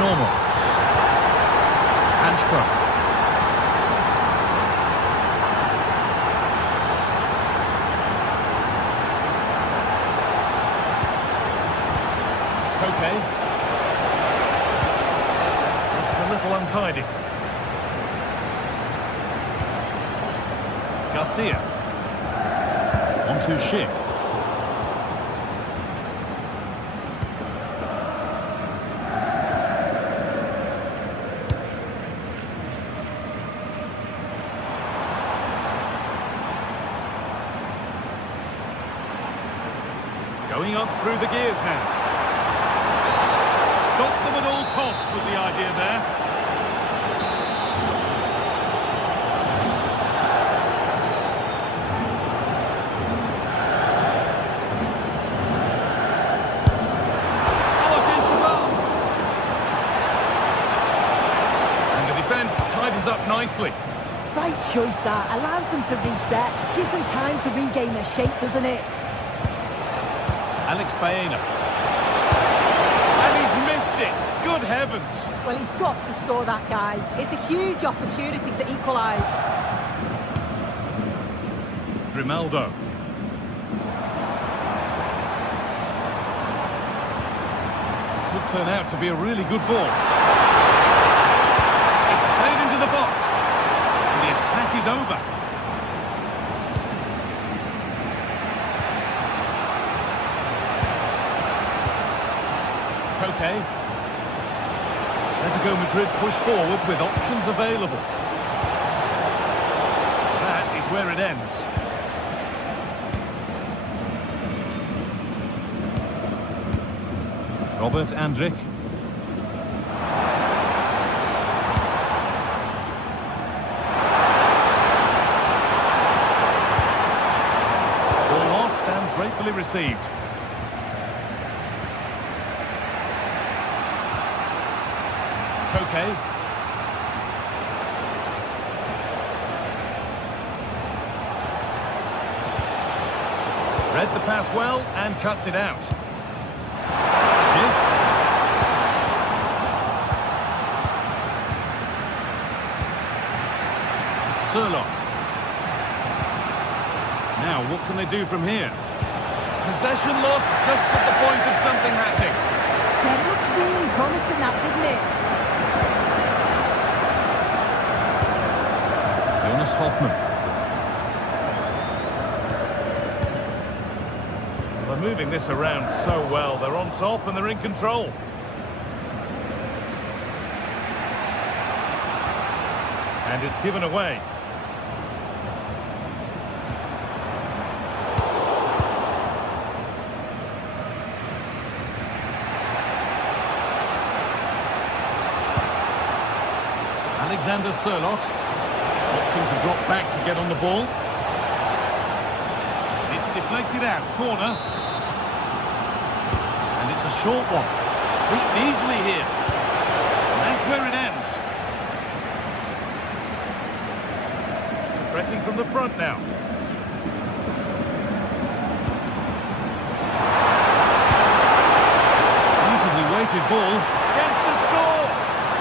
normal. Hanchcroft. Okay. Just a little untidy. Garcia. On to Schick. Going up through the gears now. Stop them at all costs was the idea there. Oh, against the bar. And the defence tidies up nicely. Right choice that. Allows them to reset. Gives them time to regain their shape, doesn't it? Alex Baena. And he's missed it. Good heavens. Well, he's got to score that guy. It's a huge opportunity to equalise. Grimaldo. Could turn out to be a really good ball. It's played into the box. And the attack is over. Okay. Atletico Madrid push forward with options available. That is where it ends. Robert Andrich. Ball lost and gratefully received. Okay. Read the pass well and cuts it out. Surlot. Now, what can they do from here? Possession lost just at the point of something happening. Yeah, it looked really promising that, didn't it? Jonas Hoffman. They're moving this around so well. They're on top and they're in control. And it's given away. Alexander Surlot. Opting to drop back to get on the ball. It's deflected out, corner. And it's a short one. Beaten easily here. And that's where it ends. Pressing from the front now. Beautifully weighted ball. Chance to score!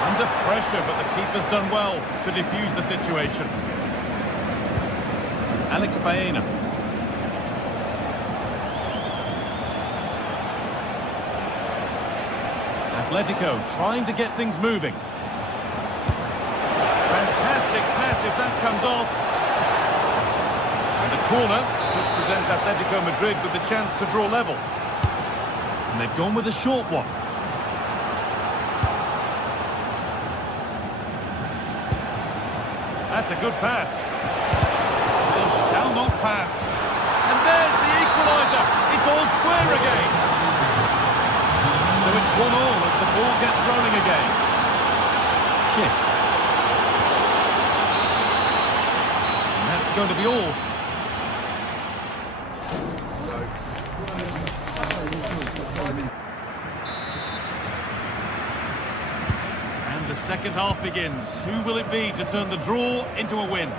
Under pressure, but the keeper's done well to defuse the situation. Alex Baena. Atletico trying to get things moving. Fantastic pass if that comes off. And the corner could present Atletico Madrid with the chance to draw level. And they've gone with a short one. That's a good pass. They shall not pass. And there's the equaliser. It's all square again. So it's 1-1 as the ball gets rolling again. Shit. And that's going to be all. And the second half begins. Who will it be to turn the draw into a win?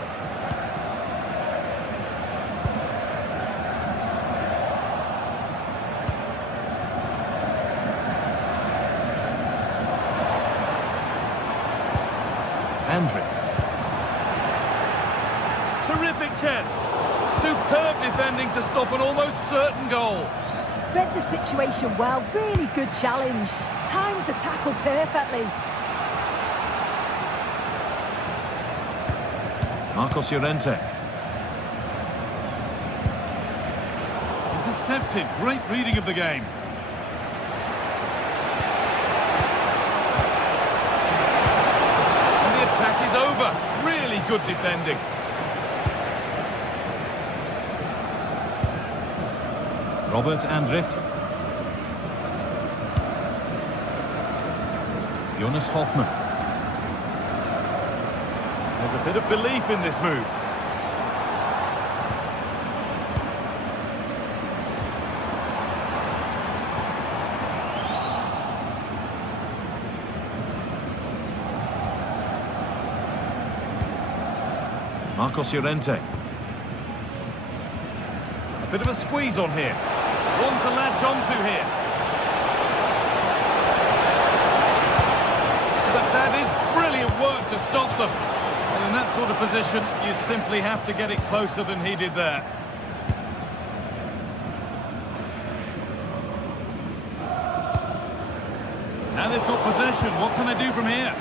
Andrick. Terrific chance. Superb defending to stop an almost certain goal. Read the situation well, really good challenge. Times the tackle perfectly. Marcos Llorente. Intercepted, great reading of the game. And the attack is over. Really good defending. Robert Andrick. Jonas Hoffmann. There's a bit of belief in this move. Marcos Llorente. A bit of a squeeze on here. One to latch onto here. But that is brilliant work to stop them. Well, in that sort of position, you simply have to get it closer than he did there. Now they've got possession. What can they do from here?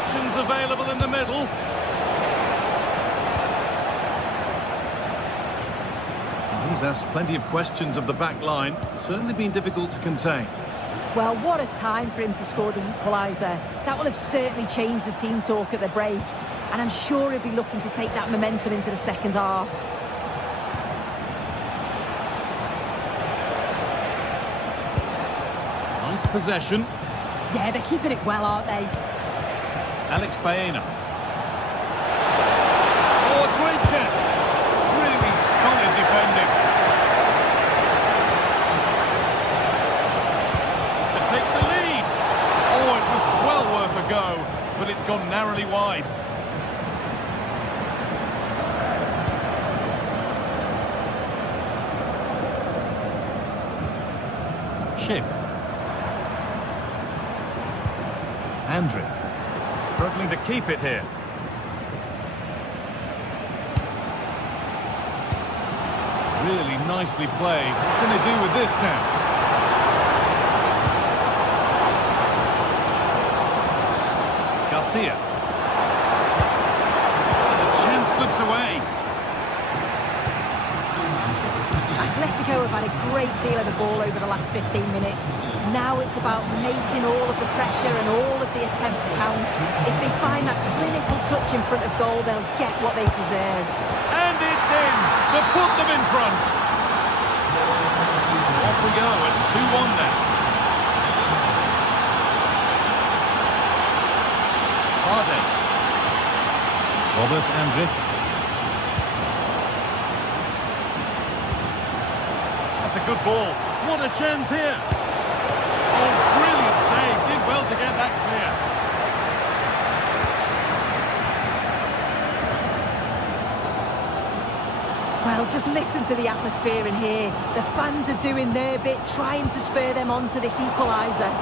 Options available in the middle. He's asked plenty of questions of the back line. It's certainly been difficult to contain. Well, what a time for him to score the equaliser. That will have certainly changed the team talk at the break. And I'm sure he'll be looking to take that momentum into the second half. Nice possession. Yeah, they're keeping it well, aren't they? Alex Baena. Oh, a great chance. Really solid defending. To take the lead. Oh, it was well worth a go, but it's gone narrowly wide. Ship. Andrick. Struggling to keep it here. Really nicely played. What can they do with this now? Garcia. The chance slips away. Atletico have had a great deal of the ball over the last 15 minutes. Now it's about making all of the pressure and all of the attempts count. If they find that clinical touch in front of goal, they'll get what they deserve. And it's in to put them in front. So off we go at 2-1 now. Hardy. Robert Andrick. That's a good ball. What a chance here. Oh, brilliant save. Did well to get that clear. Well, just listen to the atmosphere in here. The fans are doing their bit, trying to spur them on to this equaliser.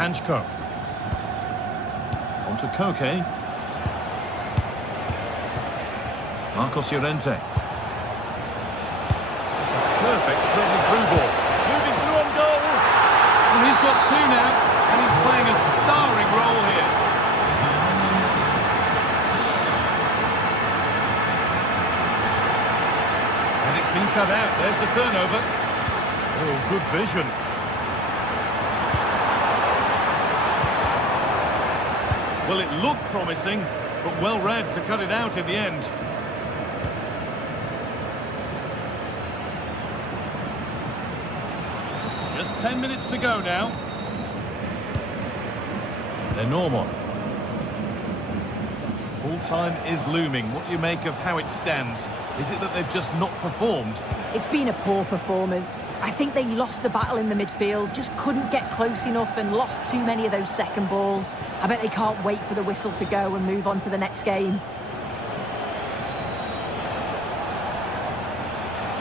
Hanchko. On to Koke. Marcos Llorente. It's a perfect threading through ball. Moving through on goal. Well, he's got two now, and he's playing a starring role here. And it's been cut out. There's the turnover. Oh, good vision. Well, it looked promising, but well read to cut it out in the end. Just 10 minutes to go now. They're normal. Full time is looming. What do you make of how it stands? Is it that they've just not performed? It's been a poor performance. I think they lost the battle in the midfield, just couldn't get close enough and lost too many of those second balls. I bet they can't wait for the whistle to go and move on to the next game.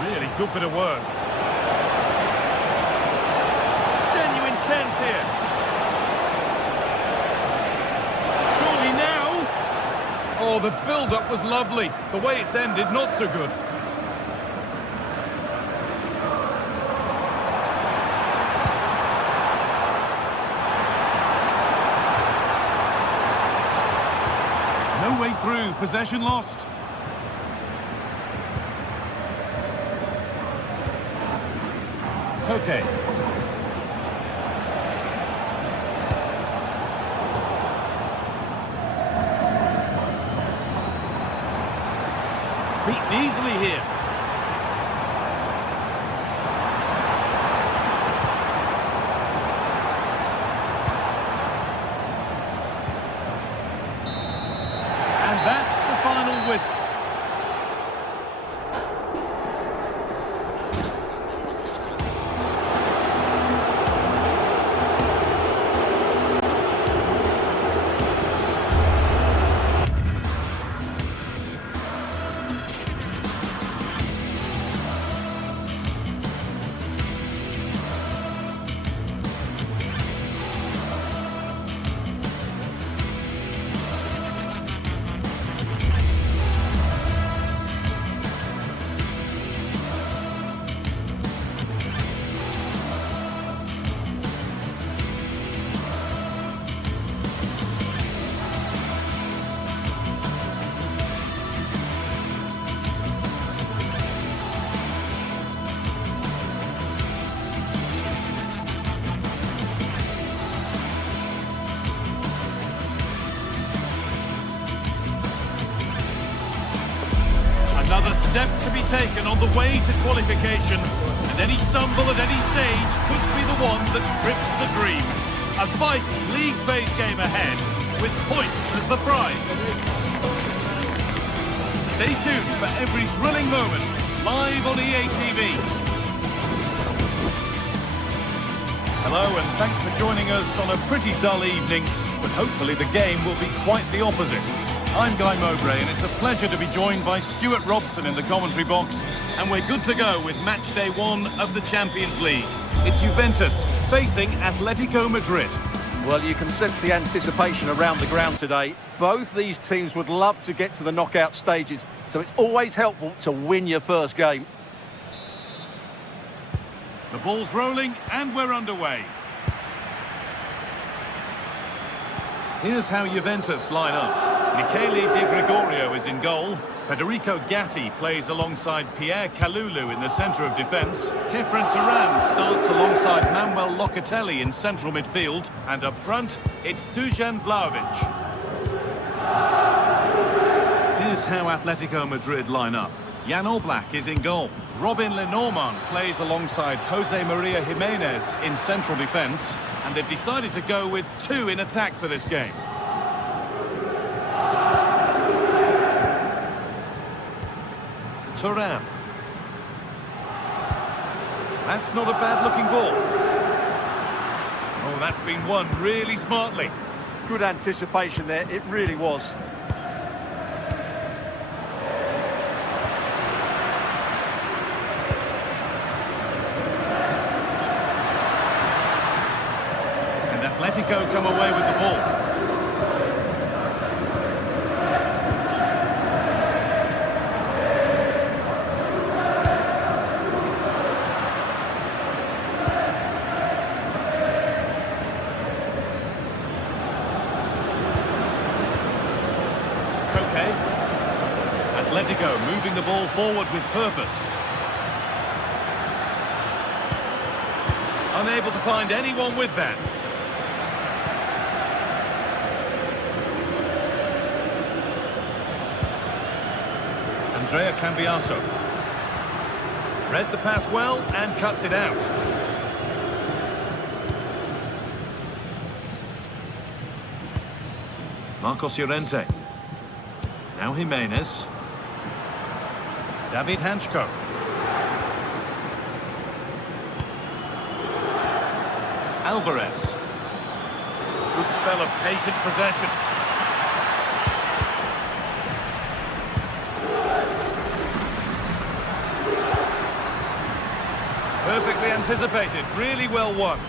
Really good bit of work. Genuine chance here. Surely now. Oh, the build-up was lovely. The way it's ended, not so good. No way through. Possession lost. Okay. Beaten easily here. And that's the final whistle. Another step to be taken on the way to qualification, and any stumble at any stage could be the one that trips the dream. A vital league-based game ahead, with points as the prize. Stay tuned for every thrilling moment, live on EA TV. Hello, and thanks for joining us on a pretty dull evening, but hopefully the game will be quite the opposite. I'm Guy Mowbray, and it's a pleasure to be joined by Stuart Robson in the commentary box, and we're good to go with match day 1 of the Champions League. It's Juventus facing Atletico Madrid. Well, you can sense the anticipation around the ground today. Both these teams would love to get to the knockout stages, so it's always helpful to win your first game. The ball's rolling, and we're underway. Here's how Juventus line up. Michele Di Gregorio is in goal. Federico Gatti plays alongside Pierre Kalulu in the centre of defence. Kefren Turan starts alongside Manuel Locatelli in central midfield. And up front, it's Dusan Vlahovic. Here's how Atletico Madrid line up. Jan Oblak is in goal. Robin Lenormand plays alongside Jose Maria Jimenez in central defence. And they've decided to go with 2 in attack for this game. Turan. That's not a bad-looking ball. Oh, that's been won really smartly. Good anticipation there, it really was. And Atletico come away with the ball. Atletico moving the ball forward with purpose. Unable to find anyone with that. Andrea Cambiaso. Read the pass well and cuts it out. Marcos Llorente. Now Jimenez. David Hanchko. Alvarez. Good spell of patient possession. Perfectly anticipated, really well won.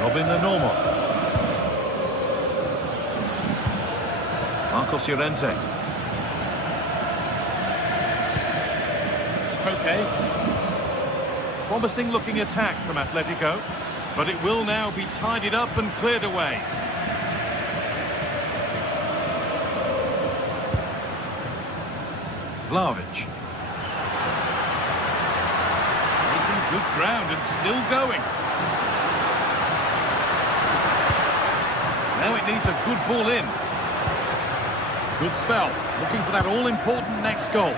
Robin the normal. Marcos Llorente. Okay. Promising looking attack from Atletico, but it will now be tidied up and cleared away. Vlahovic. Making good ground and still going. Now it needs a good ball in. Good spell. Looking for that all-important next goal.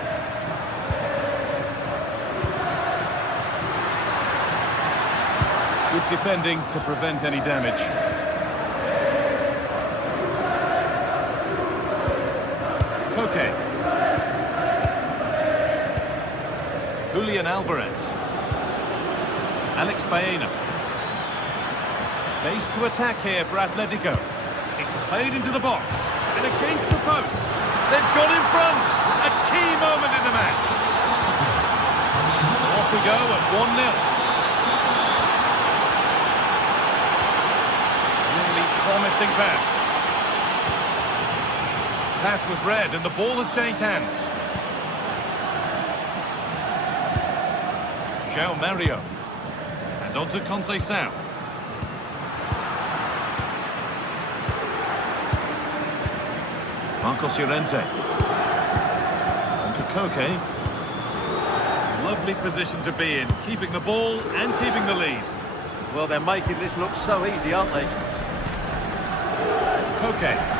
Good defending to prevent any damage. Koke. Julian Alvarez. Alex Baena. Space to attack here for Atletico. It's played into the box and against the post. They've got in front. A key moment in the match. So off we go at 1-0. Really promising pass. Pass was read and the ball has changed hands. João Mario. And on to Conceição. Marcos Llorente. On to Koke. Lovely position to be in, keeping the ball and keeping the lead. Well, they're making this look so easy, aren't they? Koke.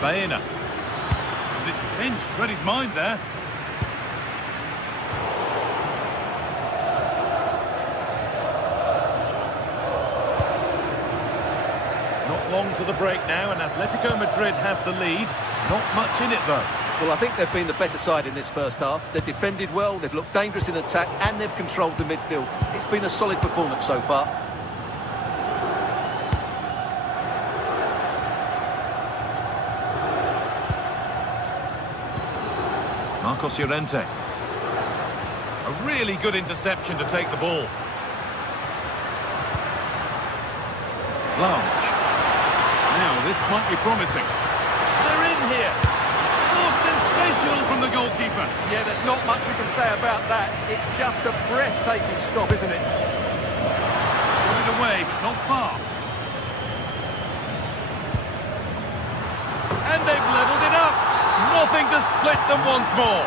Baena. And it's pinched, read his mind there. Not long to the break now, and Atletico Madrid have the lead. Not much in it, though. Well, I think they've been the better side in this first half. They've defended well, they've looked dangerous in attack, and they've controlled the midfield. It's been a solid performance so far. Marcos Llorente. A really good interception to take the ball. Vlahovic. Now this might be promising. They're in here. Oh, sensational from the goalkeeper. Yeah, there's not much you can say about that. It's just a breathtaking stop, isn't it? Put it away, but not far. And they've levelled it up. Nothing to split them once more.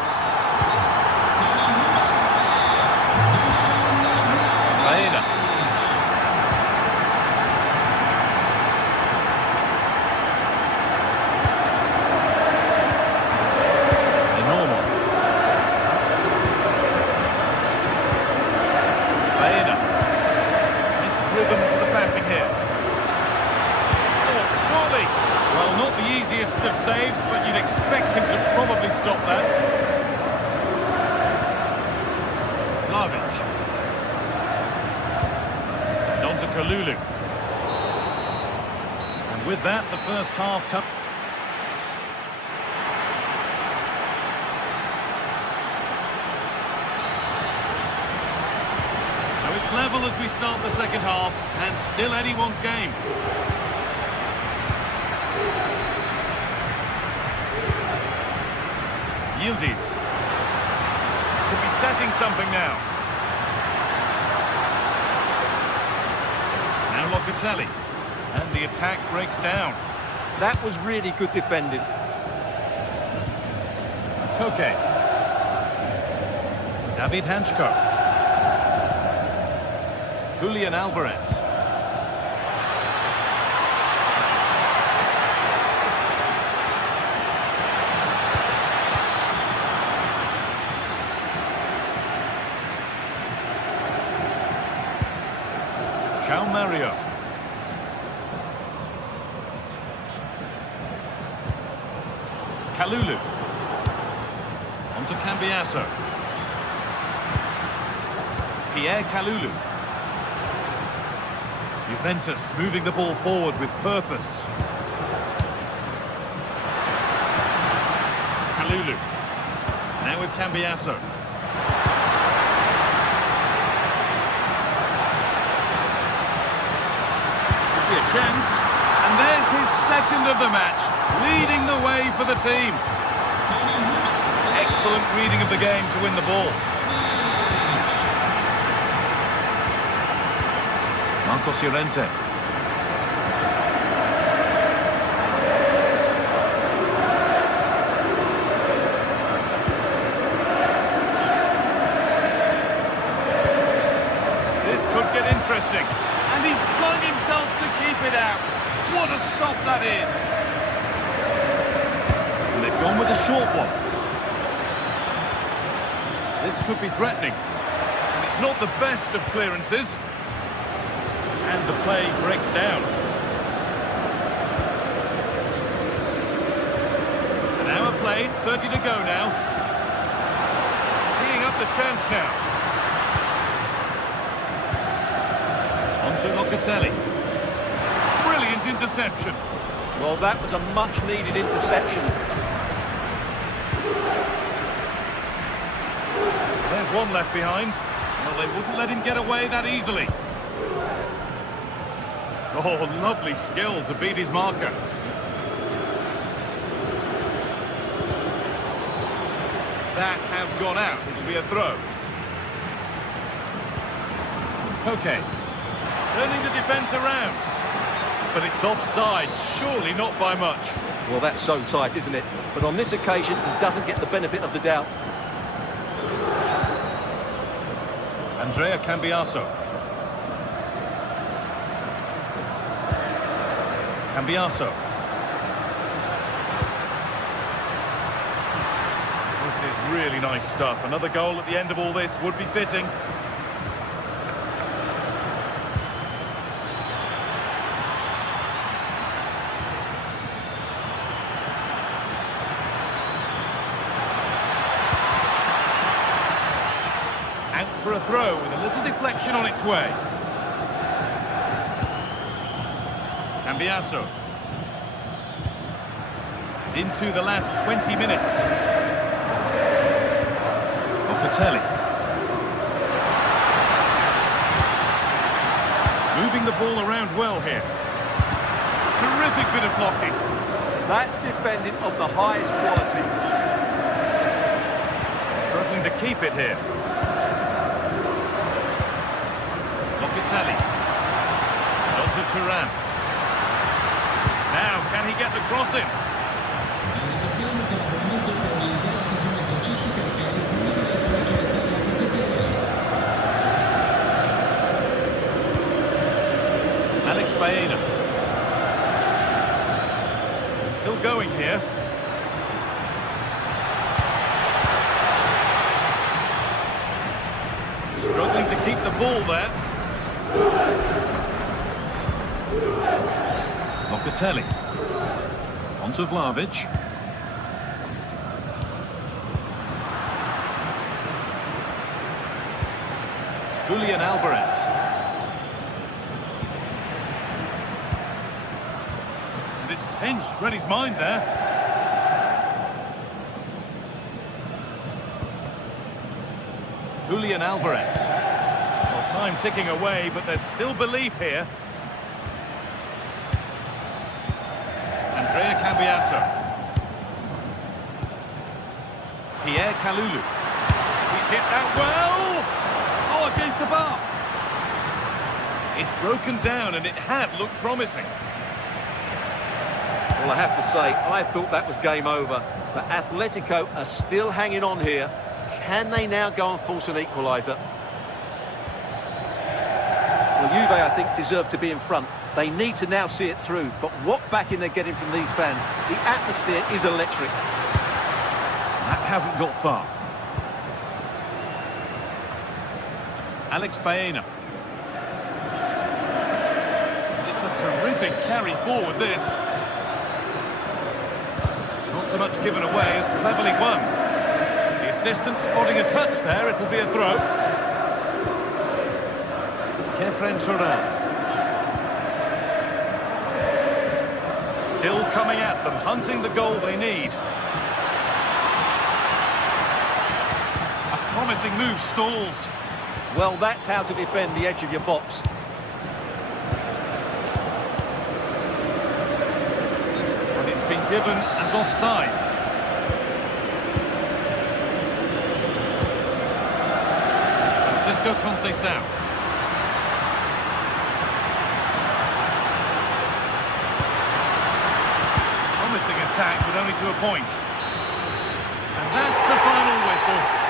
Baena. Enormo. Baena. It's rhythm for the passing here. Oh, surely. Well, not the easiest of saves, but you'd expect him to probably stop that. Vlahovic. And on to Kalulu. And with that, the first half comes. So it's level as we start the second half, and still anyone's game. Yildiz. Could be setting something now. Now Locatelli. And the attack breaks down. That was really good defending. Koke. David Hanchko. Julian Alvarez. João Mario. Kalulu. On to Cambiasso. Pierre Kalulu. Juventus moving the ball forward with purpose. Kalulu. Now with Cambiasso. Could be a chance. And there's his second of the match, leading the way for the team. Excellent reading of the game to win the ball. Marcos Llorente. This could get interesting. And he's flung himself to keep it out. What a stop that is. And they've gone with a short one. This could be threatening. And it's not the best of clearances. And the play breaks down. An hour played, 30 to go now. Teeing up the chance now. On to Locatelli. Brilliant interception. Well, that was a much-needed interception. There's one left behind. Well, they wouldn't let him get away that easily. Oh, lovely skill to beat his marker. That has gone out. It'll be a throw. Okay. Turning the defence around. But it's offside. Surely not by much. Well, that's so tight, isn't it? But on this occasion, he doesn't get the benefit of the doubt. Andrea Cambiasso. Cambiasso. This is really nice stuff. Another goal at the end of all this would be fitting. Out for a throw with a little deflection on its way. Cambiasso. Into the last 20 minutes. Locatelli. Moving the ball around well here. Terrific bit of blocking. That's defending of the highest quality. Struggling to keep it here. Locatelli. On to Turan. Now, can he get the crossing? Alex Baena. Still going here. Struggling to keep the ball there. Locatelli. On to Vlahovic. Julian Alvarez. And it's pinched, read his mind there. Julian Alvarez. Well, time ticking away, but there's still belief here. Andrea Cambiasso. Pierre Kalulu. He's hit that well. Oh, against the bar. It's broken down and it had looked promising. Well, I have to say, I thought that was game over. But Atletico are still hanging on here. Can they now go and force an equaliser? Well, Juve, I think, deserve to be in front. They need to now see it through. But what backing they're getting from these fans. The atmosphere is electric. That hasn't got far. Alex Baena. It's a terrific carry forward, this. Not so much given away as cleverly won. The assistant spotting a touch there, it'll be a throw. Kefren Turan. Still coming at them, hunting the goal they need. A promising move stalls. Well, that's how to defend the edge of your box. And it's been given as offside. Francisco Conceição. Promising attack, but only to a point. And that's the final whistle.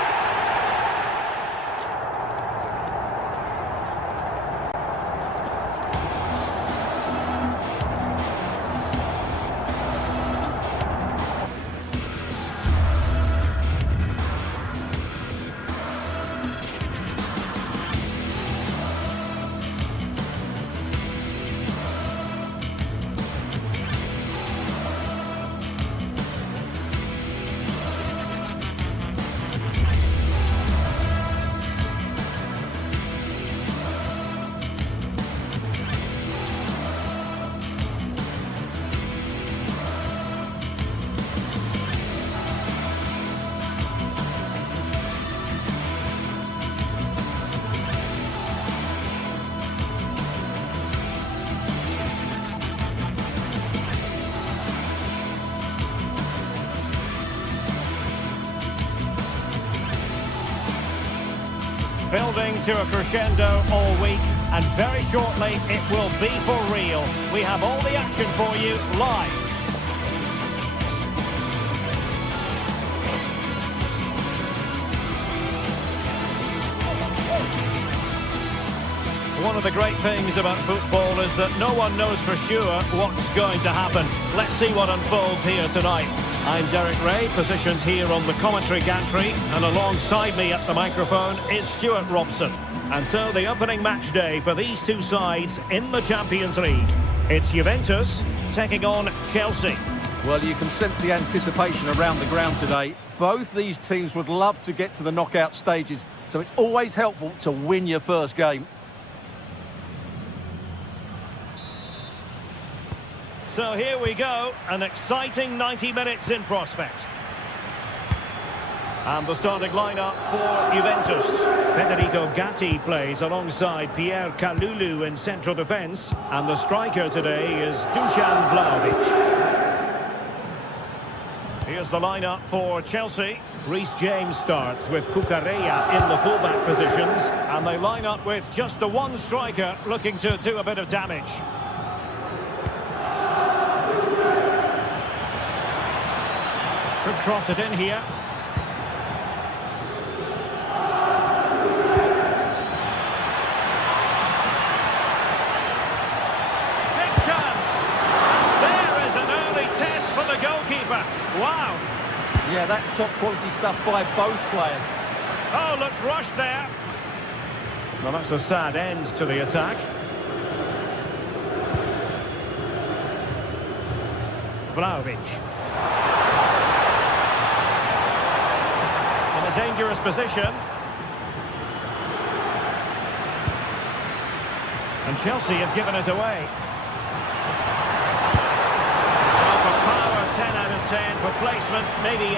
Building to a crescendo all week, and very shortly it will be for real. We have all the action for you live. One of the great things about football is that no one knows for sure what's going to happen. Let's see what unfolds here tonight. I'm Derek Ray, positioned here on the commentary gantry, and alongside me at the microphone is Stuart Robson. And so the opening match day for these two sides in the Champions League. It's Juventus taking on Chelsea. Well, you can sense the anticipation around the ground today. Both these teams would love to get to the knockout stages, so it's always helpful to win your first game. So here we go, an exciting 90 minutes in prospect. And the starting lineup for Juventus. Federico Gatti plays alongside Pierre Kalulu in central defence. And the striker today is Dusan Vlahovic. Here's the lineup for Chelsea. Reece James starts with Cucurella in the fullback positions. And they line up with just the one striker looking to do a bit of damage. Could cross it in here. Big chance. There is an early test for the goalkeeper. Wow. Yeah, that's top quality stuff by both players. Oh, looked rushed there. Well, that's a sad end to the attack. Vlahovic. Dangerous position. And Chelsea have given us away. Well, for power, 10 out of 10. For placement, maybe 8.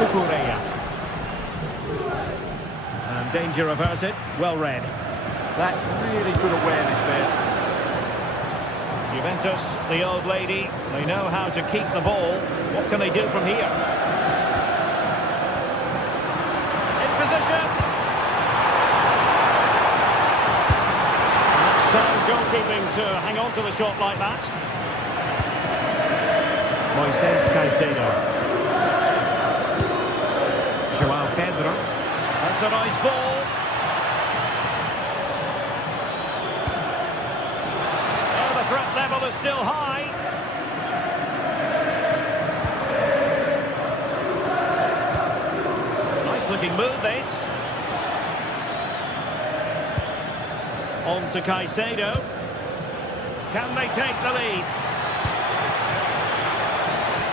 Cucurella. And danger averted. Well read. That's really good awareness there. Juventus, the old lady, they know how to keep the ball. What can they do from here? In position. Sound goalkeeping to hang on to the shot like that. Moises Caicedo. Joao Pedro. That's a nice ball. Oh, the threat level is still high. Nice looking move, this. On to Caicedo. Can they take the lead?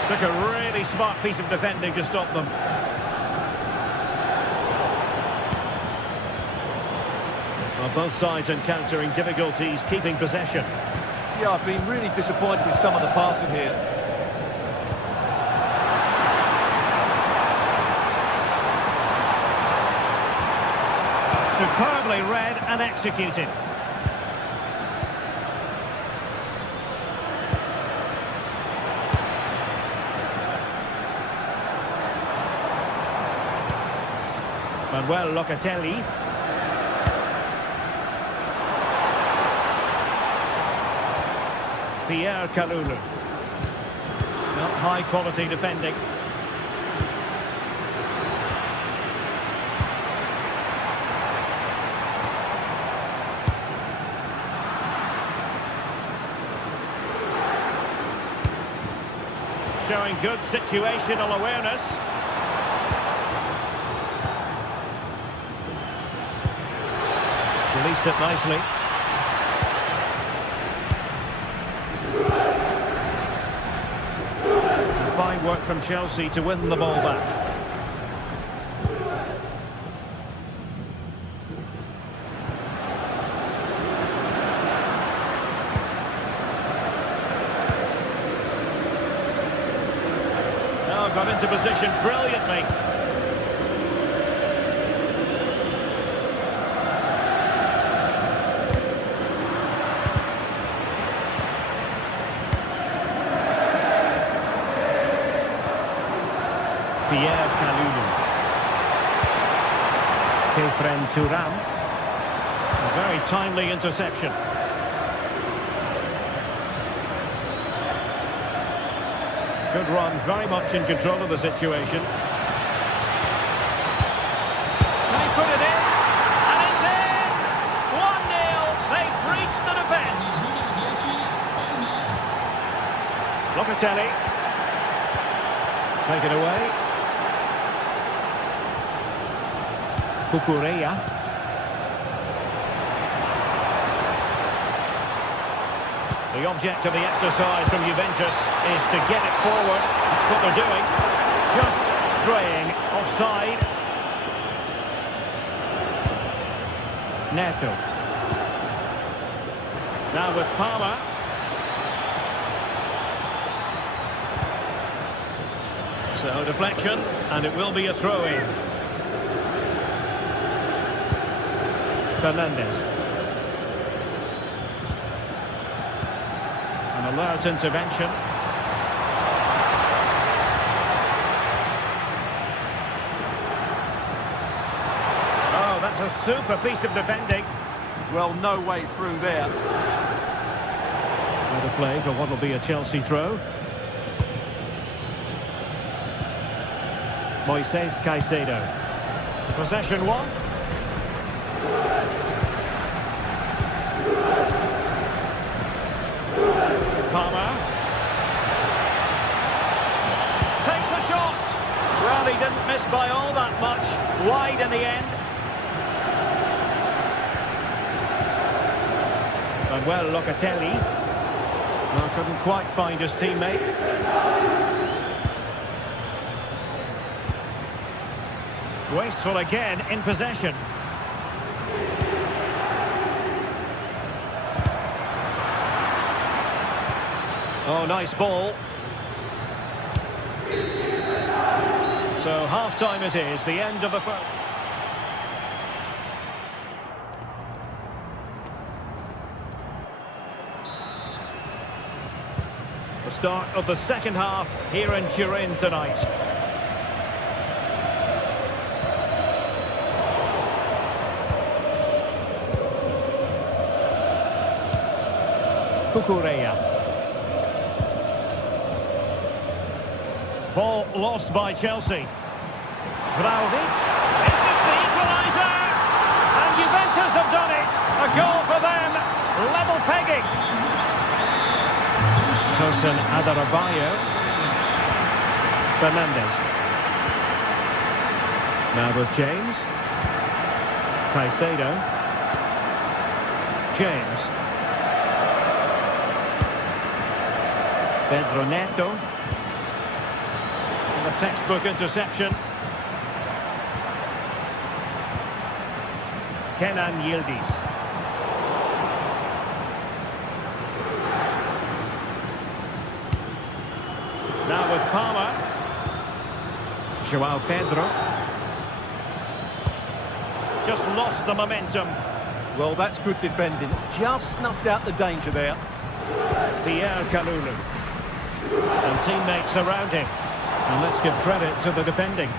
Took a really smart piece of defending to stop them. Well, both sides encountering difficulties keeping possession. Yeah, I've been really disappointed with some of the passing here. Superbly read and executed. Manuel Locatelli. Pierre Kalulu. Not high quality defending. Showing good situational awareness. Released it nicely. Fine work from Chelsea to win the ball back. Oh, got into position brilliantly. Pierre Kalulu. Kefren Turam. A very timely interception. Good run, very much in control of the situation. Can he put it in? And it's in! 1-0. They've breached the defence. Locatelli. Take it away. Cucurella. The object of the exercise from Juventus is to get it forward. That's what they're doing. Just straying offside. Neto. Now with Palmer. So deflection, and it will be a throw-in. Fernandez. An alert intervention. Oh, that's a super piece of defending. Well, no way through there. Another play for what will be a Chelsea throw. Moises Caicedo. Possession one. Palmer. Takes the shot. Well, he didn't miss by all that much. Wide in the end. Manuel Locatelli. Well, couldn't quite find his teammate. Wasteful again in possession. Oh, nice ball. So half-time it is, the end of the first. The start of the second half here in Turin tonight. Cucurella. Ball lost by Chelsea. Vlahovic. Is this the equaliser? defenders have done it. A goal for them. Level pegging. Tosin Adarabayo. Fernandez. Now with James. Caicedo. James. Pedro Neto. And a textbook interception. Kenan Yildiz. Now with Palmer. Joao Pedro. Just lost the momentum. Well, that's good defending. Just snuffed out the danger there. Pierre Kalulu. And teammates around him. And let's give credit to the defending.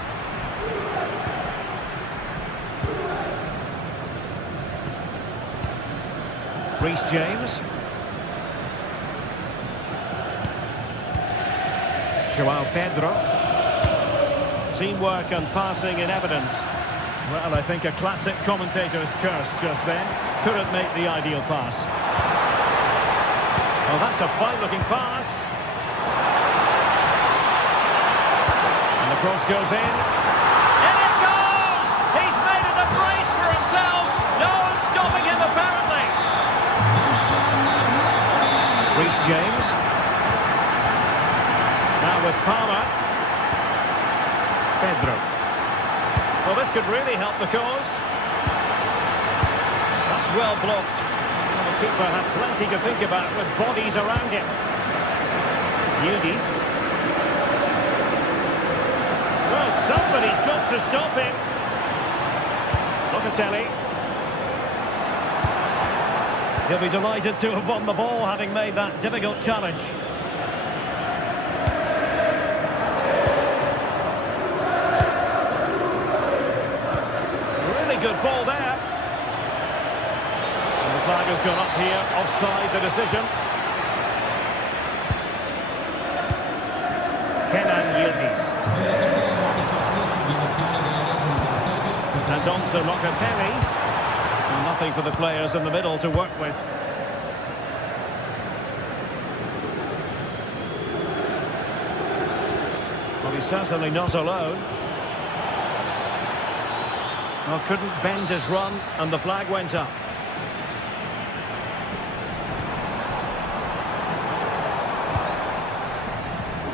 Reece James. Joao Pedro. Teamwork and passing in evidence. Well, I think a classic commentator's curse just then. Couldn't make the ideal pass. Oh, that's a fine-looking pass. And the cross goes in. In it goes! He's made it a brace for himself. No one stopping him, apparently. Reece James. Now with Palmer. Pedro. Well, this could really help the cause. That's well blocked. Well, the keeper had plenty to think about with bodies around him. Yildiz. Well, somebody's got to stop him. Locatelli. He'll be delighted to have won the ball, having made that difficult challenge. Good ball there. And the flag has gone up here, offside the decision. Kenan Yildiz. And on to Locatelli. And nothing for the players in the middle to work with. Well, he's certainly not alone. Well, couldn't bend his run, and the flag went up.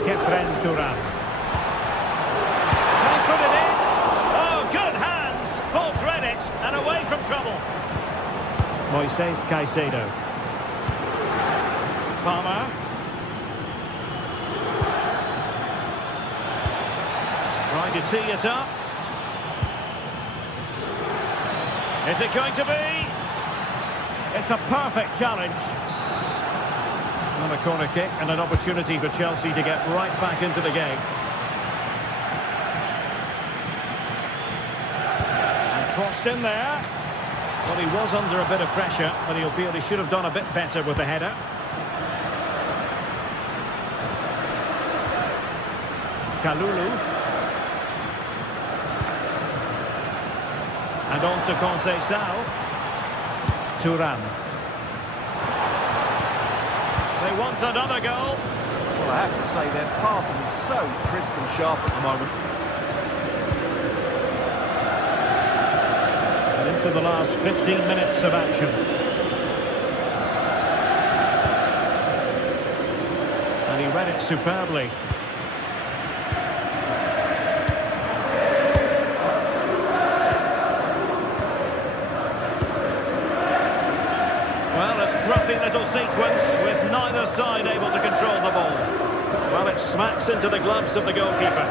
Kefren Turan. Can he put it in? Oh, good hands! Full credit, and away from trouble. Moises Caicedo. Palmer. Trying to tee it up. Is it going to be? It's a perfect challenge. And a corner kick and an opportunity for Chelsea to get right back into the game. And crossed in there. Well, he was under a bit of pressure, but he'll feel he should have done a bit better with the header. Kalulu. And on to Conceição. Turan. They want another goal. Well, I have to say their passing is so crisp and sharp at the moment. And into the last 15 minutes of action. And he read it superbly. Scruffy little sequence with neither side able to control the ball. Well, it smacks into the gloves of the goalkeeper.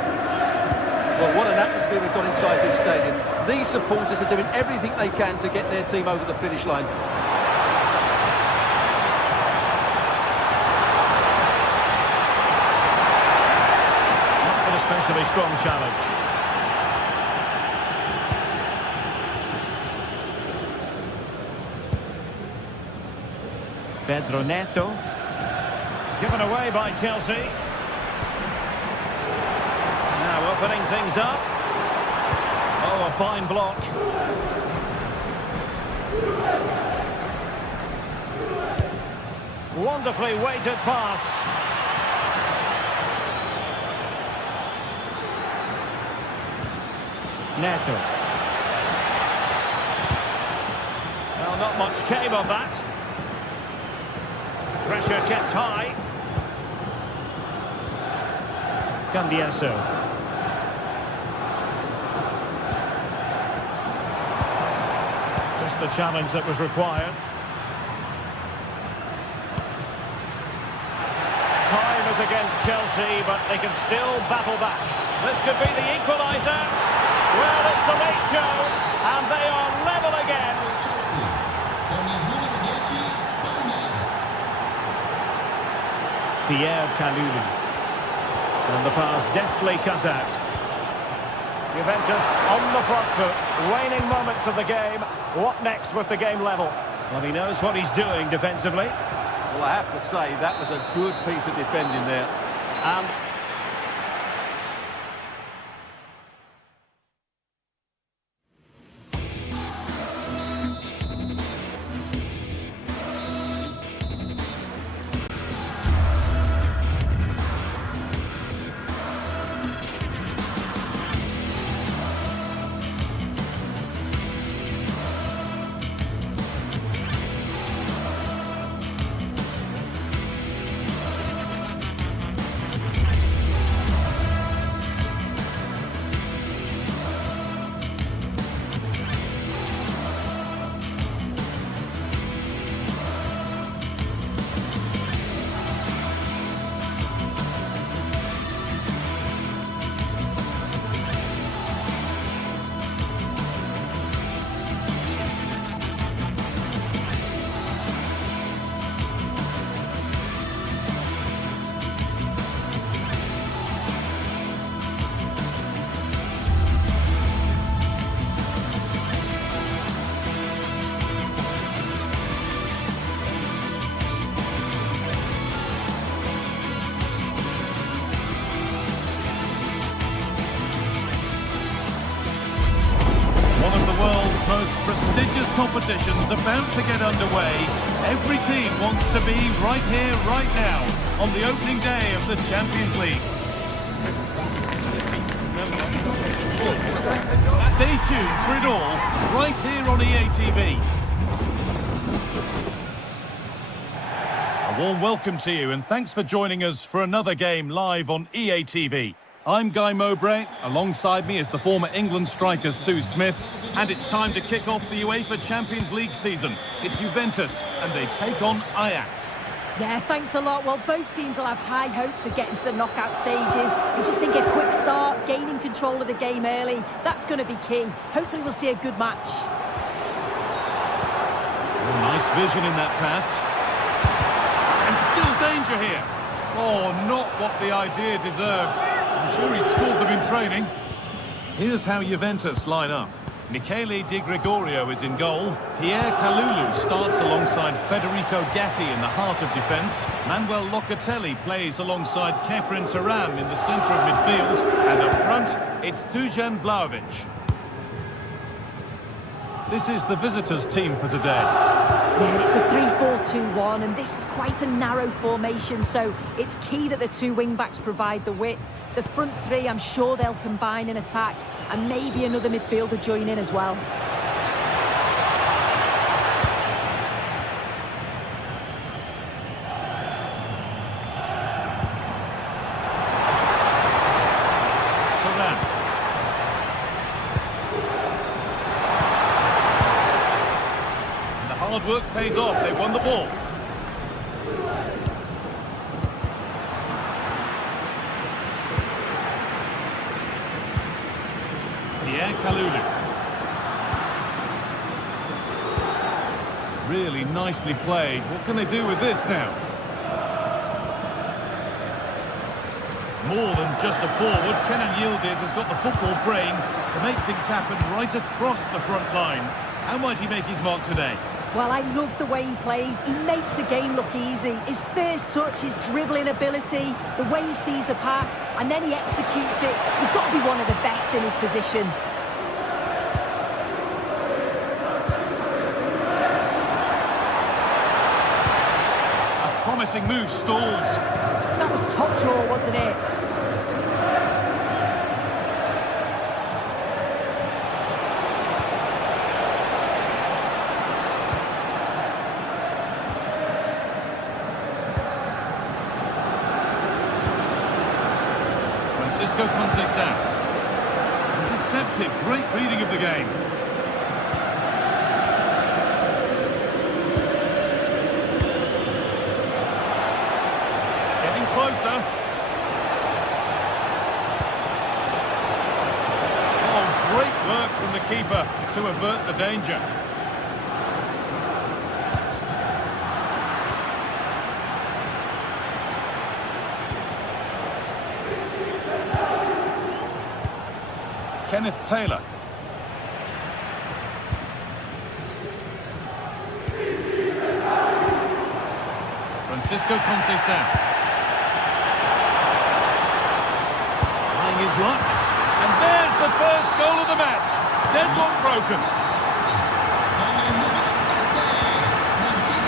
Well, what an atmosphere we've got inside this stadium. These supporters are doing everything they can to get their team over the finish line. Not an especially strong challenge. Pedro Neto. Given away by Chelsea. Now opening things up. Oh, a fine block. Wonderfully weighted pass. Neto. Well, not much came of that. Pressure kept high. Cambiaso. Just the challenge that was required. Time is against Chelsea, but they can still battle back. This could be the equaliser. Well, it's the late show, and they are level again. Pierre Kalulu. And the pass deftly cut out. Juventus on the front foot. Waning moments of the game. What next with the game level? Well, he knows what he's doing defensively. Well, I have to say, that was a good piece of defending there. And most prestigious competitions about to get underway. Every team wants to be right here, right now, on the opening day of the Champions League. Stay tuned for it all, right here on EA TV. A warm welcome to you, and thanks for joining us for another game live on EA TV. I'm Guy Mowbray. Alongside me is the former England striker Sue Smith. And it's time to kick off the UEFA Champions League season. It's Juventus, and they take on Ajax. Yeah, thanks a lot. Well, both teams will have high hopes of getting to the knockout stages. We just think a quick start, gaining control of the game early, that's going to be key. Hopefully we'll see a good match. Oh, nice vision in that pass. And still danger here. Oh, not what the idea deserved. I'm sure he scored them in training. Here's how Juventus line up. Michele Di Gregorio is in goal. Pierre Kalulu starts alongside Federico Gatti in the heart of defence. Manuel Locatelli plays alongside Kefren Turam in the centre of midfield. And up front, it's Dusan Vlahovic. This is the visitors' team for today. Yeah, it's a 3-4-2-1, and this is quite a narrow formation, so it's key that the two wing-backs provide the width. The front three, I'm sure they'll combine in attack, and maybe another midfielder join in as well. And the hard work pays off. They won the ball. Pierre Kalulu. Really nicely played. What can they do with this now? More than just a forward, Kenan Yildiz has got the football brain to make things happen right across the front line. How might he make his mark today? Well, I love the way he plays. He makes the game look easy. His first touch, his dribbling ability, the way he sees a pass, and then he executes it. He's got to be one of the best in his position. pressing move stalls. That was top draw, wasn't it? Intercepted, great reading of the game. Getting closer. Oh, great work from the keeper to avert the danger. Kenneth Taylor. Francisco Conceição. Trying his luck. And there's the first goal of the match. Deadlock broken.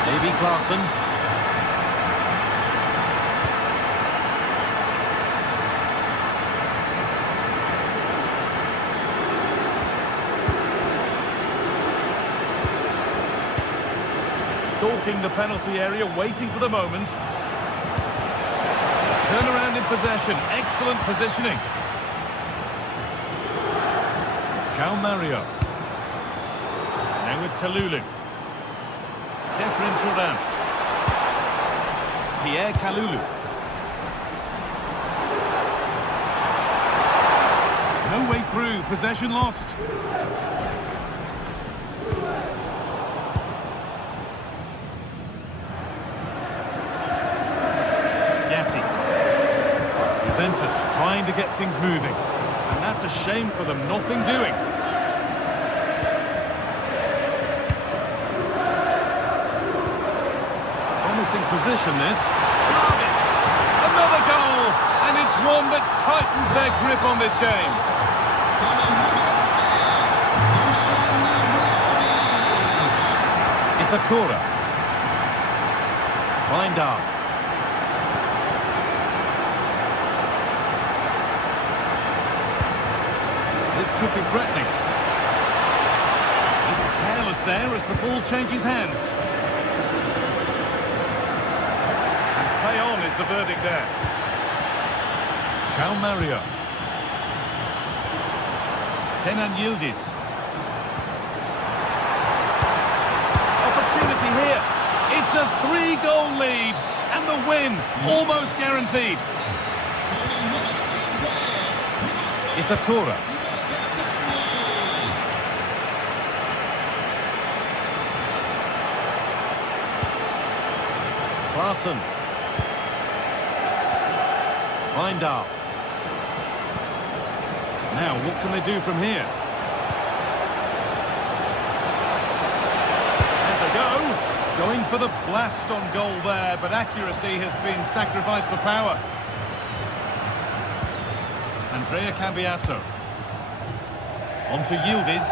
Davy Clarkson. Stalking the penalty area, waiting for the moment. Turn around in possession, excellent positioning. João Mario. Now with Kalulu. Efren Turan. Pierre Kalulu. No way through, possession lost. Juventus trying to get things moving, and that's a shame for them, nothing doing. Promising position this. Another goal, and it's one that tightens their grip on this game. It's a corner. Wijndal. This could be threatening. A little careless there as the ball changes hands. And play on is the verdict there. João Mario. Kenan Yildiz. Opportunity here. It's a 3-goal lead and the win almost guaranteed. It's a corner. Larson. Wijndal. Now, what can they do from here? There's a go. Going for the blast on goal there, but accuracy has been sacrificed for power. Andrea Cambiasso. On to Yildiz.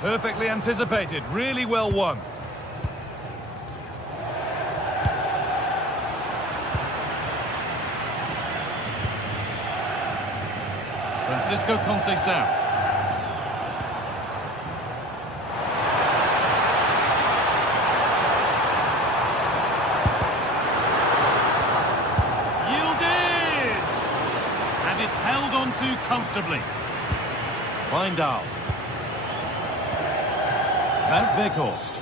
Perfectly anticipated, really well won. Francisco Conceição. Yildiz! And it's held on to comfortably. Wijndal. Wout Weghorst.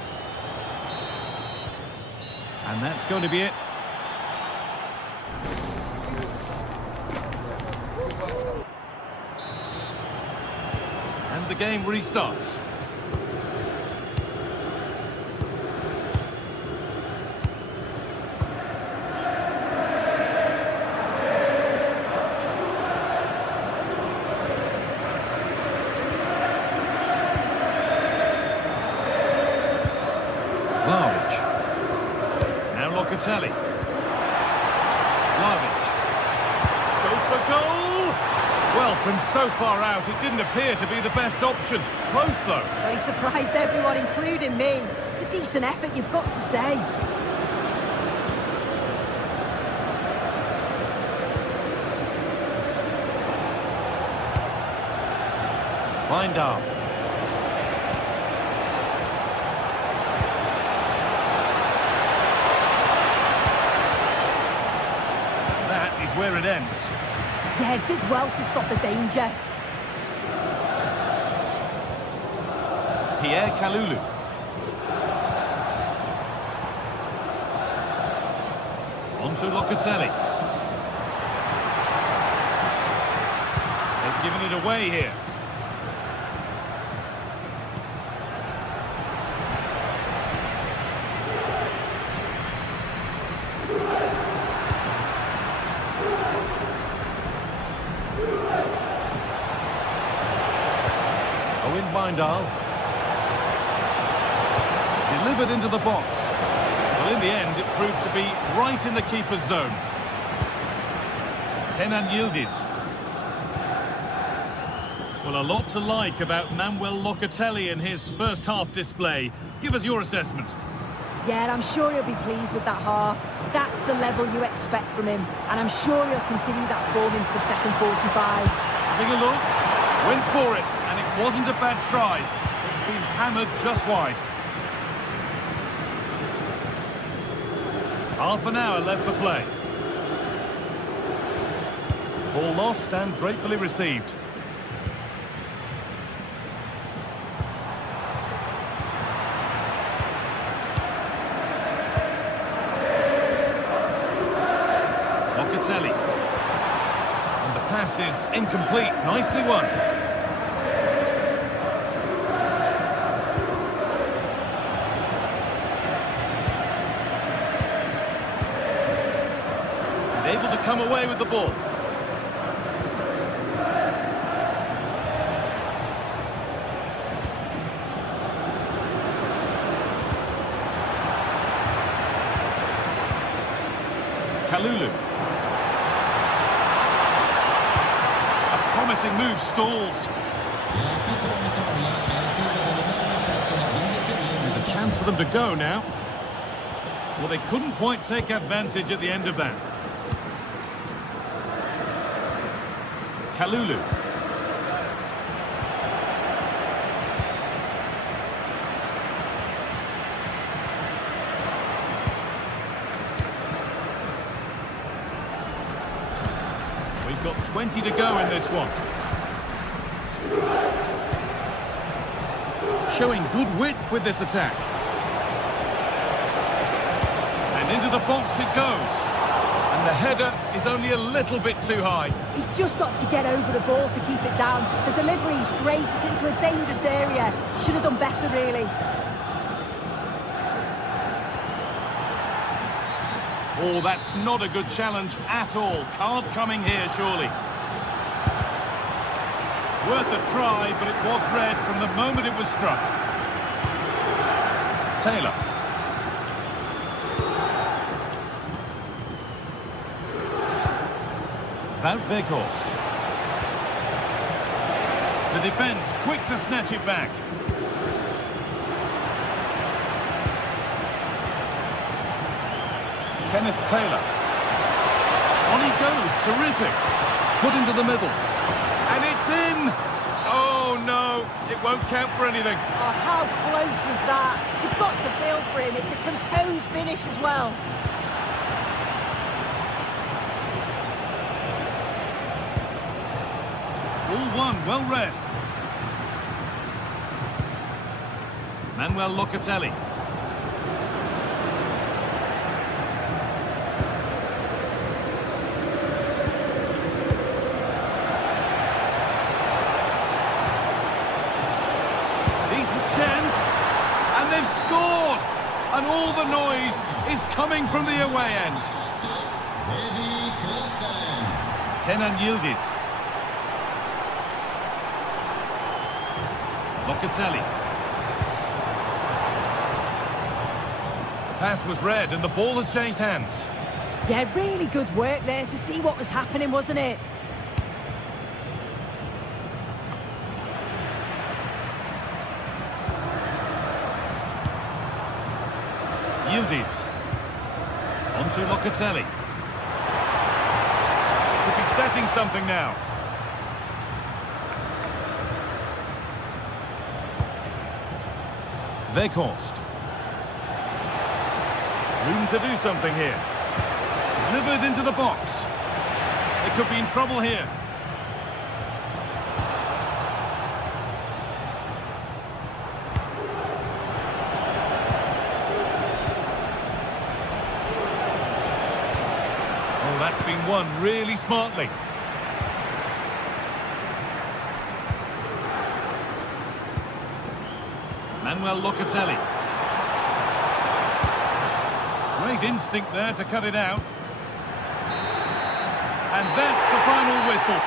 And that's going to be it. And the game restarts. Vlahovic. Now Locatelli. Vlahovic. Goes for goal! Well, from so far out, it didn't appear to be the best option. Close, though. Well, he surprised everyone, including me. It's a decent effort, you've got to say. Weindal. That is where it ends. Yeah, did well to stop the danger. Pierre Kalulu. On to Locatelli. They've given it away here. Weindal. Delivered into the box. Well, in the end, it proved to be right in the keeper's zone. Kenan Yildiz. Well, a lot to like about Manuel Locatelli in his first half display. Give us your assessment. Yeah, I'm sure he'll be pleased with that half. That's the level you expect from him. And I'm sure he'll continue that form into the second 45. Having a look. Went for it. And it wasn't a bad try. It's been hammered just wide. Half an hour left to play. Ball lost and gratefully received. Locatelli. And the pass is incomplete. Nicely won. Able to come away with the ball. Kalulu. A promising move stalls. There's a chance for them to go now. Well, they couldn't quite take advantage at the end of that. Kalulu. We've got 20 to go in this one. Showing good wit with this attack. And into the box it goes. And the header is only a little bit too high. He's just got to get over the ball to keep it down. The delivery's great, it's into a dangerous area. Should have done better, really. Oh, that's not a good challenge at all. Card coming here, surely. Worth a try, but it was red from the moment it was struck. Taylor. Wout Weghorst. The defence quick to snatch it back. Kenneth Taylor. On he goes, terrific. Put into the middle. And it's in! Oh no, it won't count for anything. Oh, how close was that? You've got to feel for him. It's a composed finish as well. All one, well read. Manuel Locatelli. Decent chance. And they've scored! And all the noise is coming from the away end. Kenan Yildiz. Locatelli. Pass was red and the ball has changed hands. Yeah, really good work there to see what was happening, wasn't it? Yildiz. On to Locatelli. Could be setting something now. Weghorst. Room to do something here. Delivered into the box. They could be in trouble here. Oh, that's been won really smartly. Manuel Locatelli. Great instinct there to cut it out. And that's the final whistle.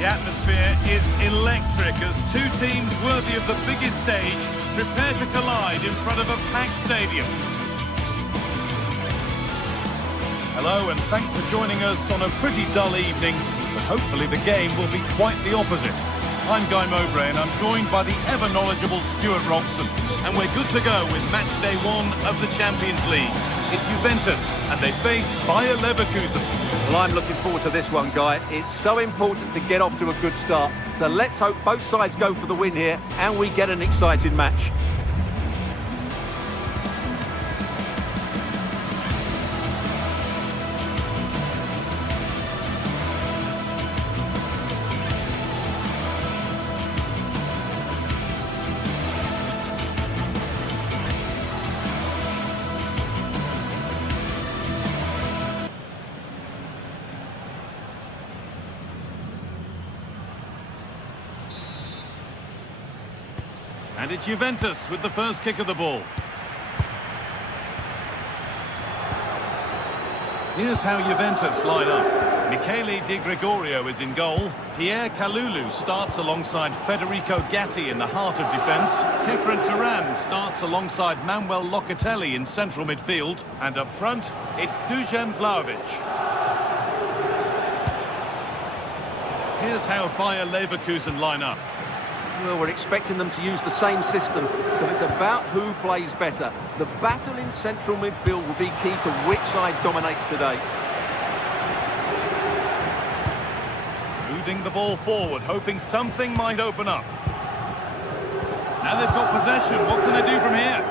The atmosphere is electric as two teams worthy of the biggest stage prepare to collide in front of a packed stadium. Hello and thanks for joining us on a pretty dull evening, but hopefully the game will be quite the opposite. I'm Guy Mowbray and I'm joined by the ever-knowledgeable Stuart Robson, and we're good to go with match day 1 of the Champions League. It's Juventus and they face Bayer Leverkusen. Well, I'm looking forward to this one, Guy. It's so important to get off to a good start. So let's hope both sides go for the win here and we get an exciting match. And it's Juventus with the first kick of the ball. Here's how Juventus line up. Michele Di Gregorio is in goal. Pierre Kalulu starts alongside Federico Gatti in the heart of defence. Kefren Turan starts alongside Manuel Locatelli in central midfield. And up front, it's Dusan Vlahovic. Here's how Bayer Leverkusen line up. Well, we're expecting them to use the same system, so it's about who plays better. The battle in central midfield will be key to which side dominates today. Moving the ball forward, hoping something might open up. Now they've got possession, what can they do from here?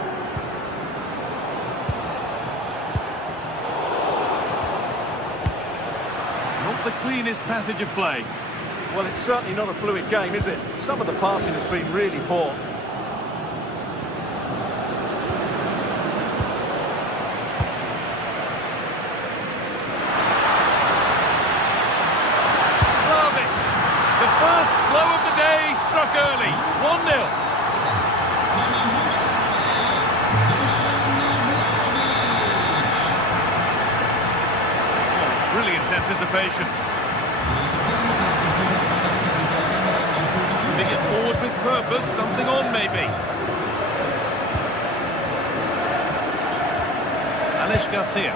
Not the cleanest passage of play. Well, it's certainly not a fluid game, is it? Some of the passing has been really poor. Vlahovic! The first blow of the day struck early. 1-0. Oh, brilliant anticipation. Moving it forward with purpose, something on maybe. Alex Garcia.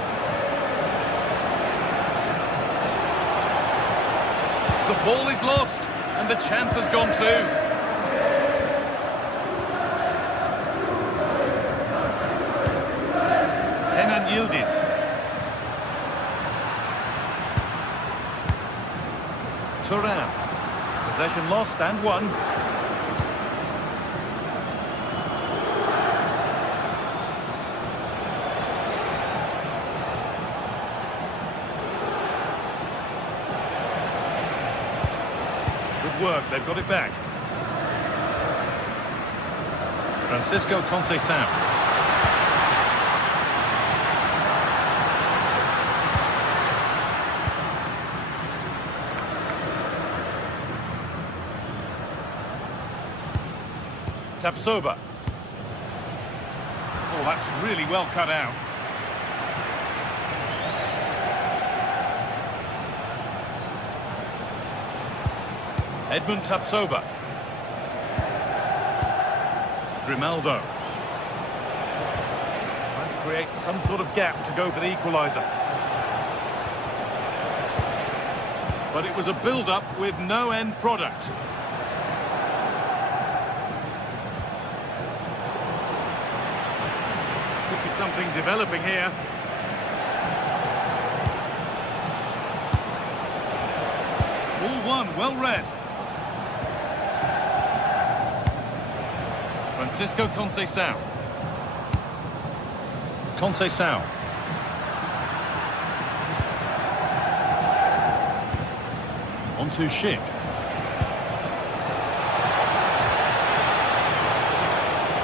The ball is lost, and the chance has gone too. Kenan Yildiz. Turan. Possession lost and won. Good work, they've got it back. Francisco Conceição. Tapsoba. Oh, that's really well cut out. Edmund Tapsoba. Grimaldo. Trying to create some sort of gap to go for the equaliser. But it was a build-up with no end product. Could be something developing here. Ball one, well read. Francisco Conceição. Conceição. On to Schick.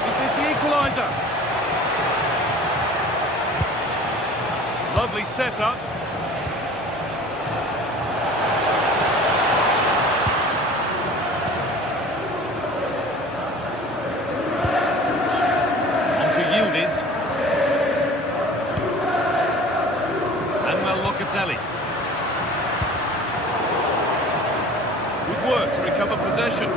Is this the equaliser? Lovely setup. Good work to recover possession.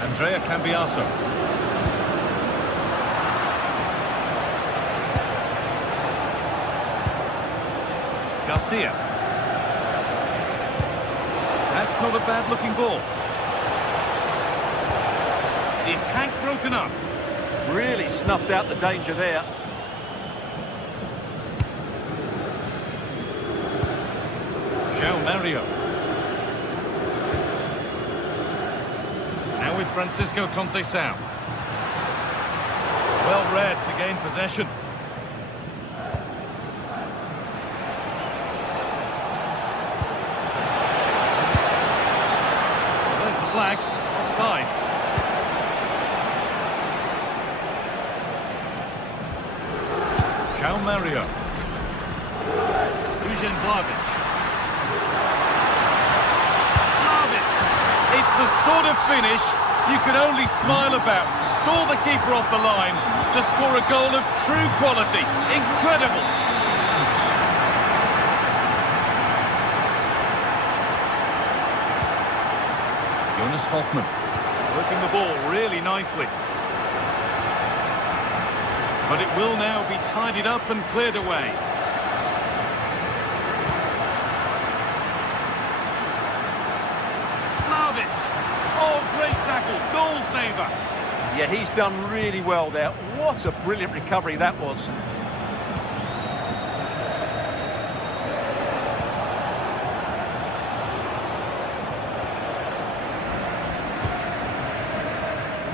Andrea Cambiaso. Garcia. That's not a bad-looking ball. The attack broken up. Really snuffed out the danger there. João Mario. Now with Francisco Conceição. Well read to gain possession. There's the flag. Offside. João Mario. Dusan Vlahovic. It's the sort of finish you can only smile about. Saw the keeper off the line to score a goal of true quality. Incredible. Jonas Hoffmann. Working the ball really nicely. But it will now be tidied up and cleared away. Oh, great tackle, goal saver. Yeah, he's done really well there. What a brilliant recovery that was.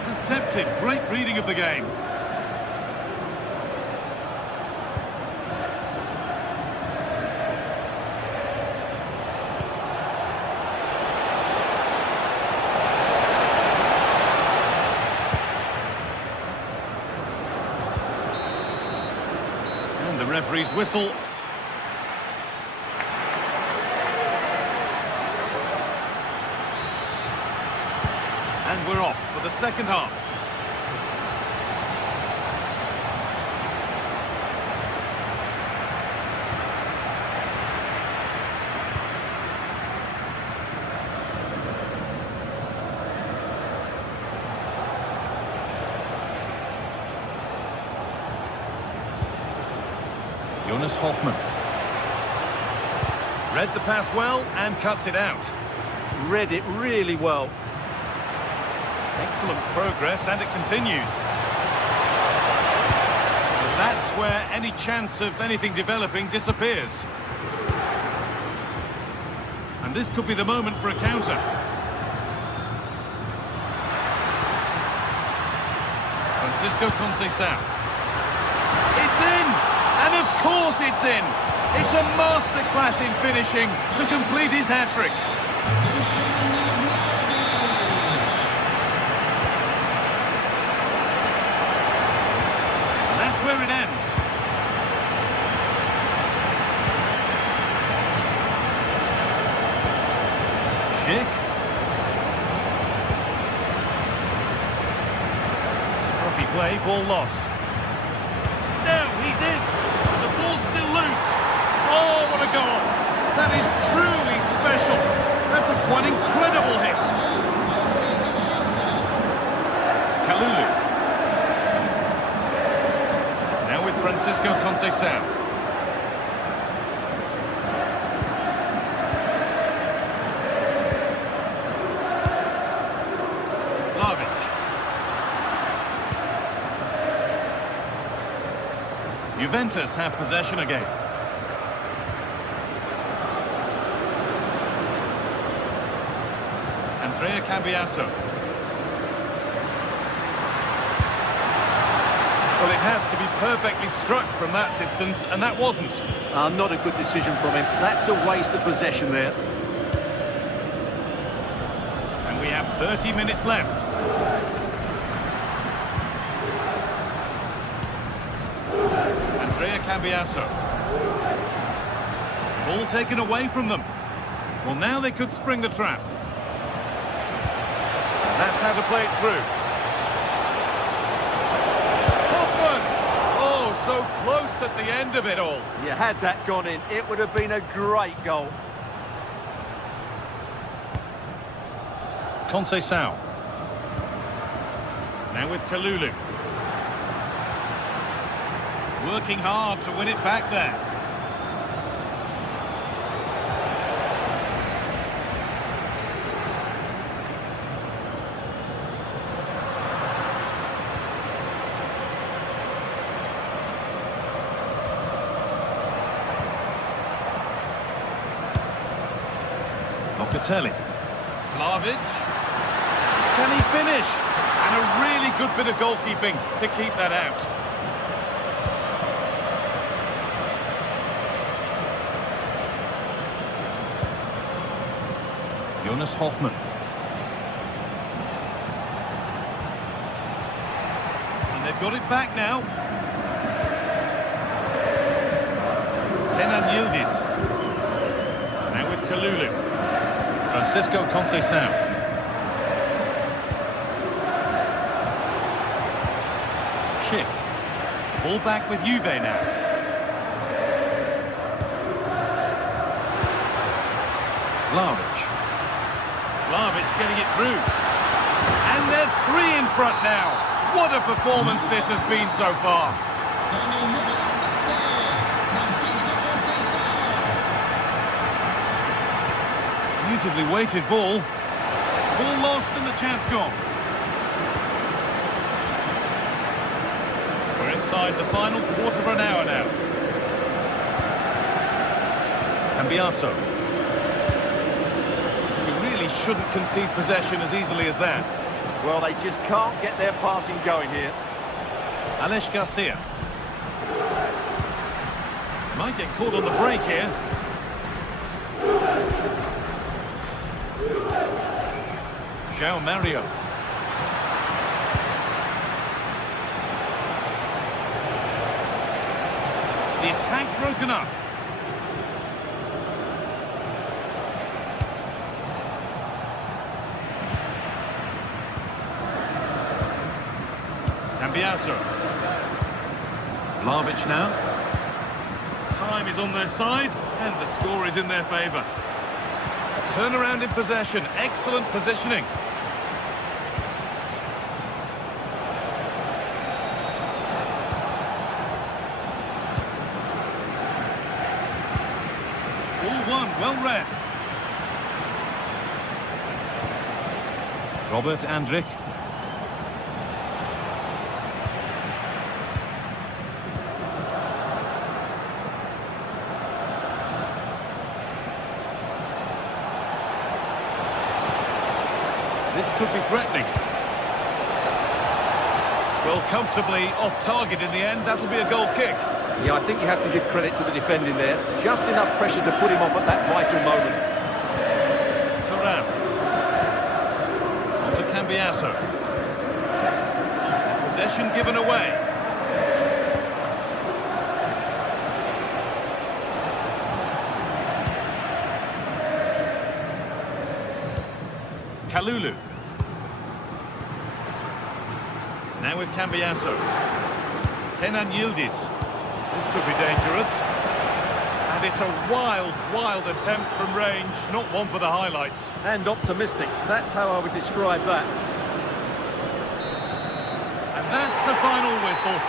Intercepted, great reading of the game. The referee's whistle. And we're off for the second half. Jonas Hoffmann. Read the pass well and cuts it out. Read it really well. Excellent progress, and it continues. But that's where any chance of anything developing disappears. And this could be the moment for a counter. Francisco Conceição. It's in! And of course it's in! It's a masterclass in finishing to complete his hat-trick. That's where it ends. Schick. Scruffy play, ball lost. Now he's in. The ball's still loose. Oh, what a goal. That is truly special. That's a quite incredible hit. Kalulu. Now with Francisco Conceição. Juventus have possession again. Andrea Cambiasso. Well, it has to be perfectly struck from that distance, and that wasn't. Not a good decision from him. That's a waste of possession there. And we have 30 minutes left. Andrea Cambiasso. Ball taken away from them. Well, now they could spring the trap. That's how to play it through. Hoffman! Oh, so close at the end of it all. You had that gone in, it would have been a great goal. Conceição. Now with Kalulu. Working hard to win it back there. Locatelli. Vlahovic. Can he finish? And a really good bit of goalkeeping to keep that out. Jonas Hoffman. And they've got it back now. Kenan Yildiz. Now with Kalulu. Francisco Conceição. Schick. Ball back with Juve now. Vlahovic. Vlahovic getting it through. And they're 3 in front now. What a performance this has been so far. Beautifully weighted ball. Ball lost and the chance gone. We're inside the final quarter of an hour now. Cambiasso. Shouldn't concede possession as easily as that. Well, they just can't get their passing going here. Alex Garcia. Might get caught on the break here. João Mario. The attack broken up. Cambiasso. Vlahovic now. Time is on their side, and the score is in their favour. Turnaround in possession, excellent positioning. Ball one, well read. Robert Andrich. This could be threatening. Well, comfortably off target in the end. That'll be a goal kick. Yeah, I think you have to give credit to the defending there. Just enough pressure to put him off at that vital moment. Thuram. On to Cambiasso. Possession given away. Kalulu. Now with Cambiasso. Kenan Yildiz. This could be dangerous. And it's a wild, wild attempt from range. Not one for the highlights. And optimistic. That's how I would describe that. And that's the final whistle.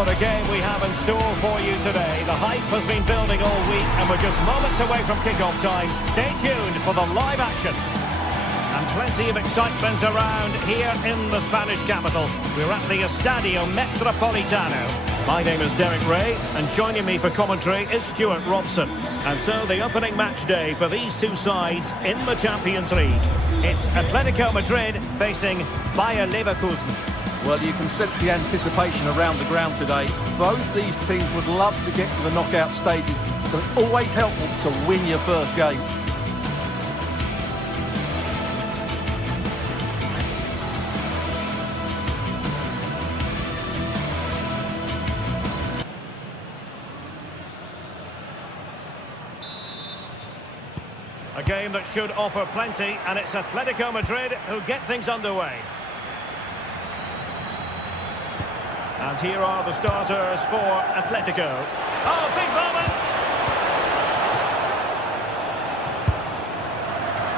What a game we have in store for you today. The hype has been building all week and we're just moments away from kickoff time. Stay tuned for the live action. And plenty of excitement around here in the Spanish capital. We're at the Estadio Metropolitano. My name is Derek Ray and joining me for commentary is Stuart Robson. And so the opening match day for these two sides in the Champions League. It's Atletico Madrid facing Bayer Leverkusen. Well, you can sense the anticipation around the ground today. Both these teams would love to get to the knockout stages, so it's always helpful to win your first game. A game that should offer plenty, and it's Atletico Madrid who get things underway. And here are the starters for Atletico. Oh, big moment!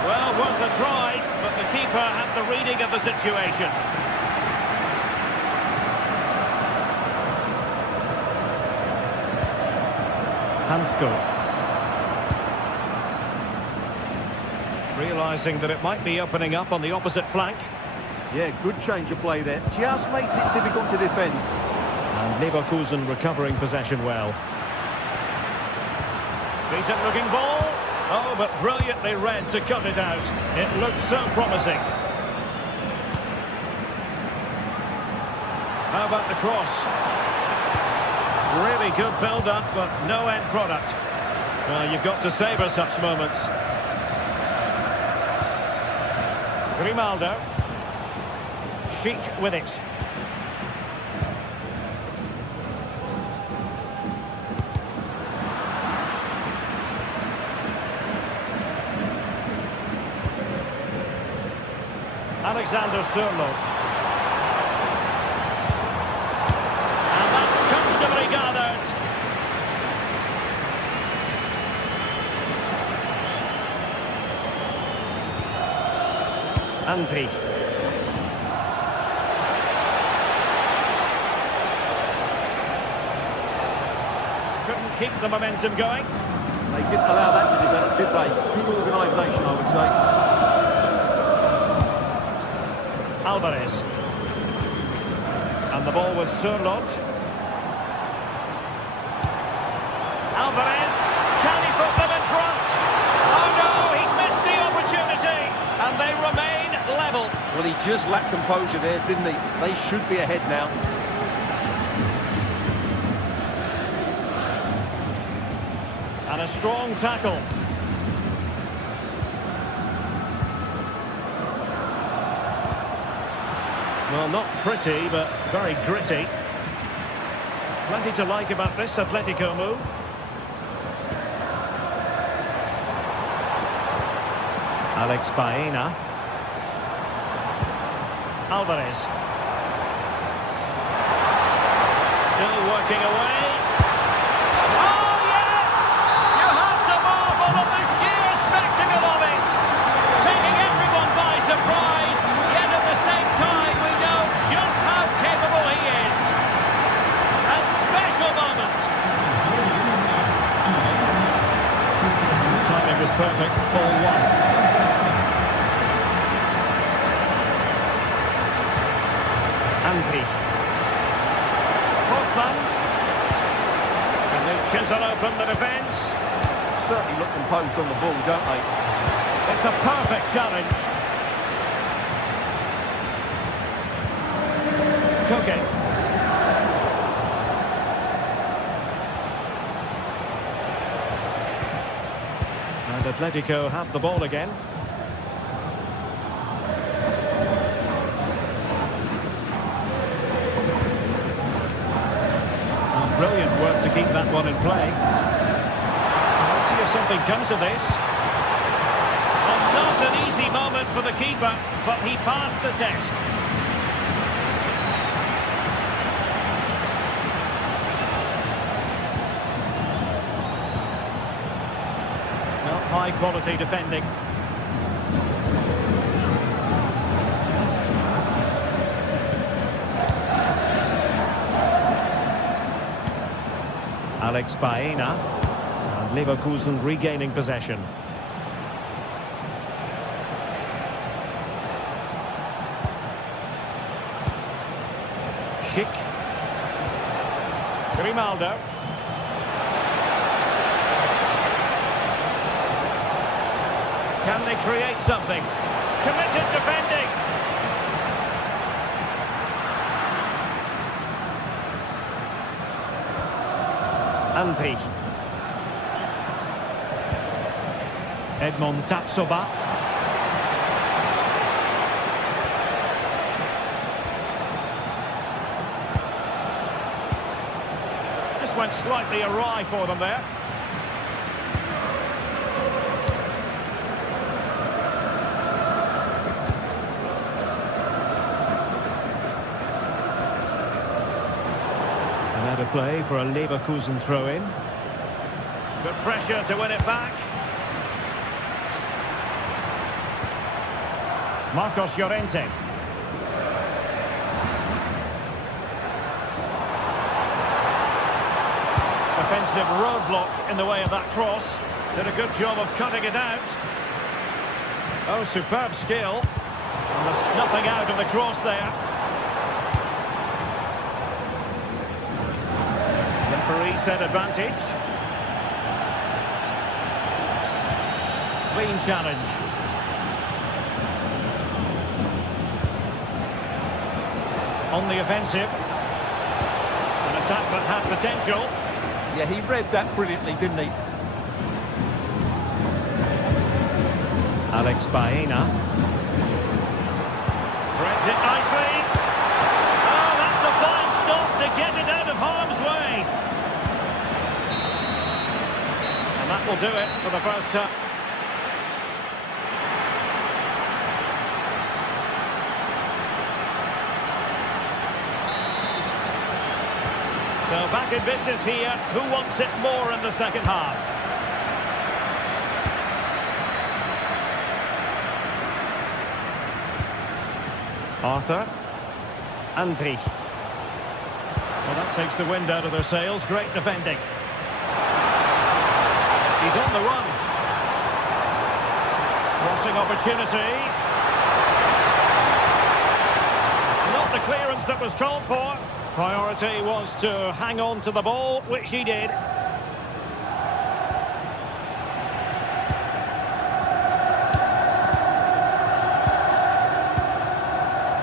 Well, worth a try, but the keeper had the reading of the situation. Hansko. Realising that it might be opening up on the opposite flank. Yeah, good change of play there. Just makes it difficult to defend. And Leverkusen recovering possession well. Decent looking ball. Oh, but brilliantly read to cut it out. It looks so promising. How about the cross? Really good build-up, but no end product. Well, you've got to savour such moments. Grimaldo. Chic with it. Alexander Sørloth. And that's comfortably gathered. Andri. Couldn't keep the momentum going. They didn't allow that to develop, did they? Good organisation, I would say. Alvarez. And the ball with Sørloth. Alvarez. Can he put them in front? Oh no, he's missed the opportunity. And they remain level. Well, he just lacked composure there, didn't he? They should be ahead now. strong tackle. Well, not pretty, but very gritty. Plenty to like about this Atletico move. Alex Baena. Alvarez. Still working away. Oh, yes! You have to marvel at the sheer spectacle of it. Taking everyone by surprise, yet at the same time we know just how capable he is. A special moment. Timing was perfect, ball one. Andri. Portman. Can they chisel open the defence? Certainly look composed on the ball, don't they? It's a perfect challenge. Koke. And Atletico have the ball again. Brilliant work to keep that one in play. Let's see if something comes of this. Oh, not an easy moment for the keeper, but he passed the test. Well, high quality defending. Alex Baena, and Leverkusen regaining possession. Schick. Grimaldo. Can they create something? Committed defending. Andri. Edmond Tapsoba. This went slightly awry for them there. Another play for a Leverkusen throw-in. Good pressure to win it back. Marcos Llorente. Offensive roadblock in the way of that cross. Did a good job of cutting it out. Oh, superb skill. And the snuffing out of the cross there. Referee set advantage. Clean challenge. On the offensive. An attack that had potential. Yeah, he read that brilliantly, didn't he? Alex Baena. Threads it nicely. Oh, that's a fine stop to get it out of harm's way. And that will do it for the first time. So back in business here. Who wants it more in the second half? Arthur. Andri. Well, that takes the wind out of their sails. Great defending. He's on the run. Crossing opportunity. Not the clearance that was called for. Priority was to hang on to the ball, which he did.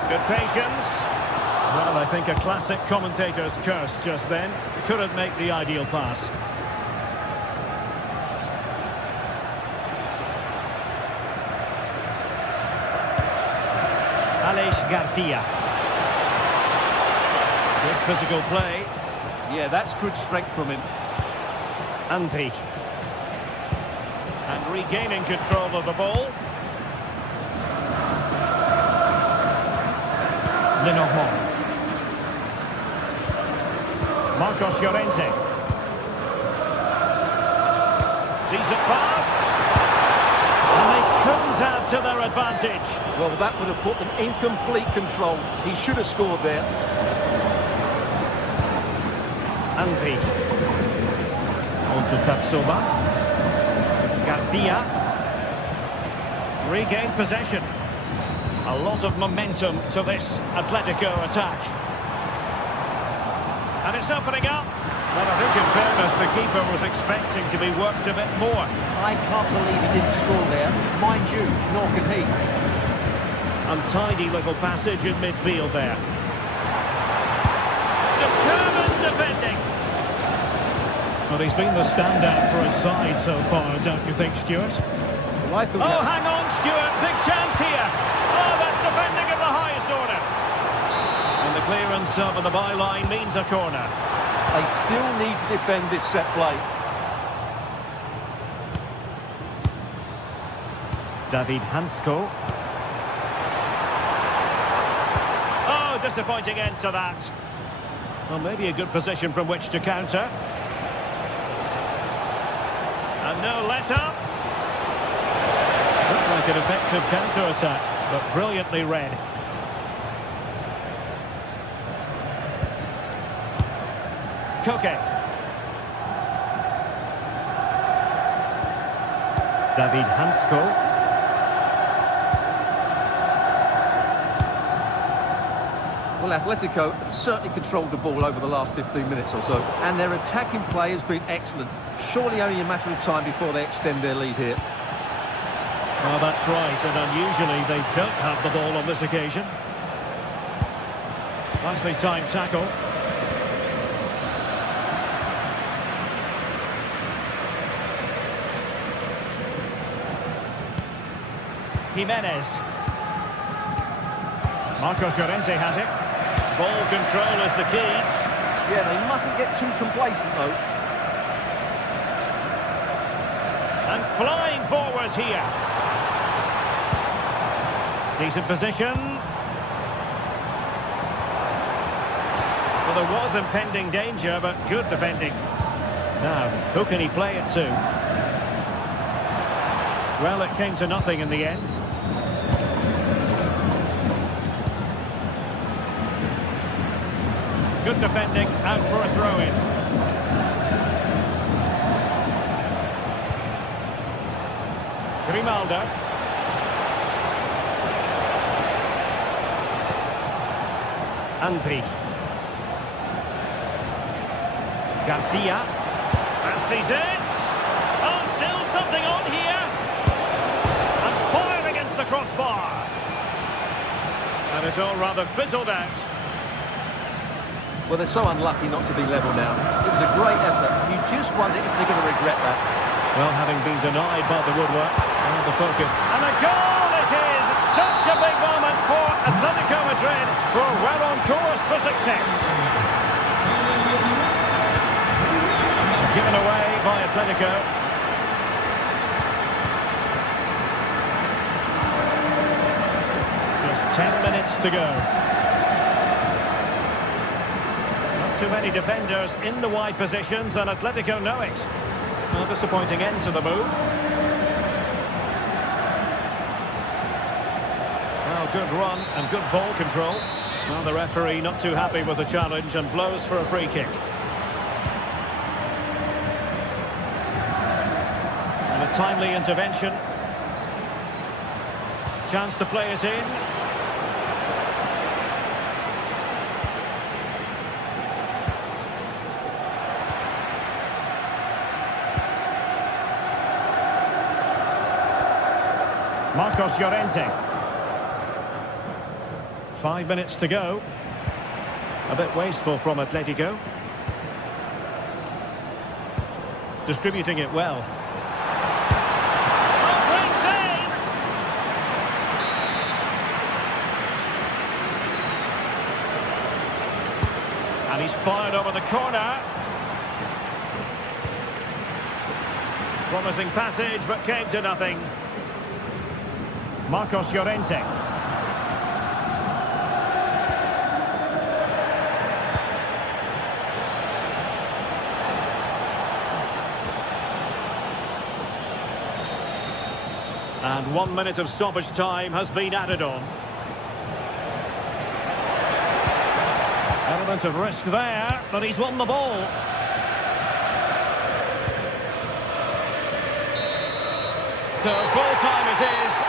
Good patience. Well, I think a classic commentator's curse just then. Couldn't make the ideal pass. Garcia. Good physical play. Yeah, that's good strength from him. Andri. And regaining control of the ball. Lenormand. Marcos Llorente. Decent pass. And they couldn't add to their advantage. Well, that would have put them in complete control. He should have scored there. Andri. On to Tatsuma. Garcia. Regained possession. A lot of momentum to this Atletico attack. And it's opening up. Well, I think in fairness, the keeper was expecting to be worked a bit more. I can't believe he didn't score there. Mind you, nor can he. Untidy little passage in midfield there. Determined defending. Well, he's been the standout for his side so far, don't you think, Stuart? Well, I thought Oh, hang on, Stuart. Big chance here. Oh, that's defending of the highest order. And the clearance over the byline means a corner. they still need to defend this set play. David Hansko. Oh, disappointing end to that. Well, maybe a good position from which to counter. And no let-up. Looks like an effective counter-attack, but brilliantly read. Koke. David Hansko. Well, Atletico have certainly controlled the ball over the last 15 minutes or so, and their attacking play has been excellent. Surely only a matter of time before they extend their lead here. Well, that's right, and unusually they don't have the ball on this occasion. Nicely timed tackle. Jimenez. Marcos Llorente has it. Ball control is the key. Yeah, they mustn't get too complacent, though. And flying forward here. Decent position. Well, there was impending danger, but good defending. Now, who can he play it to? Well, it came to nothing in the end. Good defending, out for a throw-in. Grimaldo. Andri. Garcia. Fancies it. Oh, still something on here. And fired against the crossbar. And it's all rather fizzled out. Well, they're so unlucky not to be level now. It was a great effort. You just wonder if they're going to regret that. Well, having been denied by the woodwork, and the focus. And a goal this is! Such a big moment for Atletico Madrid, who are well on course for success. Given away by Atletico. Just 10 minutes to go. Too many defenders in the wide positions, and Atletico know it. A disappointing end to the move. Well, good run and good ball control. Well, the referee not too happy with the challenge and blows for a free kick. And a timely intervention. Chance to play it in. Marcos Llorente. 5 minutes to go. A bit wasteful from Atletico. Distributing it well. Oh, great save! And he's fired over the corner. Promising passage, but came to nothing. Marcos Llorente. And 1 minute of stoppage time has been added on. Element of risk there, but he's won the ball. So full time it is.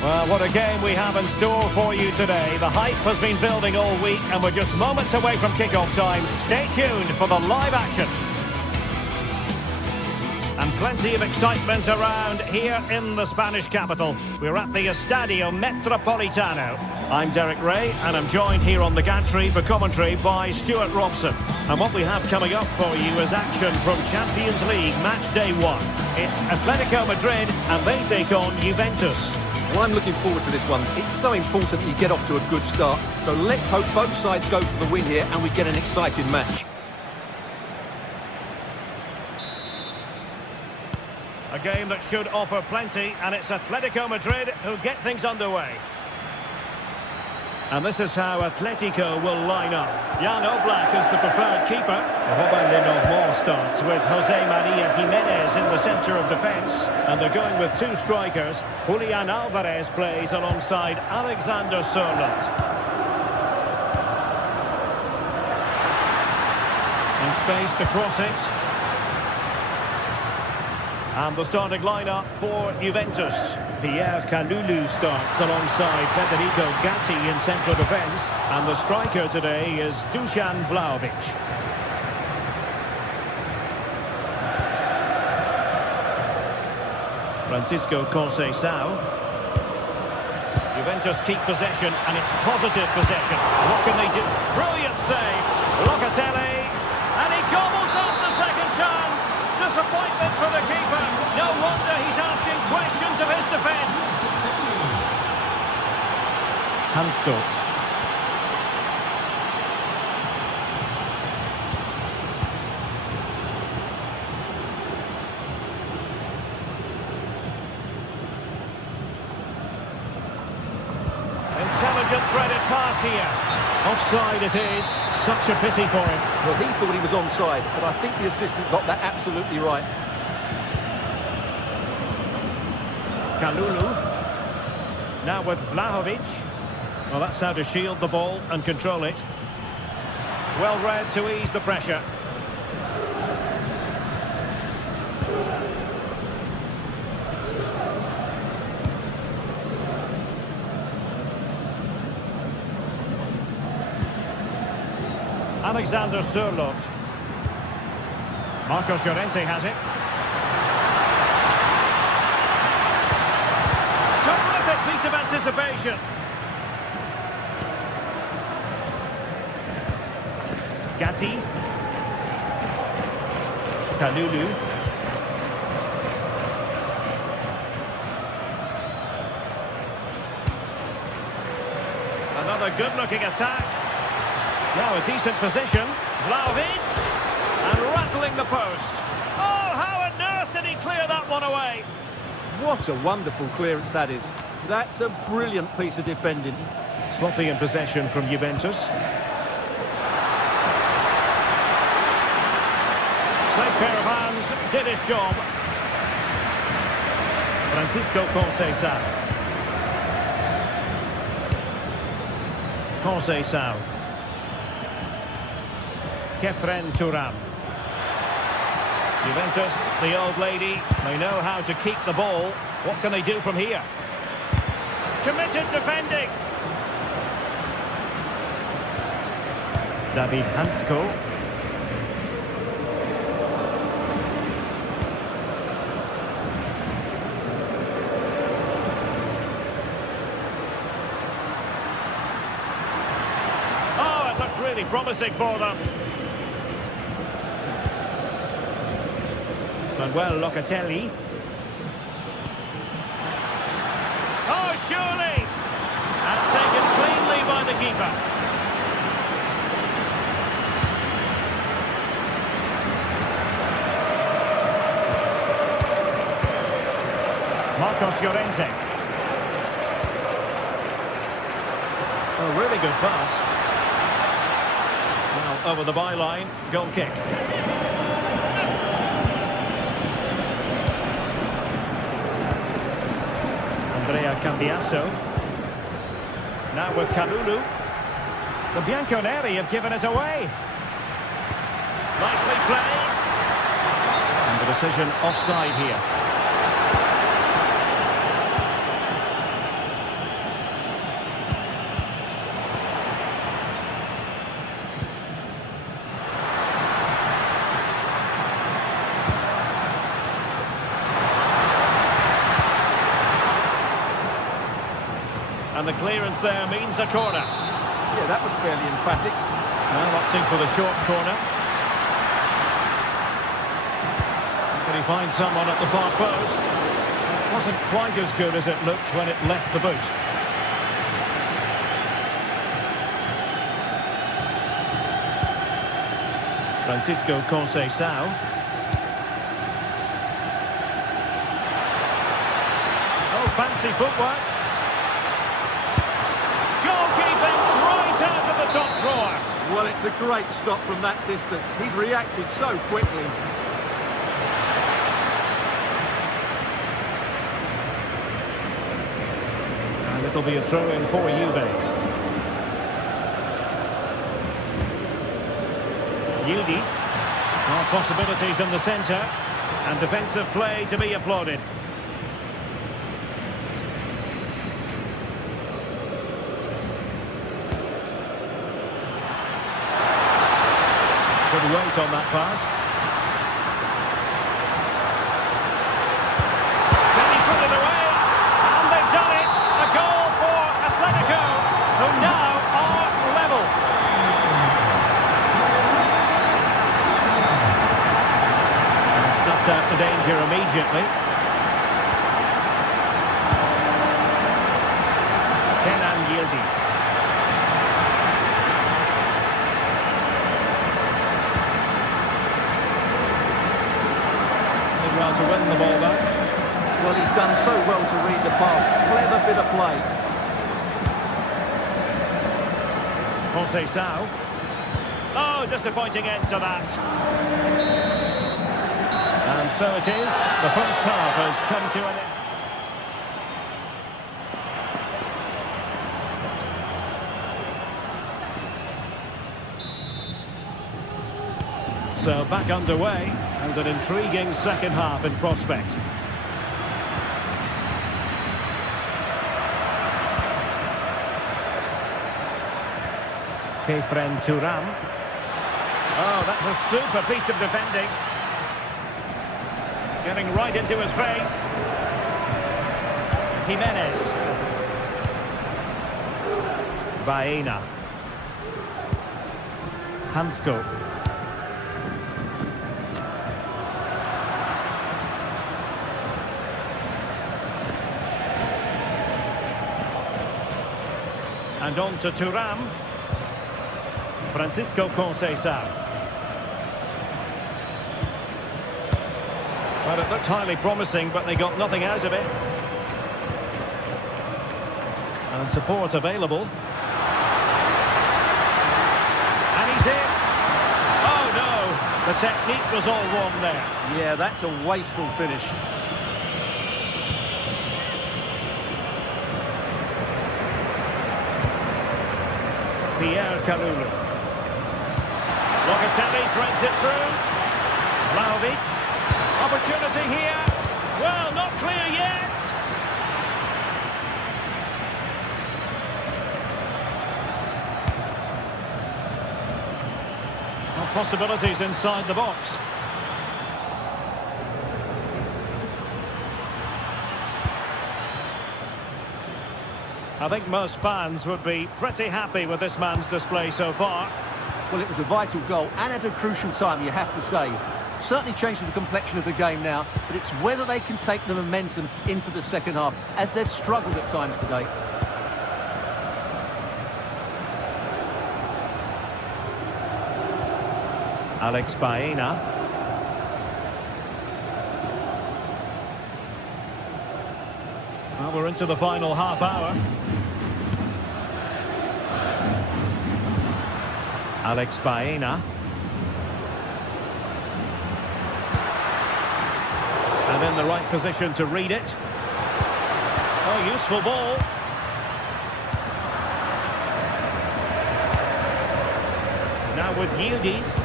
Well, what a game we have in store for you today. The hype has been building all week and we're just moments away from kickoff time. Stay tuned for the live action. And plenty of excitement around here in the Spanish capital. We're at the Estadio Metropolitano. I'm Derek Ray and I'm joined here on the gantry for commentary by Stuart Robson. And what we have coming up for you is action from Champions League match day 1. It's Atletico Madrid and they take on Juventus. Well, I'm looking forward to this one. It's so important that you get off to a good start. So let's hope both sides go for the win here and we get an exciting match. A game that should offer plenty, and it's Atletico Madrid who get things underway. And this is how Atletico will line up. Jan Oblak is the preferred keeper. Robin Lenormand starts with Jose Maria Jimenez in the centre of defence. And they're going with two strikers. Julian Alvarez plays alongside Alexander Sørloth. And space to cross it. And the starting lineup for Juventus. Pierre Kalulu starts alongside Federico Gatti in central defence. And the striker today is Dusan Vlahovic. Francisco Conceição. Juventus keep possession, and it's positive possession. What can they do? Brilliant save. Locatelli. And he gobbles up the second chance. Disappointment for the keeper. No wonder he's asking questions of his defence. Hansco. Intelligent threaded pass here. Offside it is. Such a pity for him. Well, he thought he was onside, but I think the assistant got that absolutely right. Kalulu. Now with Vlahovic. Well, that's how to shield the ball and control it. Well read to ease the pressure. Alexander Sørloth. Marcos Llorente has it. Terrific piece of anticipation. Gatti. Kalulu. And Another good-looking attack. Now a decent position. Vlahovic. And rattling the post. Oh, how on earth did he clear that one away? What a wonderful clearance that is. That's a brilliant piece of defending. Sloppy in possession from Juventus. Safe pair of hands, did his job. Francisco Conceição. Conceição. Kefren Turam. Juventus, the old lady, they know how to keep the ball. What can they do from here? Committed defending. David Hansko. Oh, it looked really promising for them. Manuel Locatelli. Oh, surely! And taken cleanly by the keeper. Marcos Llorente. A really good pass. Now over the byline, goal kick. Andrea Cambiasso. Now with Kalulu. The Bianconeri have given us away. Nicely played. And the decision offside here. And the clearance there means a corner. Yeah, that was fairly emphatic. Now opting for the short corner. Can he find someone at the far post? It wasn't quite as good as it looked when it left the boot. Francisco Conceição. Oh, fancy footwork. Top drawer. Well, it's a great stop from that distance. He's reacted so quickly. And it'll be a throw-in for Juve. Yildiz. More possibilities in the centre. And defensive play to be applauded. Good weight on that pass. Can he put it away? And they've done it! A goal for Atletico, who now are level. And snuffed out the danger immediately. Kenan Yildiz. To win the ball back. Well, he's done so well to read the pass. Clever bit of play. Conceição. Oh, disappointing end to that. And so it is. The first half has come to an end. So back underway. And an intriguing second half in prospect. Kefren Turam. Oh, that's a super piece of defending. Getting right into his face. Jimenez. Baena. Hansko. And on to Thuram. Francisco Conceição. Well, it looked highly promising, but they got nothing out of it. And support available. And he's in. Oh, no. The technique was all wrong there. Yeah, that's a wasteful finish. Pierre Kalulu. Locatelli threads it through. Vlahovic. Opportunity here. Well, not clear yet. Possibilities inside the box. I think most fans would be pretty happy with this man's display so far. Well, it was a vital goal and at a crucial time, you have to say. Certainly changes the complexion of the game now, but it's whether they can take the momentum into the second half, as they've struggled at times today. Alex Baena. Well, we're into the final half hour. Alex Baena. And in the right position to read it. Oh, useful ball. Now with Yildiz.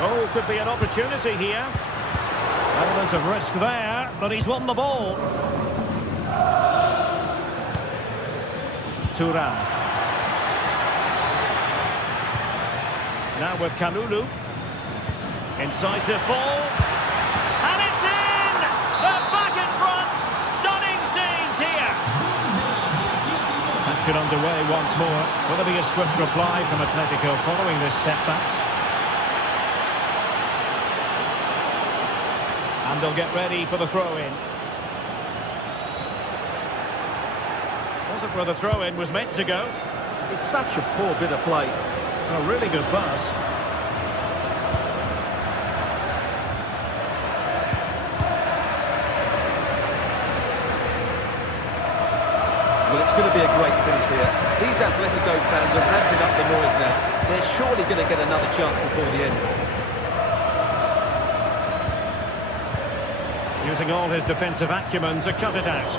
Oh, could be an opportunity here. Element of risk there, but he's won the ball. Thuram. Now with Kalulu. Incisive ball. And it's in! They're back in front! Stunning scenes here! Action underway once more. Will there be a swift reply from Atletico following this setback? And they'll get ready for the throw-in. Wasn't where the throw-in was meant to go. It's such a poor bit of play. A really good pass. Well, it's going to be a great finish here. These Atletico fans are ramping up the noise now. They're surely going to get another chance before the end. Using all his defensive acumen to cut it out.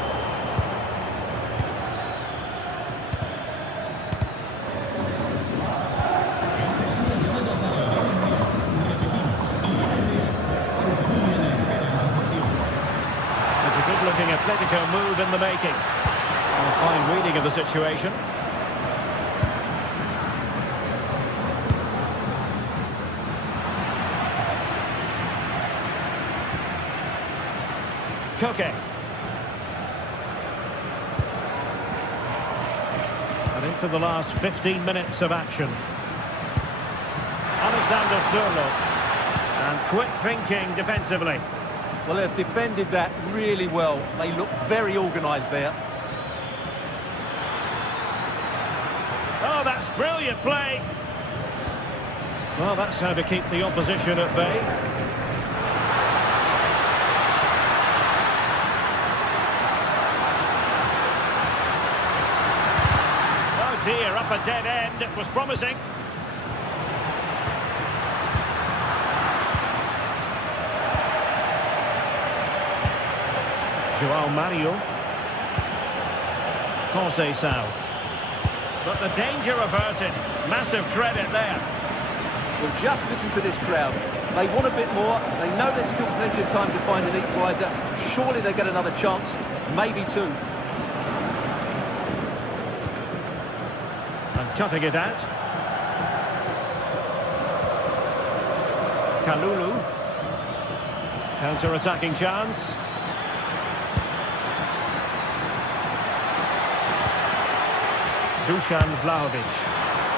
It's a good-looking Atletico move in the making. A fine reading of the situation. Koke. And into the last 15 minutes of action. Alexander Sørloth. And quick thinking defensively. Well, they've defended that really well. They look very organised there. Oh, that's brilliant play. Well, that's how to keep the opposition at bay. Oh dear, up a dead end. It was promising. João Mario. Conceição. But the danger averted. Massive credit there. Well, just listen to this crowd. They want a bit more. They know there's still plenty of time to find an equaliser. Surely they'll get another chance. Maybe two. And cutting it out. Kalulu. Counter-attacking chance. Dusan Vlahovic.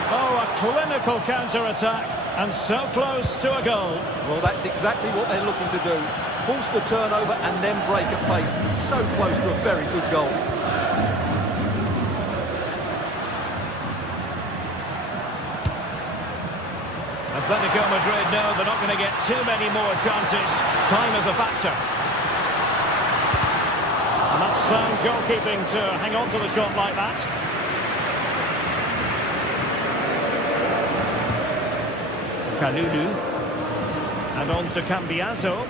Oh, a clinical counter-attack, and so close to a goal. Well, that's exactly what they're looking to do. Force the turnover and then break at pace. So close to a very good goal. Atletico Madrid know they're not going to get too many more chances. Time is a factor. And that's sound goalkeeping to hang on to the shot like that. Kalulu. And on to Cambiaso.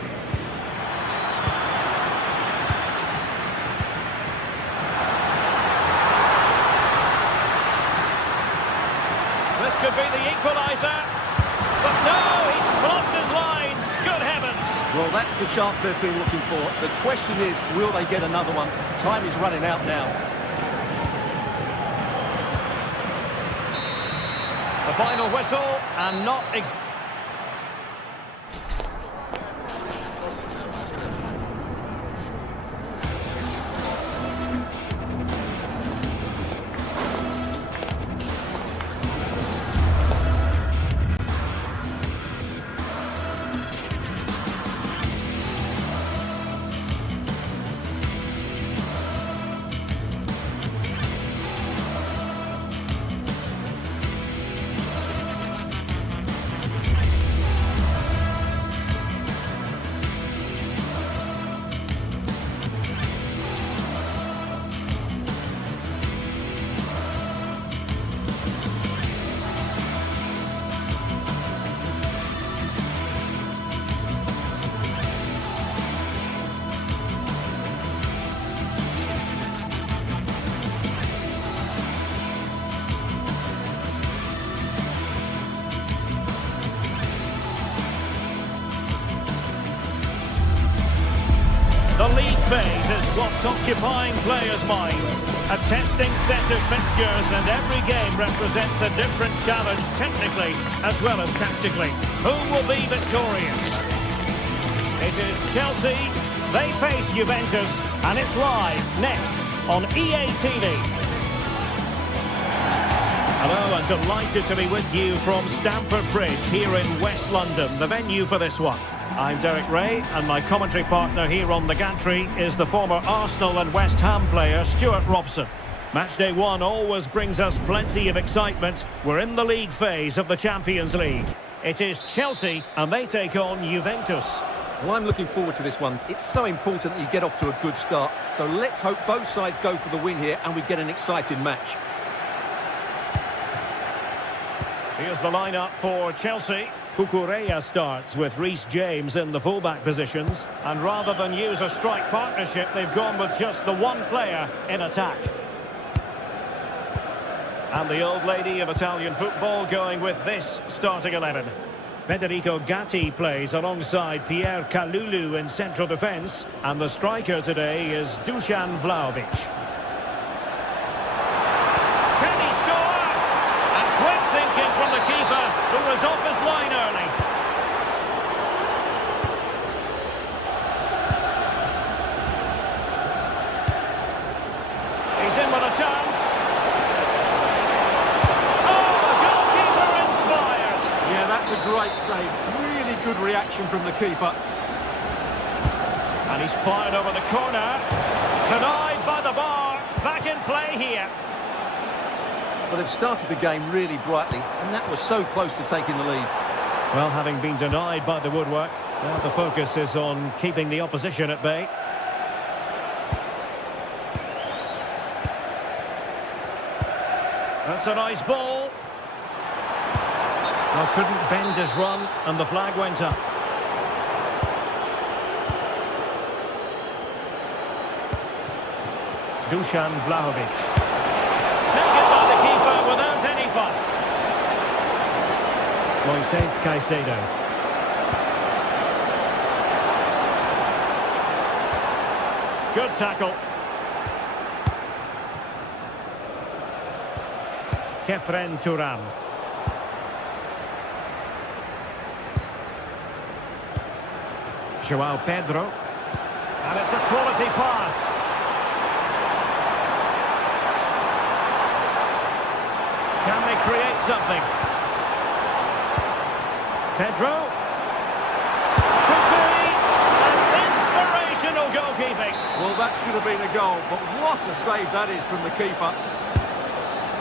This could be the equaliser. But no, he's crossed his lines. Good heavens. Well, that's the chance they've been looking for. The question is, will they get another one? Time is running out now. The final whistle, and not the league phase is what's occupying players' minds. A testing set of fixtures, and every game represents a different challenge technically as well as tactically. Who will be victorious? It is Chelsea. They face Juventus, and it's live next on EA TV. Hello, and delighted to be with you from Stamford Bridge here in West London, the venue for this one. I'm Derek Ray, and my commentary partner here on the gantry is the former Arsenal and West Ham player Stuart Robson. Matchday 1 always brings us plenty of excitement. We're in the league phase of the Champions League. It is Chelsea, and they take on Juventus. Well, I'm looking forward to this one. It's so important that you get off to a good start. So let's hope both sides go for the win here and we get an exciting match. Here's the lineup for Chelsea. Cucurella starts with Reece James in the fullback positions, and rather than use a strike partnership, they've gone with just the one player in attack. And the old lady of Italian football going with this starting 11. Federico Gatti plays alongside Pierre Kalulu in central defence, and the striker today is Dusan Vlahovic. Can he score? And quick thinking from the keeper, who was off his line early. He's in with a chance. Oh, the goalkeeper inspired. Yeah, that's a great save. Really good reaction from the keeper. And he's fired over the corner. Denied by the bar. Back in play here. Well, they've started the game really brightly, and that was so close to taking the lead. Well, having been denied by the woodwork, now the focus is on keeping the opposition at bay. That's a nice ball. Well, couldn't bend his run, and the flag went up. Dusan Vlahovic. Taken by the keeper without any fuss. Moises Caicedo. Good tackle. Kefren Turan. Joao Pedro. And it's a quality pass. Can they create something? Pedro. Could be. And That should have been a goal, but what a save that is from the keeper.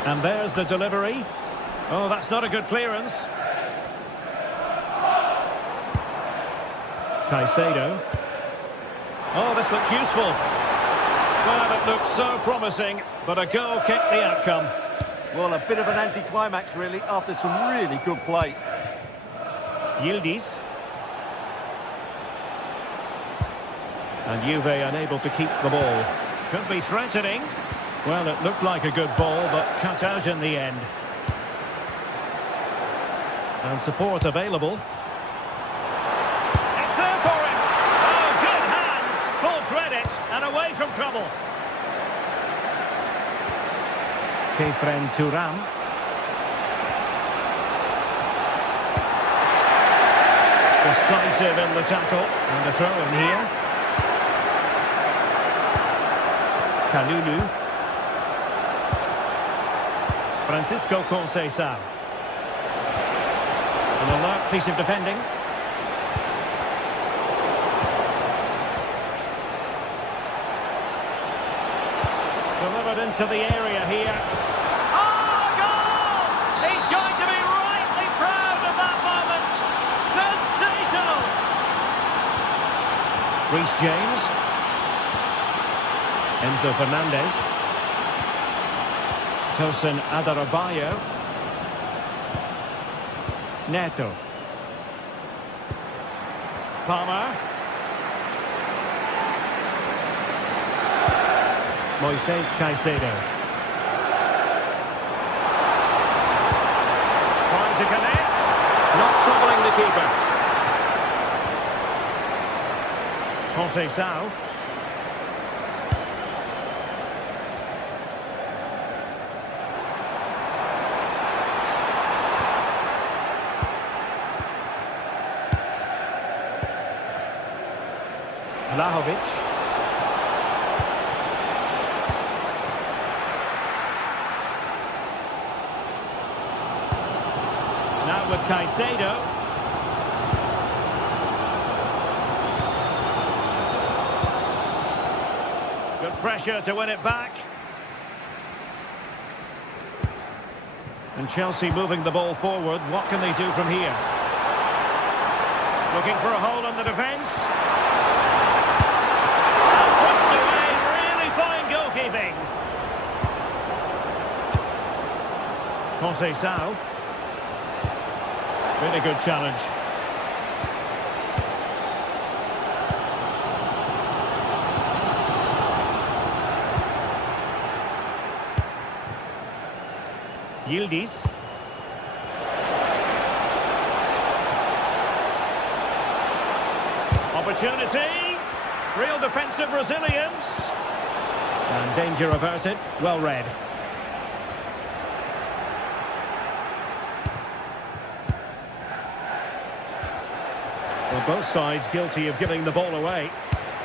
And there's the delivery. Oh, that's not a good clearance. Caicedo. Oh, this looks useful. Well, it looked so promising, but a goal kicked the outcome. Well, a bit of an anticlimax, really, after some really good play. Yildiz. And Juve unable to keep the ball. Could be threatening. Well, it looked like a good ball, but cut out in the end. And support available. It's there for him. Oh, good hands. Full credit and away from trouble. Kefren Turam. Decisive in the tackle. And a throw in here. Kalulu. Francisco Conceição. An alert piece of defending. Delivered into the area here. Oh, goal! He's going to be rightly proud of that moment. Sensational! Reece James. Enzo Fernandez. Tosin Adarabioyo. Neto. Palmer. Moises Caicedo. Trying to connect. Not troubling the keeper. Conceição. Vlahovic. Now with Caicedo. Good pressure to win it back. And Chelsea moving the ball forward. What can they do from here? Looking for a hole in the defence. Goalkeeping. Conceição. Really good challenge. Yildiz. Opportunity. Real defensive resilience. And danger averted, well read. Well, both sides guilty of giving the ball away.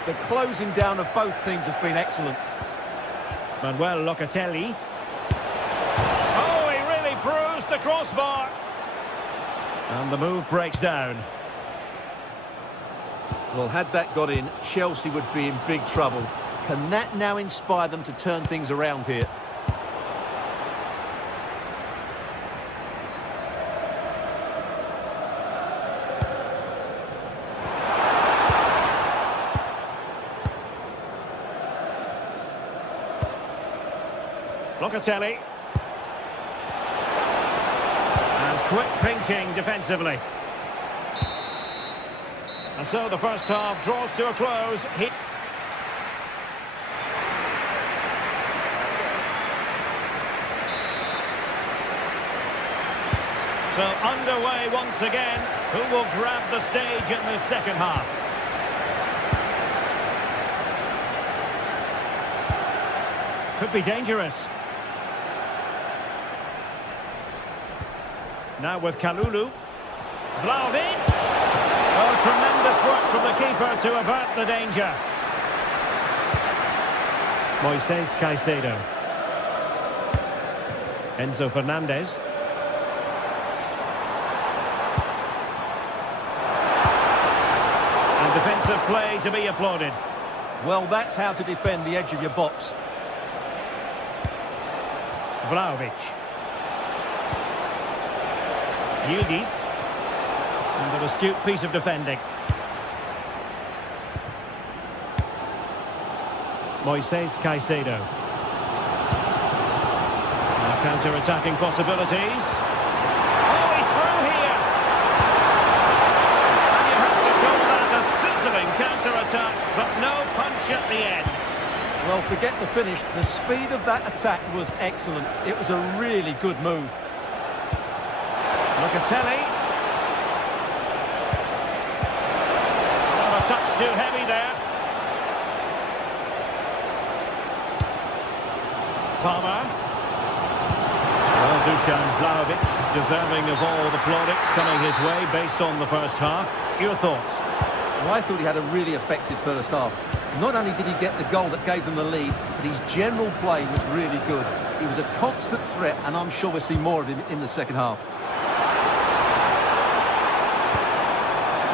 The closing down of both teams has been excellent. Manuel Locatelli. Oh, he really bruised the crossbar. And the move breaks down. Well, had that got in, Chelsea would be in big trouble. Can that now inspire them to turn things around here? Locatelli. And quick thinking defensively. And so the first half draws to a close. So underway once again. Who will grab the stage in the second half? Could be dangerous. Now with Kalulu. Vlahovic. Oh, tremendous work from the keeper to avert the danger. Moises Caicedo. Enzo Fernandez. And defensive play to be applauded. Well, that's how to defend the edge of your box. Vlahovic. Yildiz. And an astute piece of defending. Moises Caicedo. Counter-attacking possibilities. Oh, he's through here! And you have to call that a sizzling counter-attack, but no punch at the end. Well, forget the finish. The speed of that attack was excellent. It was a really good move. Locatelli. Not a touch too heavy there. Palmer. Well, Dusan Vlahovic deserving of all the plaudits coming his way based on the first half. Your thoughts? Well, I thought he had a really effective first half. Not only did he get the goal that gave them the lead, but his general play was really good. He was a constant threat, and I'm sure we'll see more of him in the second half.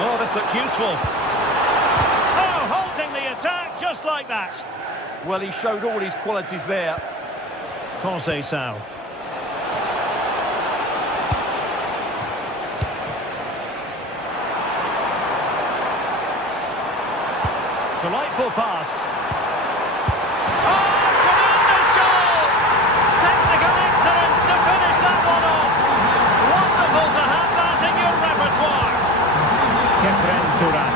Oh, this looks useful. Oh, halting the attack just like that. Well, he showed all his qualities there. Conceição. Delightful pass. Oh, tremendous goal! Technical excellence to finish that one off. Wonderful to have that in your repertoire. Kefren Turan.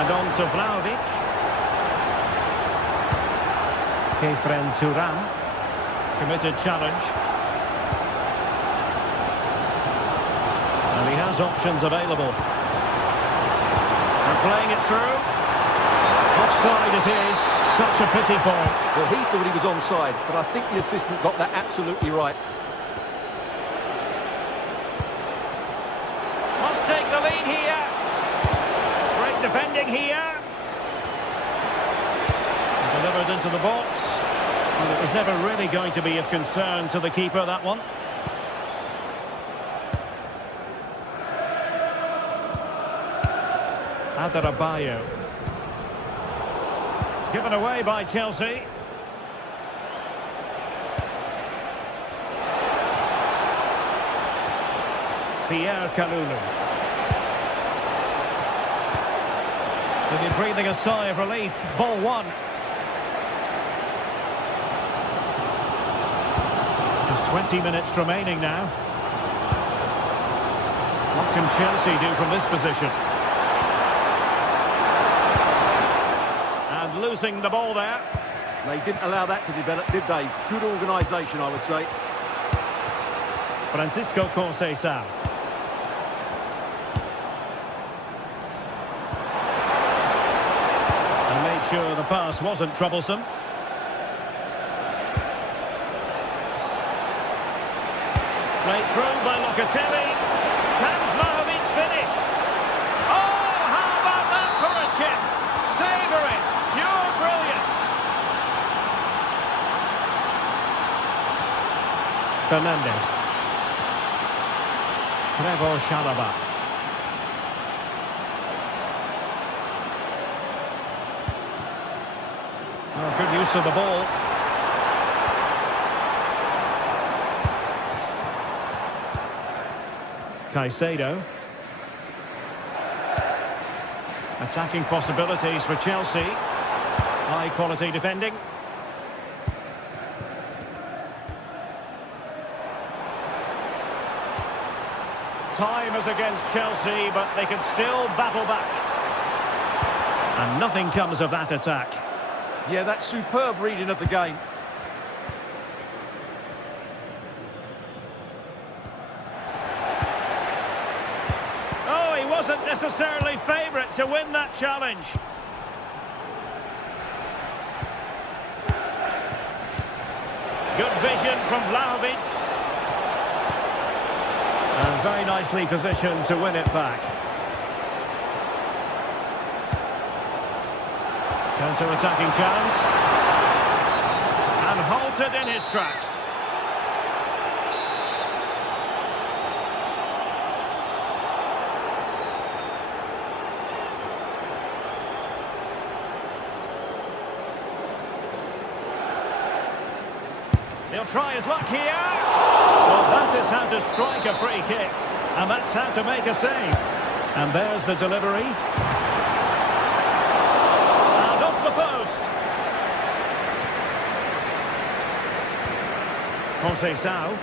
And on to Vlahovic. Kefren Turan. Committed challenge. And he has options available. And playing it through. Offside it is. Such a pity for him. Well, he thought he was onside, but I think the assistant got that absolutely right. Must take the lead here. Great defending here. Delivered into the box. And it was never really going to be of concern to the keeper, that one. Adarabioyo. Given away by Chelsea. Pierre Kalulu. Maybe breathing a sigh of relief. Ball one. Just 20 minutes remaining now. What can Chelsea do from this position? And losing the ball there. They didn't allow that to develop, did they? Good organisation, I would say. Francisco Conceição. And made sure the pass wasn't troublesome. Played through by Locatelli. Can Vlahovic finish? Oh, how about that for a chip? Savour it. Pure brilliance. Fernandes. Trevor Chalobah. Oh, good use of the ball. Caicedo. Attacking possibilities for Chelsea. High quality defending. Time is against Chelsea, but they can still battle back. And nothing comes of that attack. Yeah, that's superb reading of the game. Oh, he wasn't necessarily favourite to win that challenge. Good vision from Vlahovic. And very nicely positioned to win it back. Counter-attacking chance. And halted in his tracks. He'll try his luck here. Well, that is how to strike a free kick. And that's how to make a save. And there's the delivery. And off the post. Conceição.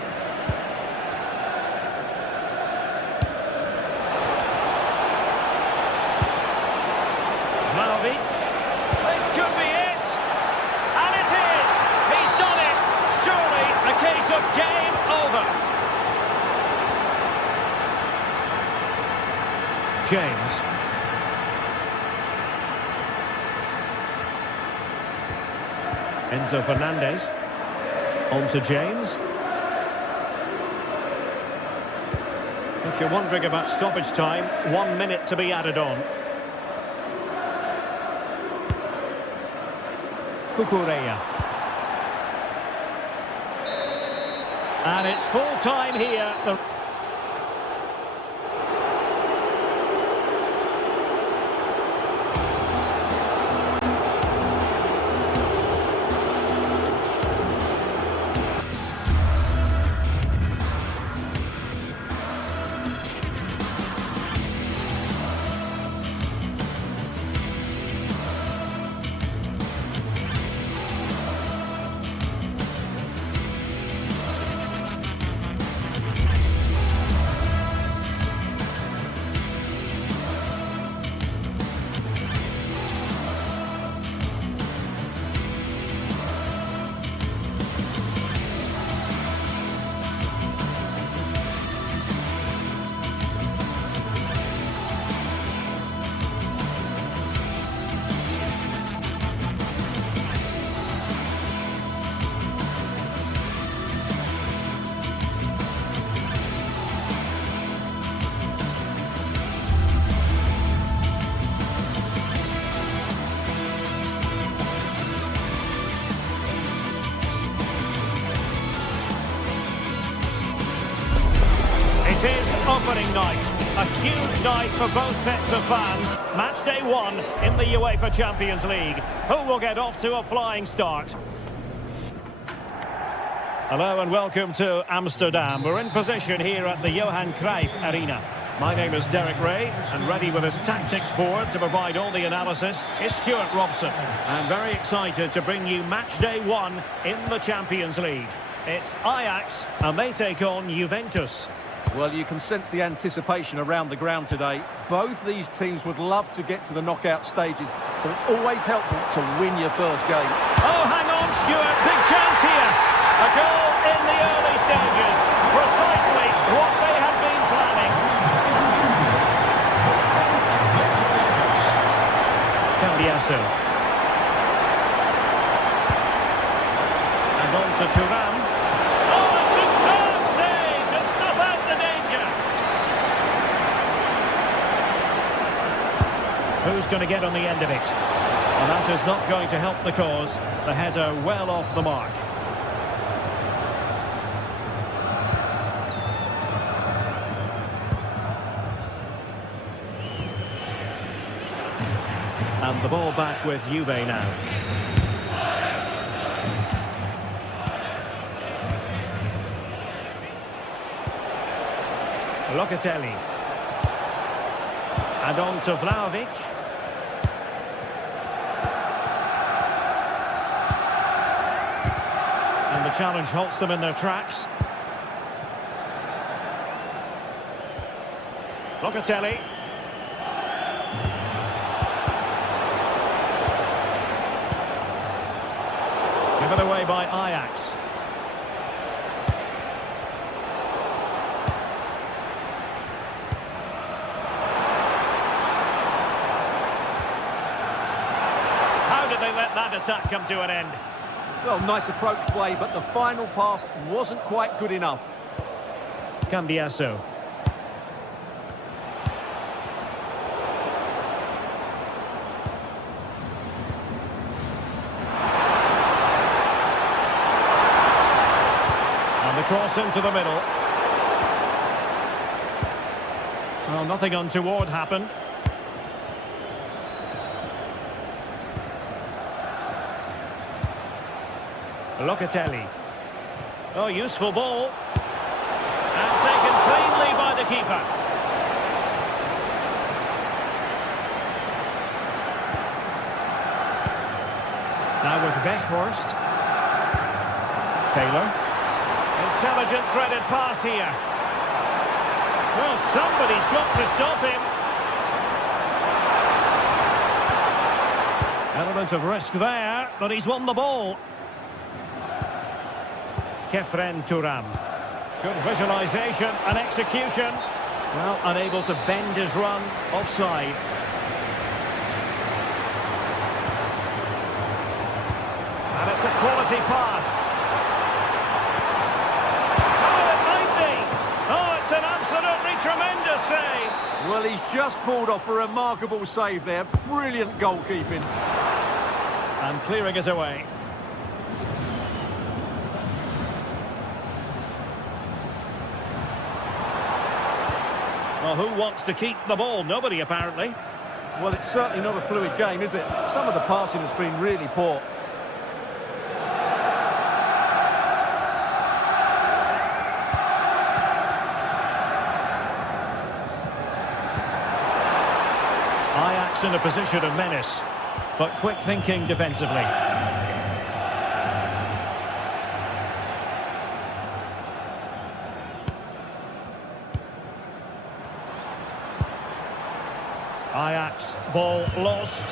Vlahovic. This could be it. And it is. He's done it. Surely a case of game over. James. Enzo Fernandez. On to James. If you're wondering about stoppage time, 1 minute to be added on. Cucurella. And it's full time here. It is opening night, a huge night for both sets of fans. Match day 1 in the UEFA Champions League. Who will get off to a flying start? Hello and welcome to Amsterdam. We're in position here at the Johan Cruyff Arena. My name is Derek Ray, and ready with his tactics board to provide all the analysis is Stuart Robson. I'm very excited to bring you match day 1 in the Champions League. It's Ajax, and they take on Juventus. Well, you can sense the anticipation around the ground today. Both these teams would love to get to the knockout stages, so it's always helpful to win your first game. Oh, hang on, Stuart. Big chance here. A goal in the early stages. Precisely what they had been planning. Cambiasso. And on to Thuram. Oh, a superb save to snuff out the danger. Who's going to get on the end of it? And that is not going to help the cause. The header well off the mark. And the ball back with Juve now. Locatelli. And on to Vlahovic. And the challenge halts them in their tracks. Locatelli. Given away by Ajax. How did they let that attack come to an end? Well, nice approach play, but the final pass wasn't quite good enough. Cambiasso. Cross into the middle. Well, nothing untoward happened. Locatelli. Oh, useful ball. And taken cleanly by the keeper. Now with Weghorst. Taylor. Intelligent threaded pass here. Well, somebody's got to stop him. Element of risk there, but he's won the ball. Kefren Turam. Good visualisation and execution. Well, unable to bend his run offside. And it's a quality pass. Oh, it might be. Oh, it's an absolutely tremendous save. Well, he's just pulled off a remarkable save there. Brilliant goalkeeping. And clearing it away. Well, who wants to keep the ball? Nobody, apparently. Well, it's certainly not a fluid game, is it? Some of the passing has been really poor. Ajax in a position of menace, but quick thinking defensively. Ajax, ball lost.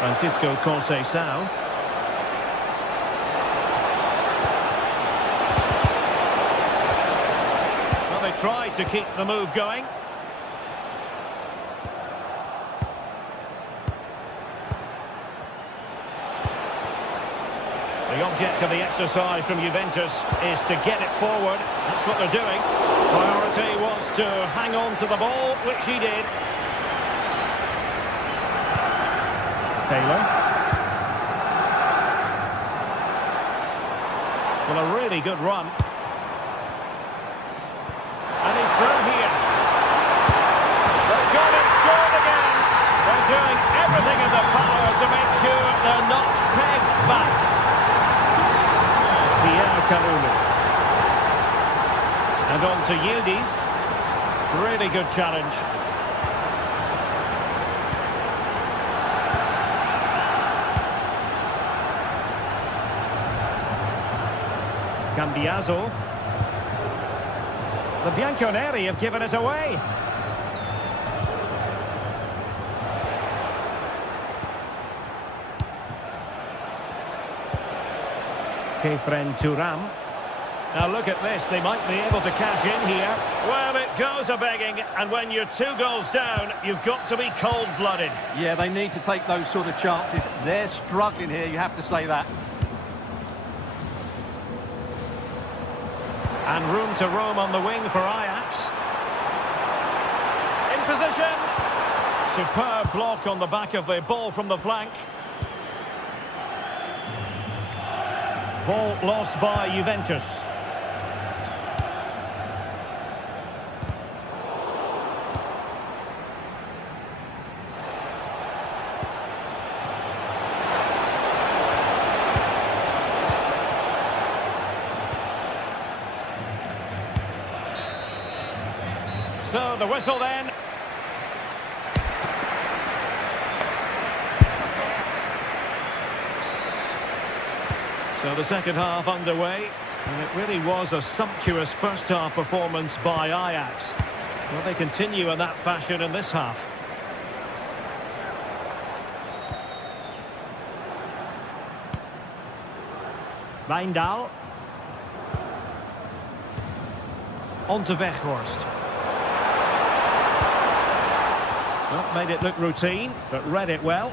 Francisco Conceição. Well, they tried to keep the move going. The object of the exercise from Juventus is to get it forward. That's what they're doing. Priority was to hang on to the ball, which he did. Taylor. Well, a really good run. And he's through here. They've got it, scored again. They're doing everything in their power to make sure they're not pegged back. Kalulu. And on to Yildiz. Really good challenge. Cambiaso. The Bianconeri have given it away. Kefren Turam. Now look at this, they might be able to cash in here. Well, it goes a-begging, and when you're 2 goals down, you've got to be cold-blooded. Yeah, they need to take those sort of chances. They're struggling here, you have to say that. And room to roam on the wing for Ajax. In position. Superb block on the back of the ball from the flank. Ball lost by Juventus. So the whistle then. So the second half underway, and it really was a sumptuous first half performance by Ajax. Will they continue in that fashion in this half? Wijndal. On to Weghorst. Well, made it look routine, but read it well.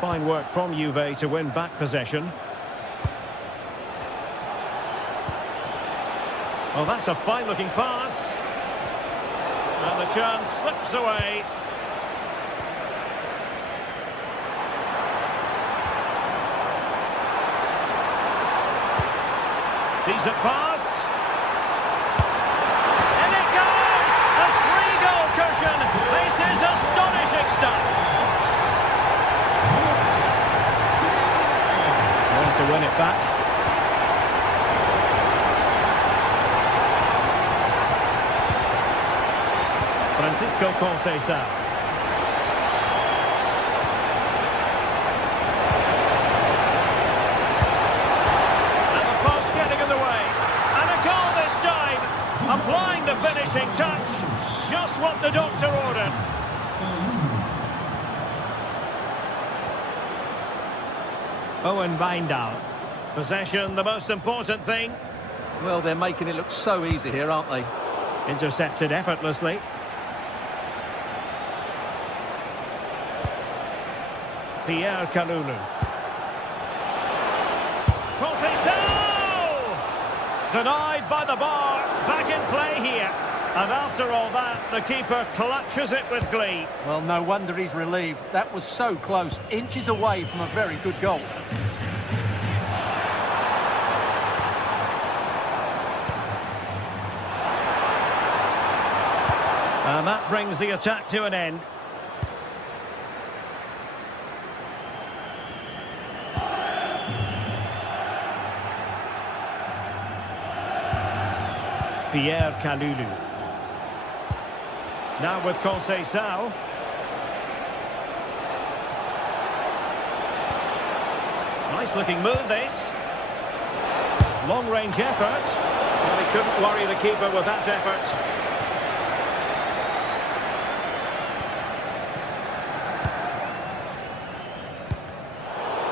Fine work from Juve to win back possession. Oh, that's a fine-looking pass. And the chance slips away. Decent pass. And it goes! A 3-goal cushion. This is astonishing stuff. Going to win it back. Francisco Conceição. And the post getting in the way. And a goal this time. Applying the finishing touch. Just what the doctor ordered. Owen Wijndal. Possession, the most important thing. Well, they're making it look so easy here, aren't they? Intercepted effortlessly. Pierre Kalulu. Conceição! Denied by the bar. Back in play here. And after all that, the keeper clutches it with glee. Well, no wonder he's relieved. That was so close, inches away from a very good goal. And that brings the attack to an end. Pierre Kalulu. Now with Conceição. Nice looking move this. Long range effort. Well, he couldn't worry the keeper with that effort.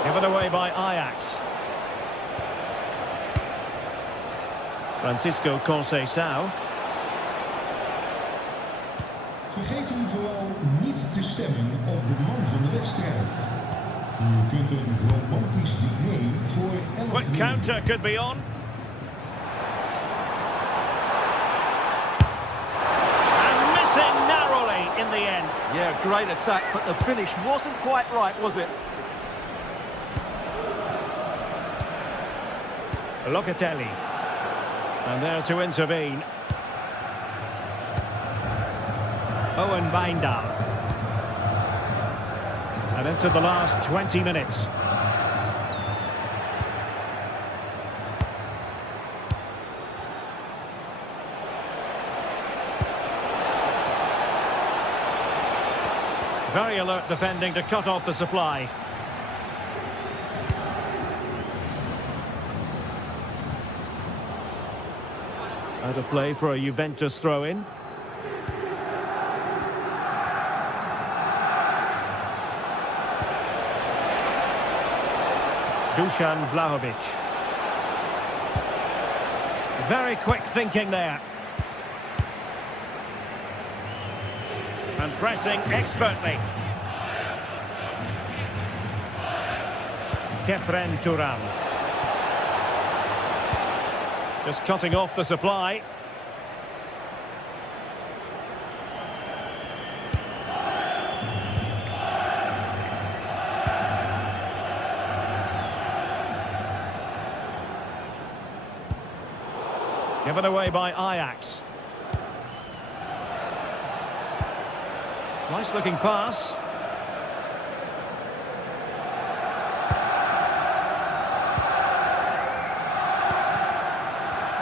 Given away by Ajax. Francisco Conceição. Vergeet u vooral niet te stemmen op de man van de wedstrijd. U kunt een romantisch diner voor 11 Quick counter could be on. And missing narrowly in the end. Yeah, great attack, but the finish wasn't quite right, was it? Locatelli. And there to intervene. Owen Wijndal. And into the last 20 minutes. Very alert defending to cut off the supply. Out of play for a Juventus throw-in. Dusan Vlahovic. Very quick thinking there. And pressing expertly. Kefren Turan. Just cutting off the supply. Given away by Ajax. Nice looking pass.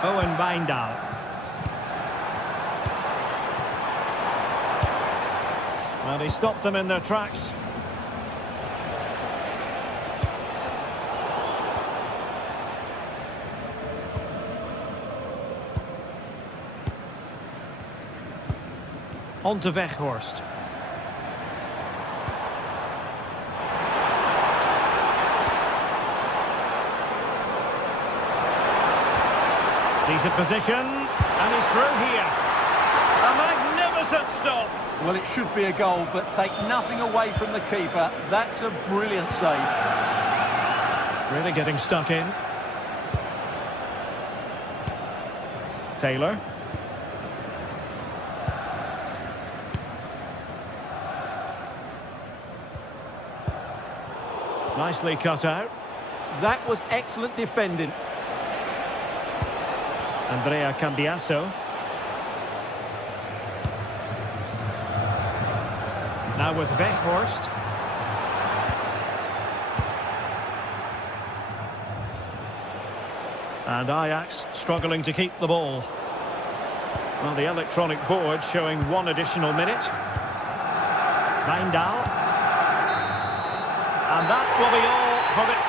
Owen Wijndal. And he stopped them in their tracks. On to Weghorst. Decent position, and he's through here. A magnificent stop. Well, it should be a goal, but take nothing away from the keeper. That's a brilliant save. Really getting stuck in. Taylor. Nicely cut out. That was excellent defending. Andrea Cambiaso. Now with Weghorst. And Ajax struggling to keep the ball. Well, the electronic board showing 1 additional minute. Wijndal. And that will be all for the...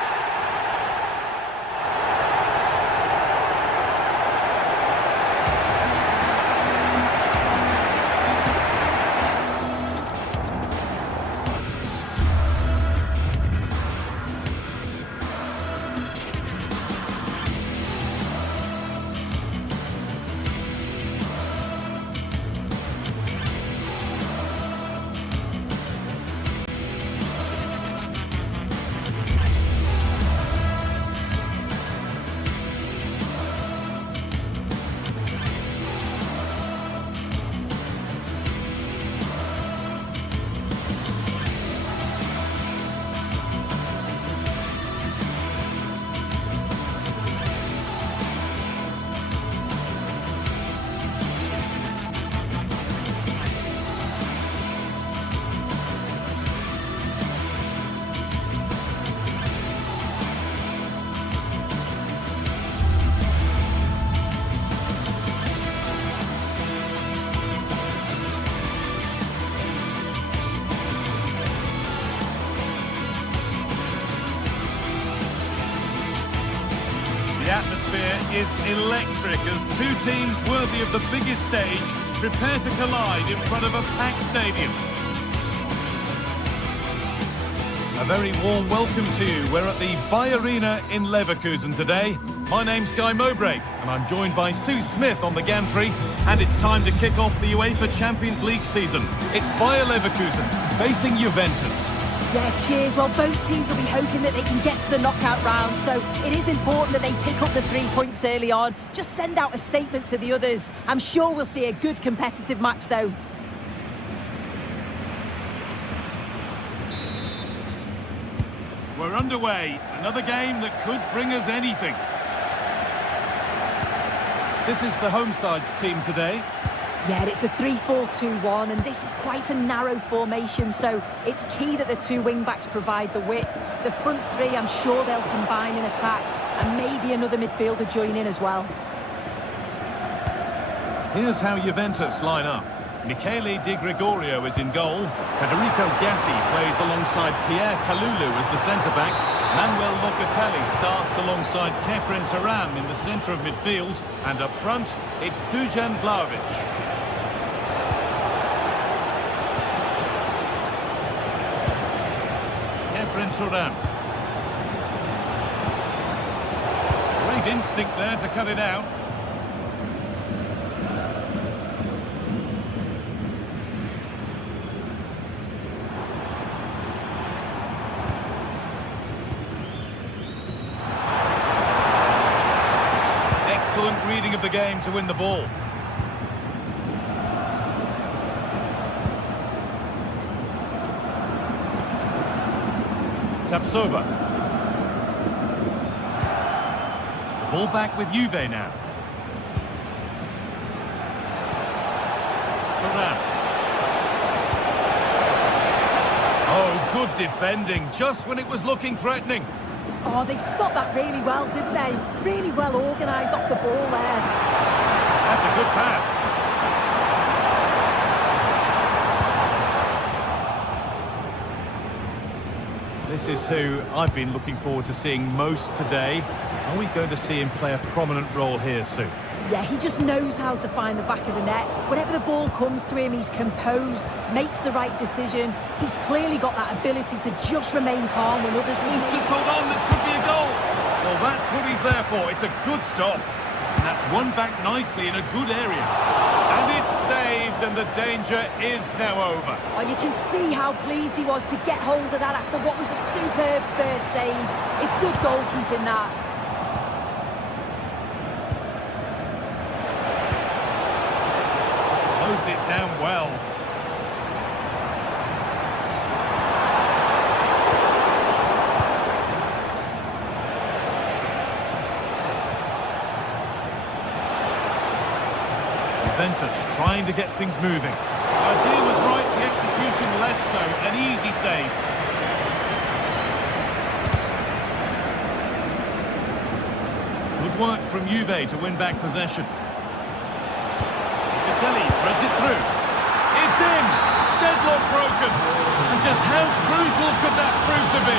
The atmosphere is electric as two teams worthy of the biggest stage prepare to collide in front of a packed stadium. A very warm welcome to you. We're at the Bay Arena in Leverkusen today. My name's Guy Mowbray and I'm joined by Sue Smith on the gantry, and it's time to kick off the UEFA Champions League season. It's Bayer Leverkusen facing Juventus. Yeah, cheers. Well, both teams will be hoping that they can get to the knockout round, so it is important that they pick up the 3 points early on. Just send out a statement to the others. I'm sure we'll see a good competitive match, though. We're underway. Another game that could bring us anything. This is the home side's team today. Yeah, it's a 3-4-2-1, and this is quite a narrow formation, so it's key that the two wing-backs provide the width. The front three, I'm sure they'll combine in attack, and maybe another midfielder join in as well. Here's how Juventus line up. Michele Di Gregorio is in goal. Federico Gatti plays alongside Pierre Kalulu as the centre-backs. Manuel Locatelli starts alongside Kefren Turam in the centre of midfield. And up front, it's Dusan Vlahovic. Kefren Turam. Great instinct there to cut it out. Excellent reading of the game to win the ball. Tapsoba. The ball back with Juve now. Turam. Oh, good defending, just when it was looking threatening. Oh, they stopped that really well, didn't they? Really well organised off the ball there. That's a good pass. This is who I've been looking forward to seeing most today. Are we going to see him play a prominent role here, Sue? Yeah, he just knows how to find the back of the net. Whenever the ball comes to him, he's composed, makes the right decision. He's clearly got that ability to just remain calm when others... Just hold on, this could be a goal. Well, that's what he's there for. It's a good stop. And that's won back nicely in a good area. And it's saved, and the danger is now over. Oh, you can see how pleased he was to get hold of that after what was a superb first save. It's good goalkeeping, that. Closed it down well. Juventus trying to get things moving. The idea was right, the execution less so. An easy save. Good work from Juve to win back possession. Vitelli threads it through. It's in! Deadlock broken. And just how crucial could that prove to be?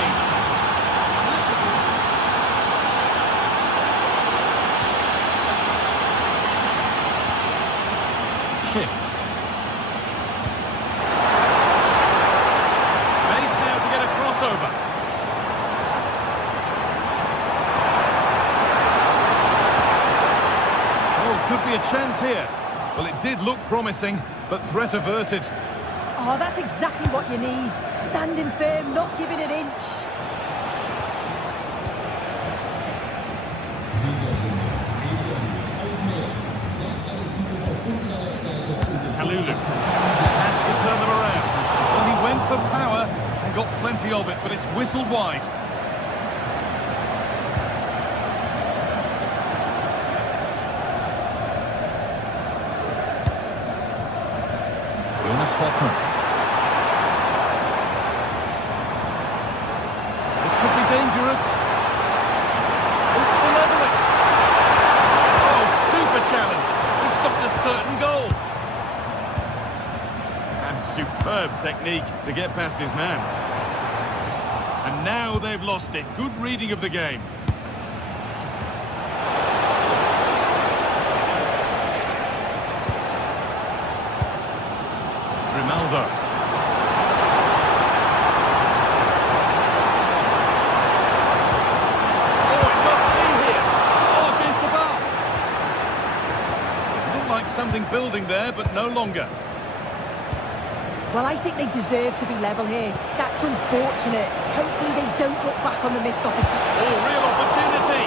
Chip. Space now to get a crossover. Oh, could be a chance here. Well, it did look promising, but threat averted. Oh, that's exactly what you need. Standing firm, not giving an inch. Kalulu has to turn them around. Well, he went for power and got plenty of it, but it's whistled wide. Hoffman. This could be dangerous. This to level it. Oh, super challenge. He stopped a certain goal. And superb technique to get past his man. And now they've lost it. Good reading of the game. Ronaldo. Oh, it must be here. Oh, against the bar. It looked like something building there, but no longer. Well, I think they deserve to be level here. That's unfortunate. Hopefully they don't look back on the missed opportunity. Oh, real opportunity.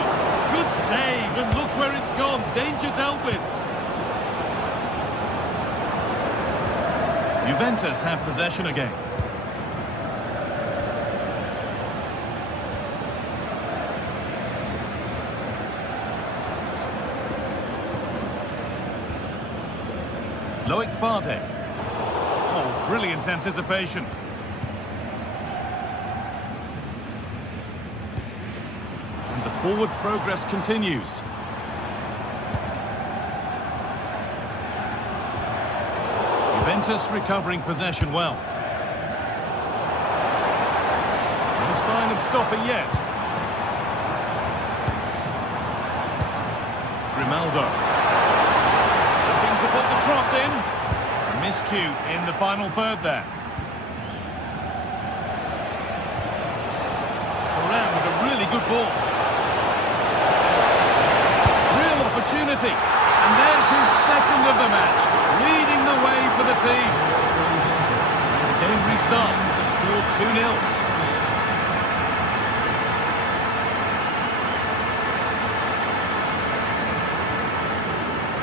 Good save, and look where it's gone. Danger dealt with. Juventus have possession again. Loic Bardet. Oh, brilliant anticipation. And the forward progress continues. Juventus recovering possession well. No sign of stopping yet. Grimaldo. Looking to put the cross in. A miscue in the final third there. Thuram with a really good ball. Real opportunity. And there's his second of the match, leading the way for the team. And the game restarts with the score 2-0.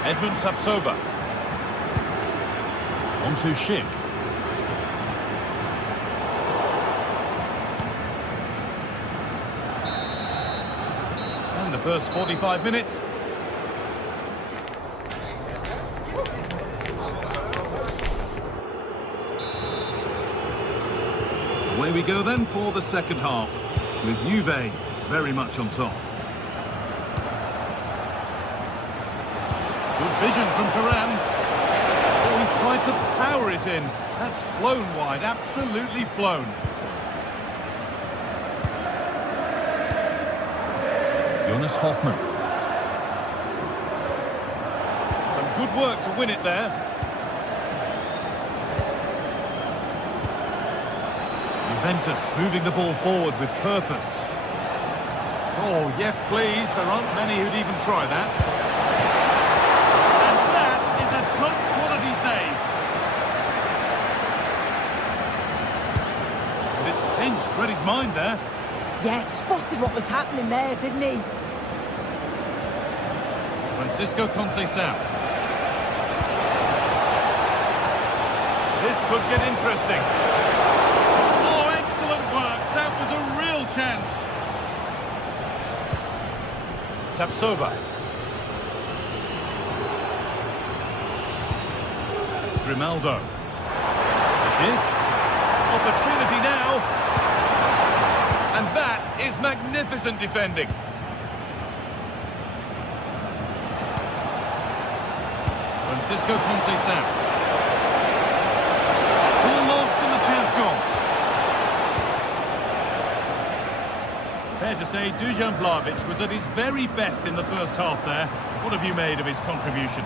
Edmund Tapsoba. On to Schick. And the first 45 minutes. Away we go then for the second half, with Juve very much on top. Good vision from Thuram. Oh, he tried to power it in. That's flown wide, absolutely flown. Jonas Hoffmann. Some good work to win it there. Juventus moving the ball forward with purpose. Oh, yes, please. There aren't many who'd even try that. And that is a top-quality save. But it's pinched Reddy's mind there. Yeah, spotted what was happening there, didn't he? Francisco Conceição. This could get interesting. Oh, excellent work. That was a real chance. Grimaldo. Schick. Opportunity now. And that is magnificent defending. Francisco Conceição. Ball lost and the chance gone. Fair to say, Dusan Vlahovic was at his very best in the first half there. What have you made of his contribution?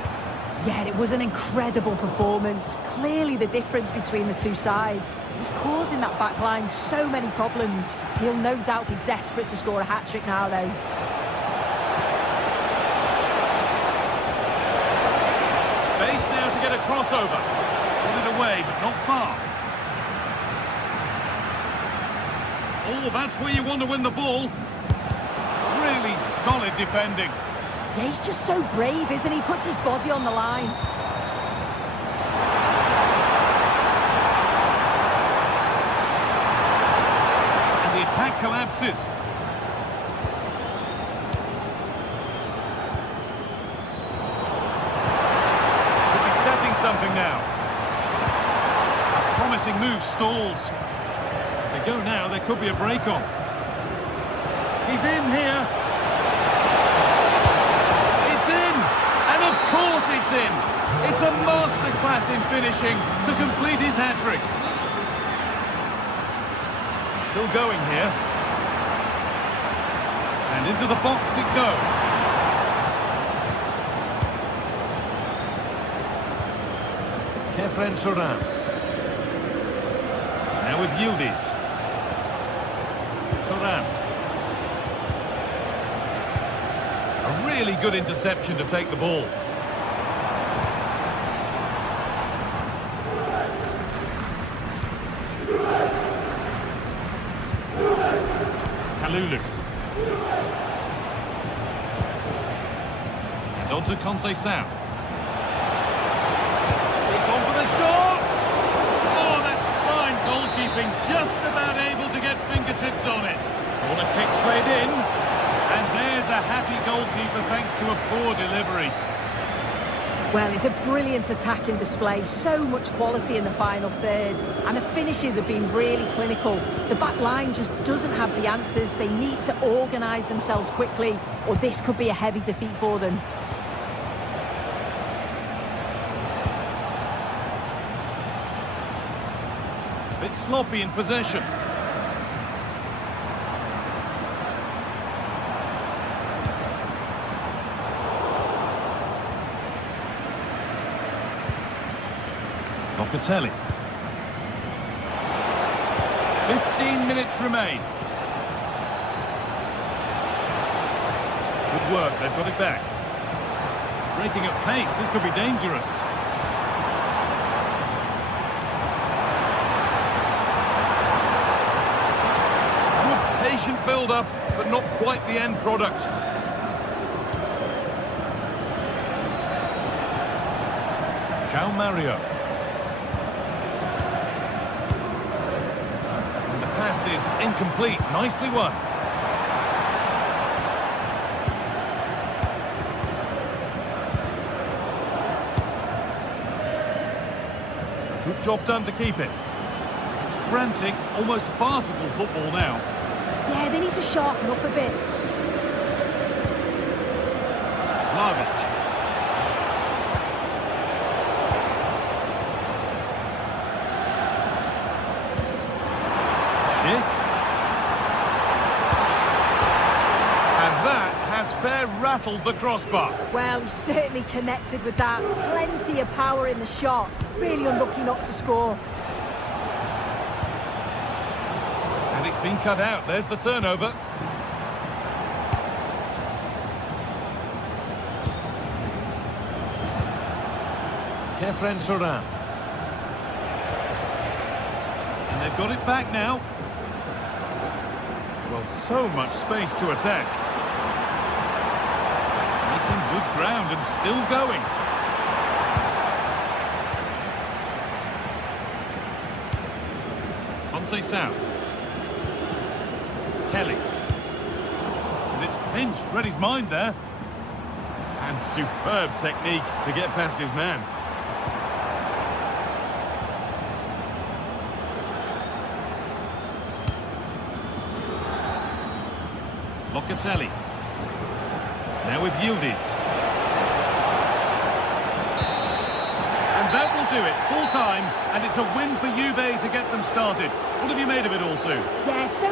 Yeah, it was an incredible performance. Clearly the difference between the two sides. He's causing that back line so many problems. He'll no doubt be desperate to score a hat-trick now, though. Space now to get a crossover. Put it away, but not far. Oh, that's where you want to win the ball. Really solid defending. Yeah, he's just so brave, isn't he? Puts his body on the line. And the attack collapses. Could be setting something now. A promising move stalls. They go now, there could be a break on. He's in here. Of course it's in. It's a masterclass in finishing to complete his hat-trick. Still going here. And into the box it goes. Kefren Turan. Now with Yildiz. Turan. A really good interception to take the ball. Kalulu. And on to Conceição. It's on for the shot! Oh, that's fine goalkeeping. Just about able to get fingertips on it. Corner kick played in. And there's a happy goalkeeper thanks to a poor delivery. Well, it's a brilliant attacking display. So much quality in the final third. And the finishes have been really clinical. The back line just doesn't have the answers. They need to organise themselves quickly, or this could be a heavy defeat for them. A bit sloppy in possession. Locatelli. 15 minutes remain. Good work, they've got it back. Breaking at pace, this could be dangerous. Good patient build-up, but not quite the end product. João Mario. Pass is incomplete. Nicely won. Good job done to keep it. It's frantic, almost farcical football now. Yeah, they need to sharpen up a bit. Vlahovic. And that has fair rattled the crossbar. Well, he certainly connected with that. Plenty of power in the shot. Really unlucky not to score. And it's been cut out. There's the turnover. Kefren Turan. And they've got it back now. Well, so much space to attack. Making good ground and still going. Conceição. Kelly. And it's pinched. Read his mind there. And superb technique to get past his man. Locatelli. Now with Yildiz. And that will do it, full time, and it's a win for Juve to get them started. What have you made of it all, Sue? Yeah, so...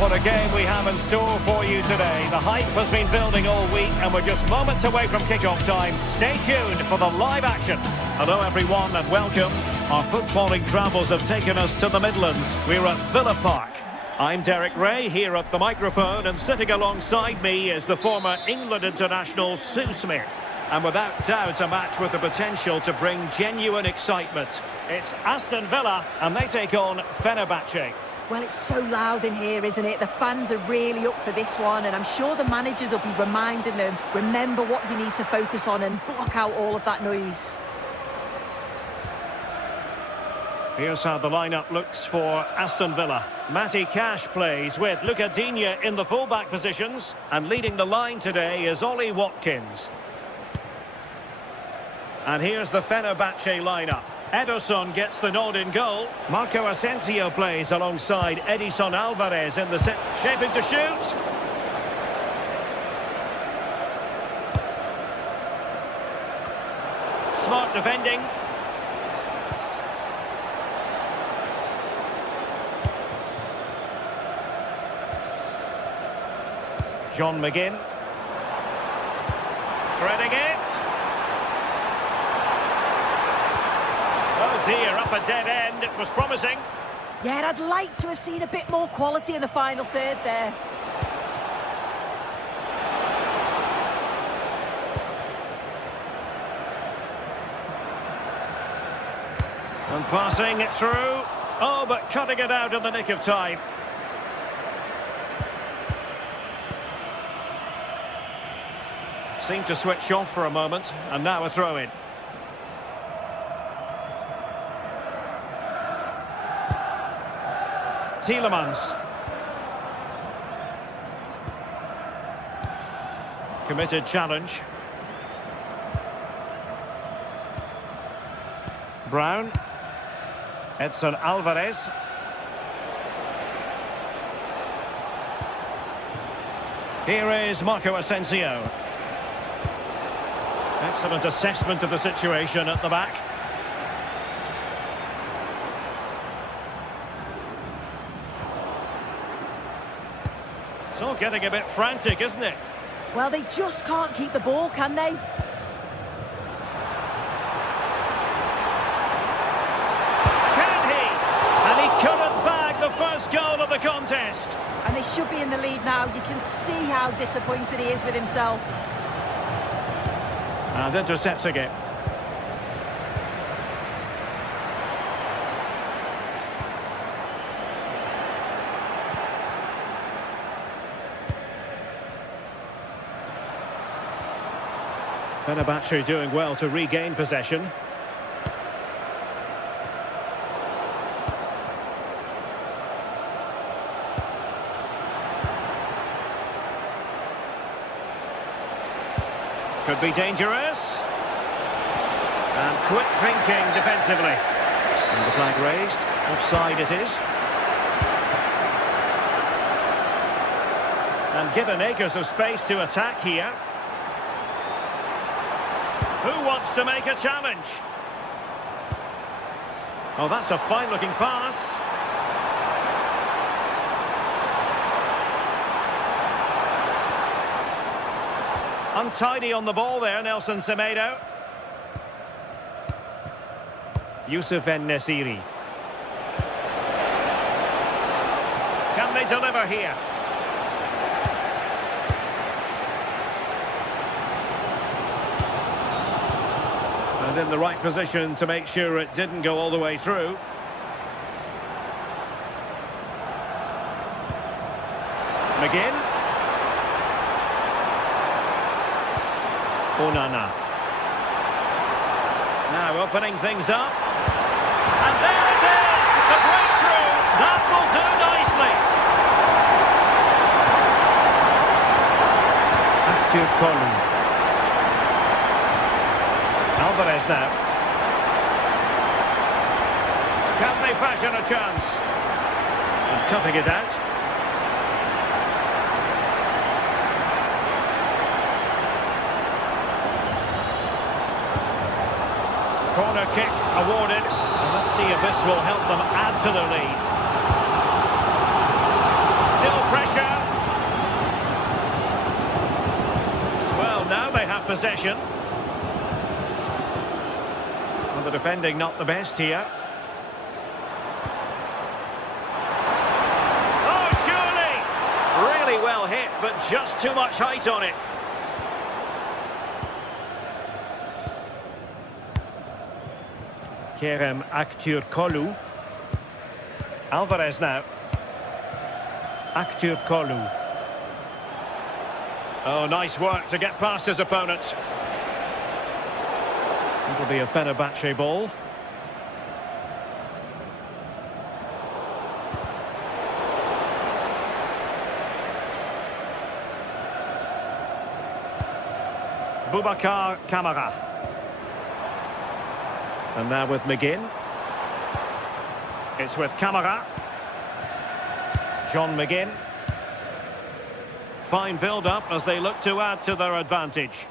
What a game we have in store for you today. The hype has been building all week and we're just moments away from kick-off time. Stay tuned for the live action. Hello everyone and welcome. Our footballing travels have taken us to the Midlands. We're at Villa Park. I'm Derek Ray here at the microphone, and sitting alongside me is the former England international Sue Smith. And without doubt a match with the potential to bring genuine excitement. It's Aston Villa and they take on Fenerbahce. Well, it's so loud in here, isn't it? The fans are really up for this one, and I'm sure the managers will be reminding them, remember what you need to focus on and block out all of that noise. Here's how the lineup looks for Aston Villa. Matty Cash plays with Luca Digne in the fullback positions, and leading the line today is Ollie Watkins. And here's the Fenerbahce lineup. Ederson gets the nod in goal. Marco Asensio plays alongside Edison Alvarez in the set, shaping to shoot. Smart defending. John McGinn. Threading it. Oh dear, up a dead end. It was promising. Yeah, and I'd like to have seen a bit more quality in the final third there. And passing it through. Oh, but cutting it out in the nick of time. Seemed to switch off for a moment, and now a throw-in. Tielemans. Committed challenge. Brown. Edson Alvarez. Here is Marco Asensio. Excellent assessment of the situation at the back. It's all getting a bit frantic, isn't it? Well, they just can't keep the ball, can they? Can he? And he couldn't bag the first goal of the contest. And they should be in the lead now. You can see how disappointed he is with himself. And intercepting it. Fenerbahce doing well to regain possession. Could be dangerous. And quick thinking defensively. And the flag raised. Offside it is. And given acres of space to attack here. Who wants to make a challenge? Oh, that's a fine-looking pass. Untidy on the ball there, Nelson Semedo. Youssef En-Nesyri. Can they deliver here? And in the right position to make sure it didn't go all the way through. McGinn. Onana. Now opening things up. And there it is! The breakthrough! That will do nicely! Active Colin. Alvarez now. Can they fashion a chance? And cutting it out. Corner kick awarded, and let's see if this will help them add to the lead. Still pressure. Well, now they have possession. Well, the defending not the best here. Oh, surely! Really well hit, but just too much height on it. Kerem Aktürkoğlu. Alvarez now. Aktürkoğlu. Oh, nice work to get past his opponent. It'll be a Fenerbahce ball. Boubacar Kamara. And now with McGinn. It's with Kamara. John McGinn. Fine build-up as they look to add to their advantage.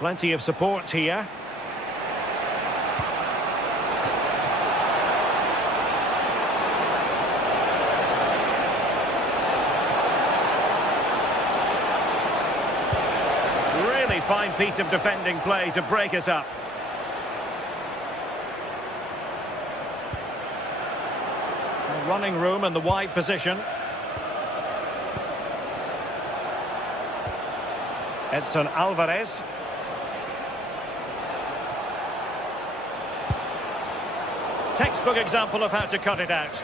Plenty of support here. Really fine piece of defending play to break us up. Running room in the wide position. Edson Alvarez. Textbook example of how to cut it out.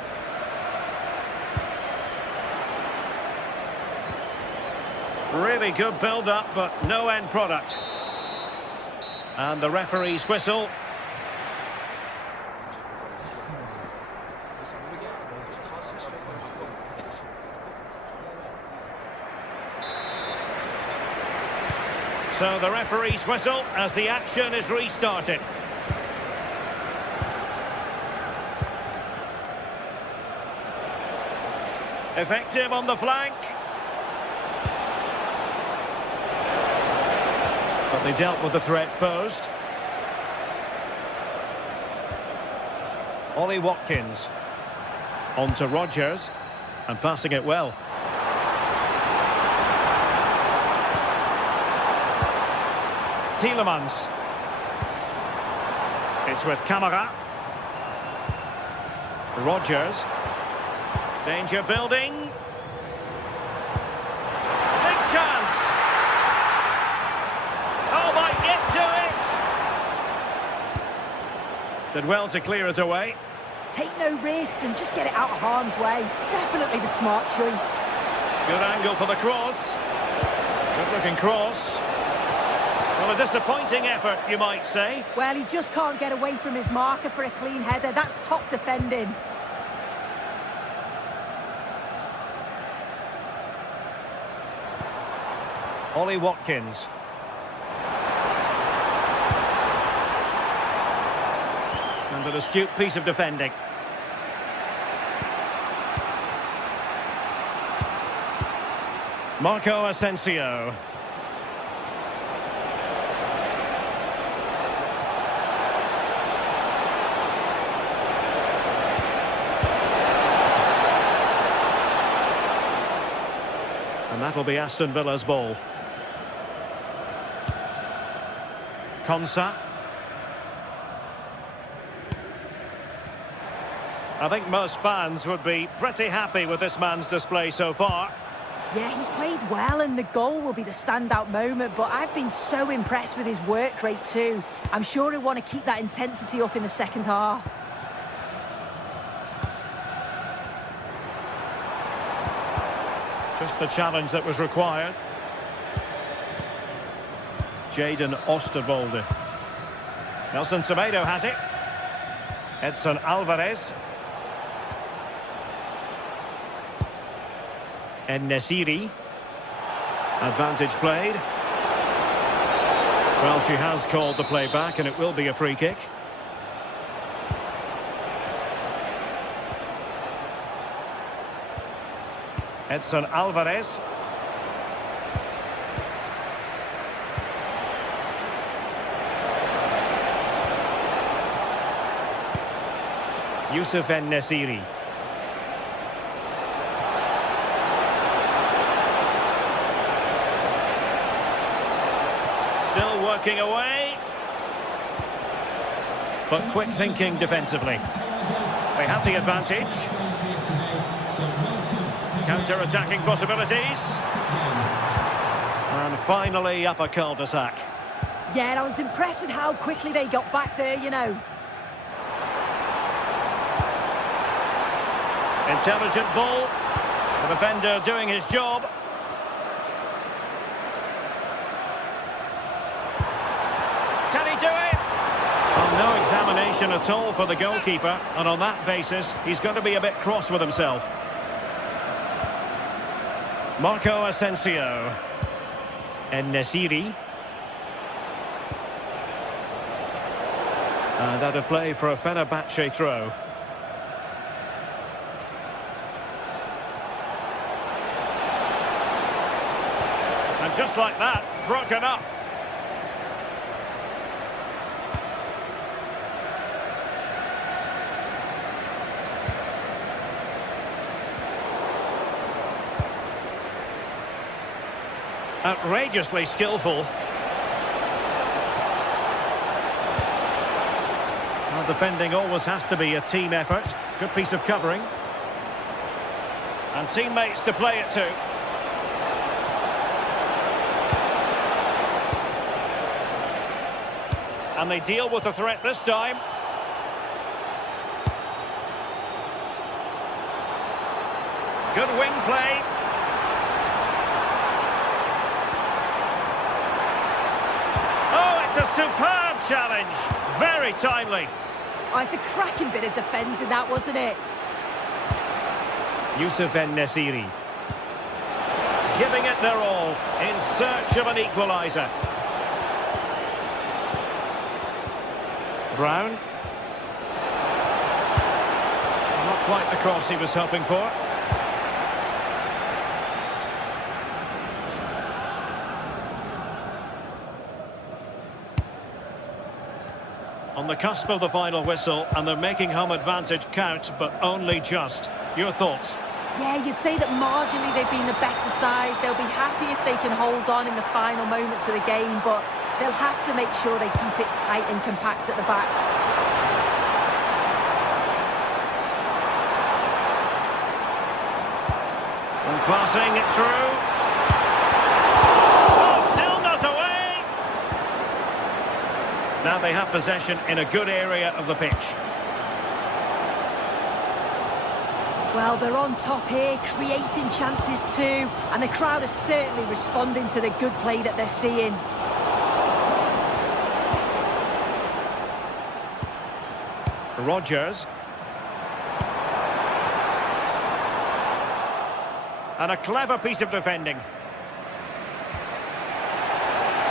Really good build-up, but no end product. And the referee's whistle. So the referee's whistle as the action is restarted. Effective on the flank. But they dealt with the threat posed. Ollie Watkins. On to Rodgers. And passing it well. Tielemans. It's with Kamara. Rodgers. Danger building. Big chance. Oh, might get to it. Did well to clear it away. Take no risk and just get it out of harm's way. Definitely the smart choice. Good angle for the cross. Good looking cross. Well, Well, a disappointing effort, you might say. Well, he just can't get away from his marker for a clean header. That's top defending. Ollie Watkins. And an astute piece of defending. Marco Asensio. And that'll be Aston Villa's ball. Konsa. I think most fans would be pretty happy with this man's display so far. Yeah, he's played well and the goal will be the standout moment, but I've been so impressed with his work rate too. I'm sure he'll want to keep that intensity up in the second half. Just the challenge that was required. Jadon Osterwolde. Nelson Semedo has it. Edson Alvarez. En-Nesyri. Advantage played. Well, she has called the play back and it will be a free kick. Edson Alvarez. Youssef En-Nesyri. Still working away. But quick thinking defensively. They have the advantage. Counter-attacking possibilities. And finally up a cul-de-sac. Yeah, and I was impressed with how quickly they got back there, you know. Intelligent ball. The defender doing his job. Can he do it? Oh, no examination at all for the goalkeeper. And on that basis, he's going to be a bit cross with himself. Marco Asensio. En-Nesyri. And out of play for a Fenerbahce throw. And just like that, broken up. Outrageously skillful. Well, defending always has to be a team effort. Good piece of covering. And teammates to play it to. And they deal with the threat this time. Good wing play. Oh, it's a superb challenge. Very timely. Oh, it's a cracking bit of defending, that, wasn't it? Youssef En-Nesyri. Giving it their all in search of an equaliser. Brown. Not quite the cross he was hoping for. On the cusp of the final whistle, and they're making home advantage count, but only just. Your thoughts? Yeah, you'd say that marginally they've been the better side. They'll be happy if they can hold on in the final moments of the game, but they'll have to make sure they keep it tight and compact at the back. And passing it through. Oh, still not away. Now they have possession in a good area of the pitch. Well, they're on top here, creating chances too, and the crowd are certainly responding to the good play that they're seeing. Rodgers. And a clever piece of defending.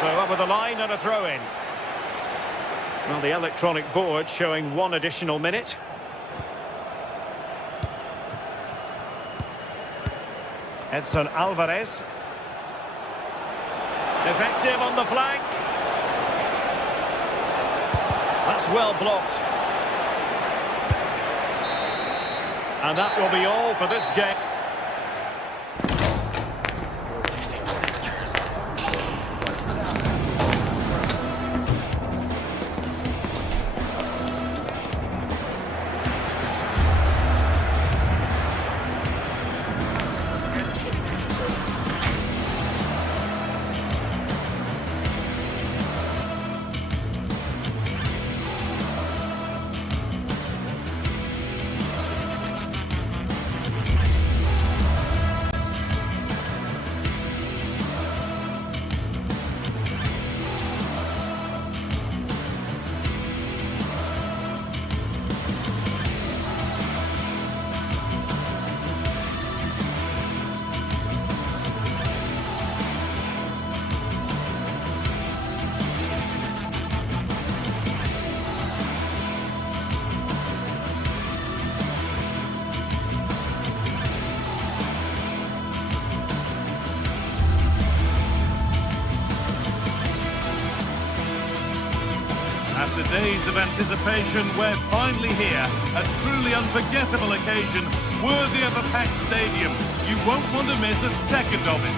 So over the line and a throw-in. Well, the electronic board showing 1 additional minute. Edson Alvarez. Effective on the flank. That's well blocked. And that will be all for this game. After days of anticipation, we're finally here. A truly unforgettable occasion, worthy of a packed stadium. You won't want to miss a second of it.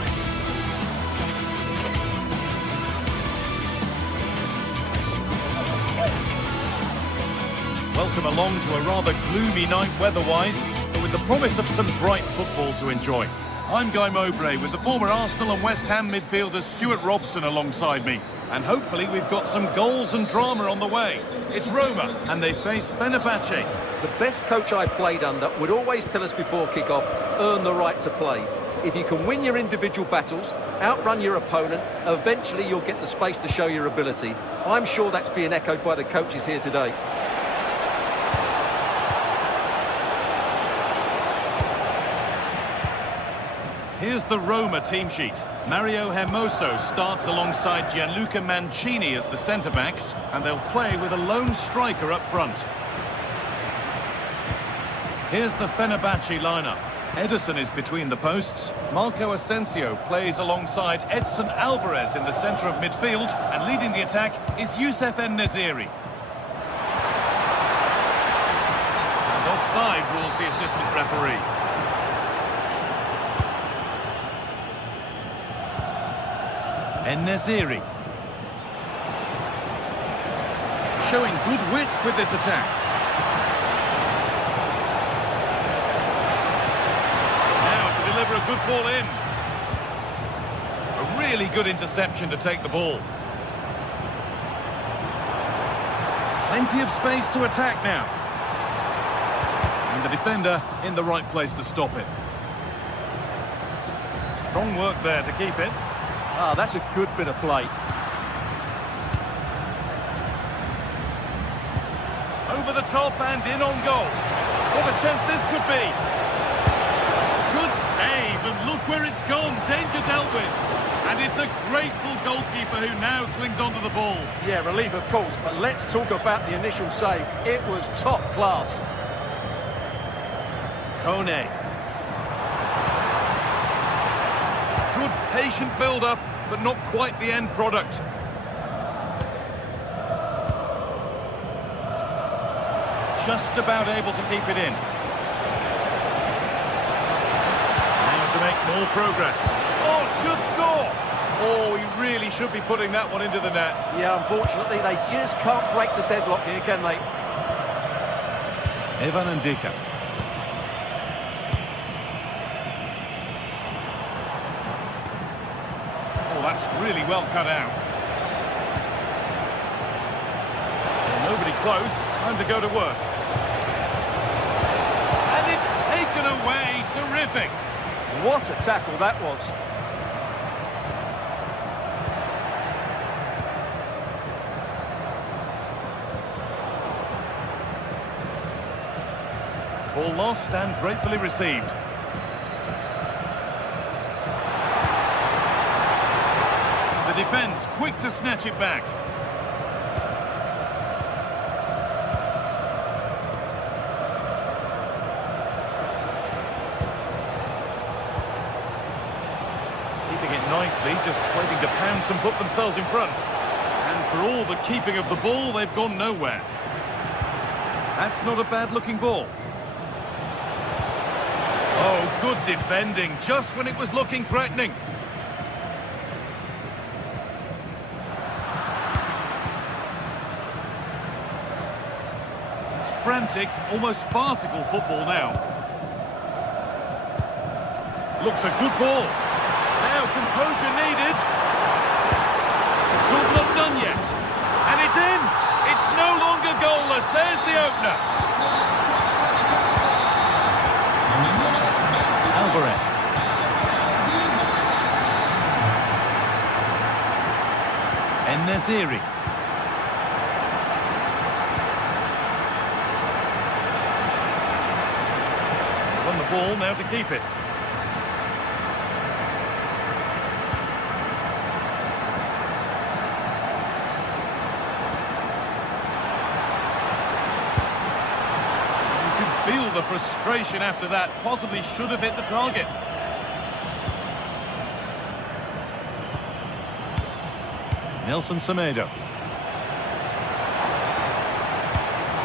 Welcome along to a rather gloomy night weather-wise, but with the promise of some bright football to enjoy. I'm Guy Mowbray with the former Arsenal and West Ham midfielder Stuart Robson alongside me. And hopefully we've got some goals and drama on the way. It's Roma, and they face Fenerbahce. The best coach I played under would always tell us before kick-off, earn the right to play. If you can win your individual battles, outrun your opponent, eventually you'll get the space to show your ability. I'm sure that's being echoed by the coaches here today. Here's the Roma team sheet. Mario Hermoso starts alongside Gianluca Mancini as the centre-backs, and they'll play with a lone striker up front. Here's the Fenerbahce lineup. Ederson is between the posts. Marco Asensio plays alongside Edson Alvarez in the centre of midfield, and leading the attack is Youssef En-Nesyri. And offside rules the assistant referee. En-Nesyri. Showing good wit with this attack. Now to deliver a good ball in. A really good interception to take the ball. Plenty of space to attack now. And the defender in the right place to stop it. Strong work there to keep it. Ah, that's a good bit of play. Over the top and in on goal. What a chance this could be. Good save, and look where it's gone. Danger dealt with. And it's a grateful goalkeeper who now clings onto the ball. Yeah, relief of course, but let's talk about the initial save. It was top class. Kone. Good patient build-up, but not quite the end product. Just about able to keep it in. Now to make more progress. Oh, should score! Oh, he really should be putting that one into the net. Yeah, unfortunately, they just can't break the deadlock here, can they? Evan Ndika. Oh, that's really well cut out. Nobody close. Time to go to work. And it's taken away. Terrific. What a tackle that was. Ball lost and gratefully received. The defence quick to snatch it back. Keeping it nicely, just waiting to pounce and put themselves in front. And for all the keeping of the ball, they've gone nowhere. That's not a bad-looking ball. Oh, good defending, just when it was looking threatening. It's frantic, almost farcical football now. Looks a good ball. Now composure needed. It's all not done yet. And it's in! It's no longer goalless. There's the opener. Alvarez. En-Nesyri. Won the ball, now to keep it. Feel the frustration after that. Possibly should have hit the target. Nelson Semedo.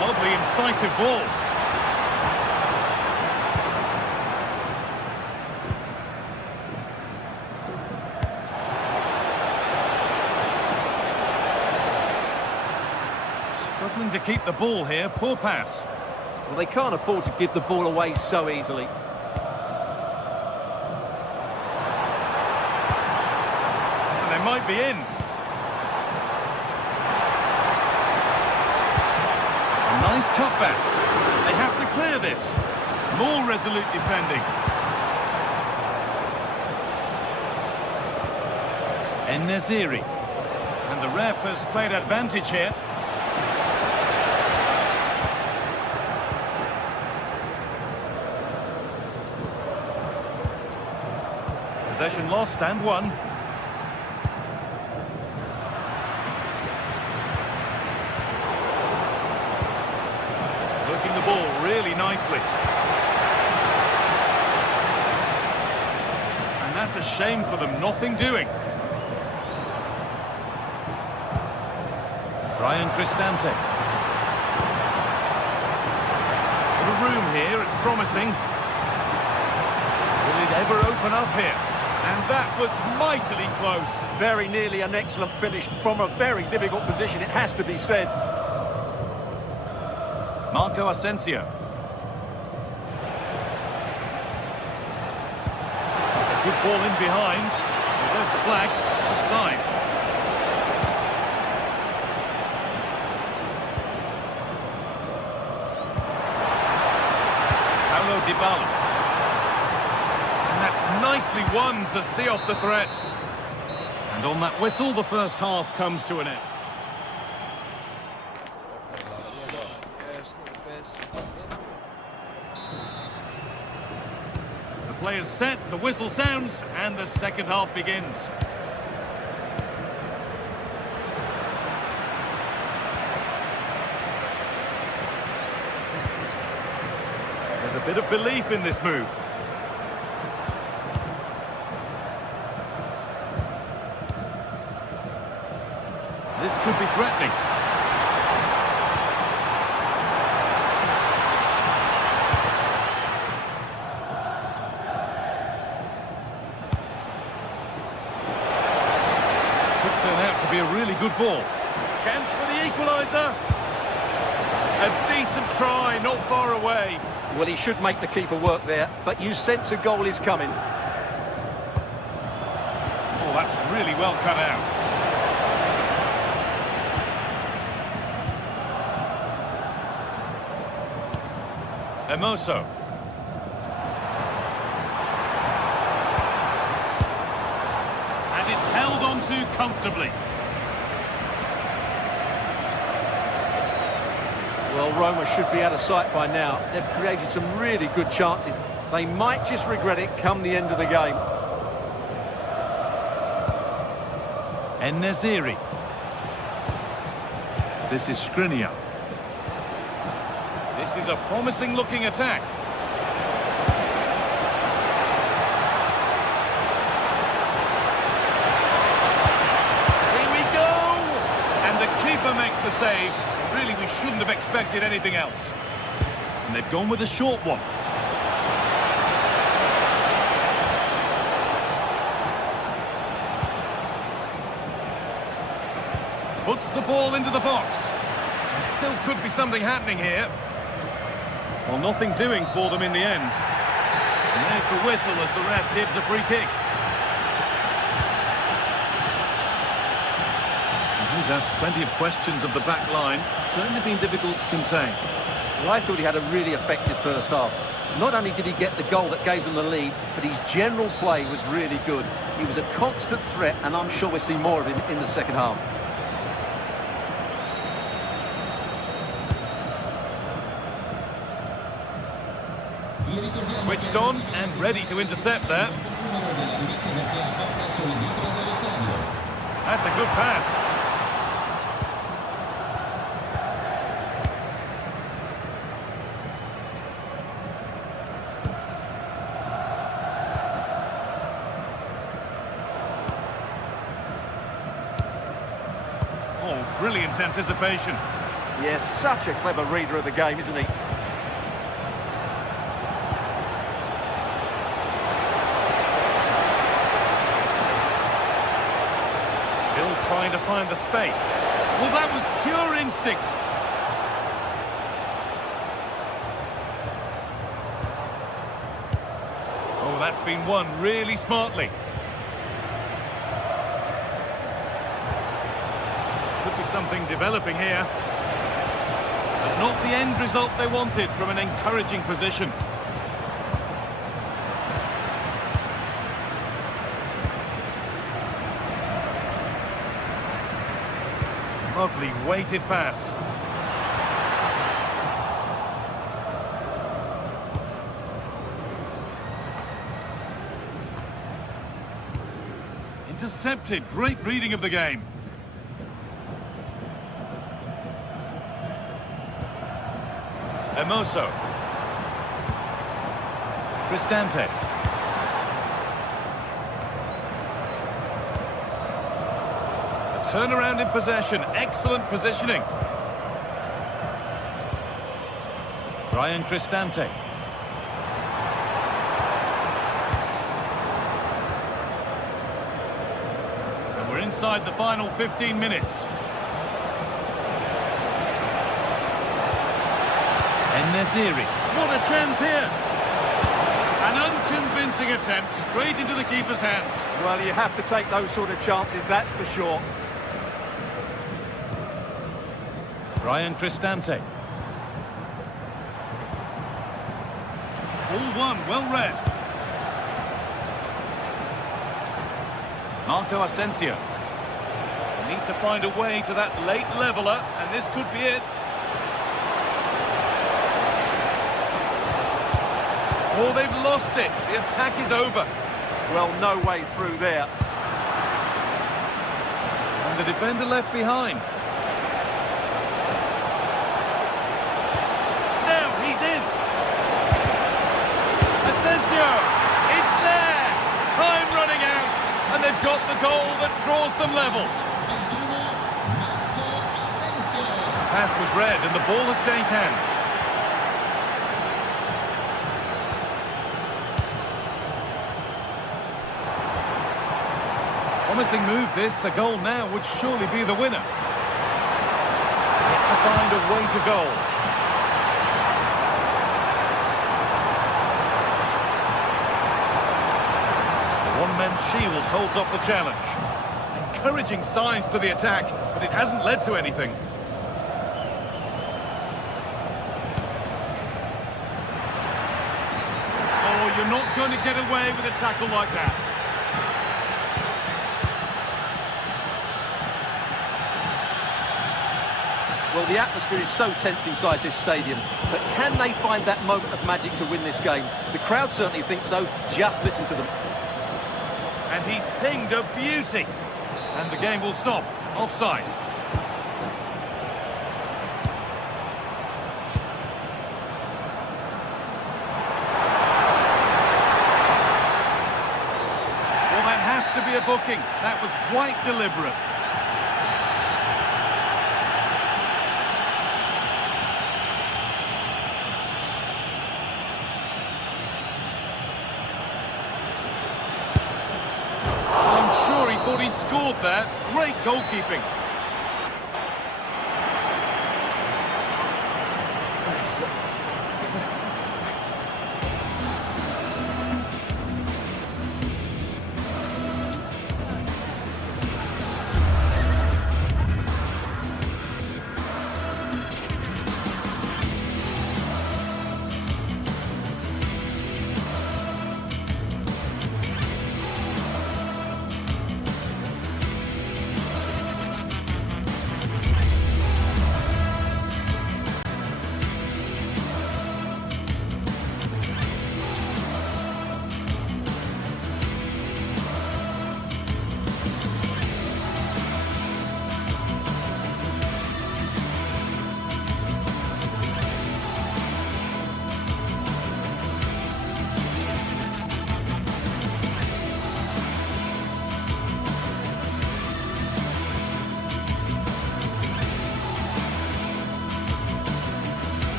Lovely, incisive ball. Struggling to keep the ball here. Poor pass. Well, they can't afford to give the ball away so easily. And they might be in. A nice cutback. They have to clear this. More resolute defending. En-Nesyri. And the ref has played advantage here. Possession lost and won. Working the ball really nicely. And that's a shame for them, nothing doing. Brian Cristante. Little room here, it's promising. Will it ever open up here? And that was mightily close. Very nearly an excellent finish from a very difficult position, it has to be said. Marco Asensio. That's a good ball in behind. Well, there's the flag. Offside. Paulo Dybala. Nicely won to see off the threat. And on that whistle, the first half comes to an end. The players set, the whistle sounds, and the second half begins. There's a bit of belief in this move. This could be threatening. Could turn out to be a really good ball. Chance for the equaliser. A decent try, not far away. Well, he should make the keeper work there, but you sense a goal is coming. Oh, that's really well cut out. Hermoso. And it's held on to comfortably. Well, Roma should be out of sight by now. They've created some really good chances. They might just regret it come the end of the game. En-Nesyri. This is Skriniar. This is a promising looking attack. Here we go! And the keeper makes the save. Really, we shouldn't have expected anything else. And they've gone with a short one. Puts the ball into the box. There still could be something happening here. Well, nothing doing for them in the end. And there's the whistle as the ref gives a free kick. He's asked plenty of questions of the back line. It's certainly been difficult to contain. Well, I thought he had a really effective first half. Not only did he get the goal that gave them the lead, but his general play was really good. He was a constant threat, and I'm sure we'll see more of him in the second half. Switched on and ready to intercept there. That's a good pass. Oh, brilliant anticipation. Yes, such a clever reader of the game, isn't he? Trying to find the space. Well, that was pure instinct. Oh, that's been won really smartly. Could be something developing here. But not the end result they wanted from an encouraging position. Lovely weighted pass. Intercepted. Great reading of the game. Hermoso. Cristante. Turnaround in possession, excellent positioning. Ryan Cristante. And we're inside the final 15 minutes. En-Nesyri. What a chance here! An unconvincing attempt straight into the keeper's hands. Well, you have to take those sort of chances, that's for sure. Ryan Cristante. All one, well read. Marco Asensio. Need to find a way to that late leveller, and this could be it. Oh, they've lost it. The attack is over. Well, no way through there. And the defender left behind. It's there! Time running out, and they've got the goal that draws them level. The pass was read, and the ball has changed hands. Promising move this, a goal now would surely be the winner. Yet to find a way to goal. One-man shield holds off the challenge. Encouraging signs to the attack, but it hasn't led to anything. Oh, you're not going to get away with a tackle like that. Well, the atmosphere is so tense inside this stadium, but can they find that moment of magic to win this game? The crowd certainly think so. Just listen to them. And he's pinged a beauty. And the game will stop. Offside. Well, that has to be a booking. That was quite deliberate. Thought he'd scored there. Great goalkeeping.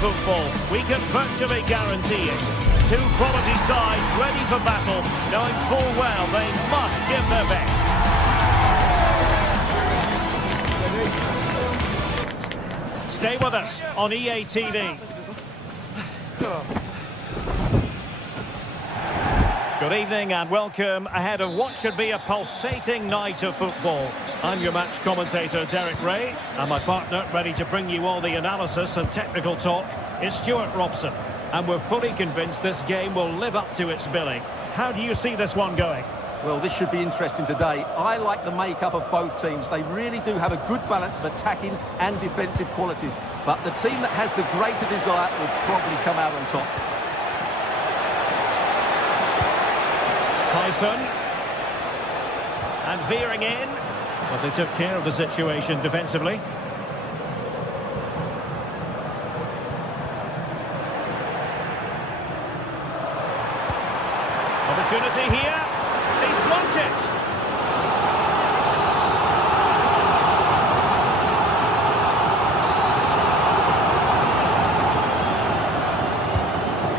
Football, we can virtually guarantee it. Two quality sides ready for battle, knowing full well they must give their best. Stay with us on EA TV. Good evening and welcome ahead of what should be a pulsating night of football. I'm your match commentator, Derek Ray, and my partner, ready to bring you all the analysis and technical talk, is Stuart Robson. And we're fully convinced this game will live up to its billing. How do you see this one going? Well, this should be interesting today. I like the makeup of both teams. They really do have a good balance of attacking and defensive qualities. But the team that has the greater desire will probably come out on top. Tyson. And veering in. But they took care of the situation defensively. Opportunity here. He's blocked it.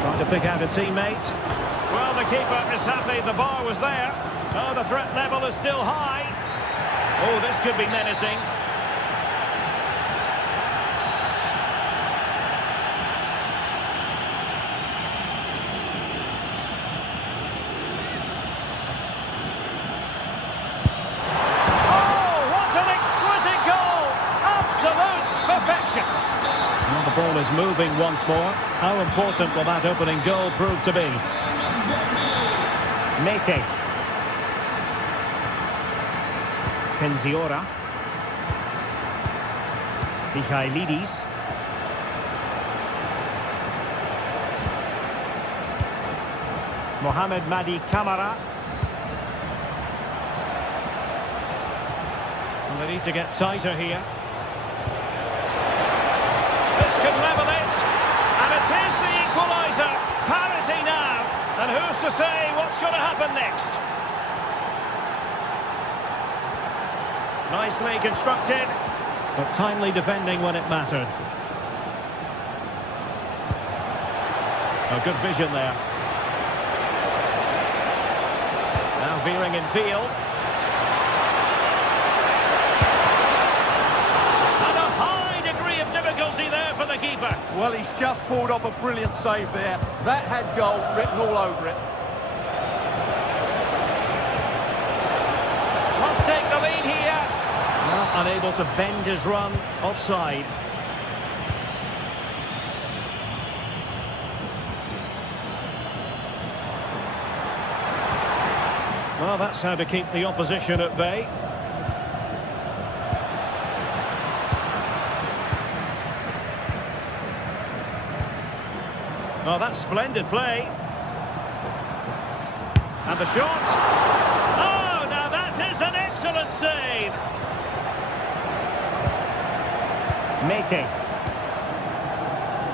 Trying to pick out a teammate. Well, the keeper is happy the bar was there. Oh, the threat level is still high. Oh, this could be menacing. Oh, what an exquisite goal! Absolute perfection. Well, the ball is moving once more. How important will that opening goal prove to be? Meke. Penziora. Michailidis. Mohamed Madi Camara. Well, they need to get tighter here. This could level it. And it is the equaliser. Parity now. And who's to say what's going to happen next? Nicely constructed, but timely defending when it mattered. A good vision there. Now veering in field. And a high degree of difficulty there for the keeper. Well, he's just pulled off a brilliant save there. That had goal written all over it. Must take the lead here. Well, unable to bend his run, offside. Well, that's how to keep the opposition at bay. Oh, that's splendid play. And the shot. Oh, now that is an excellent save. Mete.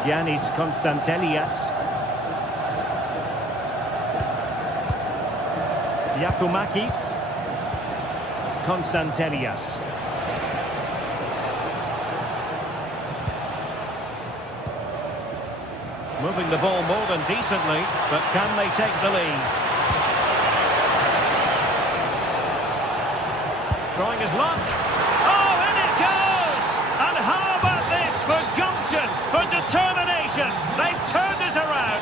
Giannis Konstantelias. Yakumakis. Konstantelias. Moving the ball more than decently, but can they take the lead? Trying his luck. Oh, in it goes! And how about this for gumption, for determination? They've turned it around.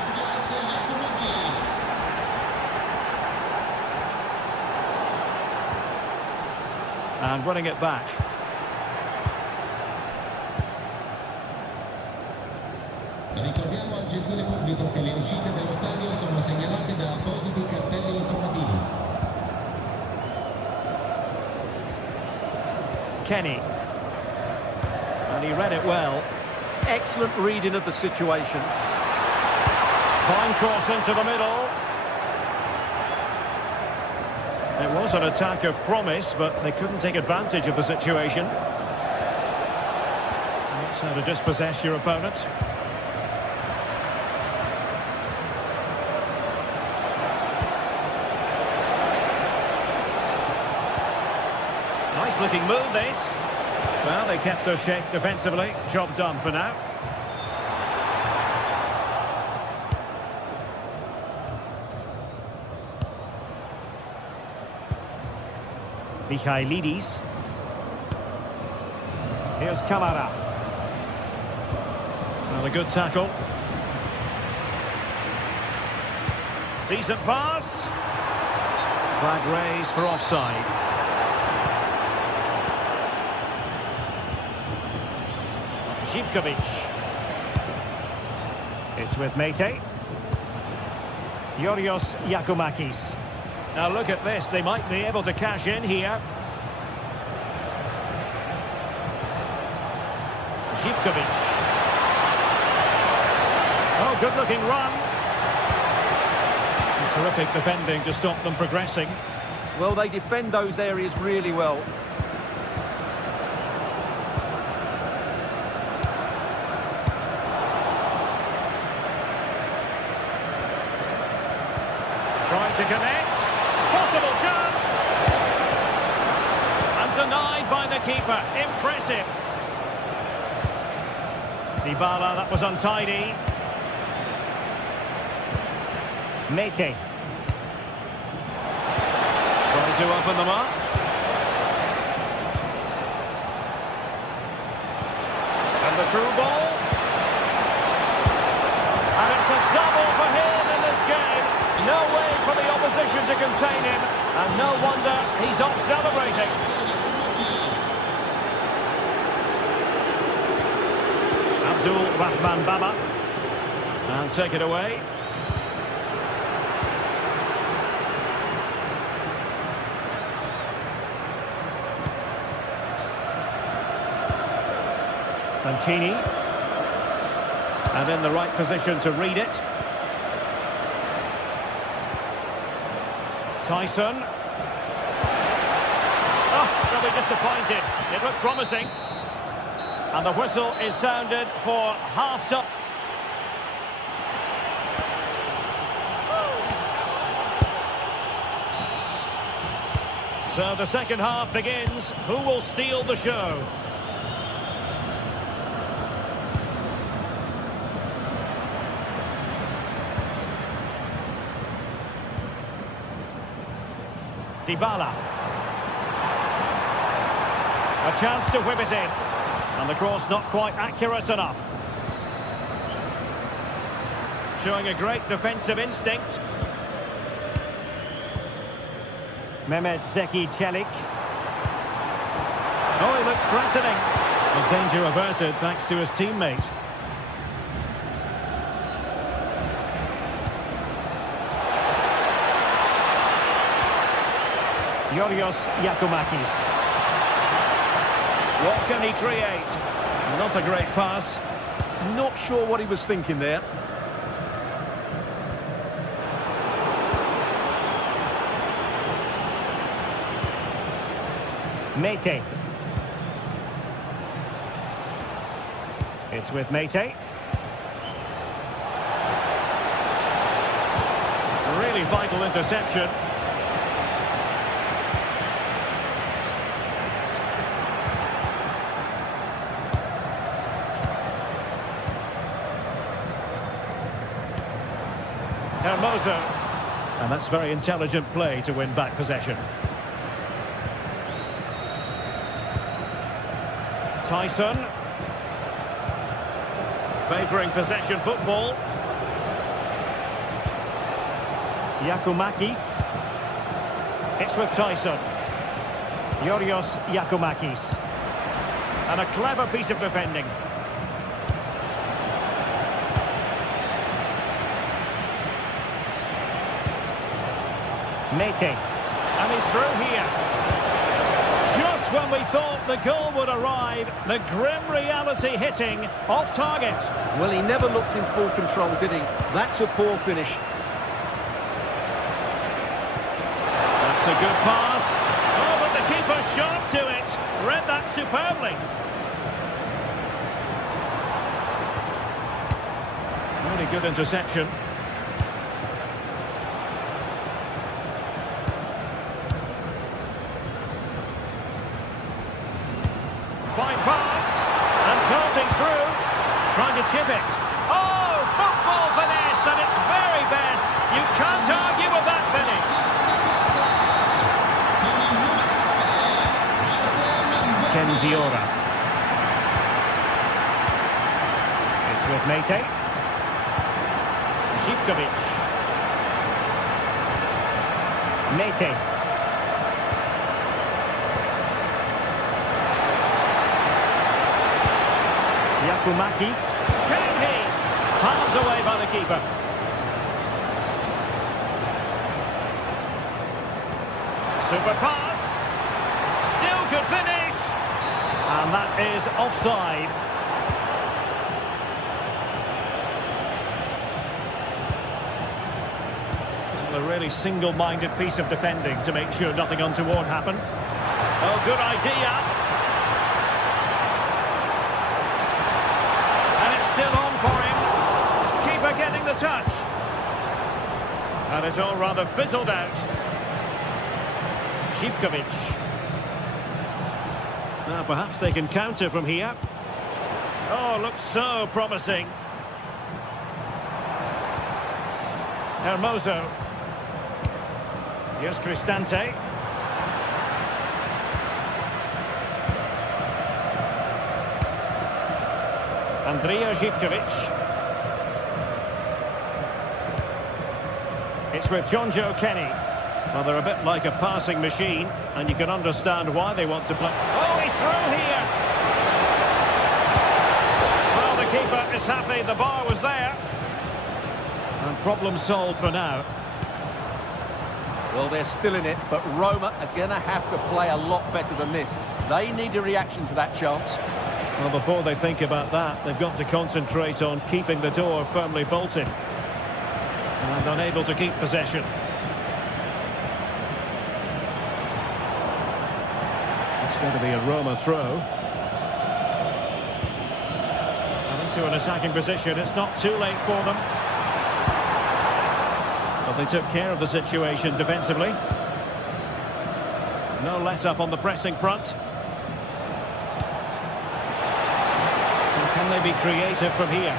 And winning it back. Ricordiamo al gentile pubblico che le uscite dello stadio sono segnalate da appositi cartelli informativi. Kenny. And he read it well. Excellent reading of the situation. Fine cross into the middle. It was an attack of promise, but they couldn't take advantage of the situation. That's how to dispossess your opponent. Nice looking move, this. Well, they kept their shape defensively. Job done for now. Michailidis. Here's Kamara. Well, a good tackle. Decent pass. Flag raised for offside. Zivkovic. It's with Mete. Yorios Yakumakis. Now look at this, they might be able to cash in here. Zivkovic. Oh, good looking run. And terrific defending to stop them progressing. Well, they defend those areas really well. Trying to connect. Possible chance. And denied by the keeper. Impressive. Dybala, that was untidy. Mete. Trying to open them up. And the through ball. And it's a double for him in this game. No way for the opposition to contain him, and no wonder he's off celebrating. Abdul Rahman Baba, and take it away. Mancini, and in the right position to read it. Tyson. Oh, they'll be disappointed. It looked promising. And the whistle is sounded for half-time. So the second half begins. Who will steal the show? Dybala. A chance to whip it in. And the cross not quite accurate enough. Showing a great defensive instinct. Mehmet Zeki Çelik. Oh, he looks threatening. The danger averted thanks to his teammate. Yorios Giacomakis. What can he create? Not a great pass. Not sure what he was thinking there. Mete. It's with Mete. Really vital interception. Hermoso. And that's very intelligent play to win back possession. Tyson. Favouring possession football. Giacomakis. It's with Tyson. Yorios Giacomakis. And a clever piece of defending. Mete. And he's through here. Just when we thought the goal would arrive, the grim reality hitting off target. Well, he never looked in full control, did he? That's a poor finish. That's a good pass. Oh, but the keeper sharp to it. Read that superbly. Really good interception. Fine pass, and darting through, trying to chip it. Oh, football finesse at its very best. You can't argue with that finish. Kenziora. It's with Mete. Zivkovic. Mete. Giacomakis. Can he? Palmed away by the keeper. Super pass. Still good finish. And that is offside. A really single-minded piece of defending to make sure nothing untoward happened. Oh, good idea. Still on for him. Keeper getting the touch. And it's all rather fizzled out. Zivkovic. Now perhaps they can counter from here. Oh, looks so promising. Hermoso. Here's Cristante. Andrea Zivkovic. It's with John Joe Kenny. Well, they're a bit like a passing machine, and you can understand why they want to play. Oh, he's through here! Well, the keeper is happy the bar was there. And problem solved for now. Well, they're still in it, but Roma are going to have to play a lot better than this. They need a reaction to that chance. Well, before they think about that, they've got to concentrate on keeping the door firmly bolted. And unable to keep possession. It's going to be a Roma throw. And into an attacking position. It's not too late for them. But they took care of the situation defensively. No let-up on the pressing front. Can they be creative from here?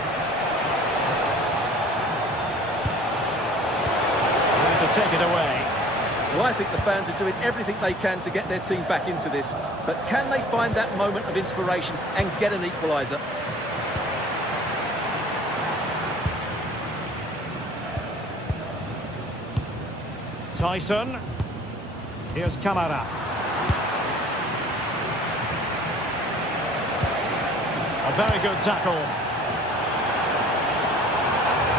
Going to take it away. Well, I think the fans are doing everything they can to get their team back into this. But can they find that moment of inspiration and get an equaliser? Tyson. Here's Camara. A very good tackle.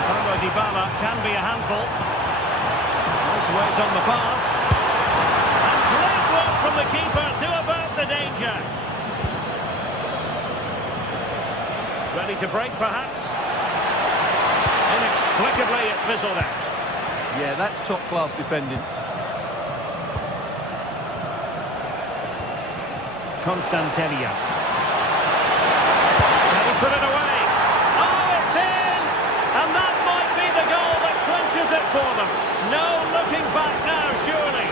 Paulo Dybala can be a handful. Nice weight on the pass. And to break, perhaps. Inexplicably, it fizzled out. Yeah, that's top-class defending. Constantelias. Can he put it away? Oh, it's in! And that might be the goal that clinches it for them. No looking back now, surely.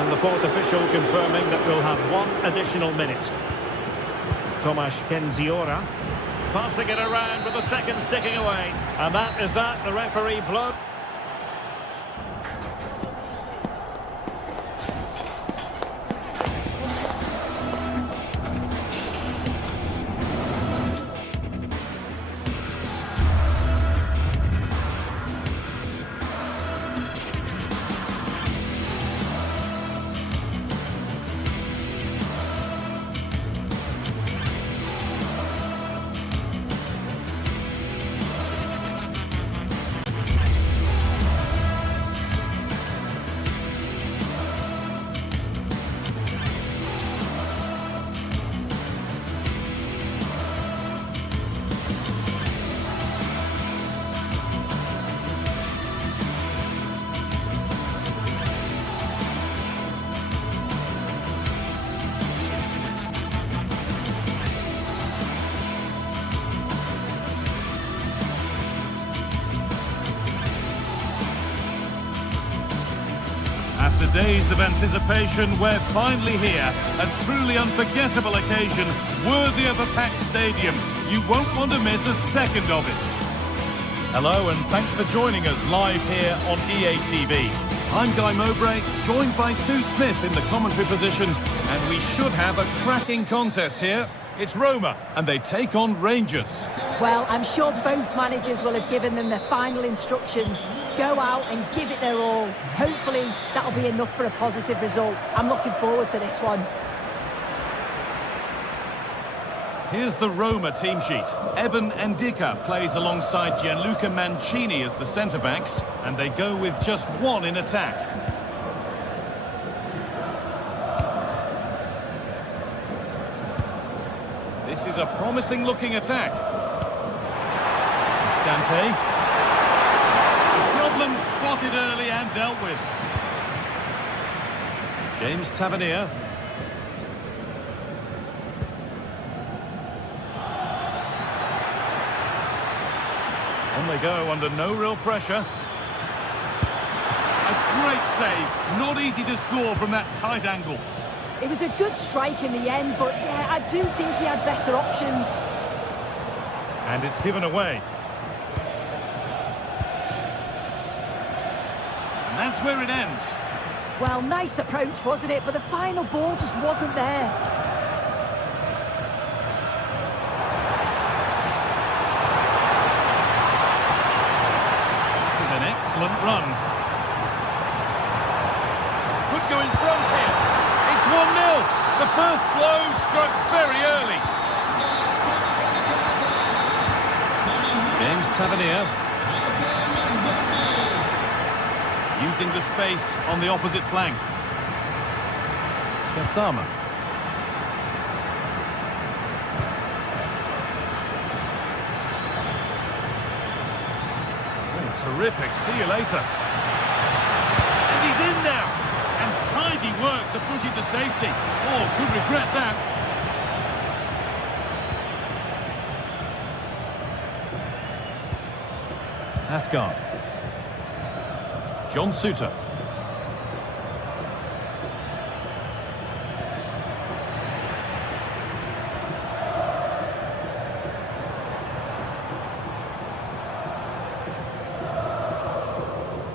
And the fourth official confirming that we'll have one additional minute. Tomasz Kenziora. Passing it around with the second sticking away. And that is that, the referee blows. After days of anticipation, we're finally here. A truly unforgettable occasion, worthy of a packed stadium. You won't want to miss a second of it. Hello and thanks for joining us live here on EA TV. I'm Guy Mowbray, joined by Sue Smith in the commentary position, and we should have a cracking contest here. It's Roma, and they take on Rangers. Well, I'm sure both managers will have given them their final instructions. Go out and give it their all. Hopefully, that'll be enough for a positive result. I'm looking forward to this one. Here's the Roma team sheet. Evan Ndika plays alongside Gianluca Mancini as the centre-backs, and they go with just one in attack. This is a promising-looking attack. Stante. The problem spotted early and dealt with. James Tavernier. On they go under no real pressure. A great save. Not easy to score from that tight angle. It was a good strike in the end, but yeah, I do think he had better options. And it's given away. And that's where it ends. Well, nice approach, wasn't it? But the final ball just wasn't there. This is an excellent run. Could go in front here. It's 1-0. The first blow struck very early. James Tavernier. Using the space on the opposite flank. Kasama. Oh, terrific. See you later. And he's in now. And tidy work to push it to safety. Oh, could regret that. Asgard. John Suter.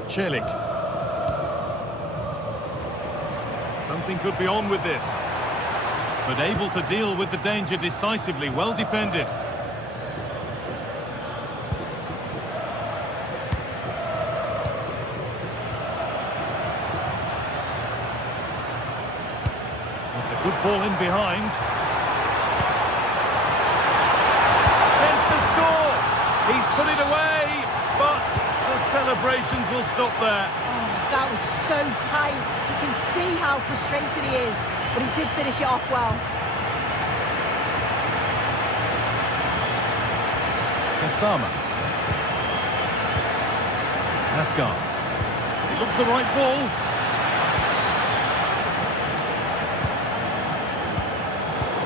Celik. Something could be on with this. But able to deal with the danger decisively, well defended. It's a good ball in behind. Chance to score! He's put it away, but the celebrations will stop there. That was so tight. You can see how frustrated he is, but he did finish it off well. Kasama. Asgard. It looks the right ball.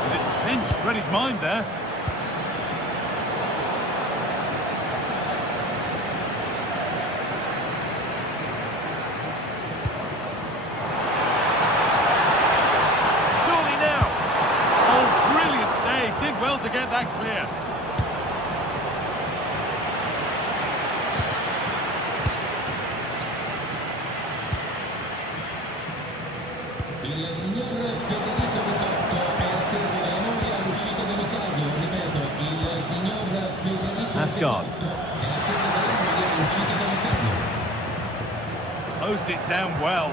And it's pinched, read his mind there. Surely now. Oh, brilliant save. Did well to get that clear. Il signor Federico Di Cotto è atteso dai noi all'uscita dello stadio. Ripeto, il signor Federico Asgard. Di Cotto è atteso dai noi all'uscita dello stadio. Closed it down well.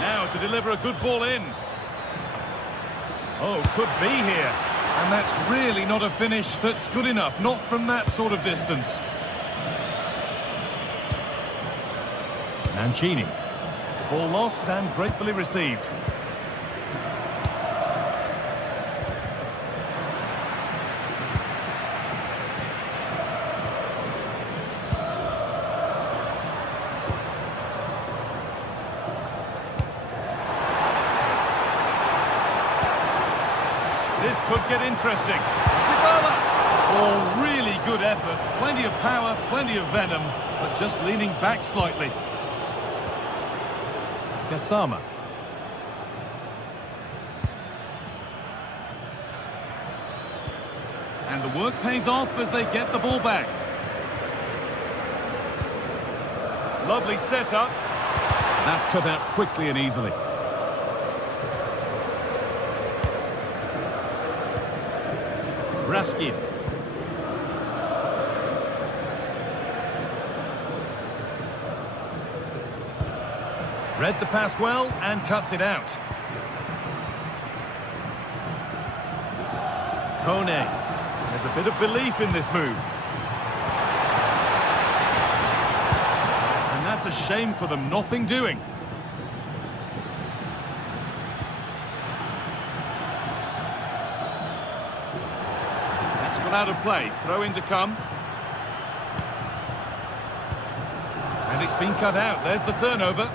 Now to deliver a good ball in. Oh, could be here. And that's really not a finish that's good enough. Not from that sort of distance. Mancini. Ball lost and gratefully received. This could get interesting. Dybala! Oh, really good effort. Plenty of power, plenty of venom, but just leaning back slightly. Kasama. And the work pays off as they get the ball back. Lovely setup. That's cut out quickly and easily. Raskin. Read the pass well and cuts it out. Kone. There's a bit of belief in this move. And that's a shame for them. Nothing doing. That's gone out of play. Throw in to come. And it's been cut out. There's the turnover.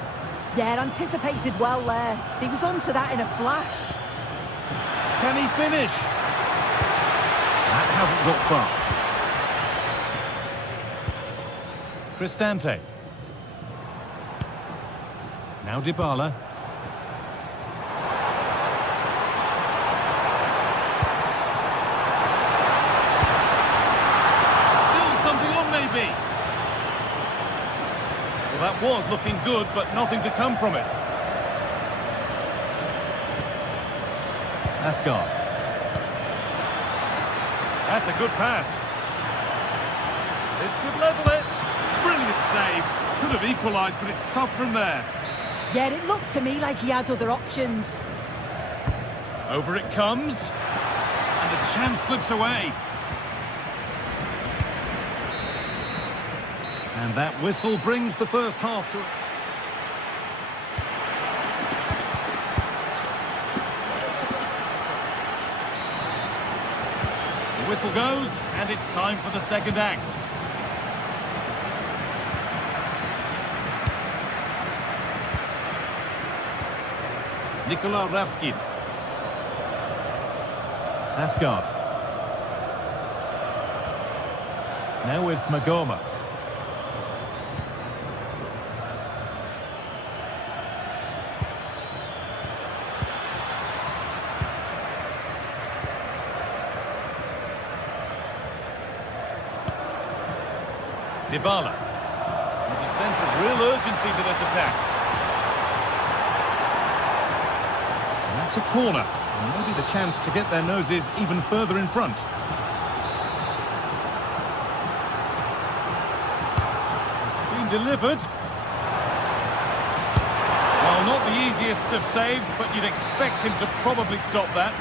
Yeah, anticipated well there. He was onto that in a flash. Can he finish? That hasn't got far. Cristante. Now Dybala. Still something on maybe. Well, that was looking good, but nothing to come from it. Asgard. That's a good pass. This could level it. Brilliant save. Could have equalised, but it's tough from there. Yeah, it looked to me like he had other options. Over it comes. And the chance slips away. And that whistle brings the first half to... The whistle goes, and it's time for the second act. Nikola Raskin. Asgard. Now with Magoma. Dybala. There's a sense of real urgency to this attack. And that's a corner. And maybe the chance to get their noses even further in front. It's been delivered. Well, not the easiest of saves, but you'd expect him to probably stop that.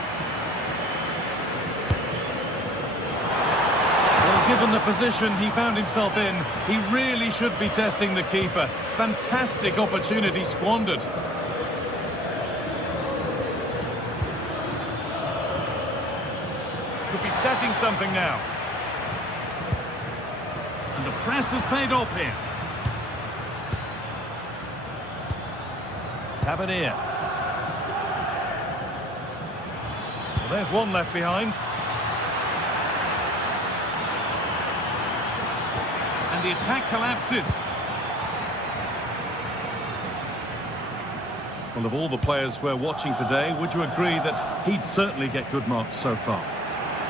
Given the position he found himself in, he really should be testing the keeper. Fantastic opportunity squandered. resetting something now. And the press has paid off here. Tavernier. Well, there's one left behind. And the attack collapses. Well, of all the players we're watching today, would you agree that he'd certainly get good marks so far?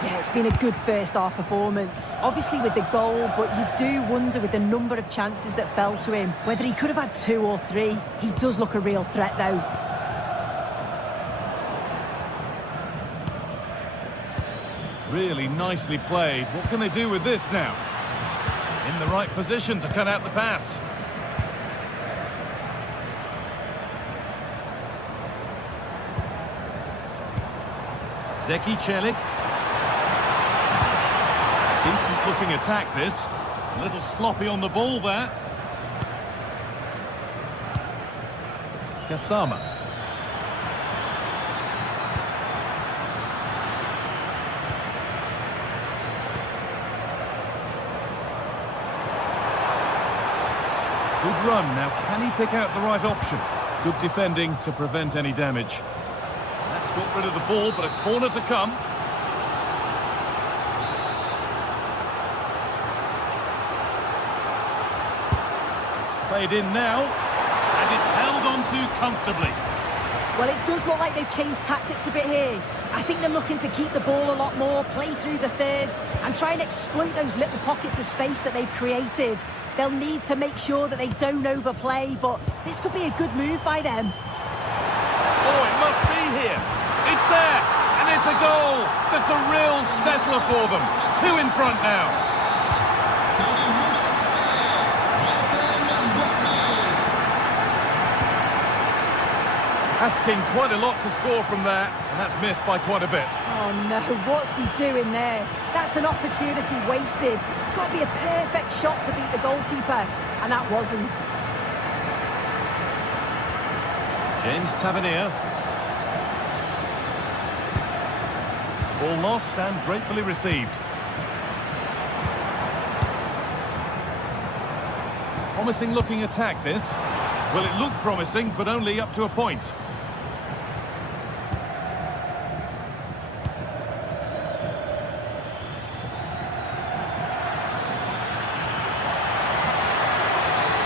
Yeah, it's been a good first half performance. Obviously with the goal, but you do wonder with the number of chances that fell to him, whether he could have had 2 or 3. He does look a real threat though. Really nicely played. What can they do with this now? In the right position to cut out the pass. Zeki Celik. Decent looking attack this. A little sloppy on the ball there. Kasama. Good run. Now can he pick out the right option? Good defending to prevent any damage. That's got rid of the ball, but a corner to come. Played in now, and it's held on to comfortably. Well, it does look like they've changed tactics a bit here. I think they're looking to keep the ball a lot more, play through the thirds, and try and exploit those little pockets of space that they've created. They'll need to make sure that they don't overplay, but this could be a good move by them. Oh, it must be here. It's there, and it's a goal. That's a real settler for them. 2 in front now. Asking quite a lot to score from there, and that's missed by quite a bit. Oh no, what's he doing there? That's an opportunity wasted. It's got to be a perfect shot to beat the goalkeeper, and that wasn't. James Tavernier. Ball lost and gratefully received. Promising looking attack this. Well, it looked promising, but only up to a point.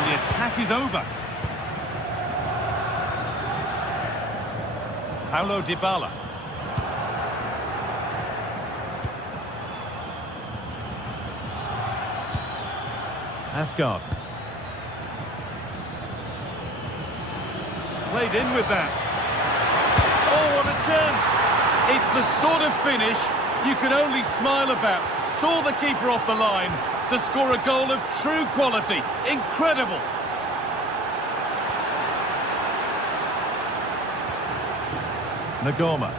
The attack is over. Paulo Dybala. Asgard. Played in with that. Oh, what a chance! It's the sort of finish you can only smile about. Saw the keeper off the line to score a goal of true quality. Incredible! Nagoma.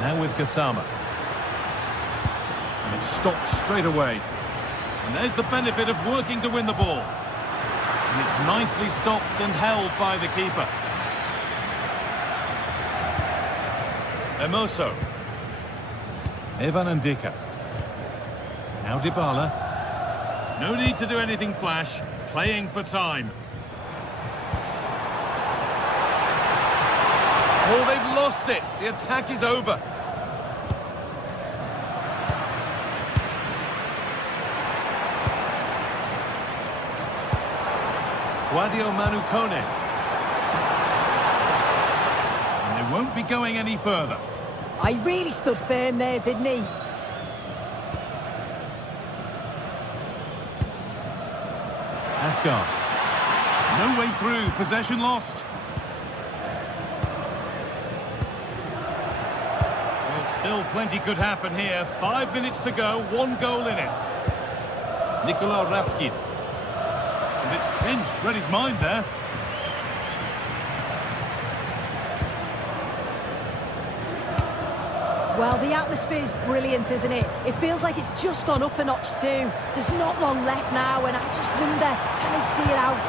Now with Kasama. And it's stopped straight away. And there's the benefit of working to win the ball. And it's nicely stopped and held by the keeper. Emoso. Evan Ndika. Now Dybala. No need to do anything flash. Playing for time. Oh, they've lost it. The attack is over. Guadio Manukone. And they won't be going any further. I really stood firm there, didn't he? Asgard. No way through. Possession lost. Well, still plenty could happen here. 5 minutes to go. 1 goal in it. Nikola Raskin. And it's pinched. Read his mind there. Well, the atmosphere is brilliant, isn't it? It feels like it's just gone up a notch too. There's not long left now, and I just wonder, can they see it out?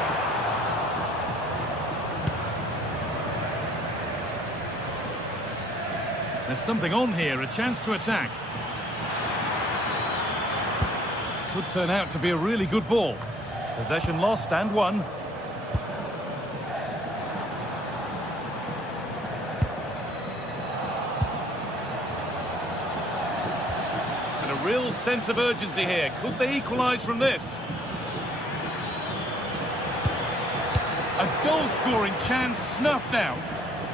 There's something on here, a chance to attack. Could turn out to be a really good ball. Possession lost and won. And a real sense of urgency here. Could they equalise from this? A goal-scoring chance snuffed out.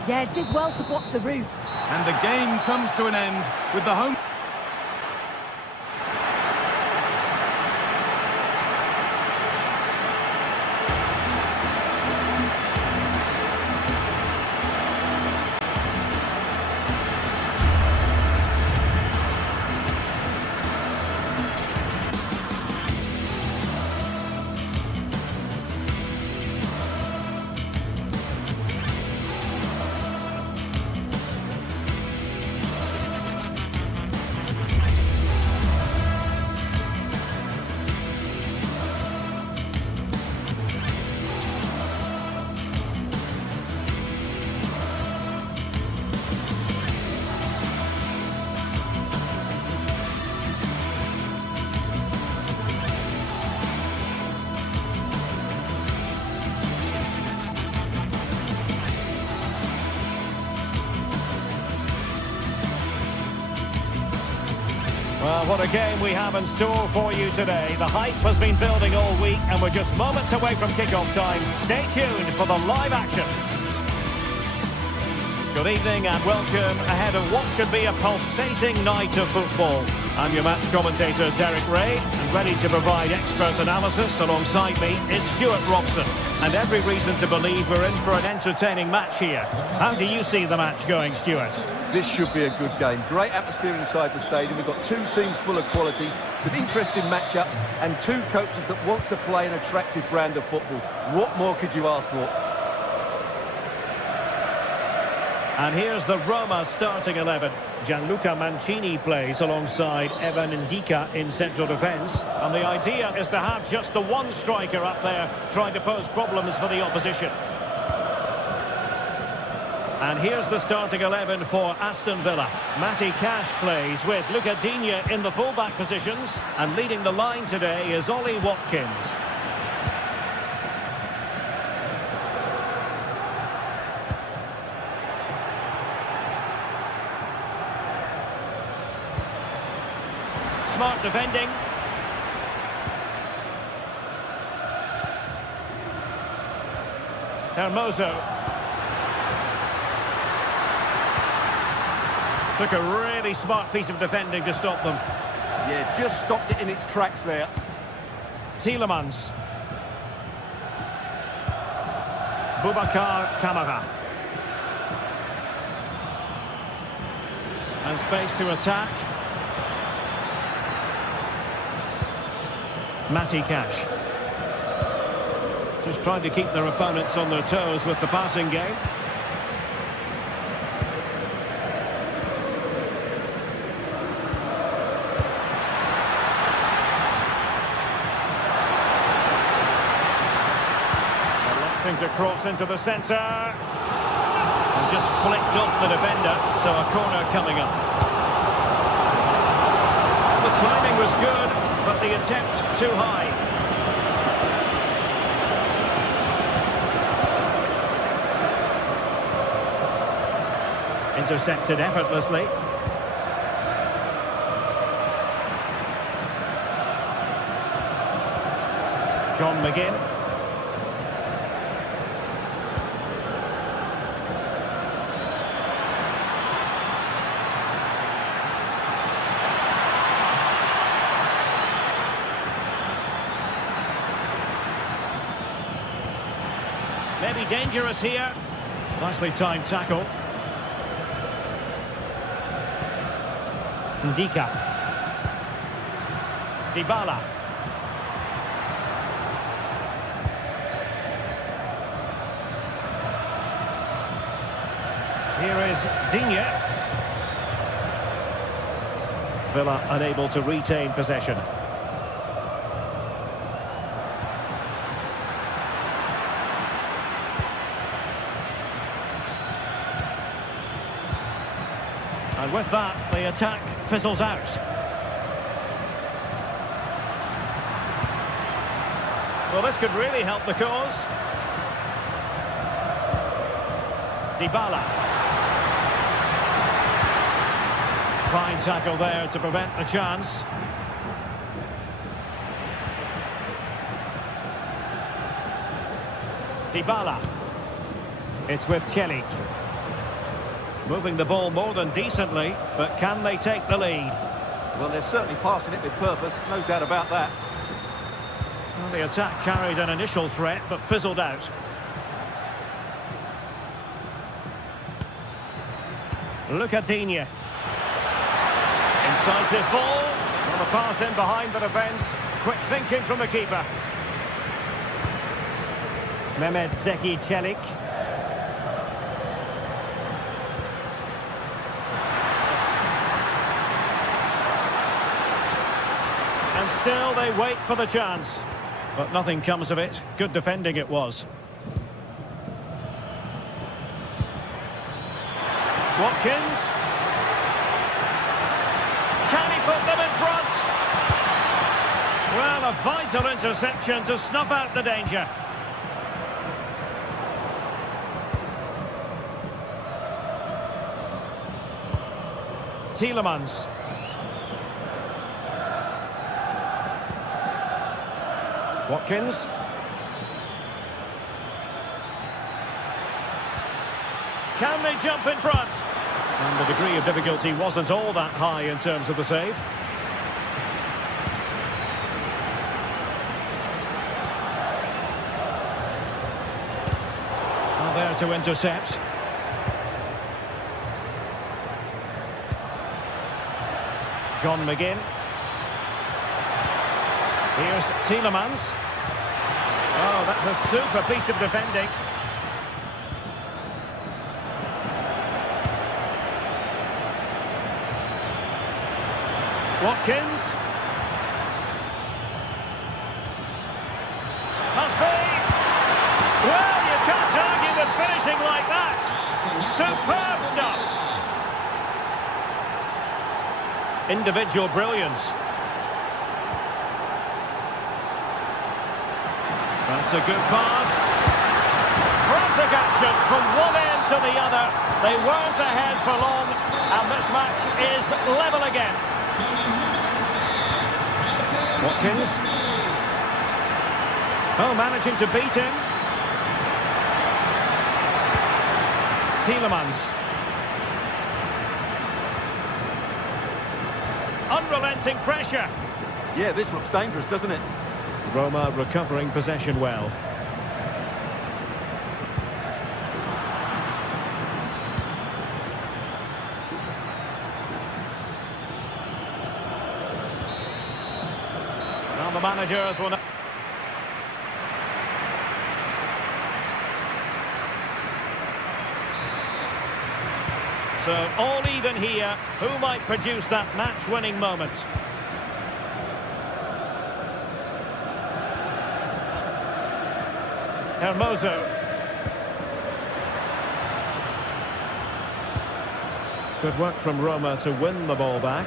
Yeah, did well to block the route. And the game comes to an end with the home... Well, what a game we have in store for you today. The hype has been building all week and we're just moments away from kick-off time. Stay tuned for the live action. Good evening and welcome ahead of what should be a pulsating night of football. I'm your match commentator, Derek Ray, and ready to provide expert analysis alongside me is Stuart Robson. And every reason to believe we're in for an entertaining match here. How do you see the match going, Stuart? This should be a good game. Great atmosphere inside the stadium. We've got two teams full of quality, some interesting matchups, and two coaches that want to play an attractive brand of football. What more could you ask for? And here's the Roma starting 11. Gianluca Mancini plays alongside Evan Ndika in central defence. And the idea is to have just the one striker up there trying to pose problems for the opposition. And here's the starting 11 for Aston Villa. Matty Cash plays with Luca Digne in the full-back positions. And leading the line today is Ollie Watkins. Smart defending. Hermoso. Took a really smart piece of defending to stop them. Yeah, just stopped it in its tracks there. Tielemans. Boubacar Kamara. And space to attack. Matty Cash. Just trying to keep their opponents on their toes with the passing game. Electing to cross into the centre. And just flicked off the defender, so a corner coming up. The timing was good, but the attempt too high. Intercepted effortlessly. John McGinn. Maybe dangerous here. Nicely timed tackle. Ndika. Dybala. Here is Digne. Villa unable to retain possession. And with that, the attack fizzles out. Well, this could really help the cause. Dybala. Fine tackle there to prevent the chance. Dybala. It's with Celik. Moving the ball more than decently, but can they take the lead? Well, they're certainly passing it with purpose, no doubt about that. Well, the attack carried an initial threat, but fizzled out. Look at Digne. Incisive ball. Well, the pass in behind the defence. Quick thinking from the keeper. Mehmet Zeki Celik. And still they wait for the chance. But nothing comes of it. Good defending it was. Watkins. Can he put them in front? Well, a vital interception to snuff out the danger. Tielemans. Watkins. Can they jump in front? And the degree of difficulty wasn't all that high in terms of the save. Well, there to intercept. John McGinn. Here's Tielemans. Oh, that's a super piece of defending. Watkins. Must be. Well, you can't argue with finishing like that. Superb stuff. Individual brilliance. That's a good pass. Frantic action from one end to the other. They weren't ahead for long, and this match is level again. Watkins. Oh, managing to beat him. Tielemans. Unrelenting pressure. Yeah, this looks dangerous, doesn't it? Roma recovering possession well. Now the managers will... So all even here. Who might produce that match-winning moment? Hermoso. Good work from Roma to win the ball back.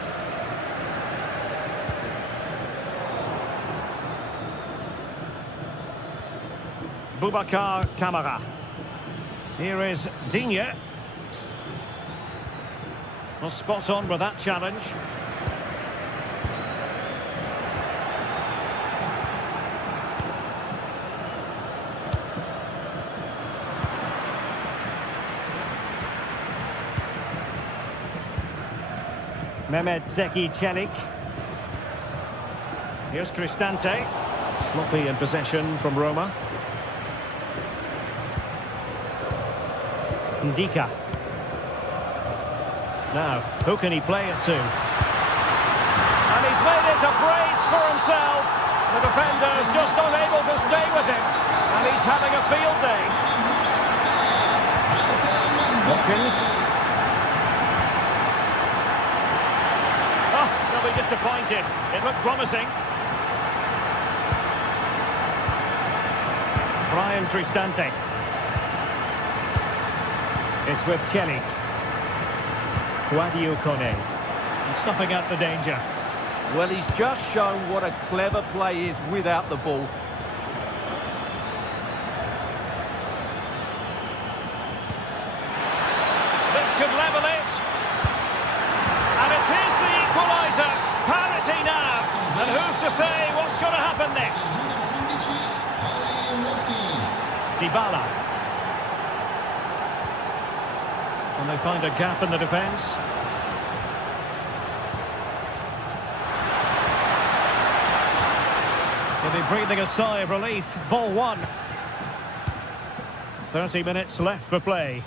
Boubacar Kamara. Here is Digne. Well, spot on with that challenge. Mehmet Zeki Celik. Here's Cristante. Sloppy in possession from Roma. Ndika. Now, who can he play it to? And he's made it a brace for himself. The defender's just unable to stay with him. And he's having a field day. Watkins. Oh, they'll be disappointed. It looked promising. Brian Cristante. It's with Celik. Sadio Kone. And snuffing out the danger. Well, he's just shown what a clever play is without the ball. This could level it. And it is the equaliser. Parity now. And who's to say what's going to happen next? Dybala. And they find a gap in the defence. They'll be breathing a sigh of relief. Ball one. 30 minutes left for play.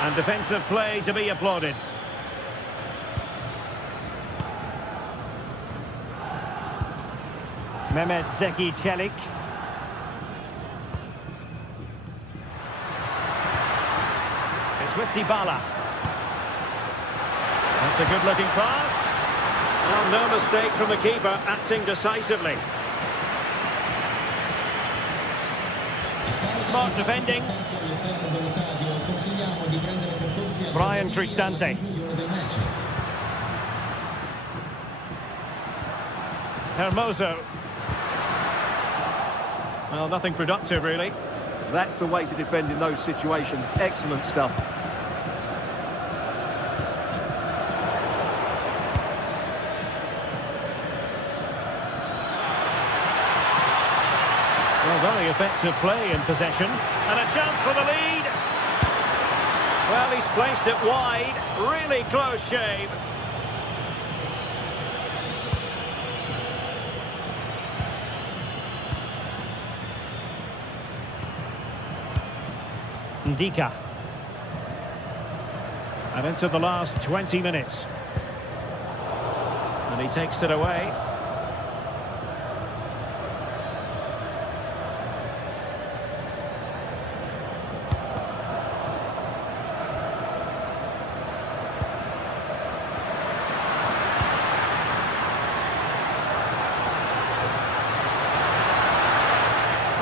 And defensive play to be applauded. Mehmet Zeki Çelik. It's with Dybala. That's a good-looking pass. Well, no mistake from the keeper, acting decisively. Smart defending. Brian Cristante. Hermoso. Well, nothing productive, really. That's the way to defend in those situations. Excellent stuff. Well, very effective play in possession. And a chance for the lead. Well, he's placed it wide. Really close shave. Ndika. And into the last 20 minutes. And he takes it away.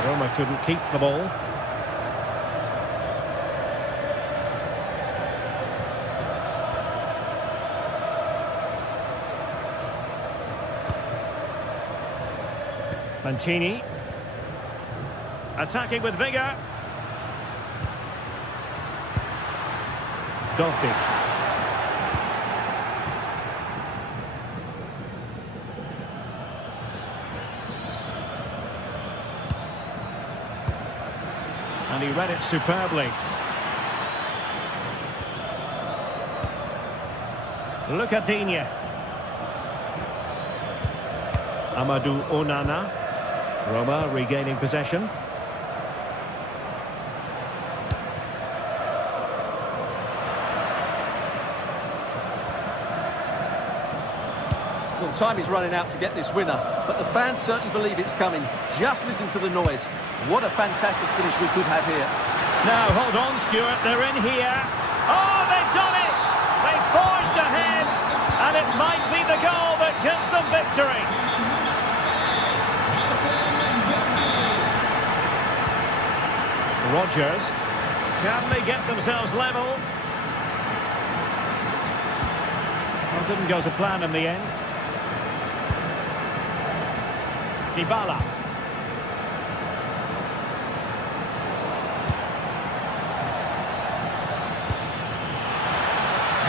Roma couldn't keep the ball. Mancini. Attacking with vigour. Dopic. And he read it superbly. Lucadinha. Amadou Onana. Roma regaining possession. Well, time is running out to get this winner, but the fans certainly believe it's coming. Just listen to the noise. What a fantastic finish we could have here. Now, hold on, Stuart. They're in here. Oh, they've done it! They've forged ahead, and it might be the goal that gives them victory. Rodgers. Can they get themselves level? Well, didn't go to plan in the end. Dybala.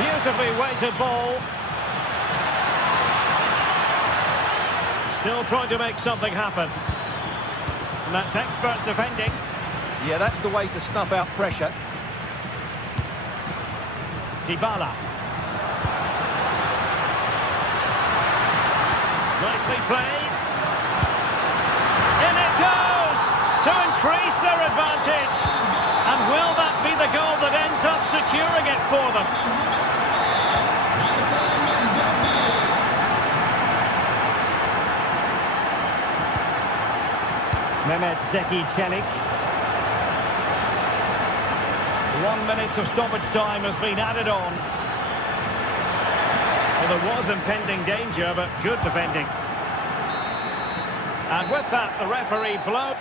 Beautifully weighted ball. Still trying to make something happen. And that's expert defending. Yeah, that's the way to snuff out pressure. Dybala. Nicely played. In it goes to increase their advantage. And will that be the goal that ends up securing it for them? Mehmet Zeki Çelik. 1 minute of stoppage time has been added on. Well, there was impending danger, but good defending. And with that, the referee blows.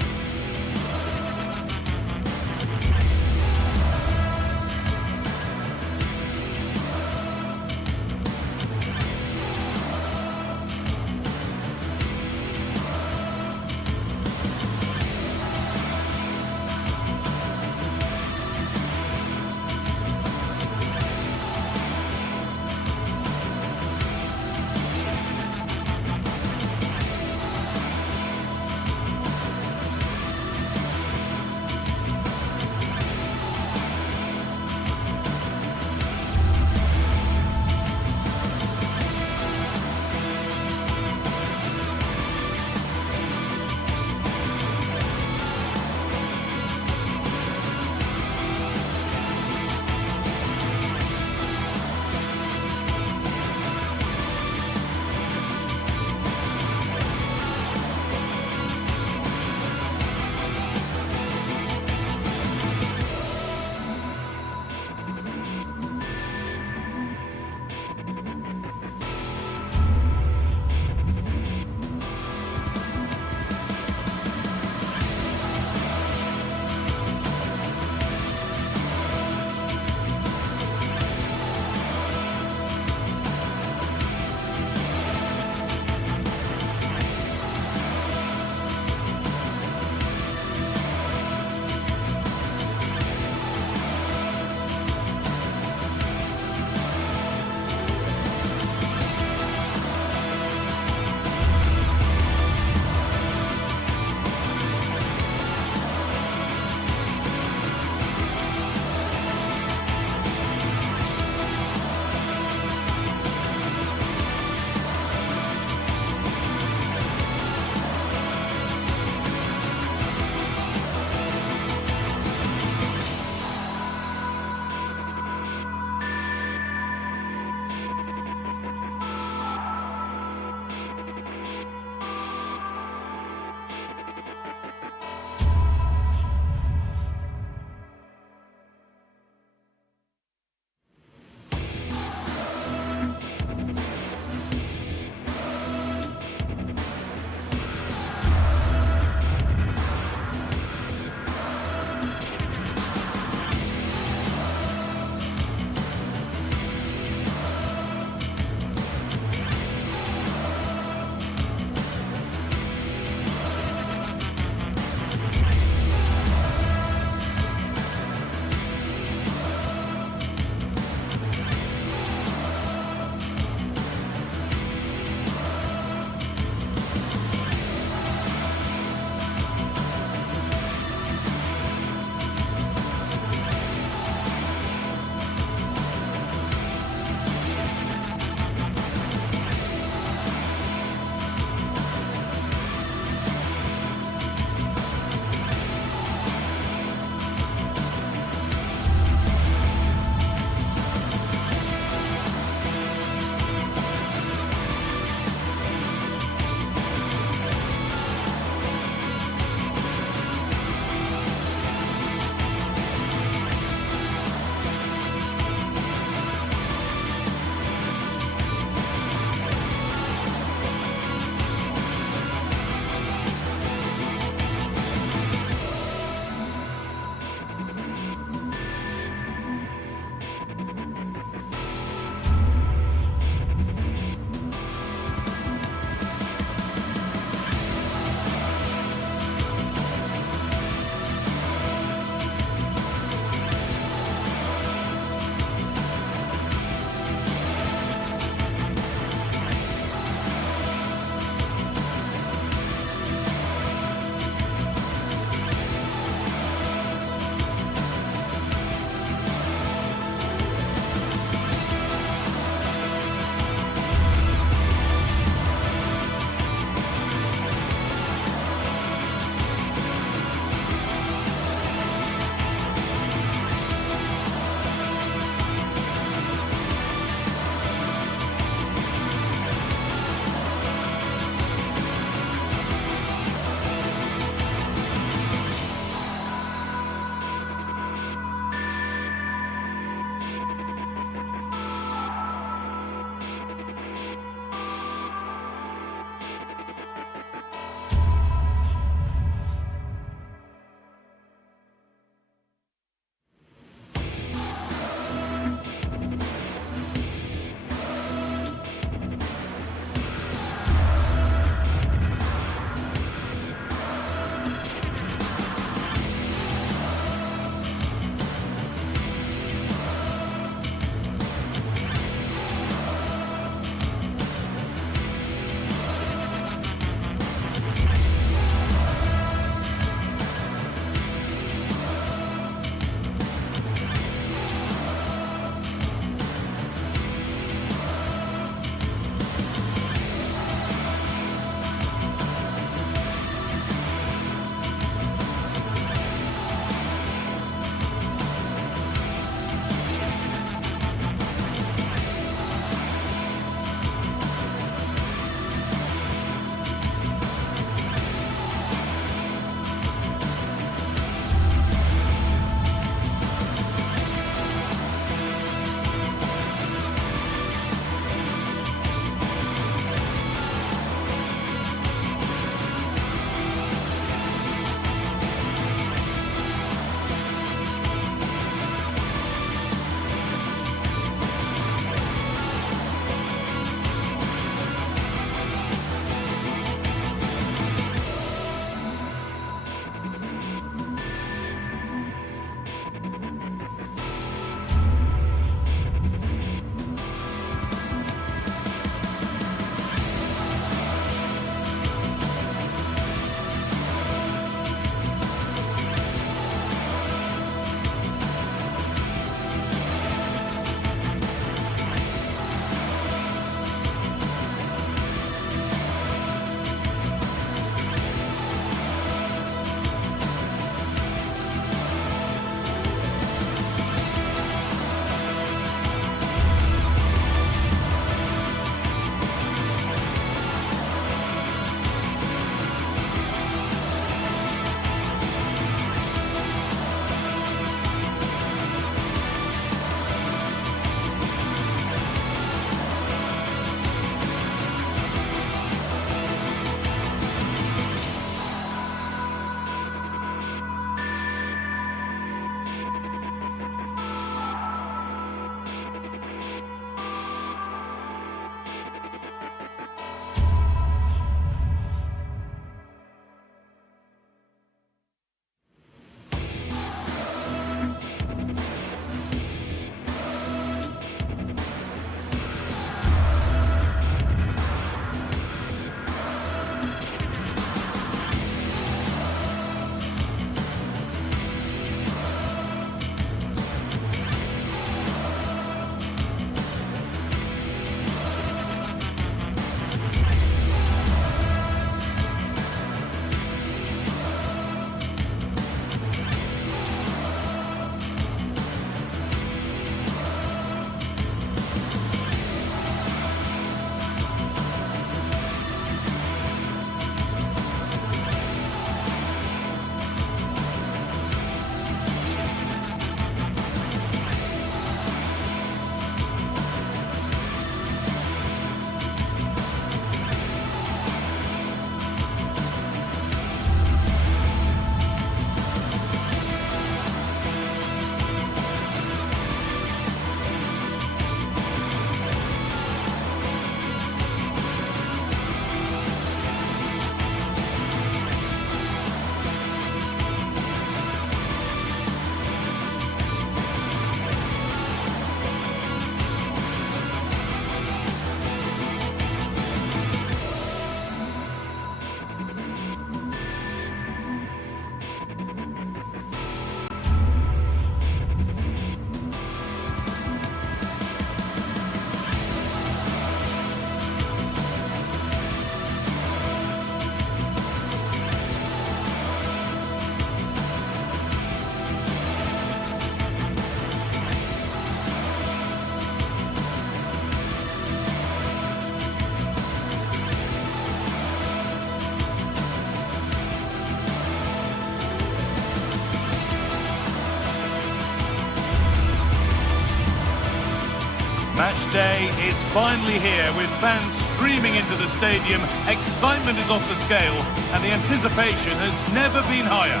Match day is finally here with fans streaming into the stadium. Excitement is off the scale and the anticipation has never been higher.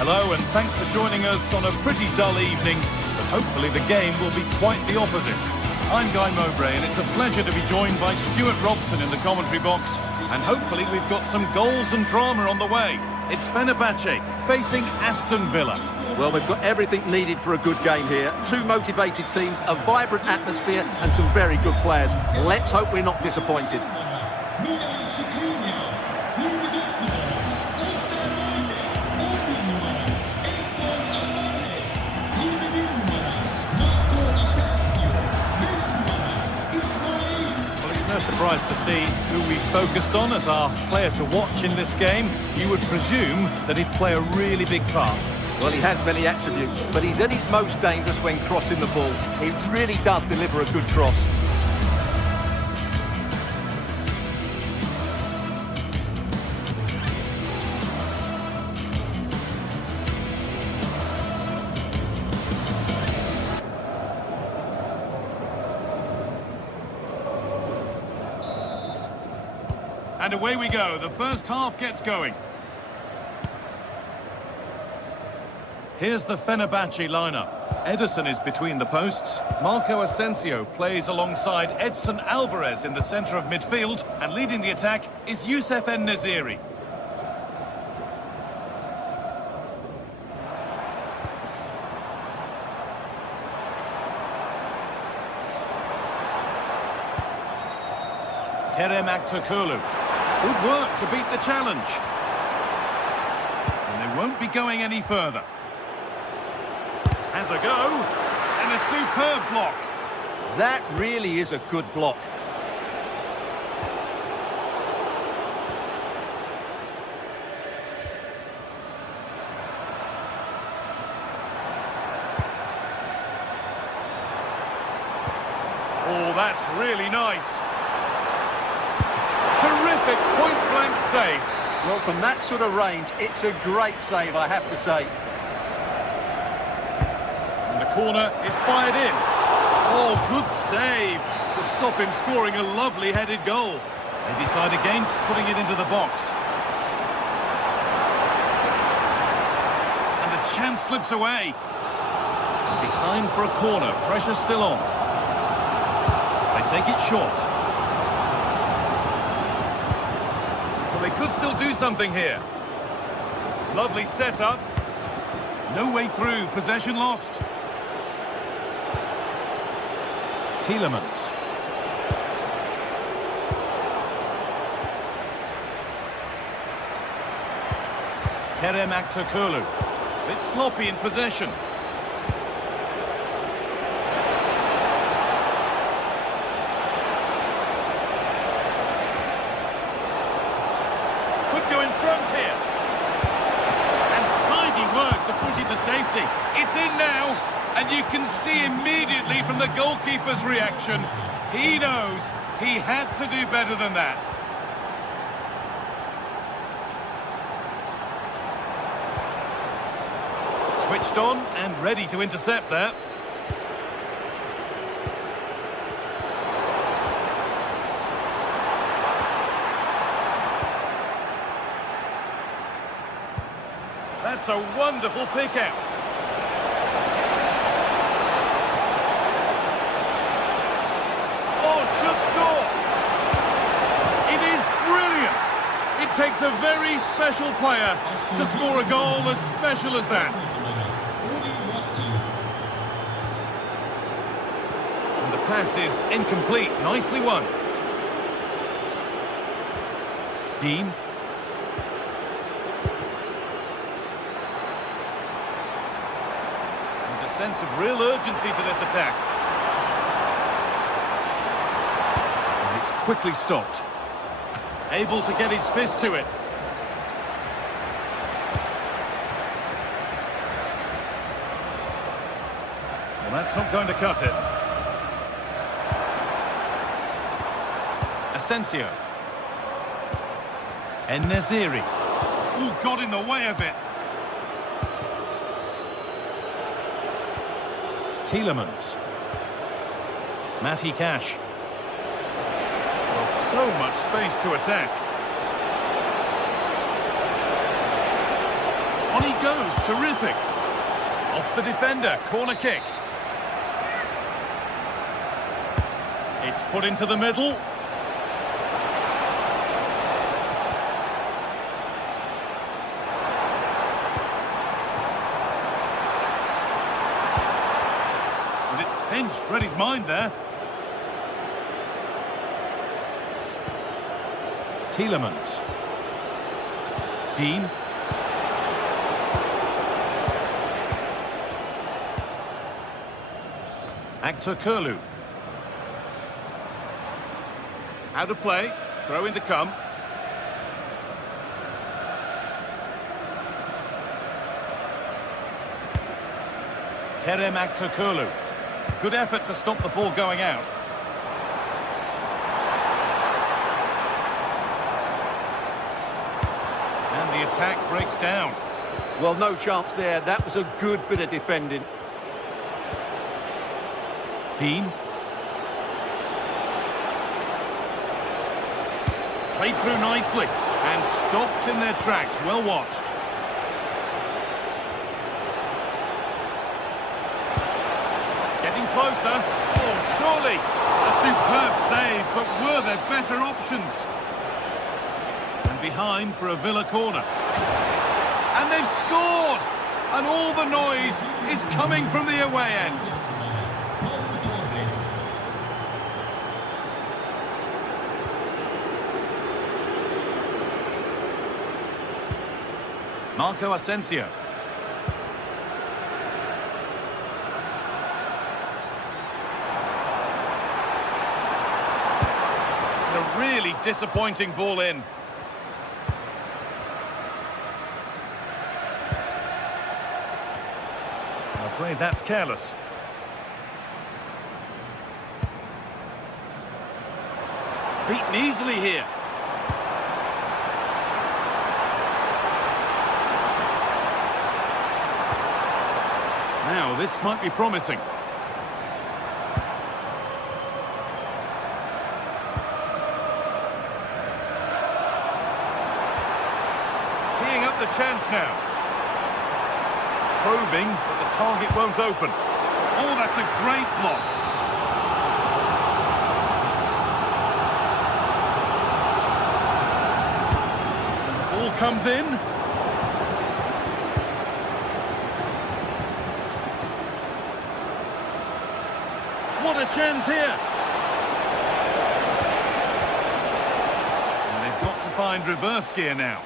Hello and thanks for joining us on a pretty dull evening, but hopefully the game will be quite the opposite. I'm Guy Mowbray and it's a pleasure to be joined by Stuart Robson in the commentary box, and hopefully we've got some goals and drama on the way. It's Fenerbahce facing Aston Villa. Well, we've got everything needed for a good game here. Two motivated teams, a vibrant atmosphere and some very good players. Let's hope we're not disappointed. No surprise to see who we focused on as our player to watch in this game. You would presume that he'd play a really big part. Well, he has many attributes, but he's at his most dangerous when crossing the ball. He really does deliver a good cross. And away we go. The first half gets going. Here's the Fenerbahce lineup. Ederson is between the posts. Marco Asensio plays alongside Edson Alvarez in the centre of midfield. And leading the attack is Youssef En-Nesyri. Kerem Aktürkoğlu. Good work to beat the challenge. And they won't be going any further. Has a go. And a superb block. That really is a good block. Oh, that's really nice. Terrific point-blank save. Well, from that sort of range, it's a great save, I have to say. And the corner is fired in. Oh, good save to stop him scoring a lovely headed goal. They decide against putting it into the box. And the chance slips away. And behind for a corner, pressure still on. They take it short. They could still do something here. Lovely setup. No way through. Possession lost. Tielemans. Kerem Aktürkoğlu. Bit sloppy in possession. Go in front here. And tidy work to push it to safety. It's in now, and you can see immediately from the goalkeeper's reaction, he knows he had to do better than that. Switched on and ready to intercept there. That's a wonderful pick-out. Oh, should score. It is brilliant. It takes a very special player to score a goal as special as that. And the pass is incomplete. Nicely won. Dean. Sense of real urgency to this attack. And it's quickly stopped. Able to get his fist to it. Well, that's not going to cut it. Asensio. En-Nesyri. Ooh, got in the way of it. Tielemans. Matty Cash. Well, so much space to attack. On he goes, terrific. Off the defender, corner kick. It's put into the middle. And it's pinched, read his mind there. Tielemans. Dean. Actor Curlew. Out of play, throw in to come. Kerem Aktürkoğlu. Good effort to stop the ball going out. And the attack breaks down. Well, no chance there. That was a good bit of defending. Dean. Played through nicely and stopped in their tracks. Well watched. Getting closer. Oh, surely. A superb save, but were there better options? And behind for a Villa corner. And they've scored! And all the noise is coming from the away end. Marco Asensio. A really disappointing ball in. I'm afraid that's careless. Beaten easily here. Now, this might be promising. Teeing up the chance now. Probing, but the target won't open. Oh, that's a great block. And the ball comes in. What a chance here! And they've got to find reverse gear now.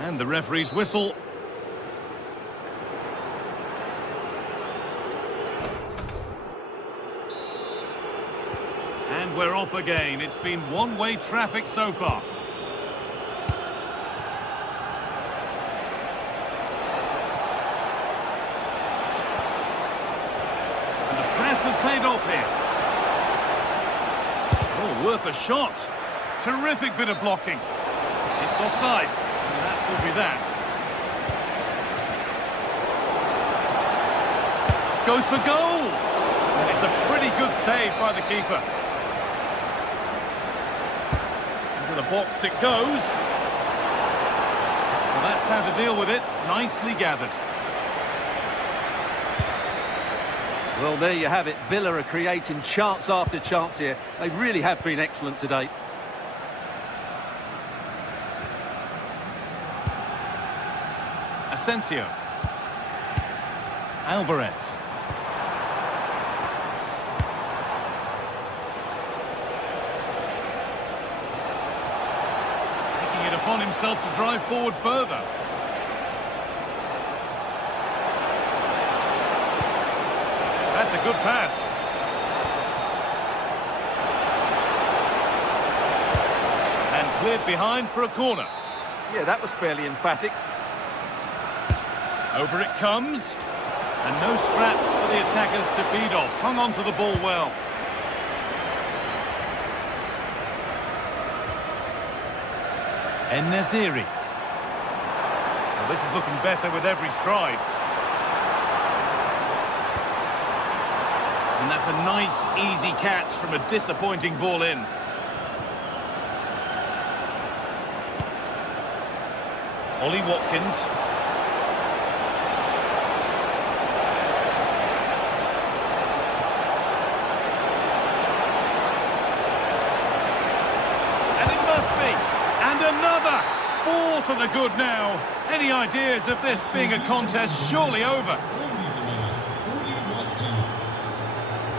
And the referee's whistle. And we're off again. It's been one-way traffic so far. Has paid off here. Oh, worth a shot. Terrific bit of blocking. It's offside. And that will be that. Goes for goal. And it's a pretty good save by the keeper. Into the box it goes. Well, that's how to deal with it. Nicely gathered. Well, there you have it. Villa are creating chance after chance here. They really have been excellent today. Asensio. Alvarez. Taking it upon himself to drive forward further. That's a good pass. And cleared behind for a corner. Yeah, that was fairly emphatic. Over it comes. And no scraps for the attackers to feed off. Hung on to the ball well. En-Nesyri. Well, this is looking better with every stride. And that's a nice, easy catch from a disappointing ball in. Ollie Watkins. And it must be. And another. 4 to the good now. Any ideas of this being a contest surely over?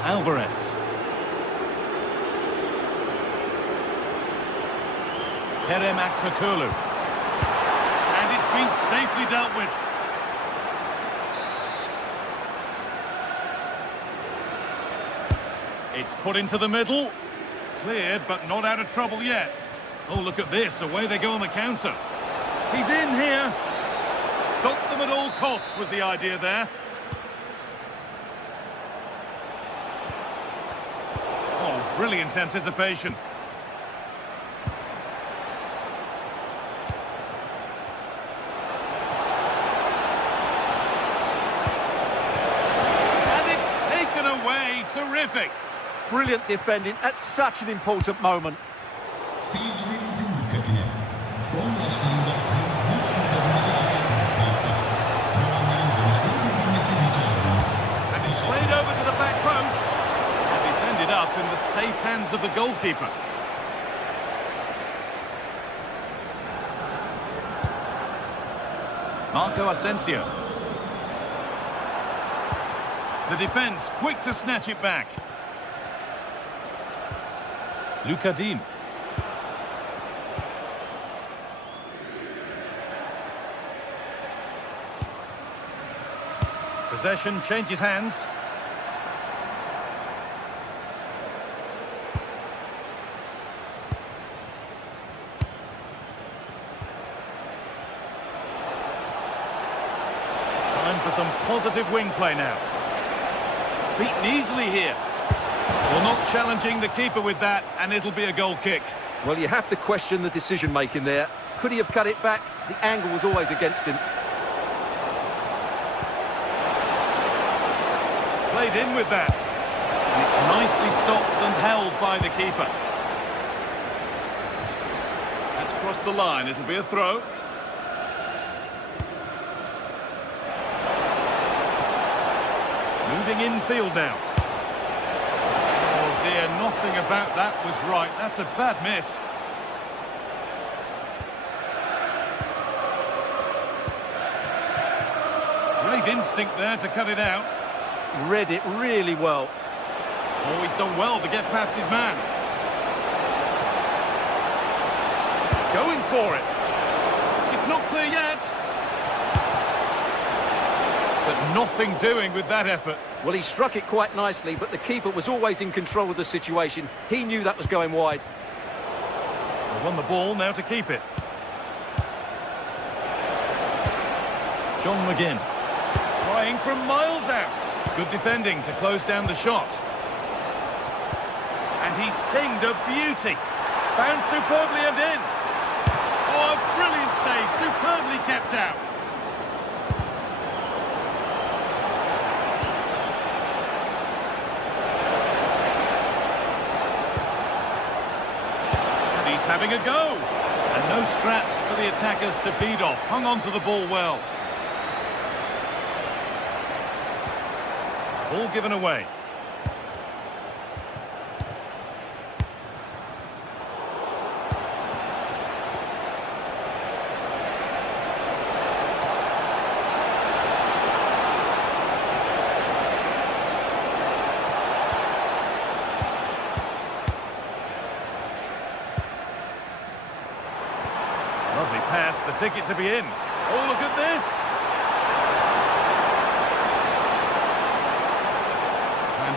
Alvarez. Kerem Aktürkoğlu. And it's been safely dealt with. It's put into the middle. Cleared, but not out of trouble yet. Oh, look at this. Away they go on the counter. He's in here. Stop them at all costs was the idea there. Oh, brilliant anticipation. And it's taken away. Terrific. Brilliant defending at such an important moment. Seyircilerimizin dikkatine. 10 yaşlarında henüz hiç tadına çocuk büyüktür. Yalanların gençleri bildirmesi rica ediyoruz. And it's played over to the back post. And it's ended up in the safe hands of the goalkeeper. Marco Asensio. The defence quick to snatch it back. Luka Dean. Possession changes hands. Time for some positive wing play now. Beaten easily here. Well, not challenging the keeper with that, and it'll be a goal kick. Well, you have to question the decision-making there. Could he have cut it back? The angle was always against him. Played in with that. And it's nicely stopped and held by the keeper. That's crossed the line. It'll be a throw. Moving infield now. Oh dear, nothing about that was right. That's a bad miss. Great instinct there to cut it out. Read it really well. Oh, he's done well to get past his man. Going for it. It's not clear yet. But nothing doing with that effort. Well, he struck it quite nicely, but the keeper was always in control of the situation. He knew that was going wide. They won the ball, now to keep it. John McGinn. Trying from miles out. Good defending to close down the shot. And he's pinged a beauty. Found superbly and in. Oh, a brilliant save. Superbly kept out. And he's having a go. And no scraps for the attackers to feed off. Hung on to the ball well. Ball given away. Lovely pass, the ticket to be in. Oh, look at this.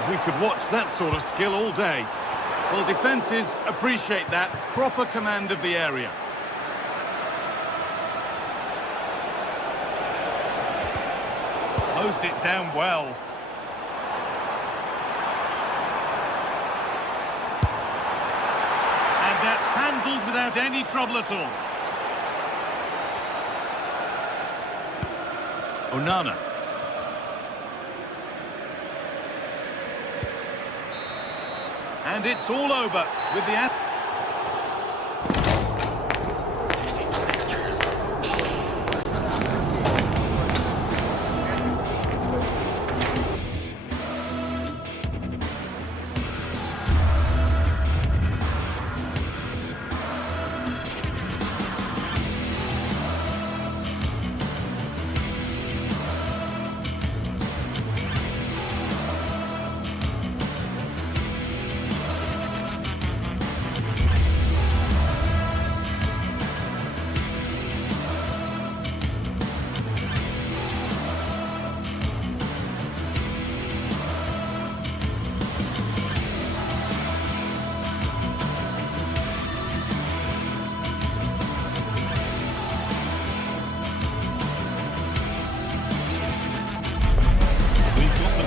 We could watch that sort of skill all day. Well, defences appreciate that. Proper command of the area. Closed it down well. And that's handled without any trouble at all. And it's all over with the...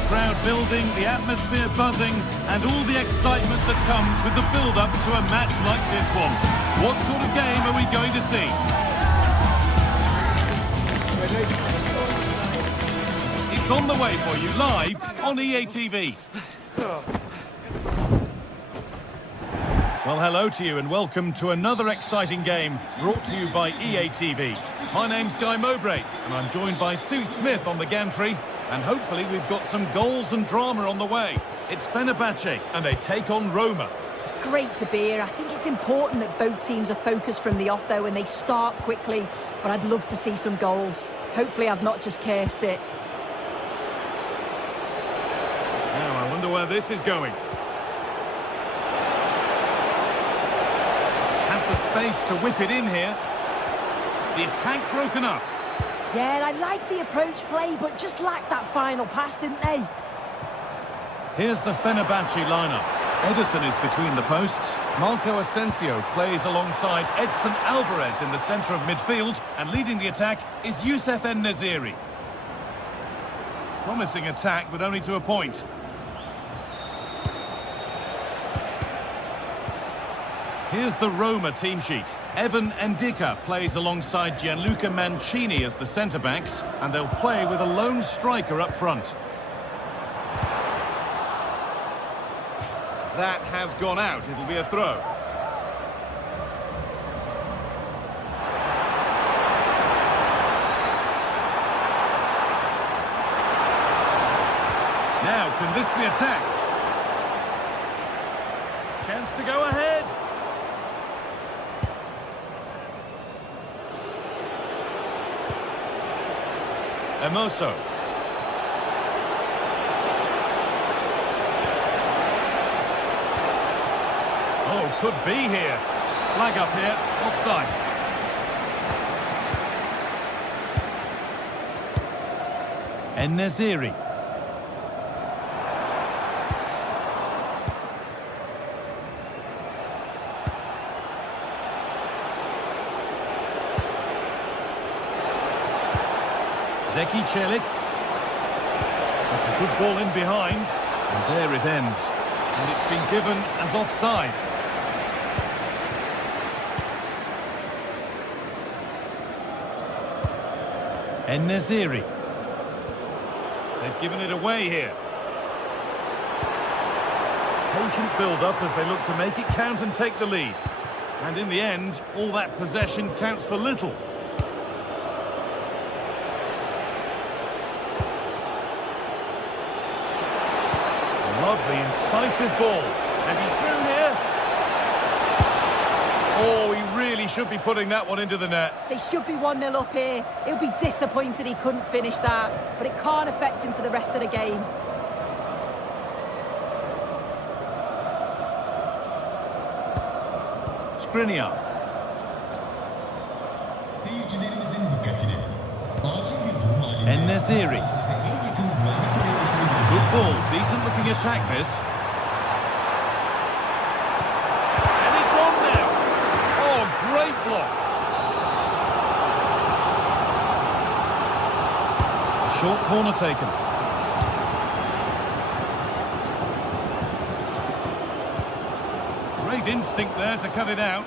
Crowd building, the atmosphere buzzing, and all the excitement that comes with the build-up to a match like this one. What sort of game are we going to see? It's on the way for you live on EA TV. Well, hello to you and welcome to another exciting game brought to you by EA TV. My name's Guy Mowbray and I'm joined by Sue Smith on the gantry. And hopefully we've got some goals and drama on the way. It's Fenerbahce and they take on Roma. It's great to be here. I think it's important that both teams are focused from the off though and they start quickly. But I'd love to see some goals. Hopefully I've not just cursed it. Now I wonder where this is going. Has the space to whip it in here. The attack broken up. Yeah, I like the approach play, but just lacked that final pass, didn't they? Here's the Fenerbahce lineup. Ederson is between the posts. Marco Asensio plays alongside Edson Alvarez in the centre of midfield. And leading the attack is Youssef En-Nesyri. Promising attack, but only to a point. Here's the Roma team sheet. Evan Ndicka plays alongside Gianluca Mancini as the centre-backs, and they'll play with a lone striker up front. That has gone out. It'll be a throw. Now, can this be attacked? Chance to go ahead. Emoso. Oh, could be here. Flag up here, offside. En-Nesyri. Zeki Celik. That's a good ball in behind. And there it ends. And it's been given as offside. En-Nesyri. They've given it away here. Patient build-up as they look to make it count and take the lead. And in the end, all that possession counts for little. Lovely, incisive ball. And he's through here. Oh, he really should be putting that one into the net. They should be 1-0 up here. He'll be disappointed he couldn't finish that, but it can't affect him for the rest of the game. Skriniar. Seyircilerimizin dikkatine. Acil bir durum halinde En-Nesyri. size en yakın güvenlik görevlisini Good ball, bildireceğiz. decent looking attack this. And it's on now. Oh, great block. Short corner taken. Great instinct there to cut it out.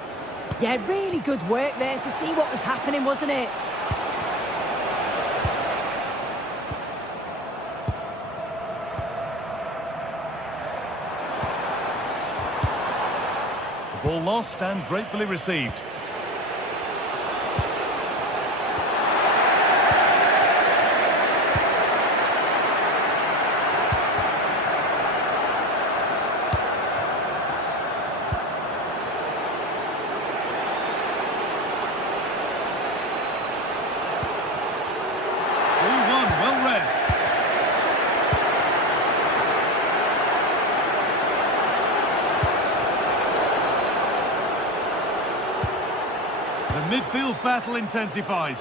Yeah, really good work there to see what was happening, wasn't it? Ball lost and gratefully received. The midfield battle intensifies.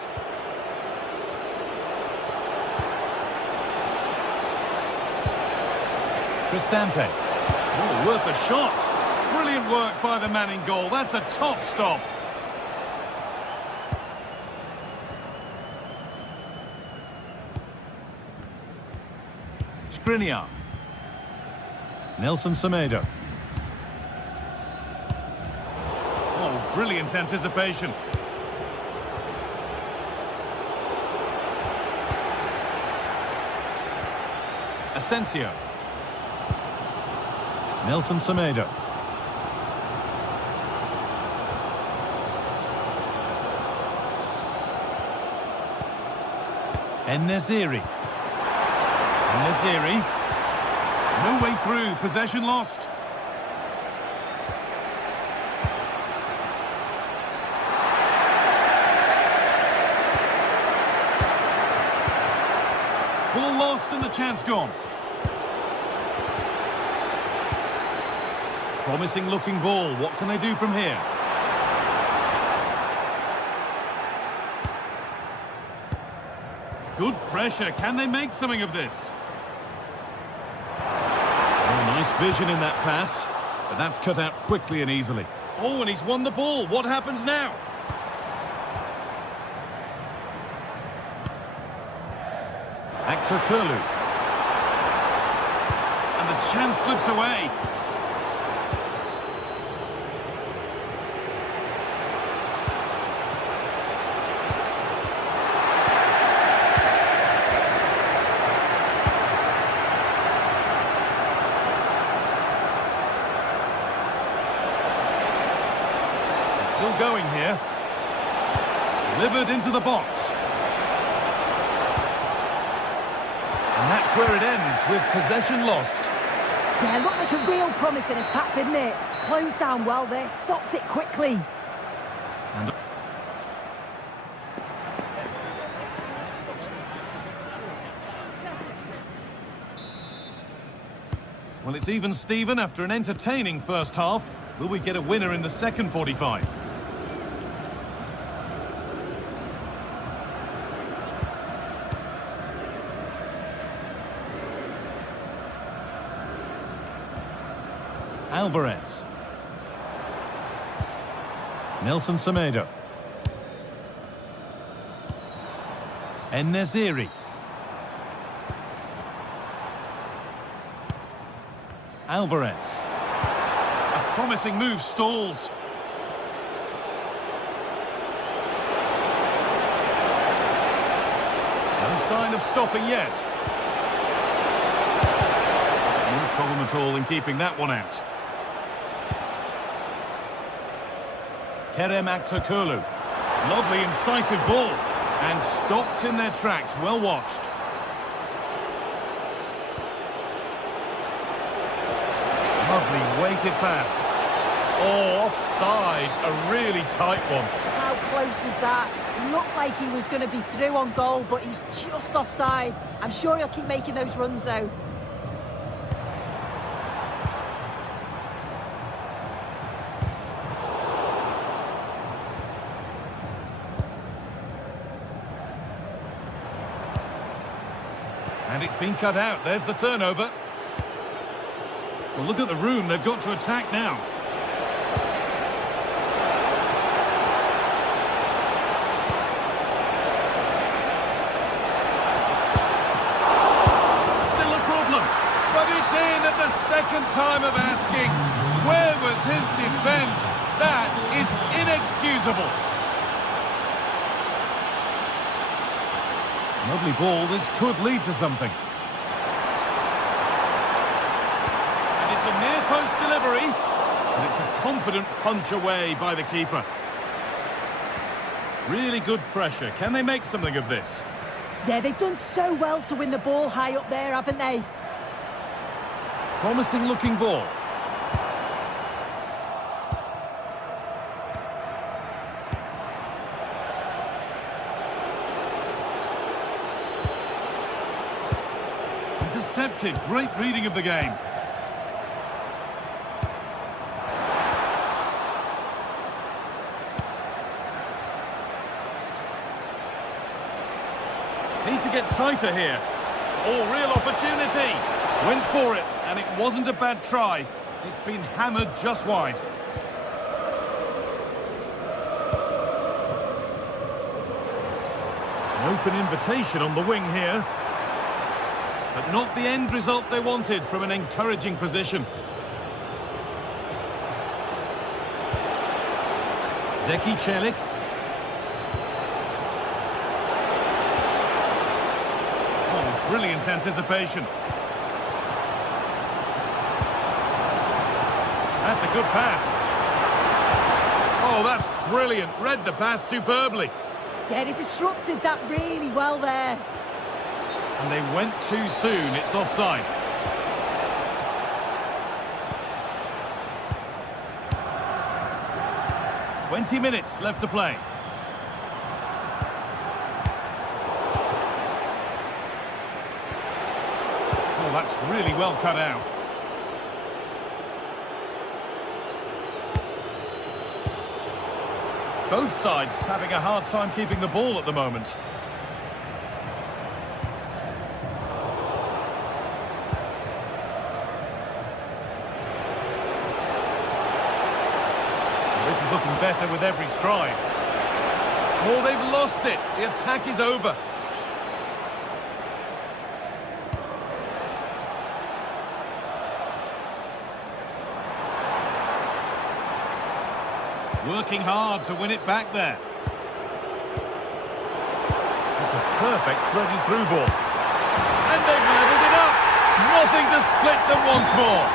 Cristante. Oh, worth a shot. Brilliant work by the man in goal. That's a top stop. Skriniar. Nelson Semedo. Oh, brilliant anticipation. Asensio. Nelson Semedo. En-Nesyri. En-Nesyri. No way through. Possession lost. Ball lost and the chance gone. Promising looking ball. What can they do from here? Good pressure. Can they make something of this? Oh, nice vision in that pass. But that's cut out quickly and easily. Oh, and he's won the ball. What happens now? Aktürkoğlu. And the chance slips away. Still going here. Delivered into the box. And that's where it ends, with possession lost. Yeah, looked like a real promising attack, didn't it? Closed down well there, stopped it quickly. And well, it's even Steven after an entertaining first half. Will we get a winner in the second 45? Alvarez. Nelson Semedo. En-Nesyri. Alvarez. A promising move stalls. No sign of stopping yet. No problem at all in keeping that one out. Kerem Aktürkoğlu. Lovely incisive ball. And stopped in their tracks. Well watched. Lovely weighted pass. Oh, offside. A really tight one. How close was that? Looked like he was going to be through on goal, but he's just offside. I'm sure he'll keep making those runs, though. And it's been cut out. There's the turnover. Well, look at the room. They've got to attack now. Still a problem. But it's in at the second time of asking. Where was his defence? That is inexcusable. Lovely ball. This could lead to something. And it's a near post delivery. And it's a confident punch away by the keeper. Really good pressure. Can they make something of this? Yeah, they've done so well to win the ball high up there, haven't they? Promising looking ball. Intercepted. Great reading of the game. Need to get tighter here. Oh, real opportunity. Went for it, and it wasn't a bad try. It's been hammered just wide. An open invitation on the wing here. But not the end result they wanted from an encouraging position. Zeki Celik. Oh, brilliant anticipation. That's a good pass. Oh, that's brilliant. Read the pass superbly. Yeah, they disrupted that really well there. And they went too soon. It's offside. "20 minutes left to play. Oh, that's really well cut out. Both sides having a hard time keeping the ball at the moment. This is looking better with every stride. Oh, they've lost it. The attack is over. Working hard to win it back there. It's a perfect threaded through ball. And they've levelled it up. Nothing to split them once more.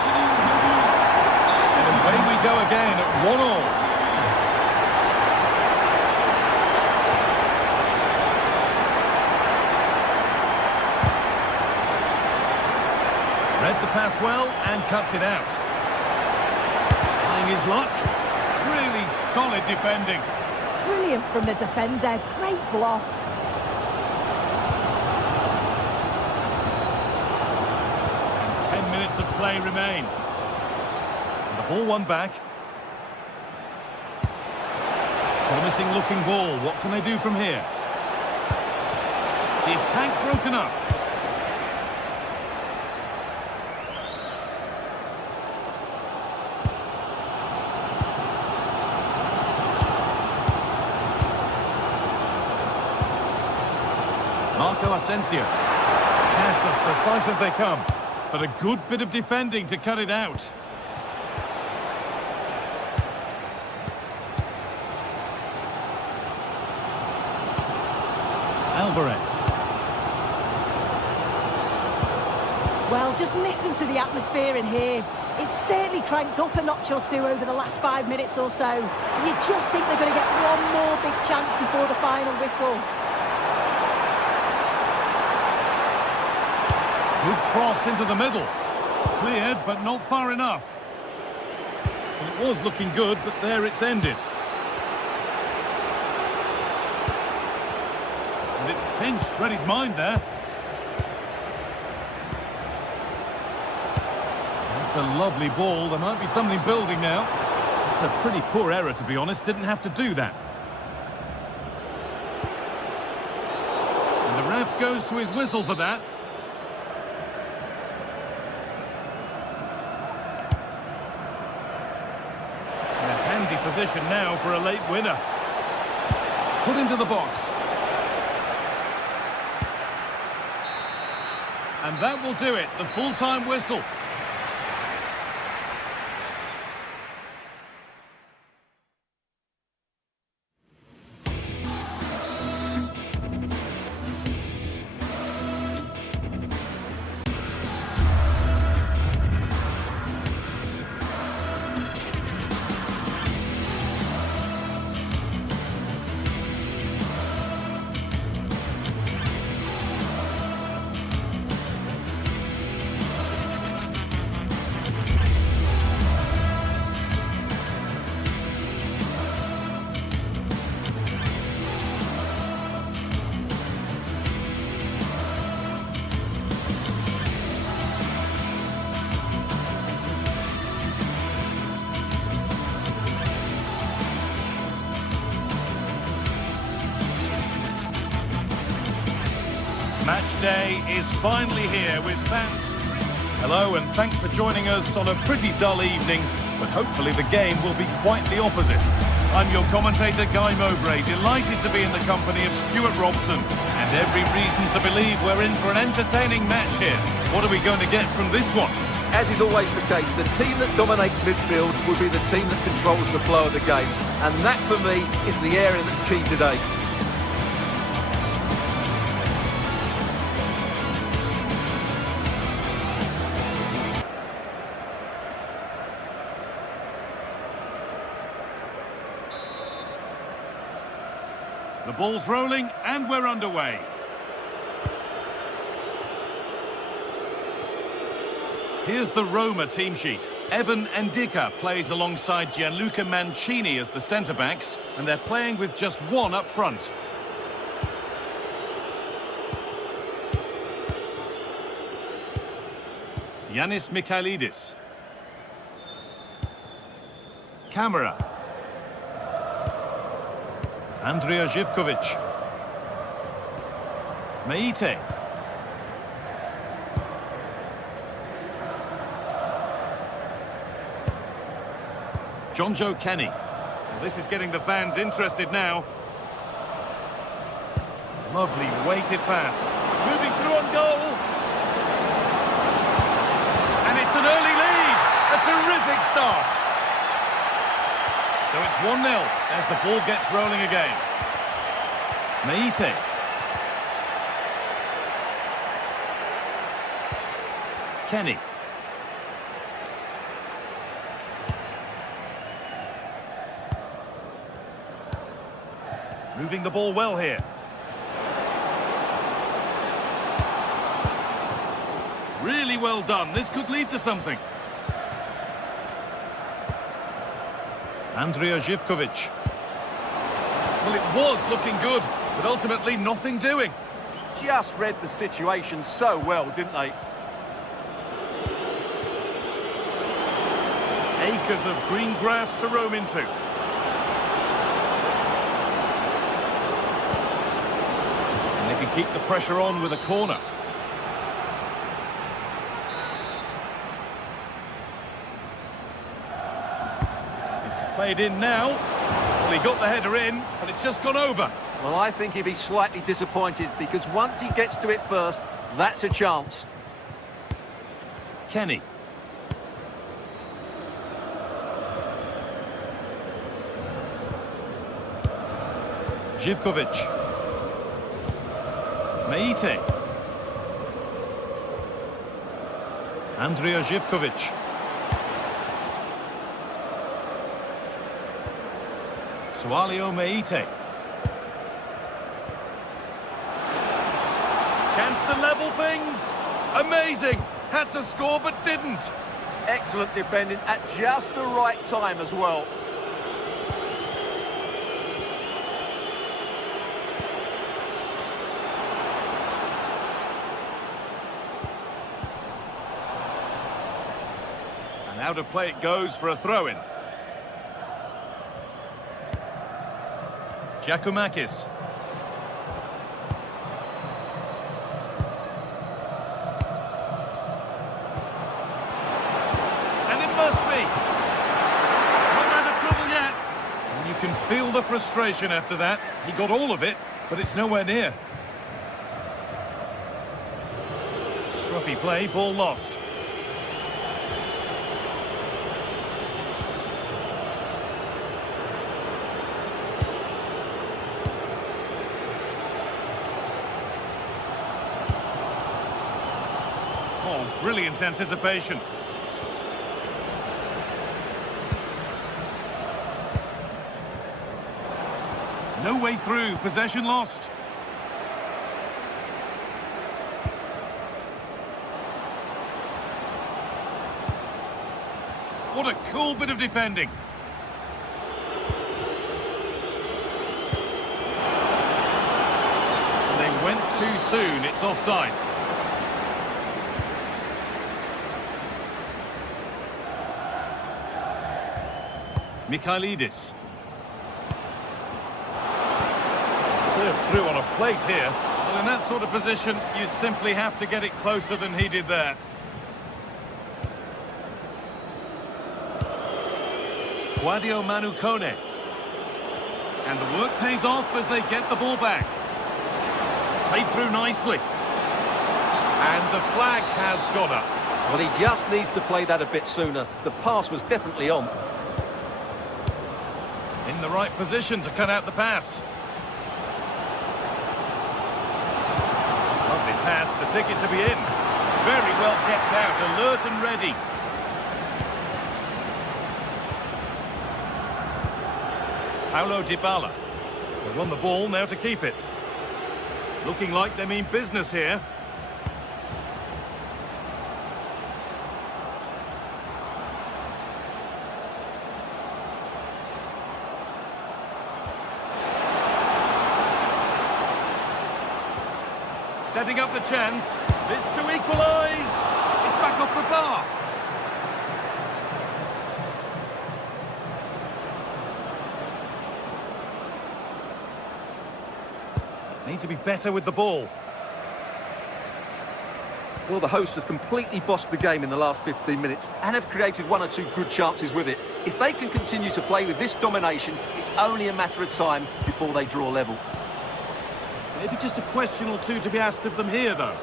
And away we go again at 1-1. Read the pass well and cuts it out. Trying his luck. Really solid defending. Brilliant from the defender. Great block. And 10 minutes of play remain. And the ball won back. Promising looking ball. What can they do from here? The attack broken up. Marco Asensio. Pass as precise as they come, but a good bit of defending to cut it out. Alvarez. Well, just listen to the atmosphere in here. It's certainly cranked up a notch or two over the last 5 minutes or so. And you just think they're going to get one more big chance before the final whistle. Good cross into the middle. Cleared, but not far enough. Well, it was looking good, but there it's ended. And it's pinched. Read his mind there. That's a lovely ball. There might be something building now. It's a pretty poor error, to be honest. Didn't have to do that. And the ref goes to his whistle for that. Position now for a late winner. Put into the box. And that will do it, the full-time whistle. Match day is finally here with fans. Hello and thanks for joining us on a pretty dull evening, but hopefully the game will be quite the opposite. I'm your commentator Guy Mowbray, delighted to be in the company of Stuart Robson, and every reason to believe we're in for an entertaining match here. What are we going to get from this one? As is always the case, the team that dominates midfield will be the team that controls the flow of the game. And that, for me, is the area that's key today. The ball's rolling and we're underway. Here's the Roma team sheet. Evan Ndika plays alongside Gianluca Mancini as the centre-backs, and they're playing with just one up front. Yanis Mikhailidis. Camera. Andrija Živković. Meite. Jonjo Kenny. Well, this is getting the fans interested now. Lovely weighted pass. Moving through on goal. And it's an early lead. A terrific start. So it's 1-0 as the ball gets rolling again. Meite. Kenny. Moving the ball well here. Really well done. This could lead to something. Andrija Živković. Well, it was looking good, but ultimately nothing doing. Just read the situation so well, didn't they? Acres of green grass to roam into. They can keep the pressure on with a corner. It's played in now. Well, he got the header in, but it's just gone over. Well, I think he'd be slightly disappointed, because once he gets to it first, that's a chance. Kenny. Živković. Meite. Andrija Živković. Sualio Meite. Chance to level things. Amazing. Had to score but didn't. Excellent defending at just the right time as well. Out of play it goes for a throw-in. Giacomakis. And it must be. Not out of trouble yet. And you can feel the frustration after that. He got all of it, but it's nowhere near. Scruffy play, ball lost. Brilliant anticipation. No way through, possession lost. What a cool bit of defending. They went too soon, it's offside. Mikhailidis. Served through on a plate here. Well, in that sort of position, you simply have to get it closer than he did there. Guadio Manu Kone. And the work pays off as they get the ball back. Played through nicely. And the flag has gone up. Well, he just needs to play that a bit sooner. The pass was definitely on. In the right position to cut out the pass. Lovely pass, the ticket to be in. Very well kept out, alert and ready. Paulo Dybala. They won the ball, now to keep it. Looking like they mean business here. Setting up the chance. This to equalise. It's back off the bar. Need to be better with the ball. Well, the hosts have completely bossed the game in the last 15 minutes and have created one or two good chances with it. If they can continue to play with this domination, it's only a matter of time before they draw level. Maybe just a question or two to be asked of them here, though.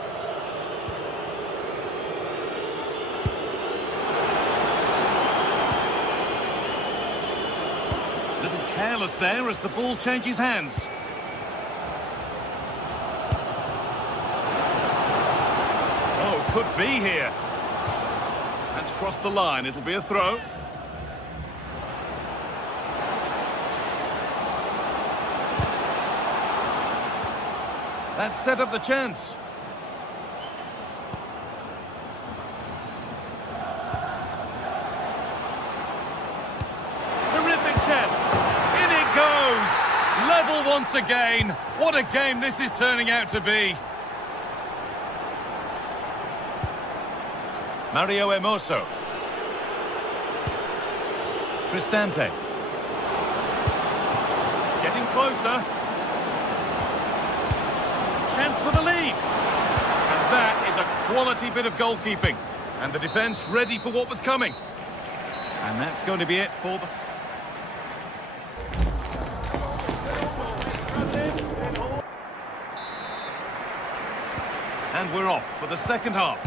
A little careless there as the ball changes hands. Oh, could be here. That's crossed the line. It'll be a throw. That set up the chance. Terrific chance. In it goes. Level once again. What a game this is turning out to be. Mario Hermoso. Cristante. Getting closer. Chance for the lead. And that is a quality bit of goalkeeping. And the defence ready for what was coming. And that's going to be it for the... And we're off for the second half.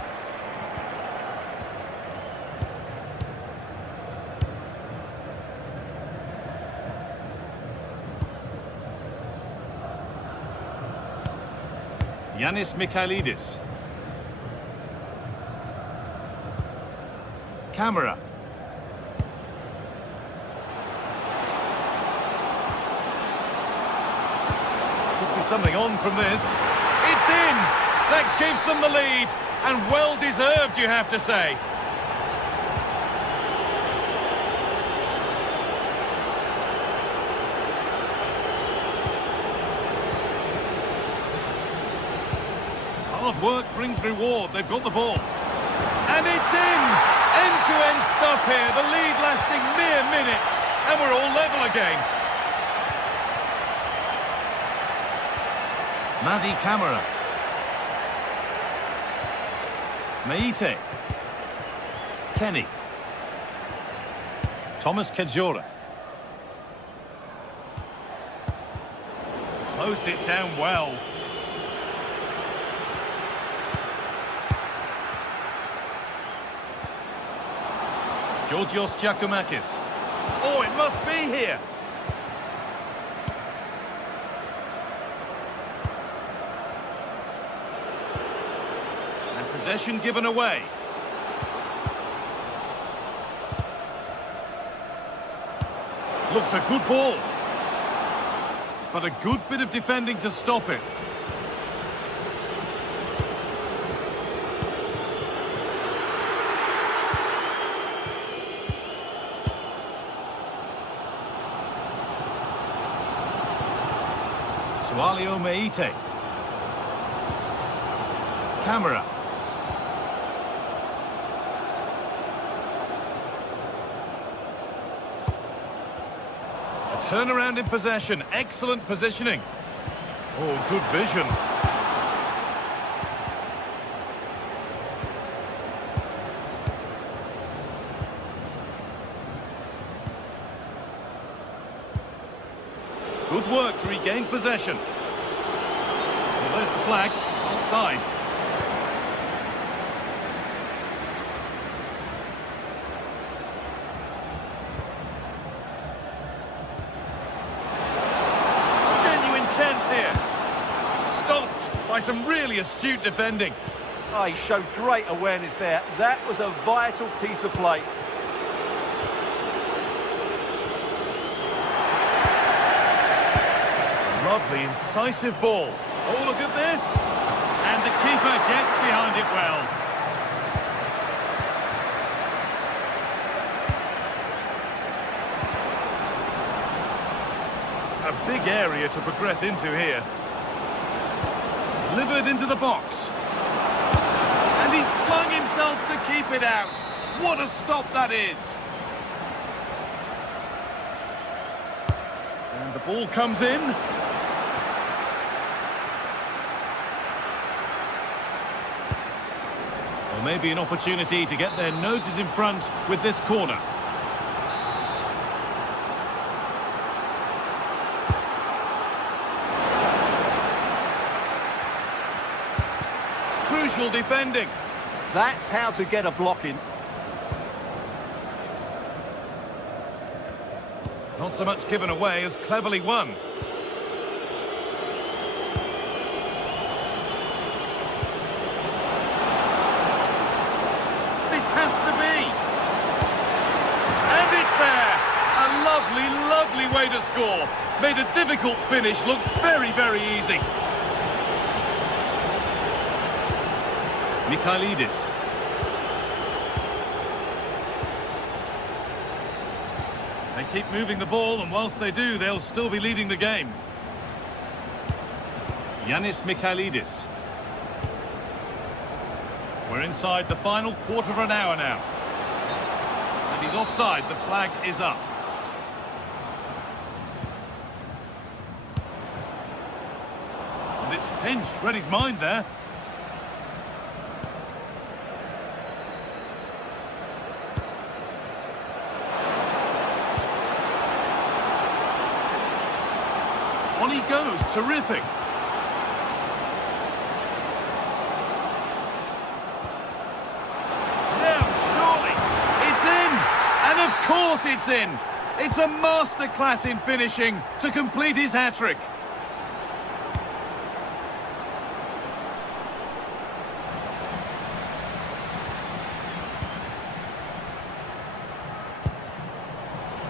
Yanis Mikhailidis. Camera. Could be something on from this. It's in! That gives them the lead. And well deserved, you have to say. Hard work brings reward. They've got the ball. And it's in! End-to-end stuff here. The lead lasting mere minutes. And we're all level again. Madi Camara. Meite. Kenny. Thomas Kajora. Closed it down well. Georgios Giacomakis. Oh, it must be here. And possession given away. Looks a good ball. But a good bit of defending to stop it. Sualio Meite. Camera. A turnaround in possession. Excellent positioning. Oh, good vision. work to regain possession. Well, there's the flag, offside. Genuine chance here. Stopped by some really astute defending. Oh, he showed great awareness there. That was a vital piece of play. Lovely, incisive ball. Oh, look at this. And the keeper gets behind it well. A big area to progress into here. Delivered into the box. And he's flung himself to keep it out. What a stop that is. And the ball comes in. Well, maybe an opportunity to get their noses in front with this corner. Crucial defending. That's how to get a block in. Not so much given away as cleverly won. This has to be. And it's there. A lovely, lovely way to score. Made a difficult finish look very, very easy. Michailidis. They keep moving the ball, and whilst they do, they'll still be leading the game. Yanis Michailidis. We're inside the final quarter of an hour now. And he's offside, the flag is up. And it's pinched, read his mind there. On he goes, terrific. Now, surely, it's in. And of course it's in. It's a masterclass in finishing to complete his hat-trick.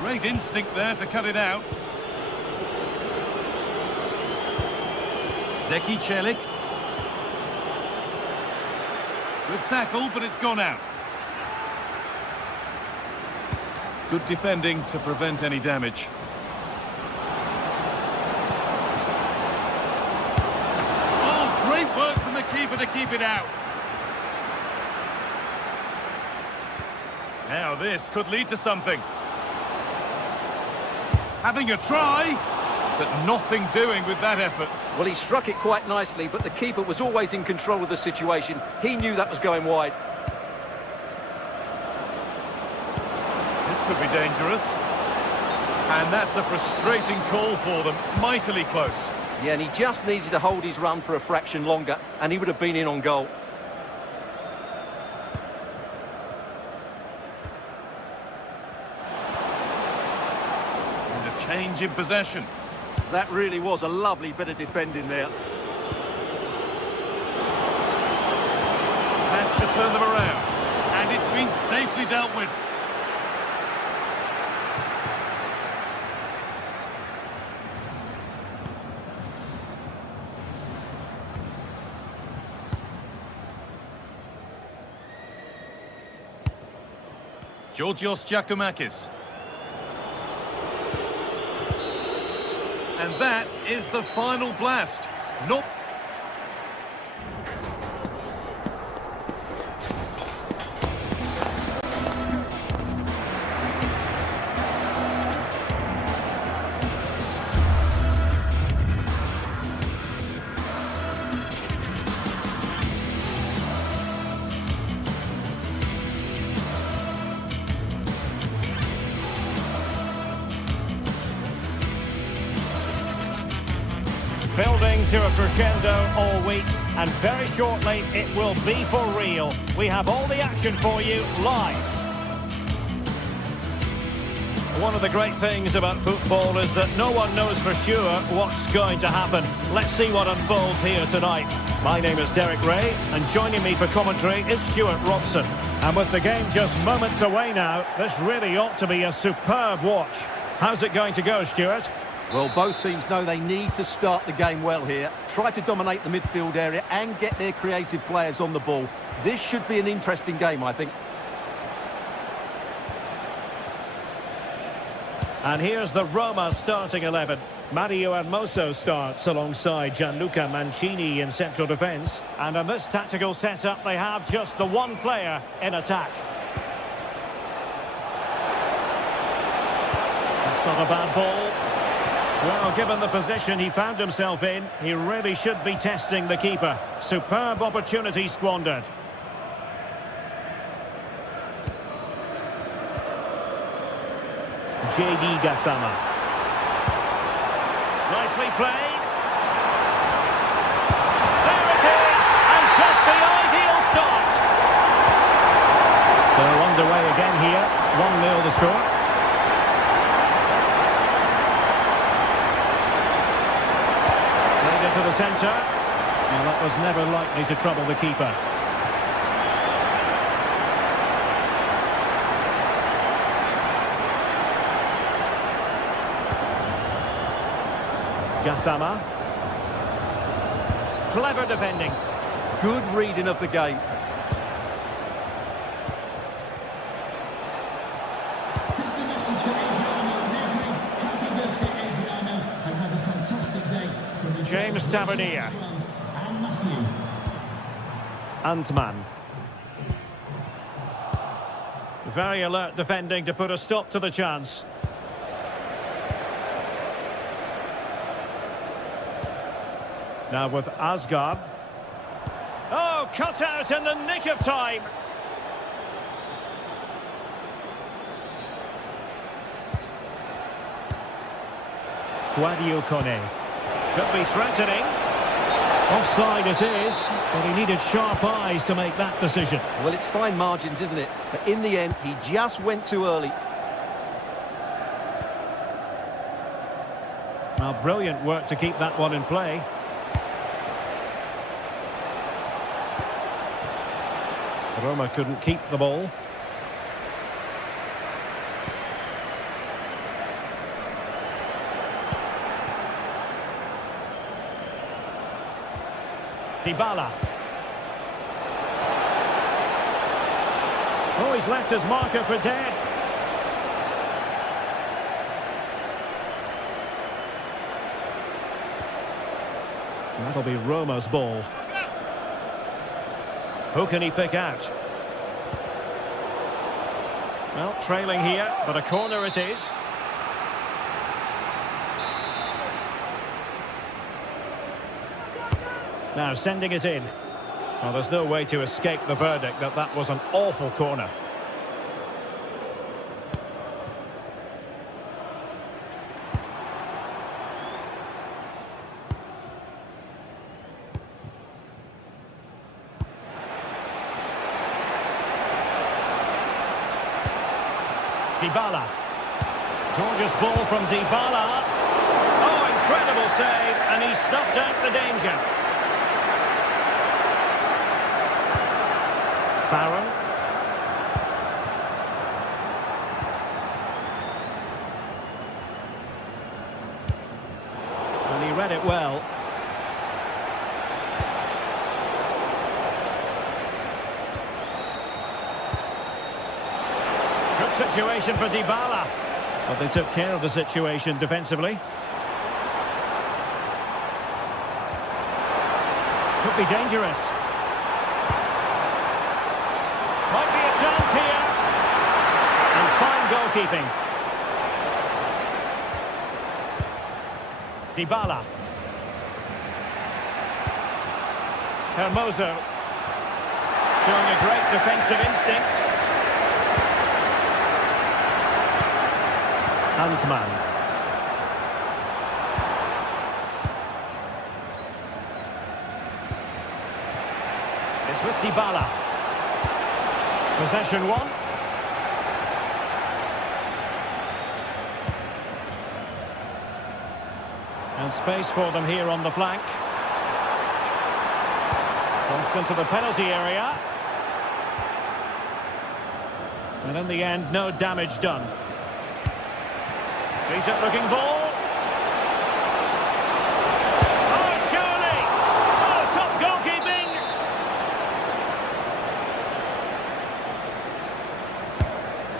Great instinct there to cut it out. Zeki Celik. Good tackle, but it's gone out. Good defending to prevent any damage. Oh, great work from the keeper to keep it out. Now this could lead to something. Having a try, but nothing doing with that effort. Well, he struck it quite nicely, but the keeper was always in control of the situation. He knew that was going wide. This could be dangerous. And that's a frustrating call for them. Mightily close. Yeah, and he just needed to hold his run for a fraction longer, and he would have been in on goal. And a change in possession. That really was a lovely bit of defending there. Has to turn them around. And it's been safely dealt with. Georgios Giacomakis. And that is the final blast. Not... to a crescendo all week, and very shortly it will be for real. We have all the action for you live. One of the great things about football is that no one knows for sure what's going to happen. Let's see what unfolds here tonight. My name is Derek Ray, and joining me for commentary is Stuart Robson. And with the game just moments away now, this really ought to be a superb watch. How's it going to go, Stuart? Well, both teams know they need to start the game well here. Try to dominate the midfield area and get their creative players on the ball. This should be an interesting game, I think. And here's the Roma starting 11. Mario Hermoso starts alongside Gianluca Mancini in central defence. And in this tactical setup, they have just the one player in attack. That's not a bad ball. Well, given the position he found himself in, he really should be testing the keeper. Superb opportunity squandered. J.D. Gassama. Nicely played. There it is! And just the ideal start. So underway again here. 1-0 the score. Played into the centre. Well, that was never likely to trouble the keeper. Gassama. Clever defending. Good reading of the game. This is a message for Adriano. Neighbouring. Happy birthday, Adriano, and have a fantastic day from the James Tavernier. and Matthew. Antman. Very alert defending to put a stop to the chance. Now with Asgard. Oh, cut out in the nick of time. Guadio Kone. Could be threatening. Offside it is, but he needed sharp eyes to make that decision. Well, it's fine margins, isn't it? But in the end, he just went too early. Well, brilliant work to keep that one in play. Roma couldn't keep the ball. Dybala. Oh, he's left his marker for dead. That'll be Roma's ball. Who can he pick out? Well, trailing here, but a corner it is. Now sending it in. Well, there's no way to escape the verdict that that was an awful corner. Dybala. Gorgeous ball from Dybala. Oh, incredible save, and he stuffed out the danger. Barron. And he read it well. Situation for Dybala. But they took care of the situation defensively. Could be dangerous. Might be a chance here. And fine goalkeeping. Dybala. Hermoso. Showing a great defensive instinct. Antman. It's with Dybala. Possession one. And space for them here on the flank. Crossed into the penalty area. And in the end, no damage done. Decent looking ball. Oh, surely! Oh, top goalkeeping!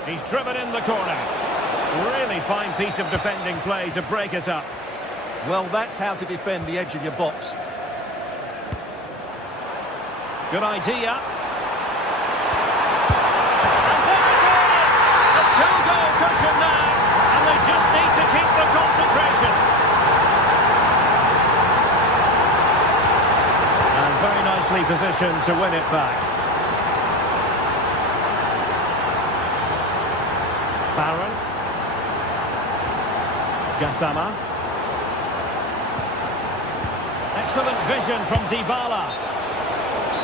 He's driven in the corner. Really fine piece of defending play to break us up. Well, that's how to defend the edge of your box. Good idea. And there it is! A two-goal cushion now, and they just need to keep the concentration. And very nicely positioned to win it back. Barron. Gassama. Excellent vision from Dybala.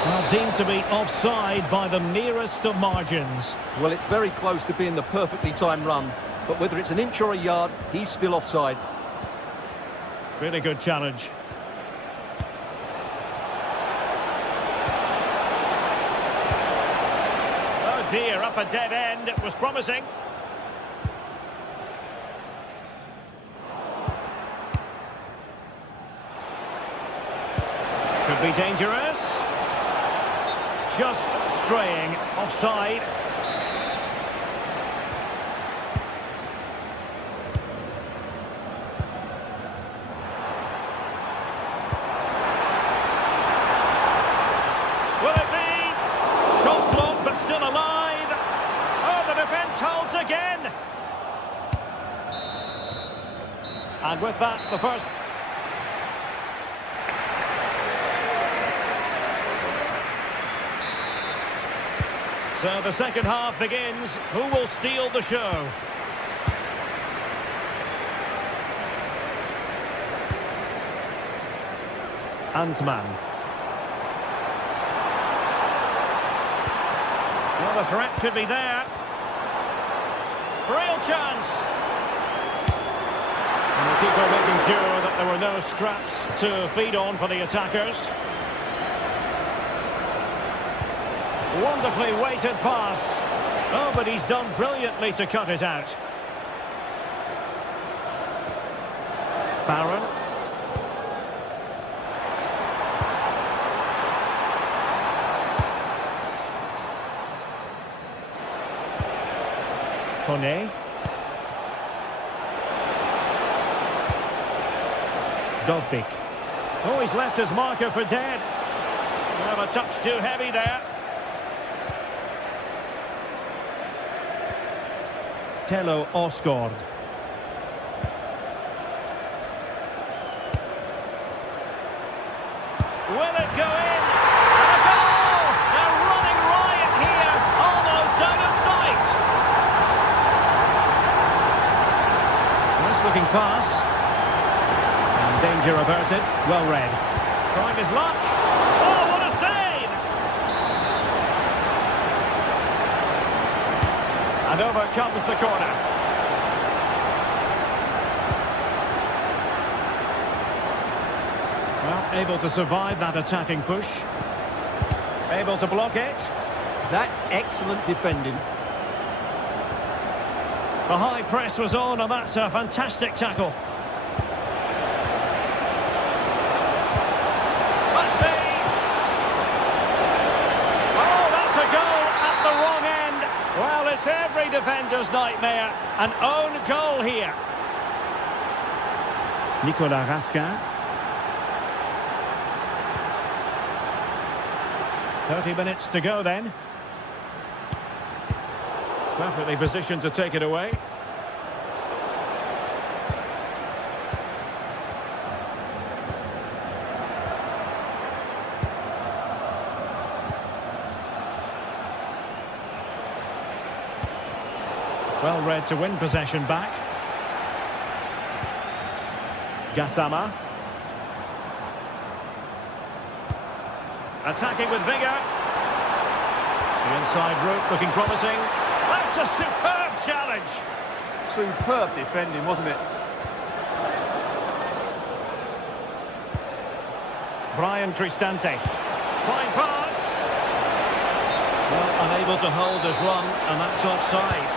Well, deemed to be offside by the nearest of margins. Well, it's very close to being the perfectly timed run, but whether it's an inch or a yard, he's still offside. Really good challenge. Oh dear, up a dead end. It was promising. Could be dangerous. Just straying offside. Will it be? Shot blocked but still alive. Oh, the defence holds again. And with that, the first... So the second half begins. Who will steal the show? Antman. Well, the threat could be there. Real chance. And the keeper making sure that there were no scraps to feed on for the attackers. Wonderfully weighted pass. Oh, but he's done brilliantly to cut it out. Barron. Kone. Dovbik. Oh, he's left his marker for dead. Well, a touch too heavy there. Tello Osgård. Will it go in? And a goal! They're running riot here, almost out of sight. Nice looking pass. And danger averted. Well read. Trying his luck. Oh, what a save! And over comes the corner. Well, able to survive that attacking push. Able to block it. That's excellent defending. The high press was on, and that's a fantastic tackle. Must be. Oh, that's a goal at the wrong end. Well, it's every defender's nightmare. An own goal here. Nicolas Raskin. 30 minutes to go then. Perfectly positioned to take it away. Well read to win possession back. Gassama. Attacking with vigour. The inside route looking promising. That's a superb challenge. Superb defending, wasn't it? Brian Cristante. Fine pass. Well, unable to hold his run, and that's offside.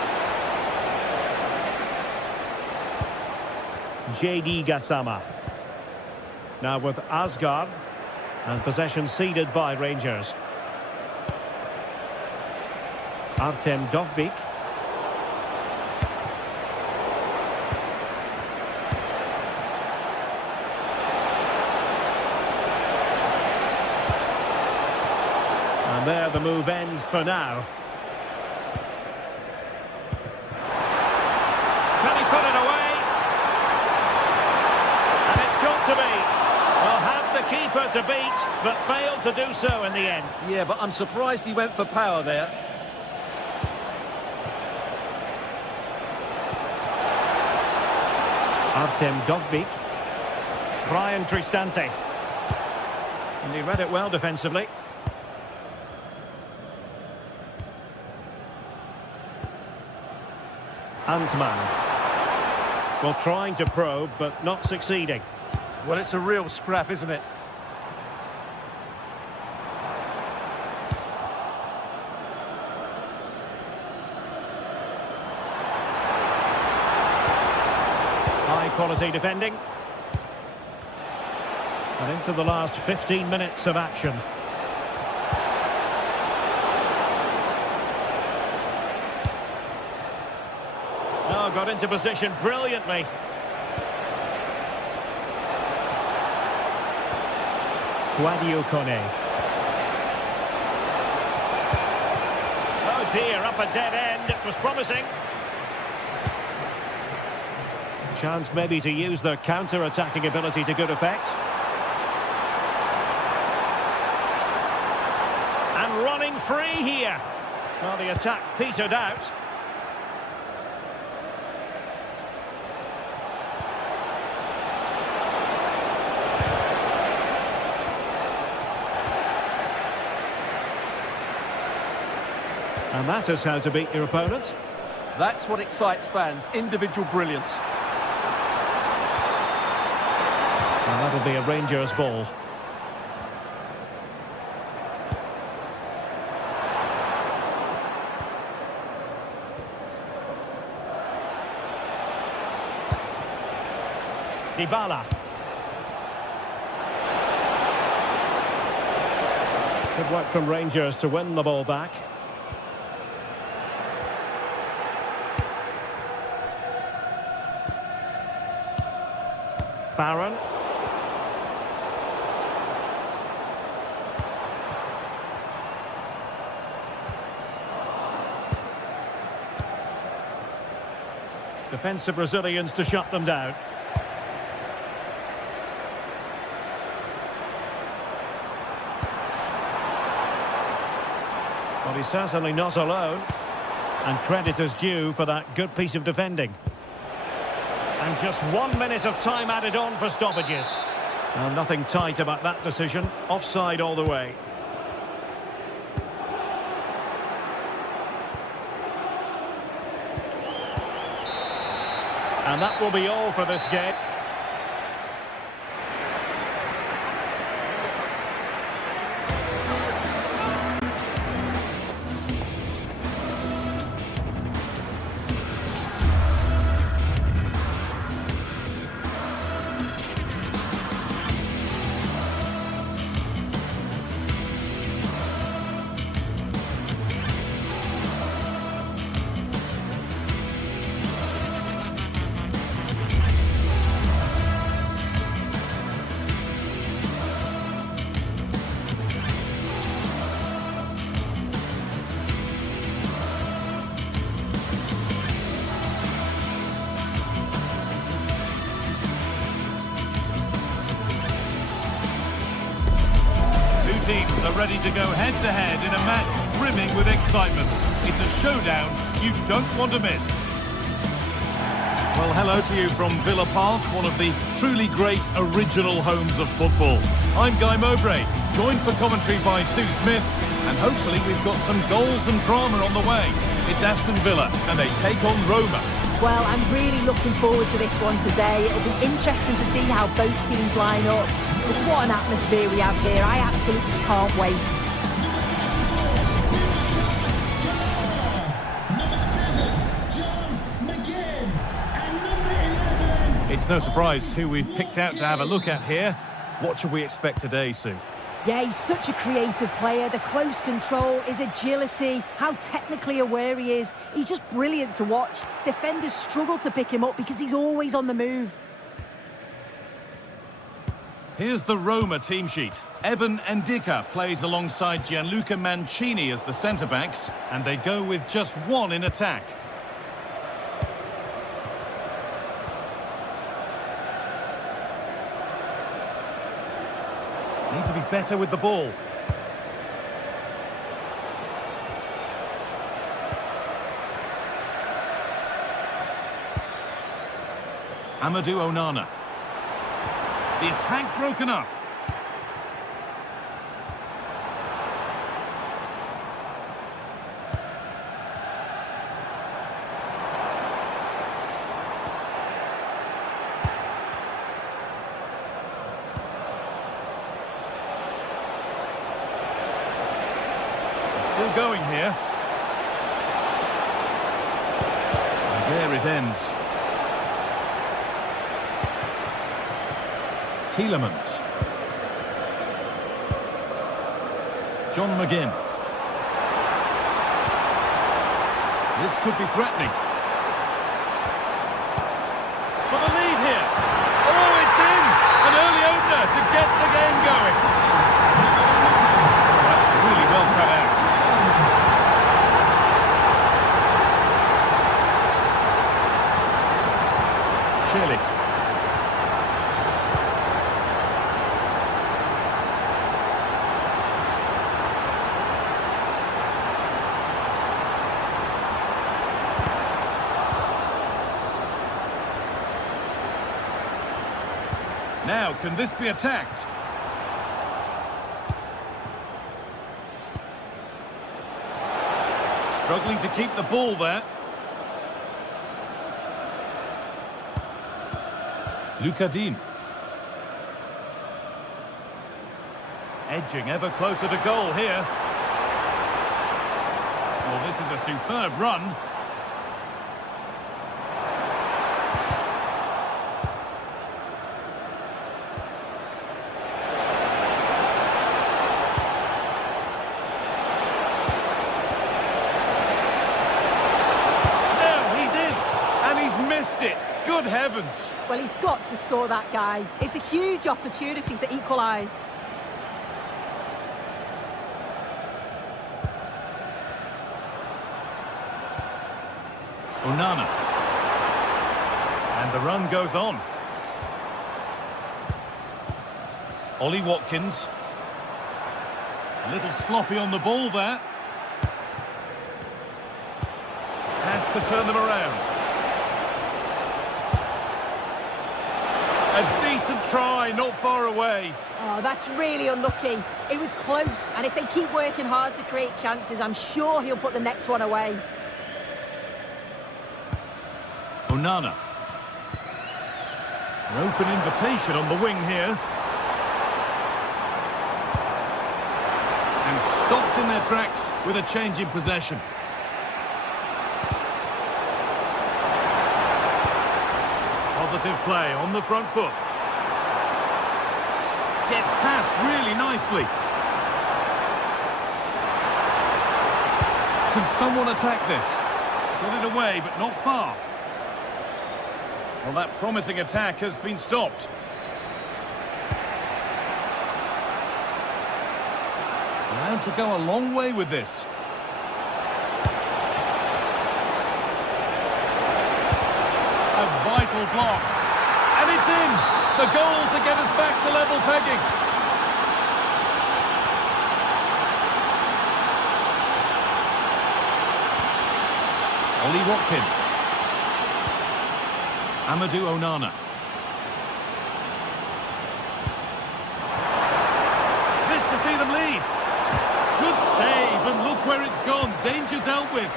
JD Gassama. Now with Asgard, and possession ceded by Rangers. Artem Dovbyk. And there the move ends for now. Can he put it away? And it's got to be. Well, had the keeper to beat, but failed to do so in the end. Yeah, but I'm surprised he went for power there. Artem Dovbyk. Brian Cristante. And he read it well defensively. Antman. Well, trying to probe, but not succeeding. Well, it's a real scrap, isn't it? High quality defending. And into the last 15 minutes of action. Oh, got into position brilliantly. Guadio Kone. Oh dear, up a dead end. It was promising. Chance maybe to use their counter-attacking ability to good effect. And running free here. Well, the attack petered out. And that is how to beat your opponent. That's what excites fans, individual brilliance. And that'll be a Rangers ball. Dybala. Good work from Rangers to win the ball back. Barron. Defensive Brazilians to shut them down. Well, he's certainly not alone. And credit is due for that good piece of defending. And just 1 minute of time added on for stoppages. Well, nothing tight about that decision. Offside all the way. And that will be all for this game. Teams are ready to go head-to-head in a match brimming with excitement. It's a showdown you don't want to miss. Well, hello to you from Villa Park, one of the truly great original homes of football. I'm Guy Mowbray, joined for commentary by Sue Smith, and hopefully we've got some goals and drama on the way. It's Aston Villa, and they take on Roma. Well, I'm really looking forward to this one today. It'll be interesting to see how both teams line up. But what an atmosphere we have here. I absolutely can't wait. It's no surprise who we've picked out to have a look at here. What should we expect today, Sue? Yeah, he's such a creative player. The close control, his agility, how technically aware he is. He's just brilliant to watch. Defenders struggle to pick him up because he's always on the move. Here's the Roma team sheet. Evan Ndicka plays alongside Gianluca Mancini as the centre-backs, and they go with just one in attack. Need to be better with the ball. Amadou Onana. The attack broken up. Still going here. And there it ends. Tielemans. John McGinn. This could be threatening. For the lead here. Oh, it's in! An early opener to get the game going. Oh, that's really well cut out. Celik. Now, can this be attacked? Struggling to keep the ball there. Luca Dean. Edging ever closer to goal here. Well, this is a superb run. It. Good heavens. Well, he's got to score that guy. It's a huge opportunity to equalise. Onana. And the run goes on. Ollie Watkins. A little sloppy on the ball there. Has to turn them around. A decent try, not far away. Oh, that's really unlucky. It was close, and if they keep working hard to create chances, I'm sure he'll put the next one away. Onana. An open invitation on the wing here. And stopped in their tracks with a change in possession. Positive play on the front foot. Gets past really nicely. Can someone attack this? Got it away, but not far. Well, that promising attack has been stopped. Allowed to go a long way with this. A vital block. And it's in! The goal to get us back to level pegging. Ollie Watkins. Amadou Onana. This to see Look where it's gone. Danger dealt with.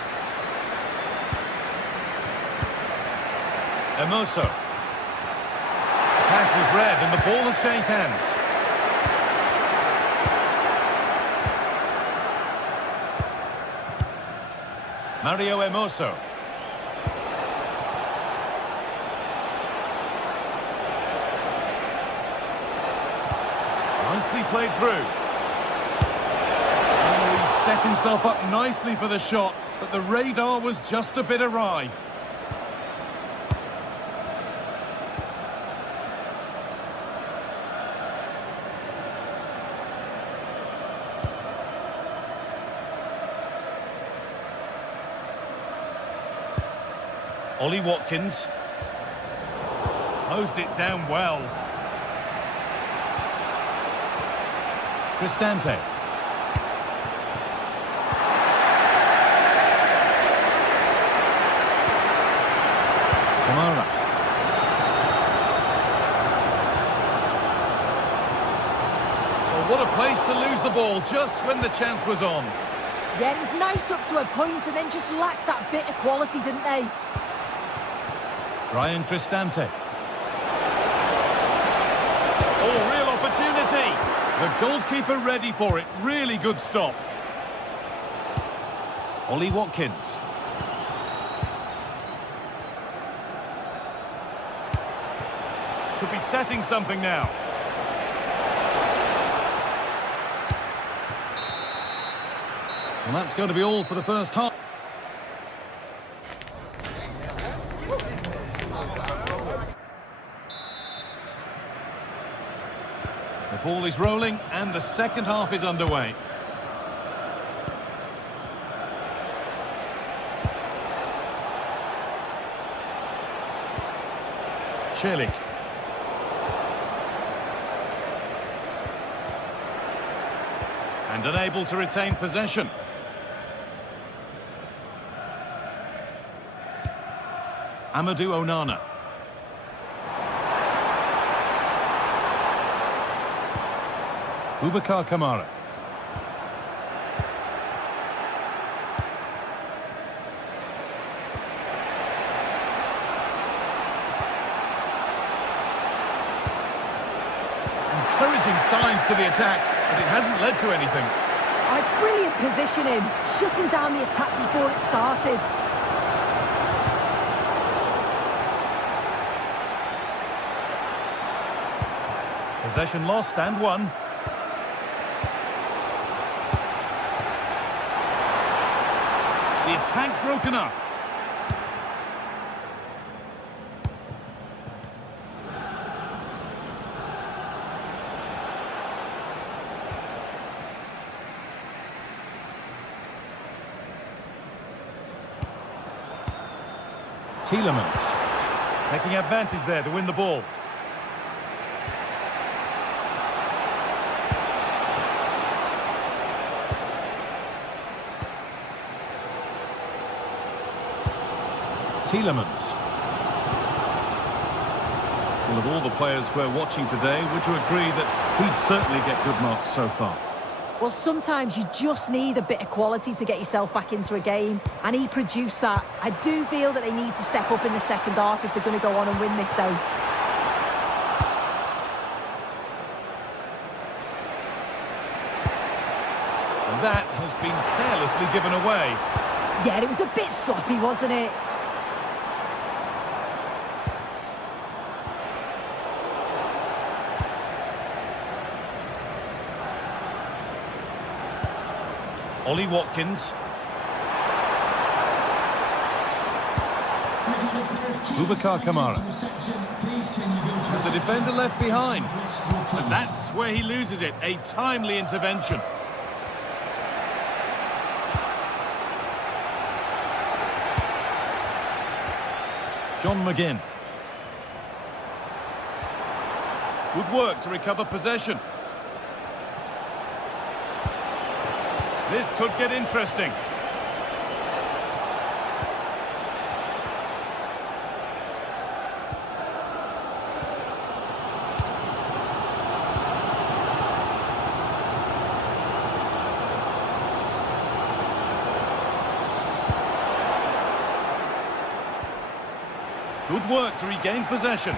Hermoso. The pass was read and the ball has changed hands. Mario Hermoso. Nicely played through. Oh, he set himself up nicely for the shot, but the radar was just a bit awry. Ollie Watkins. Closed it down well. Cristante. Kamara. Well, what a place to lose the ball just when the chance was on. Yeah, it was nice up to a point and then just lacked that bit of quality, didn't they? Ryan Cristante. Oh, real opportunity. The goalkeeper ready for it. Really good stop. Ollie Watkins. Could be setting something now. Well, that's going to be all for the first half. The ball is rolling and the second half is underway. Celik. And unable to retain possession. Amadou Onana. Boubacar Kamara. Encouraging signs to the attack, but it hasn't led to anything. Oh, it's brilliant positioning, shutting down the attack before it started. Possession lost and won. The attack broken up. Tielemans taking advantage there to win the ball. Tielemans. Well, of all the players we're watching today, would you agree that he'd certainly get good marks so far? Well, sometimes you just need a bit of quality to get yourself back into a game, and he produced that. I do feel that they need to step up in the second half if they're going to go on and win this, though. And that has been carelessly given away. Yeah, it was a bit sloppy, wasn't it? Ollie Watkins. Boubacar Kamara. And the defender left behind. And that's where he loses it. A timely intervention. John McGinn. Good work to recover possession. This could get interesting. Good work to regain possession.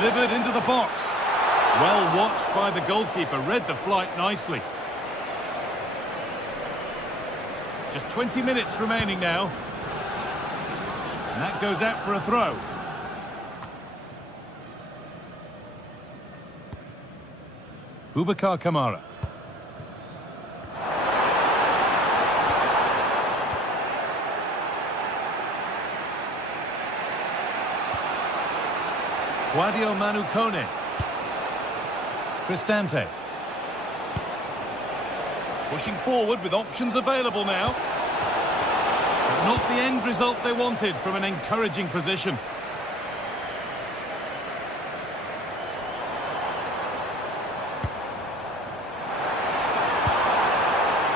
Delivered into the box. Well watched by the goalkeeper, read the flight nicely. Just 20 minutes remaining now. And that goes out for a throw. Boubacar Kamara. Guadio Manu Kone. Cristante. Pushing forward with options available now. But not the end result they wanted from an encouraging position.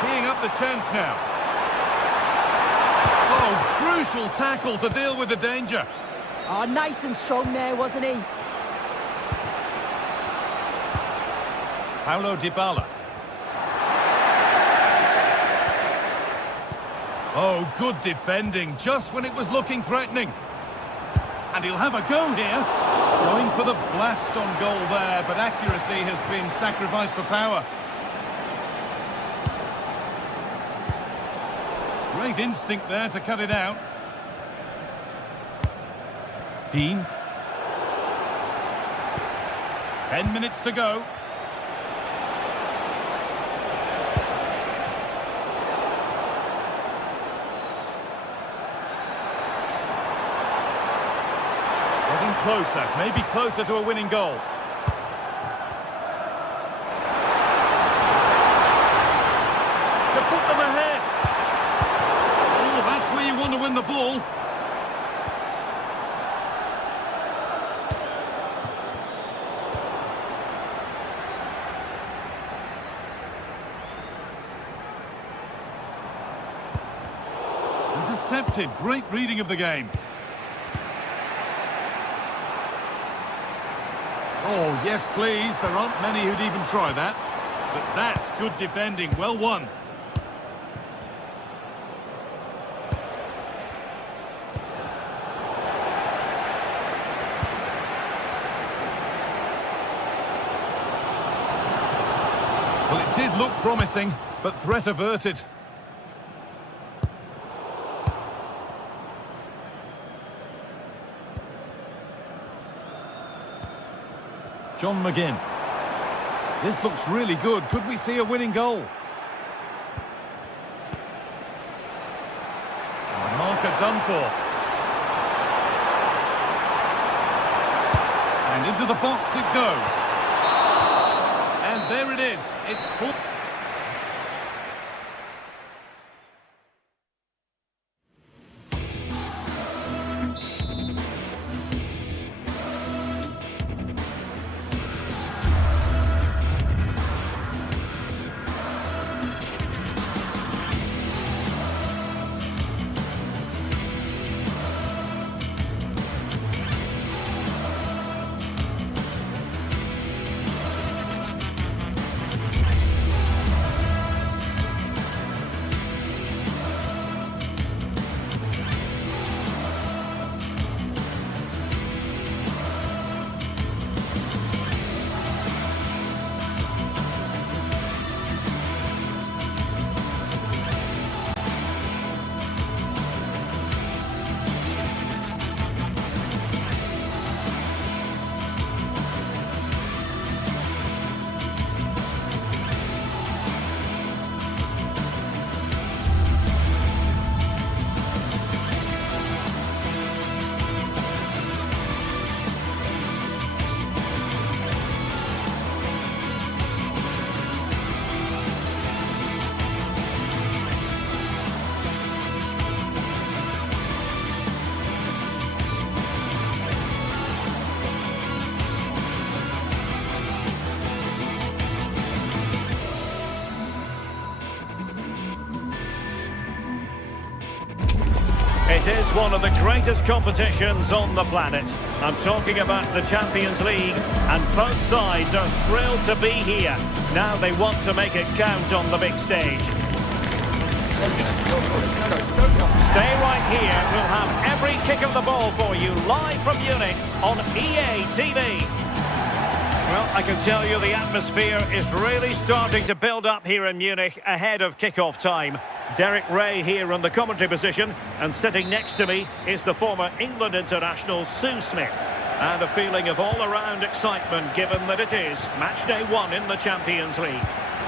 Teeing up the chance now. Oh, crucial tackle to deal with the danger. Oh, nice and strong there, wasn't he? Paulo Dybala. Oh, good defending, just when it was looking threatening. And he'll have a go here. Going for the blast on goal there, but accuracy has been sacrificed for power. Great instinct there to cut it out. Dean. 10 minutes to go. Getting closer, maybe closer to a winning goal. To put them ahead. Oh, that's where you want to win the ball. Intercepted, great reading of the game. Oh, yes, please. There aren't many who'd even try that. But that's good defending. Well won. Well, it did look promising, but threat averted. John McGinn. This looks really good. Could we see a winning goal? And the marker done for. And into the box it goes. And there it is. It's full. is one of the greatest competitions on the planet. I'm talking about the Champions League, and both sides are thrilled to be here. Now they want to make it count on the big stage. Stay right here. We'll have every kick of the ball for you live from Munich on EA TV. Well, I can tell you the atmosphere is really starting to build up here in Munich ahead of kick-off time. Derek Ray here on the commentary position, and sitting next to me is the former England international Sue Smith. And a feeling of all-around excitement given that it is match day 1 in the Champions League.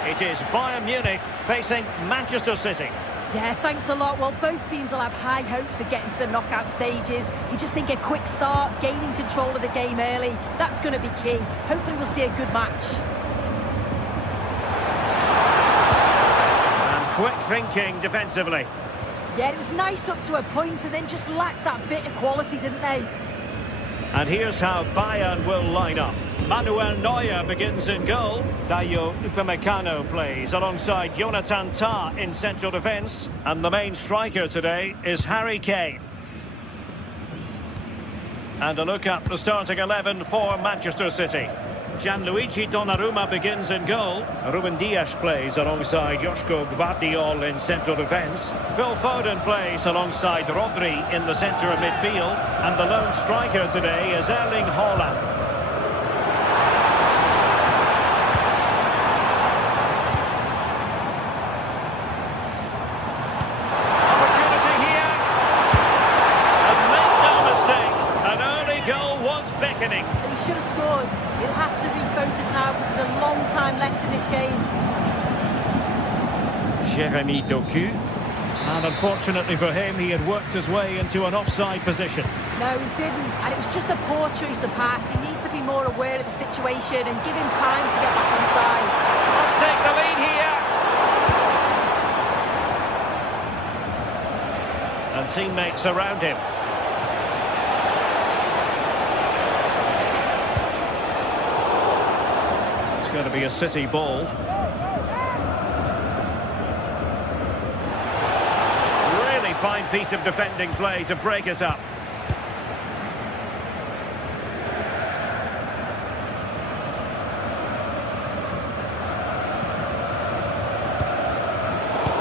It is Bayern Munich facing Manchester City. Yeah, thanks a lot. Well, both teams will have high hopes of getting to the knockout stages. You just think a quick start, gaining control of the game early, that's going to be key. Hopefully we'll see a good match. And quick thinking defensively. Yeah, it was nice up to a point and then just lacked that bit of quality, didn't they? And here's how Bayern will line up. Manuel Neuer begins in goal. Dayo Upamecano plays alongside Jonathan Tah in central defence. And the main striker today is Harry Kane. And a look at the starting 11 for Manchester City. Gianluigi Donnarumma begins in goal. Ruben Dias plays alongside Joško Gvardiol in central defence. Phil Foden plays alongside Rodri in the centre of midfield. And the lone striker today is Erling Haaland. Opportunity here. And make no mistake, an early goal was beckoning. And he should have scored. He'll have to refocus now because there's a long time left in this game. Jeremy Doku. And unfortunately for him, he had worked his way into an offside position. No, he didn't. And it was just a poor choice of pass. He needs to be more aware of the situation and give him time to get back inside. Let's take the lead here. And teammates around him. It's going to be a City ball. Really fine piece of defending play to break it up.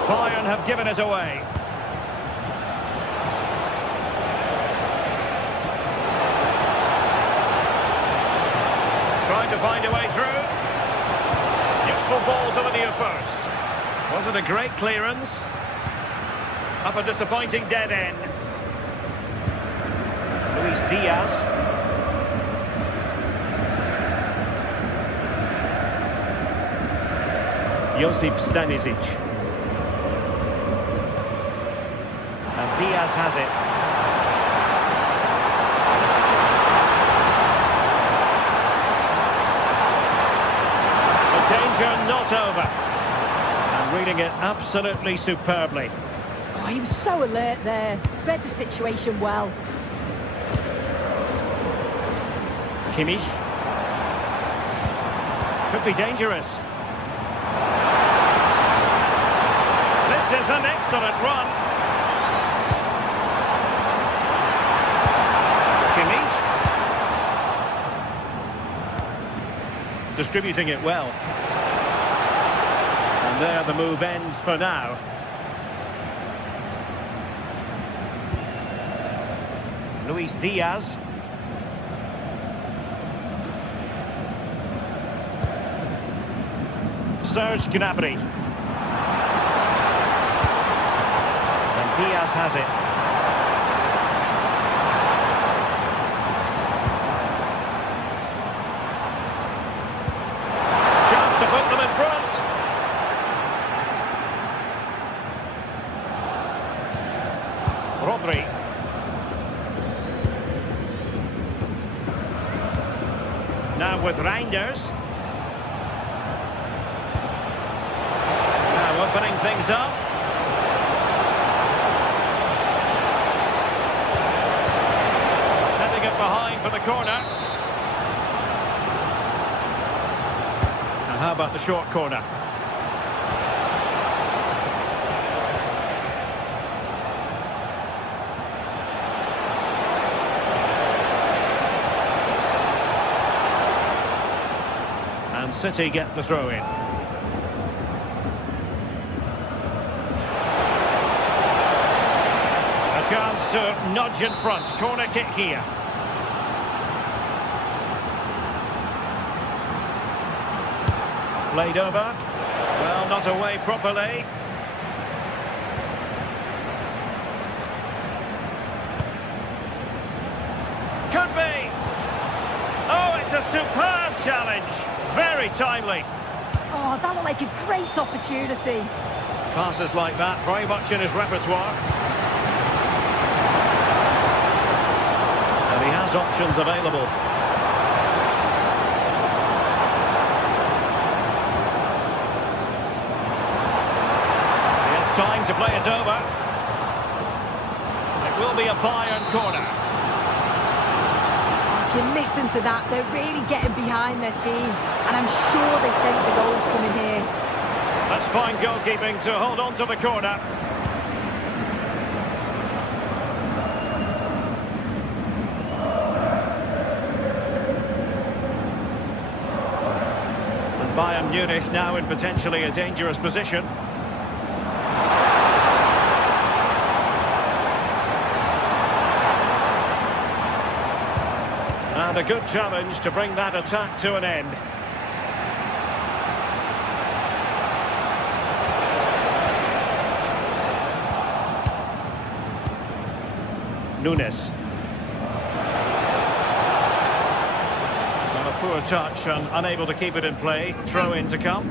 Bayern have given it away. Trying to find a way through. Useful ball to the near first. Wasn't a great clearance. Up a disappointing dead end. Luis Diaz. Josip Stanisic. And Diaz has it. Danger not over. And reading it absolutely superbly. Oh, he was so alert there. Read the situation well. Kimmich. Could be dangerous. This is an excellent run. Kimmich. Distributing it well. And there the move ends for now. Luis Diaz. Serge Gnabry. And Diaz has it. Chance to put them in front. Rodri. Now with Reinders. Now opening things up. Setting it behind for the corner. Now how about the short corner? City get the throw in. A chance to nudge in front. Corner kick here. Played over. Well, not away properly. Could be. Oh, it's a superb challenge. Very timely. Oh, that looked like a great opportunity. Passes like that, very much in his repertoire. And he has options available. He has time to play it over. It will be a Bayern corner. If you listen to that, they're really getting behind their team. And I'm sure they sense a goal's coming here. That's fine goalkeeping to hold on to the corner. And Bayern Munich now in potentially a dangerous position. And a good challenge to bring that attack to an end. Nunes. Well, a poor touch and unable to keep it in play. Throw in to come.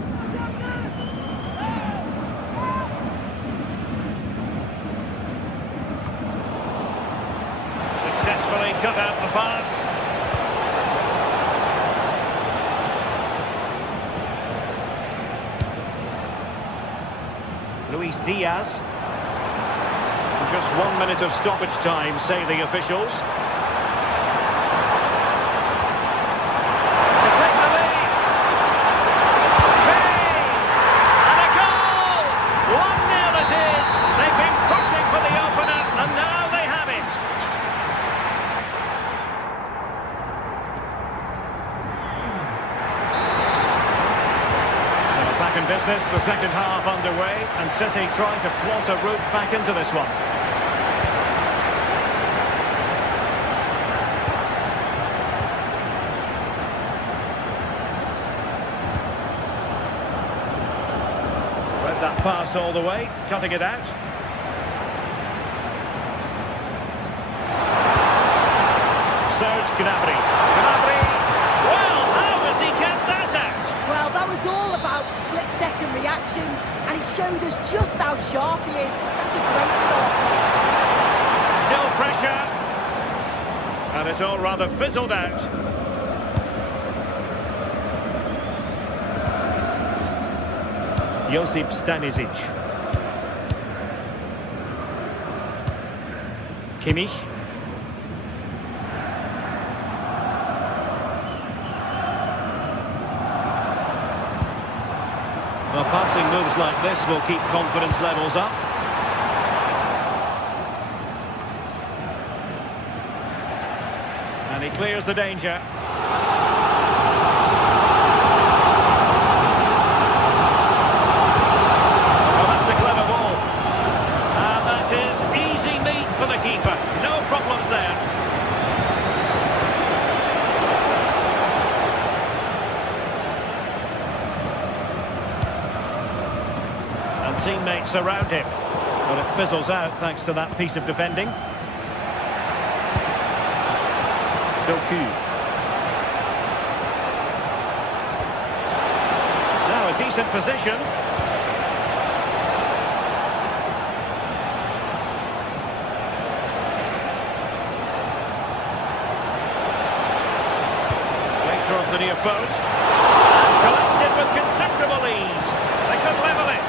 Successfully cut out the pass. Luis Diaz. Just 1 minute of stoppage time, say the officials. To take the lead. Kane! And a goal! 1-0 it is. They've been pushing for the opener, and now they have it. So back in business, the second half underway, and City trying to plot a route back into this one. That pass all the way, cutting it out. Serge Gnabry. Gnabry! Well, how has he kept that out? Well, that was all about split-second reactions, and it showed us just how sharp he is. That's a great start. Still pressure. And it's all rather fizzled out. Josip Stanisic. Kimmich. Well, passing moves like this will keep confidence levels up. And he clears the danger. Teammates around him, but it fizzles out thanks to that piece of defending. Doku. Now a decent position. Played towards the near post. And collected with considerable ease. They could level it.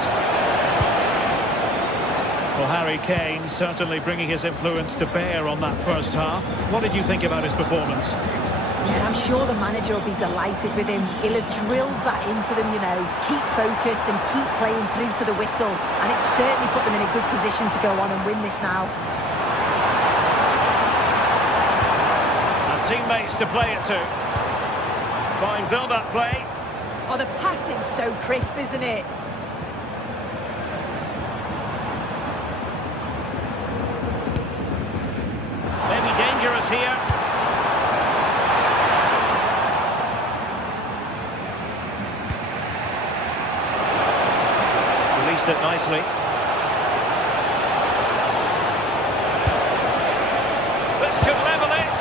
Well, Harry Kane certainly bringing his influence to bear on that first half. What did you think about his performance? Yeah, I'm sure the manager will be delighted with him. He'll have drilled that into them, you know. Keep focused and keep playing through to the whistle. And it's certainly put them in a good position to go on and win this now. And teammates to play it to. Fine build-up play. Oh, the passing's so crisp, isn't it? Maybe dangerous here. Released it nicely. This could level it.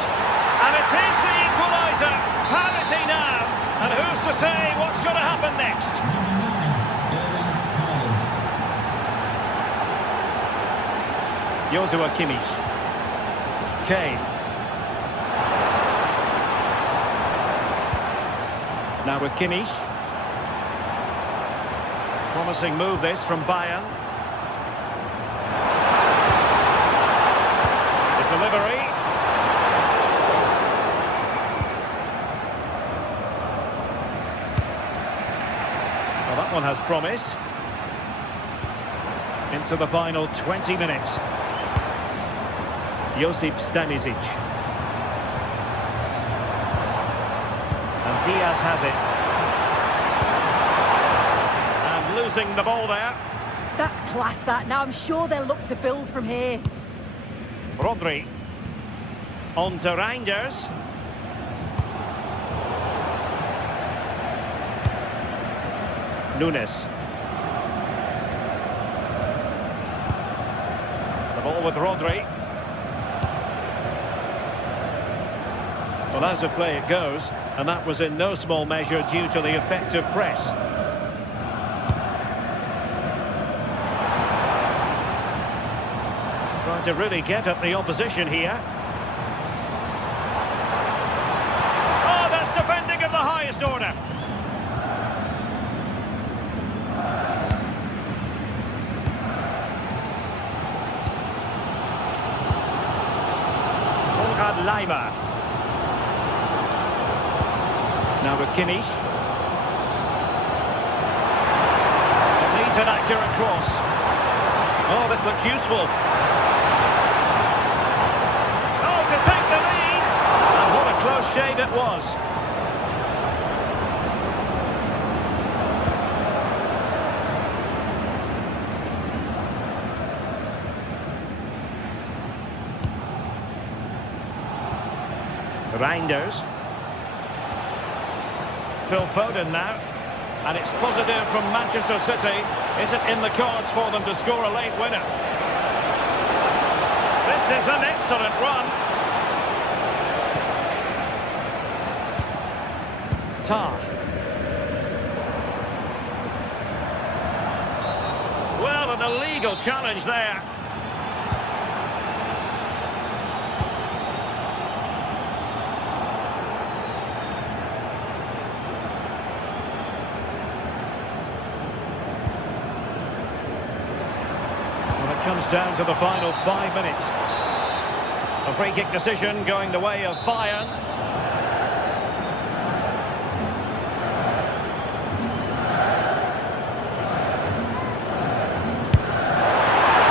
And it is the equaliser. Parity now. And who's to say what's going to happen next? Joshua Kimmich. Kane. Now with Kimmich. Promising move this from Bayern. The delivery. Well, that one has promise. Into the final 20 minutes. Josip Stanisic. And Diaz has it. And losing the ball there. That's class, that. Now I'm sure they'll look to build from here. Rodri. On to Reinders. Nunes. The ball with Rodri. Well, out of play it goes, and that was in no small measure due to the effective press. Trying to really get at the opposition here. Oh, that's defending of the highest order. Leimer. Now with Kimmich. It needs an accurate cross. Oh, this looks useful. Oh, to take the lead. And what a close shave it was. Reinders. Phil Foden now. And it's positive from Manchester City. Is it in the cards for them to score a late winner? This is an excellent run. Tar. Well, an illegal challenge there. Comes down to the final 5 minutes. A free kick decision going the way of Bayern.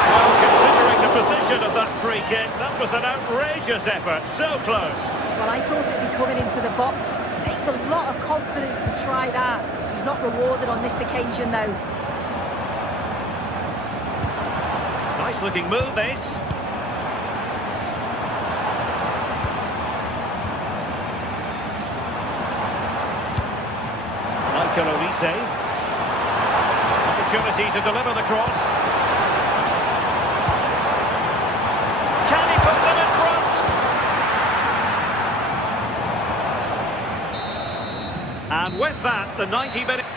Well, considering the position of that free kick, that was an outrageous effort. So close. Well, I thought it'd be coming into the box. It takes a lot of confidence to try that. He's not rewarded on this occasion, though. Nice looking move, this. Michael Olise. Opportunity to deliver the cross. Can he put them in front? And with that, the 90 minutes.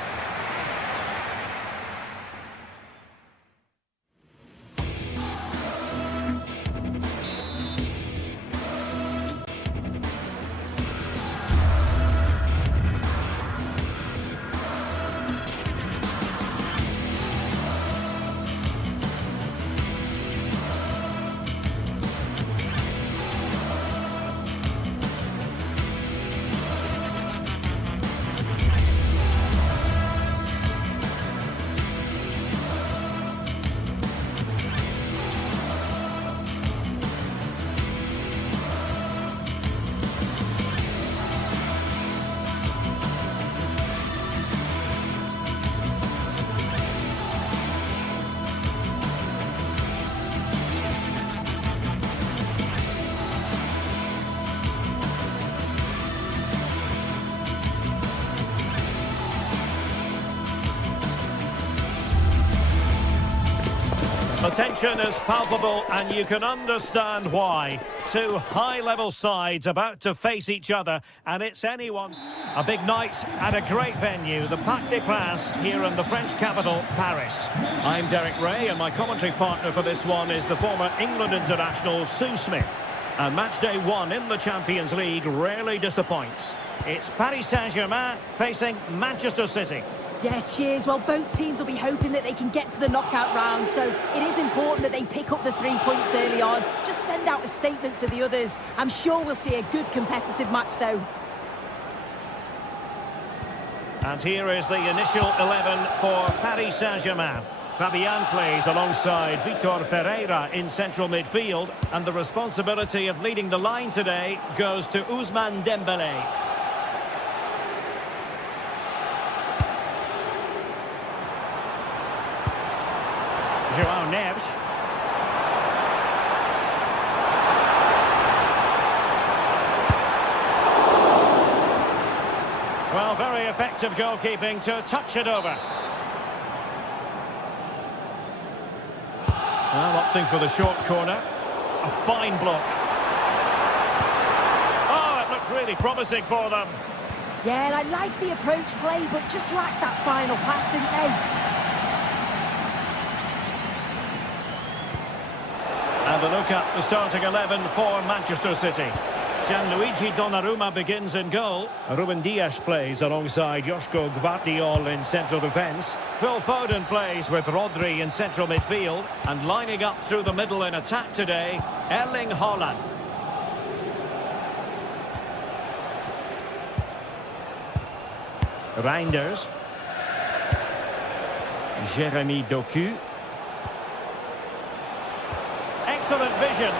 The tension is palpable and you can understand why. Two high-level sides about to face each other, and it's anyone's. A big night at a great venue, the Parc des Princes here in the French capital, Paris. I'm Derek Ray, and my commentary partner for this one is the former England international Sue Smith. And match day one in the Champions League rarely disappoints. It's Paris Saint-Germain facing Manchester City. Yeah, cheers. Well, both teams will be hoping that they can get to the knockout round, so it is important that they pick up the 3 points early on. Just send out a statement to the others. I'm sure we'll see a good competitive match, though. And here is the initial 11 for Paris Saint-Germain. Fabian plays alongside Vitor Ferreira in central midfield, and the responsibility of leading the line today goes to Ousmane Dembélé. João Neves. Well, very effective goalkeeping to touch it over. Well, opting for the short corner. A fine block. Oh, it looked really promising for them. Yeah, and I like the approach play, but just lacked that final pass, didn't they? And a look at the starting 11 for Manchester City. Gianluigi Donnarumma begins in goal. Ruben Dias plays alongside Joško Gvardiol in central defence. Phil Foden plays with Rodri in central midfield. And lining up through the middle in attack today, Erling Haaland. Reinders. Jeremy Doku. Excellent vision.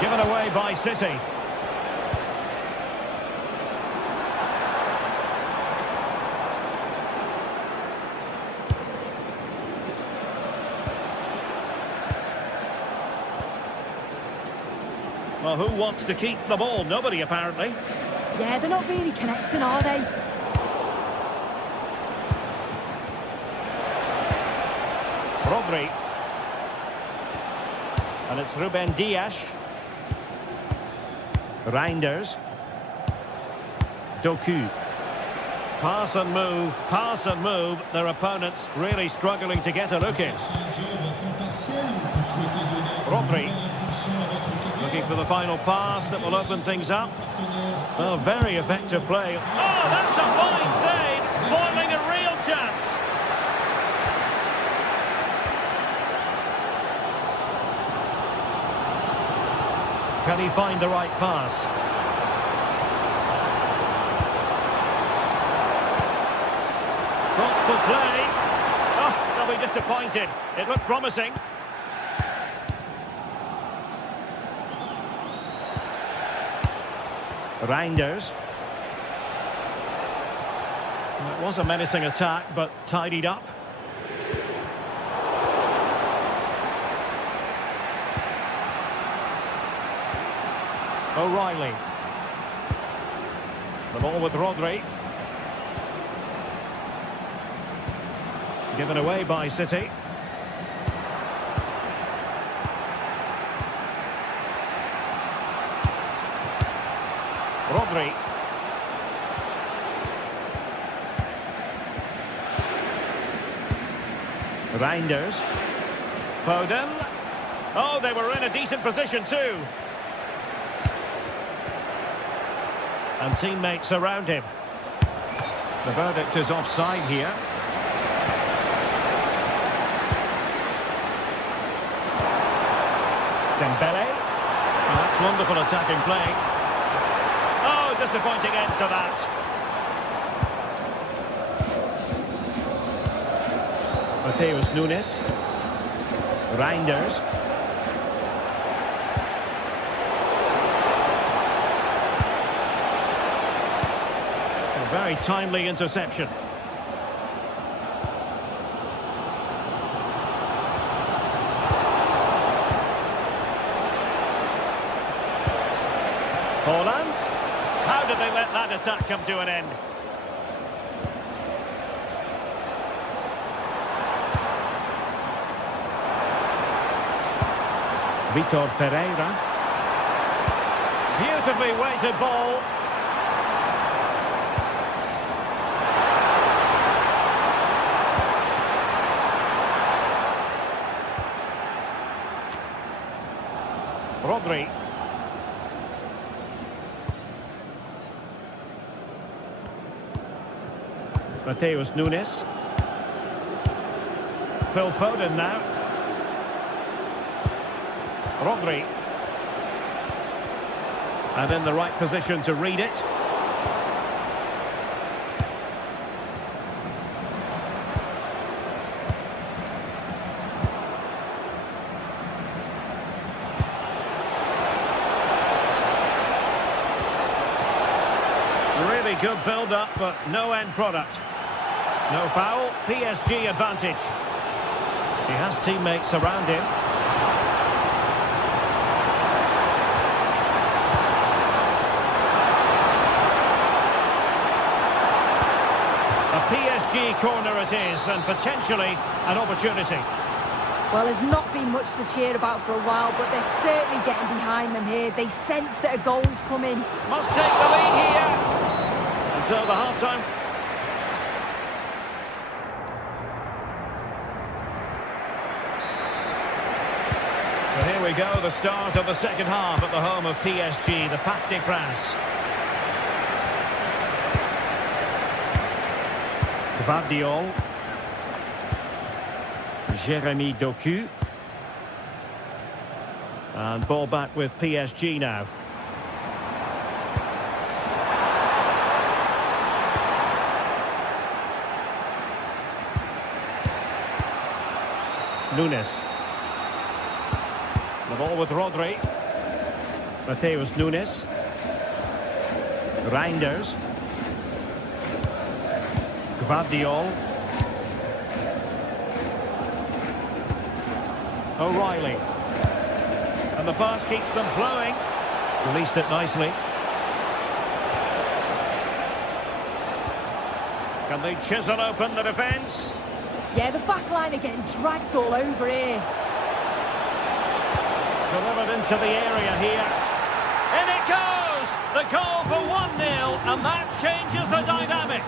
Given away by City. Well, who wants to keep the ball? Nobody, apparently. Yeah, they're not really connecting, are they? Rodri. And it's Ruben Dias. Reinders. Doku. Pass and move. Their opponents really struggling to get a look in. Rodri. Looking for the final pass that will open things up. Oh, very effective play. Oh, that's a fine save. Foiling a real chance. Can he find the right pass? Thoughtful play. Oh, they'll be disappointed. It looked promising. Reinders. Well, it was a menacing attack, but tidied up. O'Reilly. The ball with Rodri. Given away by City. Rodri. Reinders. Foden. Oh, they were in a decent position too. And teammates around him. The verdict is offside here. Dembele. Oh, that's wonderful attacking play. Oh, disappointing end to that. Mateus Nunes. Reinders. A very timely interception. Haaland. How did they let that attack come to an end? Vitor Ferreira. Beautifully weighted ball. Rodri. Mateus Nunes. Phil Foden now. Rodri. And in the right position to read it. Really good build-up, but no end product. No foul, PSG advantage. He has teammates around him. A PSG corner it is, and potentially an opportunity. Well, there's not been much to cheer about for a while, but they're certainly getting behind them here. They sense that a goal's coming. Must take the lead here. And so the half-time. So here we go, the start of the second half at the home of PSG, the Parc des Princes. Gvardiol. Jeremy Doku. And ball back with PSG now. Nunes. The ball with Rodri. Mateus Nunes. Reinders. Gvardiol. O'Reilly. And the pass keeps them flowing. Released it nicely. Can they chisel open the defence? Yeah, the back line are getting dragged all over here. Delivered into the area here. In it goes! The goal for 1-0, and that changes the dynamic.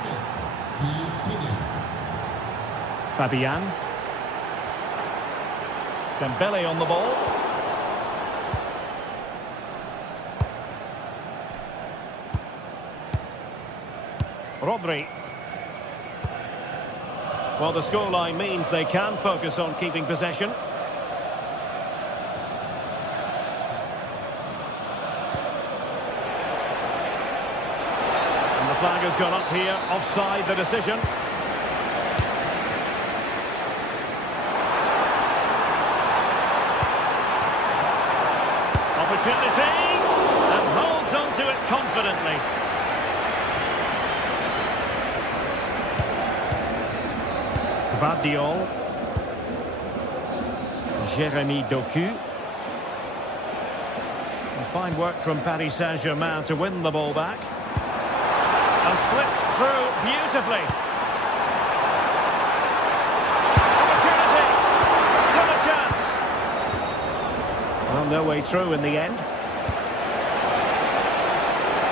Fabian. Dembele on the ball. Rodri. Well, the scoreline means they can focus on keeping possession. And the flag has gone up here, offside the decision. Opportunity, and holds onto it confidently. Gvardiol. Jeremy Doku. And fine work from Paris Saint-Germain to win the ball back. And slipped through beautifully. Opportunity. Still a chance. Well, no way through in the end.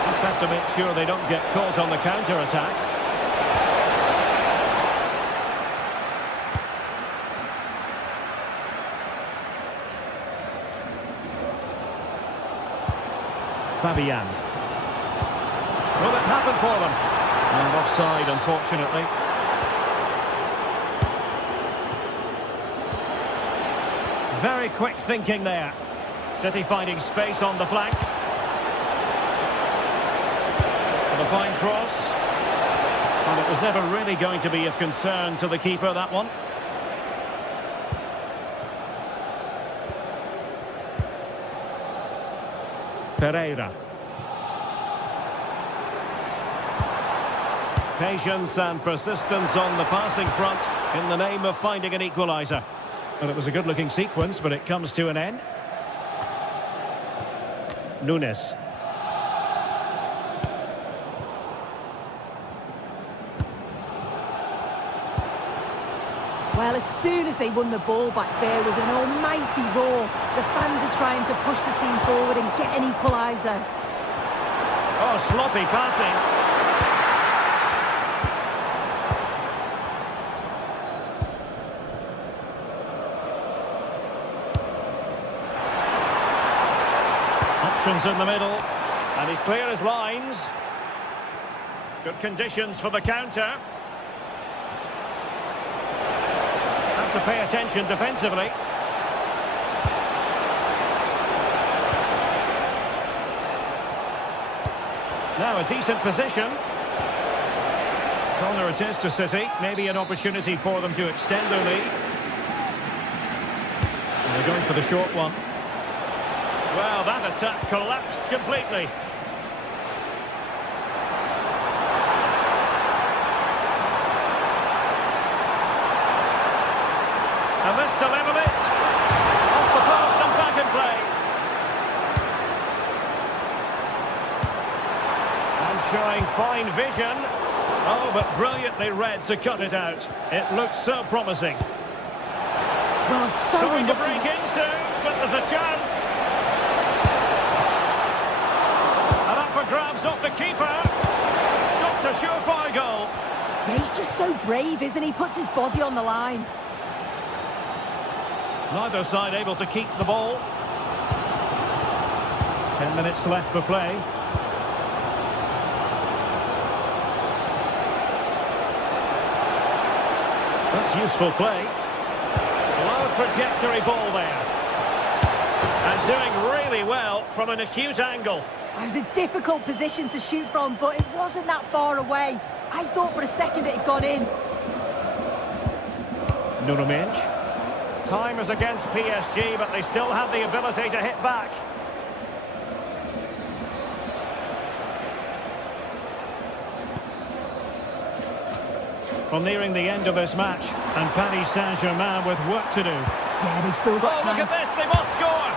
Just have to make sure they don't get caught on the counter-attack. Fabian. Will it happen for them? And offside, unfortunately. Very quick thinking there. City finding space on the flank. And a fine cross. And it was never really going to be of concern to the keeper, that one. Ferreira. Patience and persistence on the passing front in the name of finding an equaliser. And it was a good-looking sequence, but it comes to an end. Nunes. Well, as soon as they won the ball back, there was an almighty roar. The fans are trying to push the team forward and get an equaliser. Oh, sloppy passing. Options in the middle. And he's clear as lines. Good conditions for the counter. Have to pay attention defensively. Now a decent position. Corner it is to City. Maybe an opportunity for them to extend their lead. And they're going for the short one. Well, that attack collapsed completely. And this to level it. Off the post and back in play. And showing fine vision. Oh, but brilliantly read to cut it out. It looks so promising. Well, so Trying to break in soon, but there's a chance. And up for grabs off the keeper. Got a surefire goal. Yeah, he's just so brave, isn't he? Puts his body on the line. Neither side able to keep the ball. 10 minutes left for play. That's useful play. Low trajectory ball there. And doing really well from an acute angle. It was a difficult position to shoot from, but it wasn't that far away. I thought for a second it had gone in. Nuno Mendes. Time is against PSG, but they still have the ability to hit back. Well, nearing the end of this match, and Paris Saint-Germain with work to do. Yeah, they've still got time. Look at this, they must score!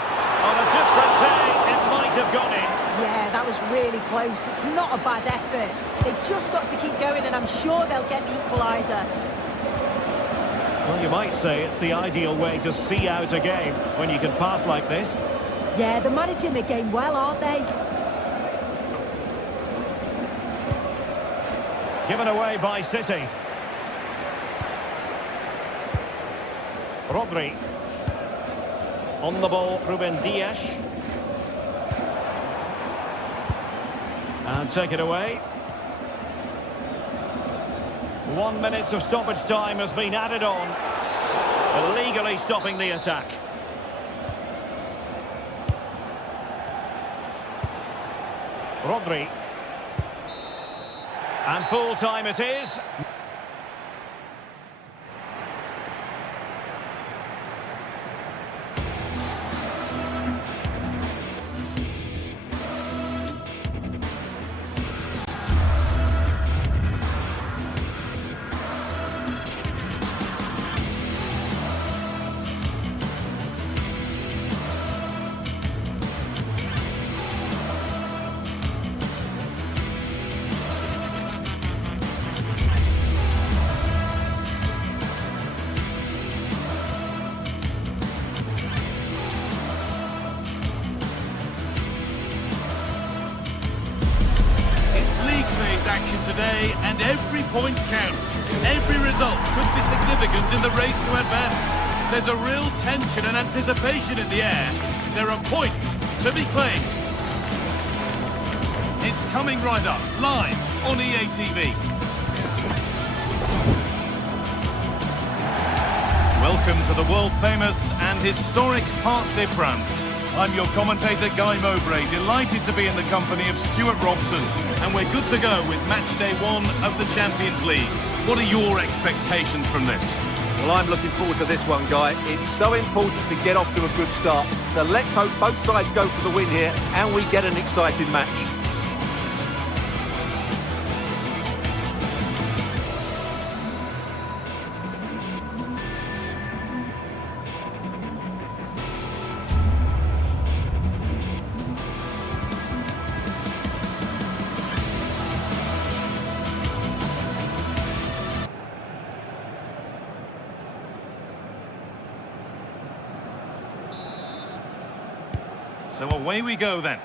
On a different day, it might have gone in. Yeah, that was really close. It's not a bad effort. They've just got to keep going, and I'm sure they'll get the equaliser. Well, you might say it's the ideal way to see out a game, when you can pass like this. Yeah, they're managing the game well, aren't they? Given away by City. Rodri. On the ball, Ruben Dias. And take it away. 1 minute of stoppage time has been added on, illegally stopping the attack. Rodri. And full time it is. Action today, and every point counts. Every result could be significant in the race to advance. There's a real tension and anticipation in the air. There are points to be claimed. It's coming right up, live on EA TV. Welcome to the world-famous and historic Parc des Princes. I'm your commentator, Guy Mowbray, delighted to be in the company of Stuart Robson, and we're good to go with match day 1 of the Champions League. What are your expectations from this? Well, I'm looking forward to this one, Guy. It's so important to get off to a good start, so let's hope both sides go for the win here and we get an exciting match. So away we go then.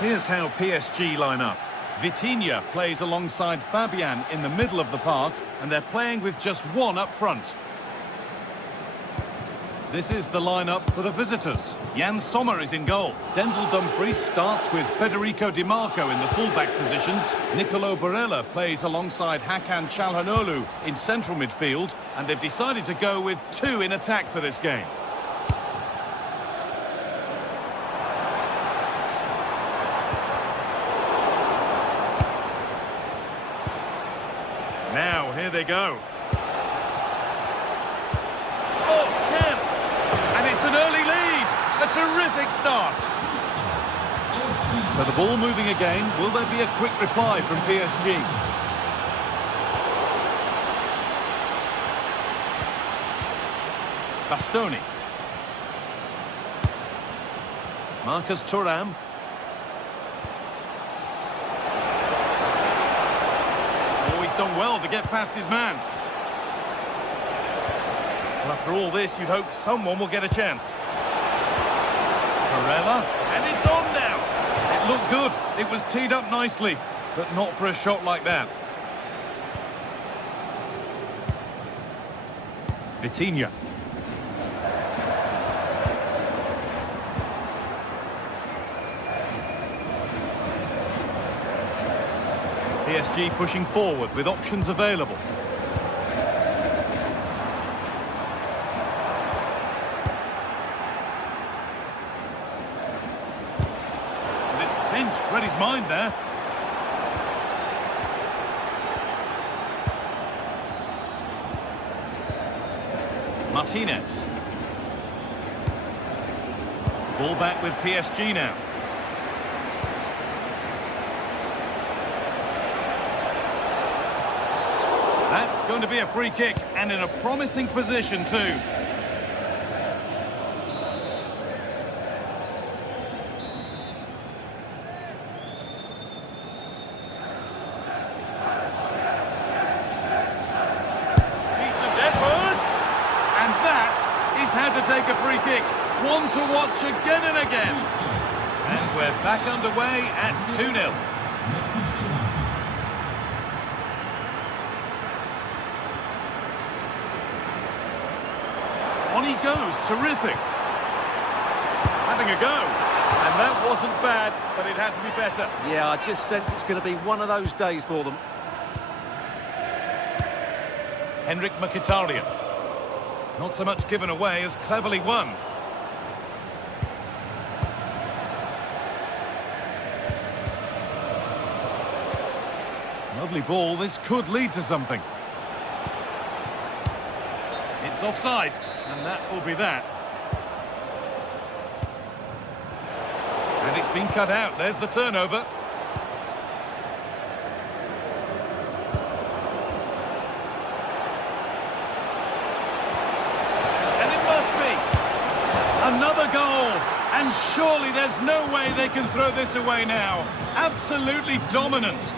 Here's how PSG line up. Vitinha plays alongside Fabian in the middle of the park, and they're playing with just one up front. This is the lineup for the visitors. Jan Sommer is in goal. Denzel Dumfries starts with Federico Di Marco in the fullback positions. Nicolo Barella plays alongside Hakan Çalhanoğlu in central midfield, and they've decided to go with two in attack for this game. Now, here they go. Oh, chance! And it's an early lead! A terrific start! So the ball moving again. Will there be a quick reply from PSG? Bastoni. Marcus Thuram. Done well to get past his man. Well, after all this, you'd hope someone will get a chance. Barella, and it's on now. It looked good. It was teed up nicely, but not for a shot like that. Vitinha. PSG pushing forward with options available. And it's pinched, read his mind there. Martinez. Ball back with PSG now. That's going to be a free kick, and in a promising position too. Decent efforts! And that is how to take a free kick. One to watch again and again. And we're back underway at 2-0. On he goes, terrific. Having a go. And that wasn't bad, but it had to be better. Yeah, I just sense it's going to be one of those days for them. Henrik Mkhitaryan. Not so much given away as cleverly won. Lovely ball, this could lead to something. It's offside. And that will be that. And it's been cut out. There's the turnover. And it must be. Another goal. And surely there's no way they can throw this away now. Absolutely dominant.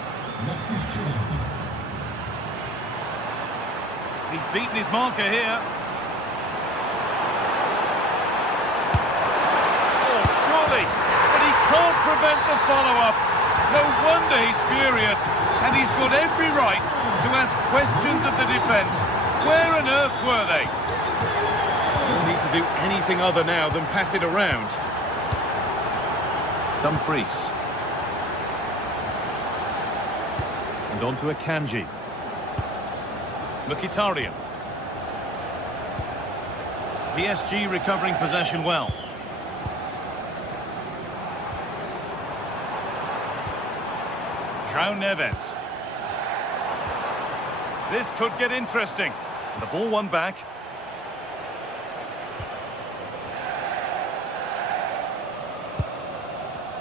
He's beaten his marker here. But he can't prevent the follow-up. No wonder he's furious, and he's got every right to ask questions of the defence. Where on earth were they? Don't need to do anything other now than pass it around. Dumfries. And on to Akanji. Mkhitaryan. PSG recovering possession well. João Neves. This could get interesting. The ball won back.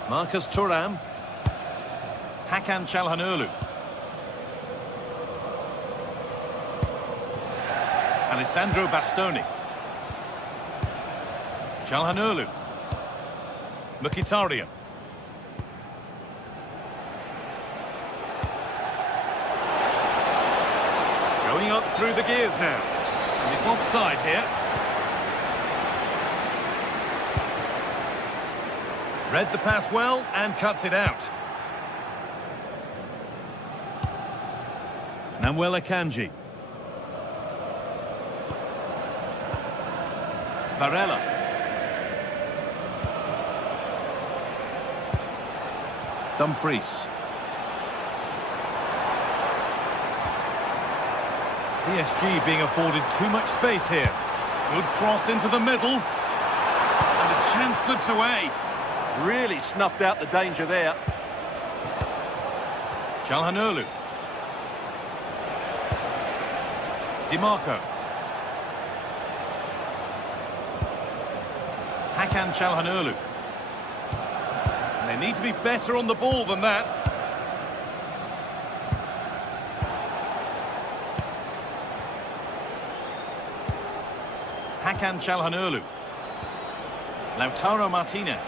Marcus Thuram. Hakan Çalhanoğlu. Alessandro Bastoni. Çalhanoğlu. Mkhitaryan. Going up through the gears now. And it's offside here. Read the pass well and cuts it out. Namuel Akanji. Varela. Dumfries. PSG being afforded too much space here. Good cross into the middle. And the chance slips away. Really snuffed out the danger there. Çalhanoğlu. DiMarco. Hakan Çalhanoğlu. They need to be better on the ball than that. Hakan Çalhanoğlu. Lautaro Martinez.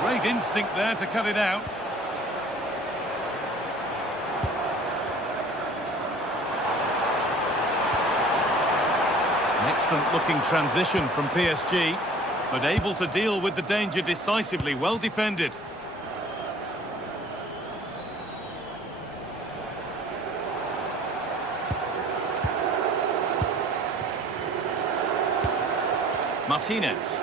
Great instinct there to cut it out. An excellent-looking transition from PSG, but able to deal with the danger decisively. Well defended. Martinez.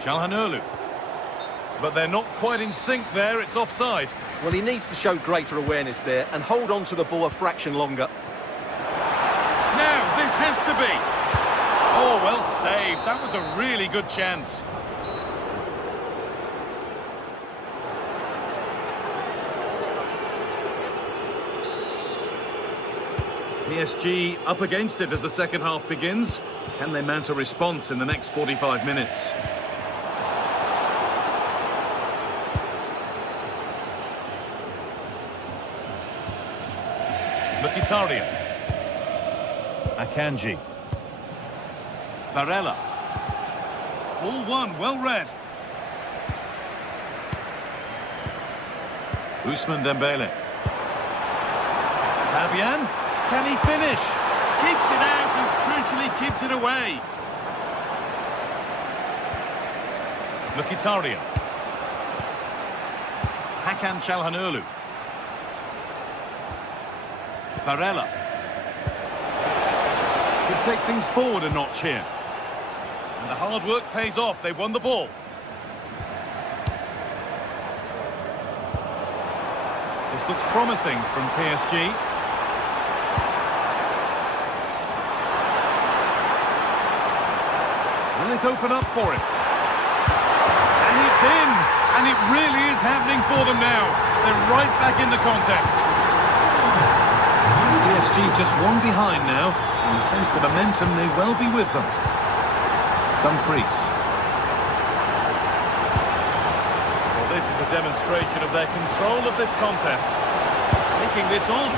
Çalhanoğlu. But they're not quite in sync there, it's offside. Well, he needs to show greater awareness there and hold on to the ball a fraction longer. Now, this has to be. Oh, well saved. That was a really good chance. PSG up against it as the second half begins. Can they mount a response in the next 45 minutes? Mkhitaryan. Akanji. Varela. Ball one, well read. Ousmane Dembele. Fabian. Can he finish? Keeps it out and crucially keeps it away. Mkhitaryan. Hakan Çalhanoğlu. Varela. Could take things forward a notch here. And the hard work pays off. They won the ball. This looks promising from PSG. Will it open up for him? And it's in! And it really is happening for them now. They're right back in the contest. PSG just one behind now. And you sense the momentum may well be with them. Dumfries. Well, this is a demonstration of their control of this contest. Taking this on.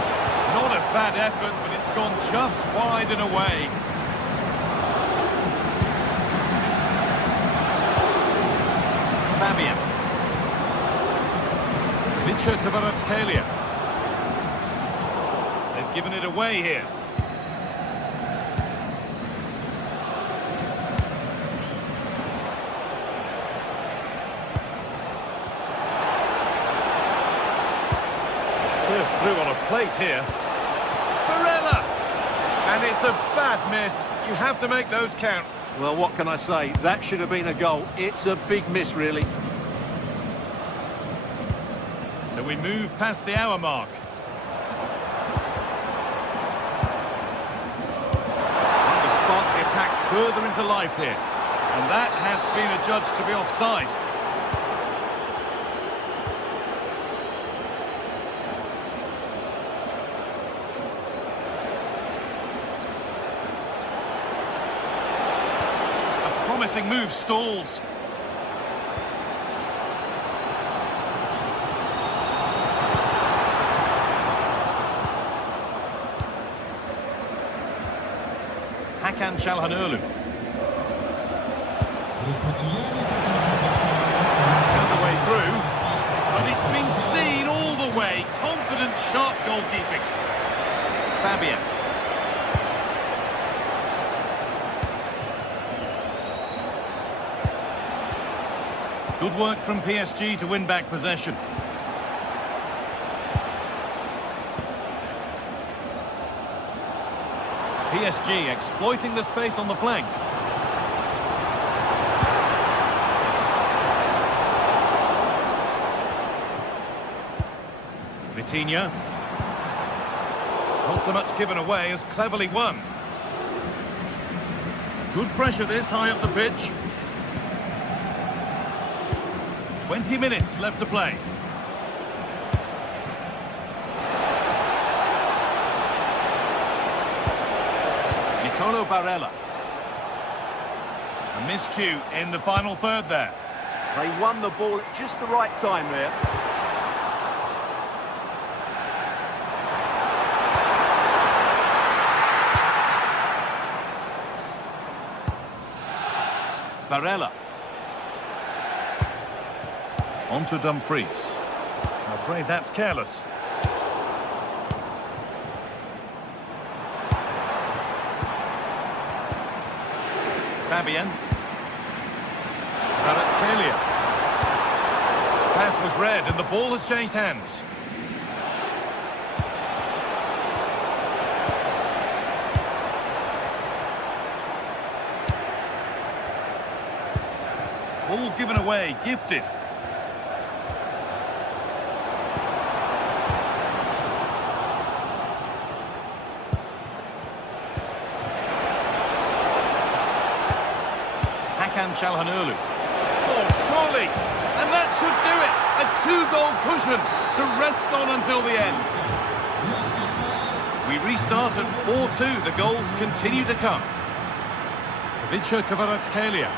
Not a bad effort, but it's gone just wide and away. Fabian. Vicha Kvaratskhelia. They've given it away here. Served through on a plate here. Varela! And it's a bad miss. You have to make those count. Well, what can I say? That should have been a goal. It's a big miss, really. So we move past the hour mark. And to spark the attack further into life here. And that has been adjudged to be offside. A promising move stalls. Hakan Çalhanoğlu. Found the way through, but it's been seen all the way. Confident, sharp goalkeeping. Fabian. Good work from PSG to win back possession. PSG exploiting the space on the flank. Vitinha. Not so much given away as cleverly won. Good pressure this high up the pitch. 20 minutes left to play. Nicolo Barella. A miscue in the final third there. They won the ball at just the right time there. Barella. On to Dumfries. I'm afraid that's careless. Fabian. Kvaratskhelia. Pass was read and the ball has changed hands. Ball given away, gifted. Hakan Çalhanoğlu. Oh, surely! And that should do it! A two-goal cushion to rest on until the end. We restart at 4-2. The goals continue to come. Ivica Kvaratskhelia.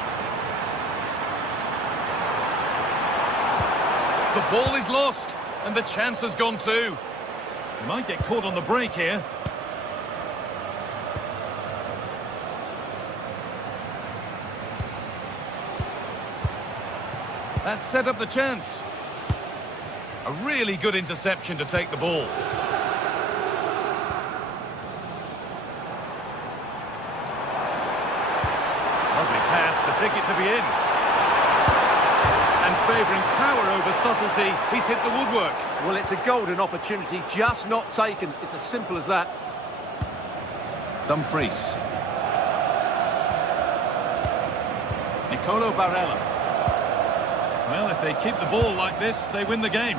The ball is lost, and the chance has gone too. He might get caught on the break here. That set up the chance. A really good interception to take the ball. Lovely pass, the ticket to be in. And favouring power over subtlety, he's hit the woodwork. Well, it's a golden opportunity, just not taken. It's as simple as that. Dumfries. Nicolo Barella. Well, if they keep the ball like this, they win the game.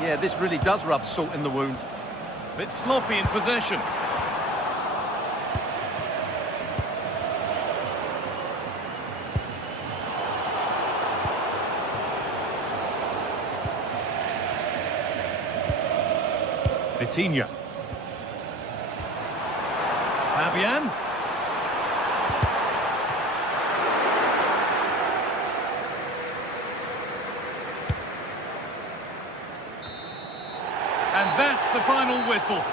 Yeah, this really does rub salt in the wound. Bit sloppy in possession. Vitinha. Fabian. And that's the final whistle.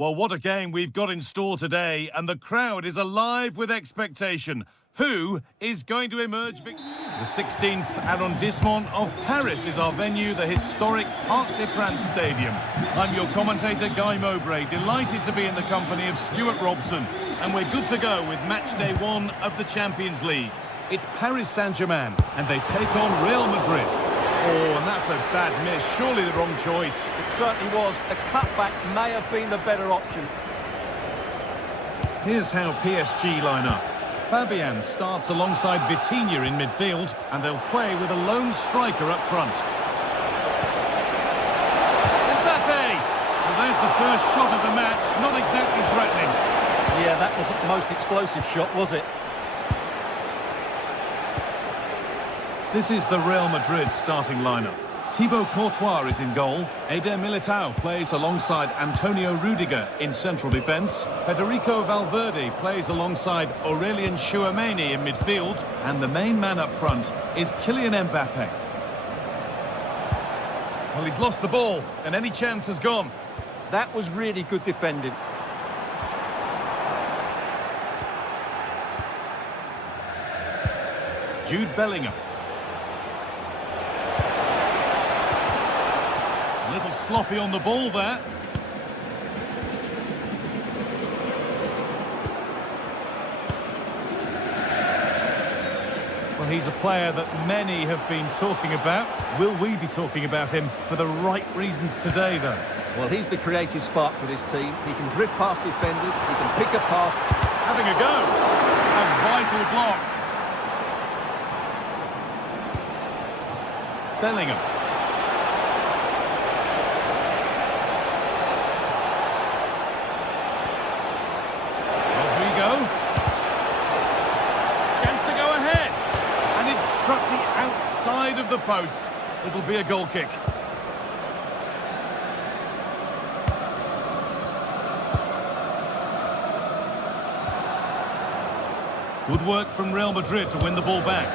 Well, what a game we've got in store today, and the crowd is alive with expectation. Who is going to emerge? The 16th arrondissement of Paris is our venue, the historic Parc des Princes Stadium. I'm your commentator, Guy Mowbray, delighted to be in the company of Stuart Robson. And we're good to go with match day 1 of the Champions League. It's Paris Saint-Germain, and they take on Real Madrid. Oh, and that's a bad miss. Surely the wrong choice. It certainly was. A cutback may have been the better option. Here's how PSG line up. Fabian starts alongside Vitinha in midfield, and they'll play with a lone striker up front. Mbappe! Well, there's the first shot of the match. Not exactly threatening. Yeah, that wasn't the most explosive shot, was it? This is the Real Madrid starting lineup. Thibaut Courtois is in goal. Eder Militao plays alongside Antonio Rudiger in central defence. Federico Valverde plays alongside Aurelien Tchouameni in midfield. And the main man up front is Kylian Mbappe. Well, he's lost the ball, and any chance has gone. That was really good defending. Jude Bellingham. A little sloppy on the ball there. Well, he's a player that many have been talking about. Will we be talking about him for the right reasons today, though? Well, he's the creative spark for this team. He can drift past defenders, he can pick a pass. Having a go. A vital block. Bellingham. Rodrigo. Chance to go ahead. And it struck the outside of the post. It'll be a goal kick. Good work from Real Madrid to win the ball back.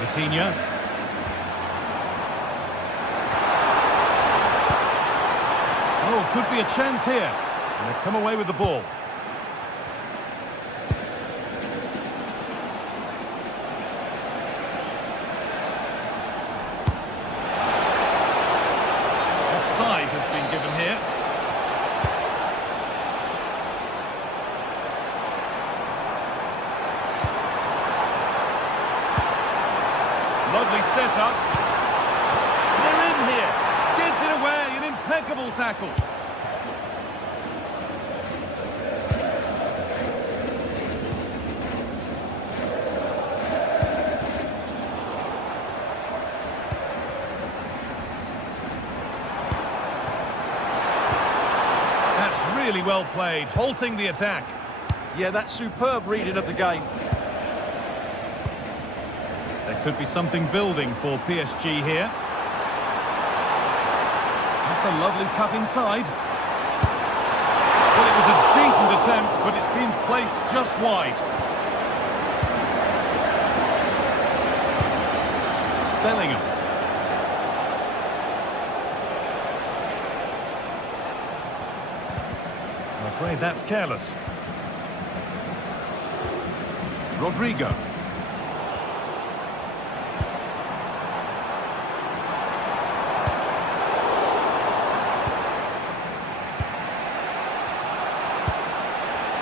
Vitinha. Oh, could be a chance here. And they've come away with the ball. Offside has been given here. Lovely setup. They're in here. Gets it away. An impeccable tackle. That's really well played, halting the attack. Yeah, that's superb reading of the game. There could be something building for PSG here. That's a lovely cut inside. Well, it was a decent attempt, but it's been placed just wide. Bellingham. I'm afraid that's careless. Rodrigo.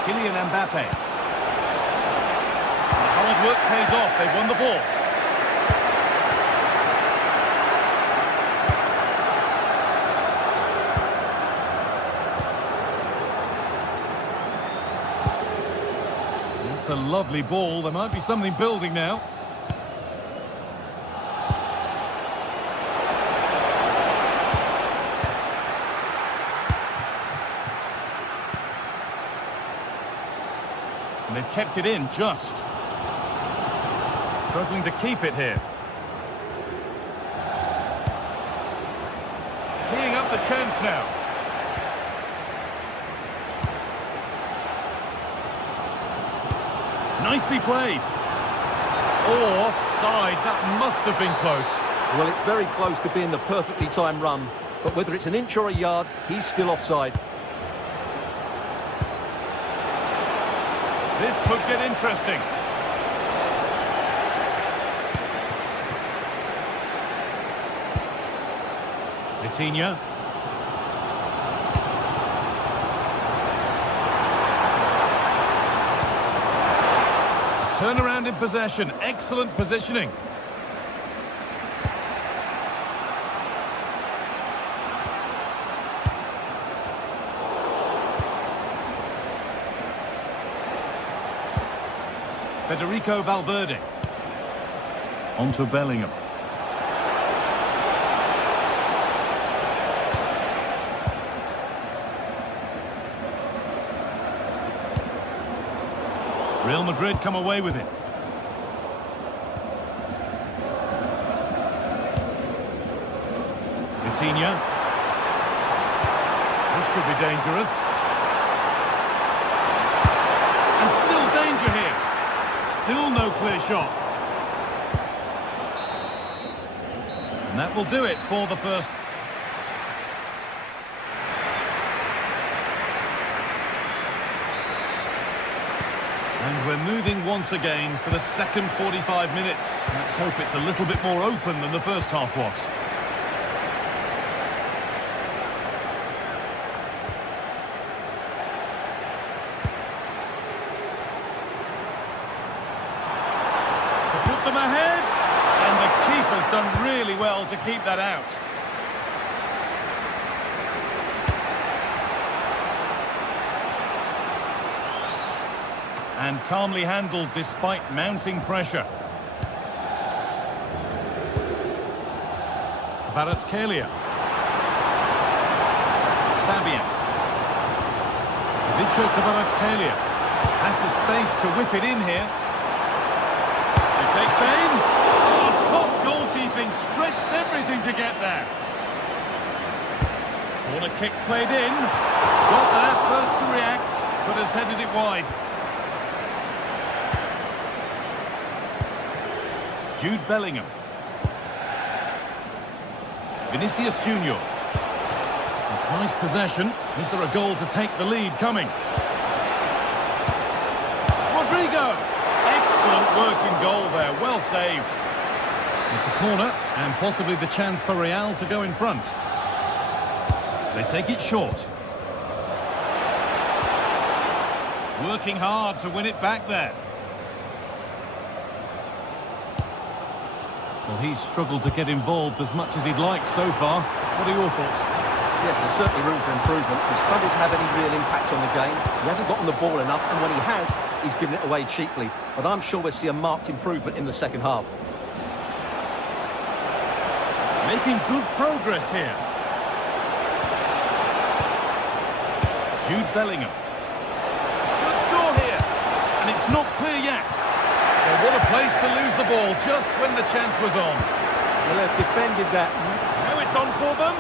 Kylian Mbappe. The hard work pays off. They've won the ball. It's a lovely ball. There might be something building now. And they've kept it in just. Struggling to keep it here. Teeing up the chance now. Nicely played. Oh, offside. That must have been close. Well, it's very close to being the perfectly timed run, but whether it's an inch or a yard, he's still offside. This could get interesting. Vitinha. Turnaround in possession. Excellent positioning. Federico Valverde. On to Bellingham. Real Madrid come away with it. Vitinha. This could be dangerous. And still danger here. Still no clear shot. And that will do it for the first. And we're moving once again for the second 45 minutes. Let's hope it's a little bit more open than the first half was. To put them ahead, and the keeper's done really well to keep that out. And calmly handled despite mounting pressure. Kvaratskhelia. Fabian. Ivica Kvaratskhelia has the space to whip it in here. He takes aim. Oh, top goalkeeping, stretched everything to get there. Corner kick played in. Got there first to react, but has headed it wide. Jude Bellingham. Vinicius Junior. It's nice possession. Is there a goal to take the lead coming? Rodrigo! Excellent working goal there. Well saved. It's a corner and possibly the chance for Real to go in front. They take it short. Working hard to win it back there. Well, he's struggled to get involved as much as he'd like so far. What are your thoughts? Yes, there's certainly room for improvement. He's struggled to have any real impact on the game. He hasn't gotten the ball enough, and when he has, he's given it away cheaply. But I'm sure we'll see a marked improvement in the second half. Making good progress here. Jude Bellingham. Should score here. And it's not clear yet. Well, what a place to lose the ball just when the chance was on. Well, they've defended that. Now it's on for them.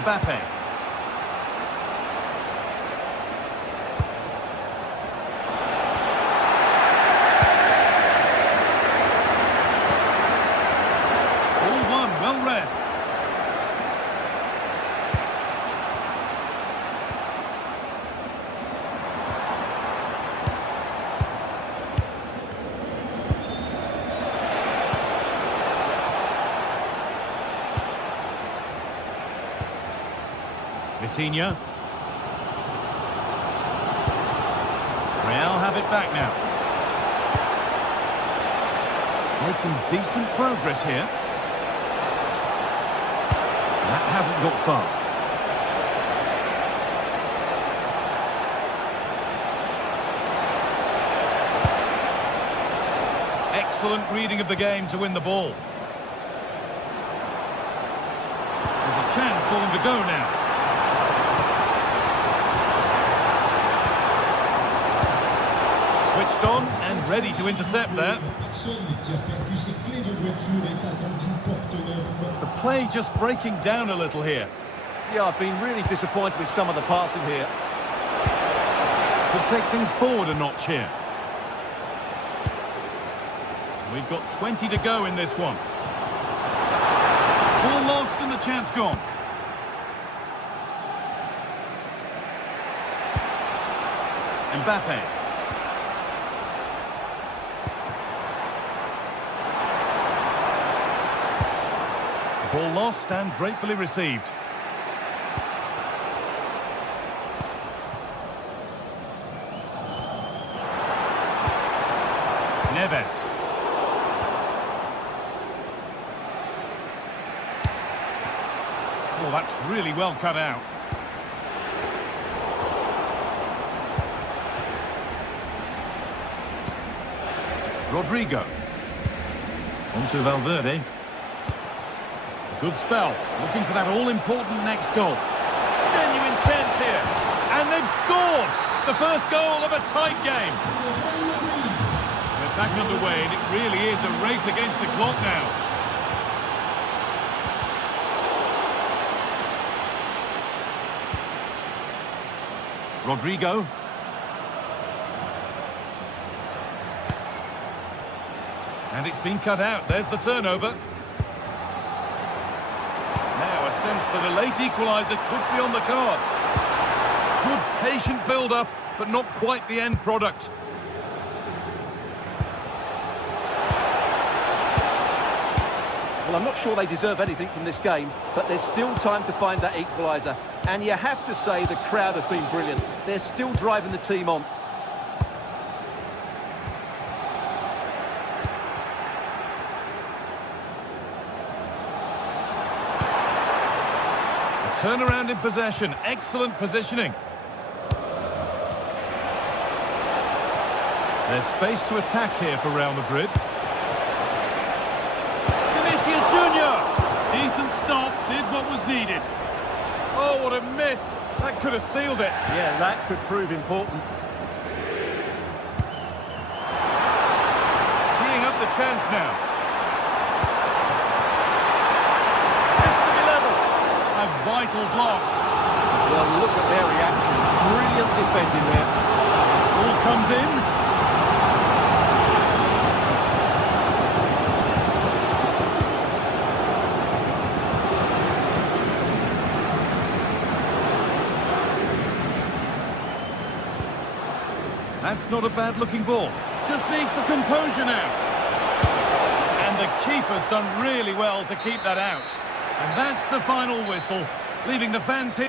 Mbappe. All one, well read. Vitinha. Real have it back now. Making decent progress here. That hasn't got far. Excellent reading of the game to win the ball. There's a chance for them to go now. Switched on and ready to intercept there. The play just breaking down a little here. Yeah, I've been really disappointed with some of the passing here. Could take things forward a notch here. We've got 20 to go in this one. Ball lost and the chance gone. Mbappe. Ball lost and gratefully received. Neves. Oh, that's really well cut out. Rodrigo. Onto Valverde. Good spell. Looking for that all-important next goal. Genuine chance here. And they've scored! The first goal of a tight game. We're back underway, and it really is a race against the clock now. Rodrigo. And it's been cut out. There's the turnover. Now a sense that a late equaliser could be on the cards. Good patient build-up, but not quite the end product. Well, I'm not sure they deserve anything from this game, but there's still time to find that equaliser. And you have to say the crowd have been brilliant. They're still driving the team on. Turnaround in possession, excellent positioning. There's space to attack here for Real Madrid. Vinicius Junior! Decent stop, did what was needed. Oh, what a miss! That could have sealed it. Yeah, that could prove important. Teeing up the chance now. A vital block. Well, look at their reaction. Brilliant defending there. Ball comes in. That's not a bad-looking ball. Just needs the composure now. And the keeper's done really well to keep that out. And that's the final whistle, leaving the fans here.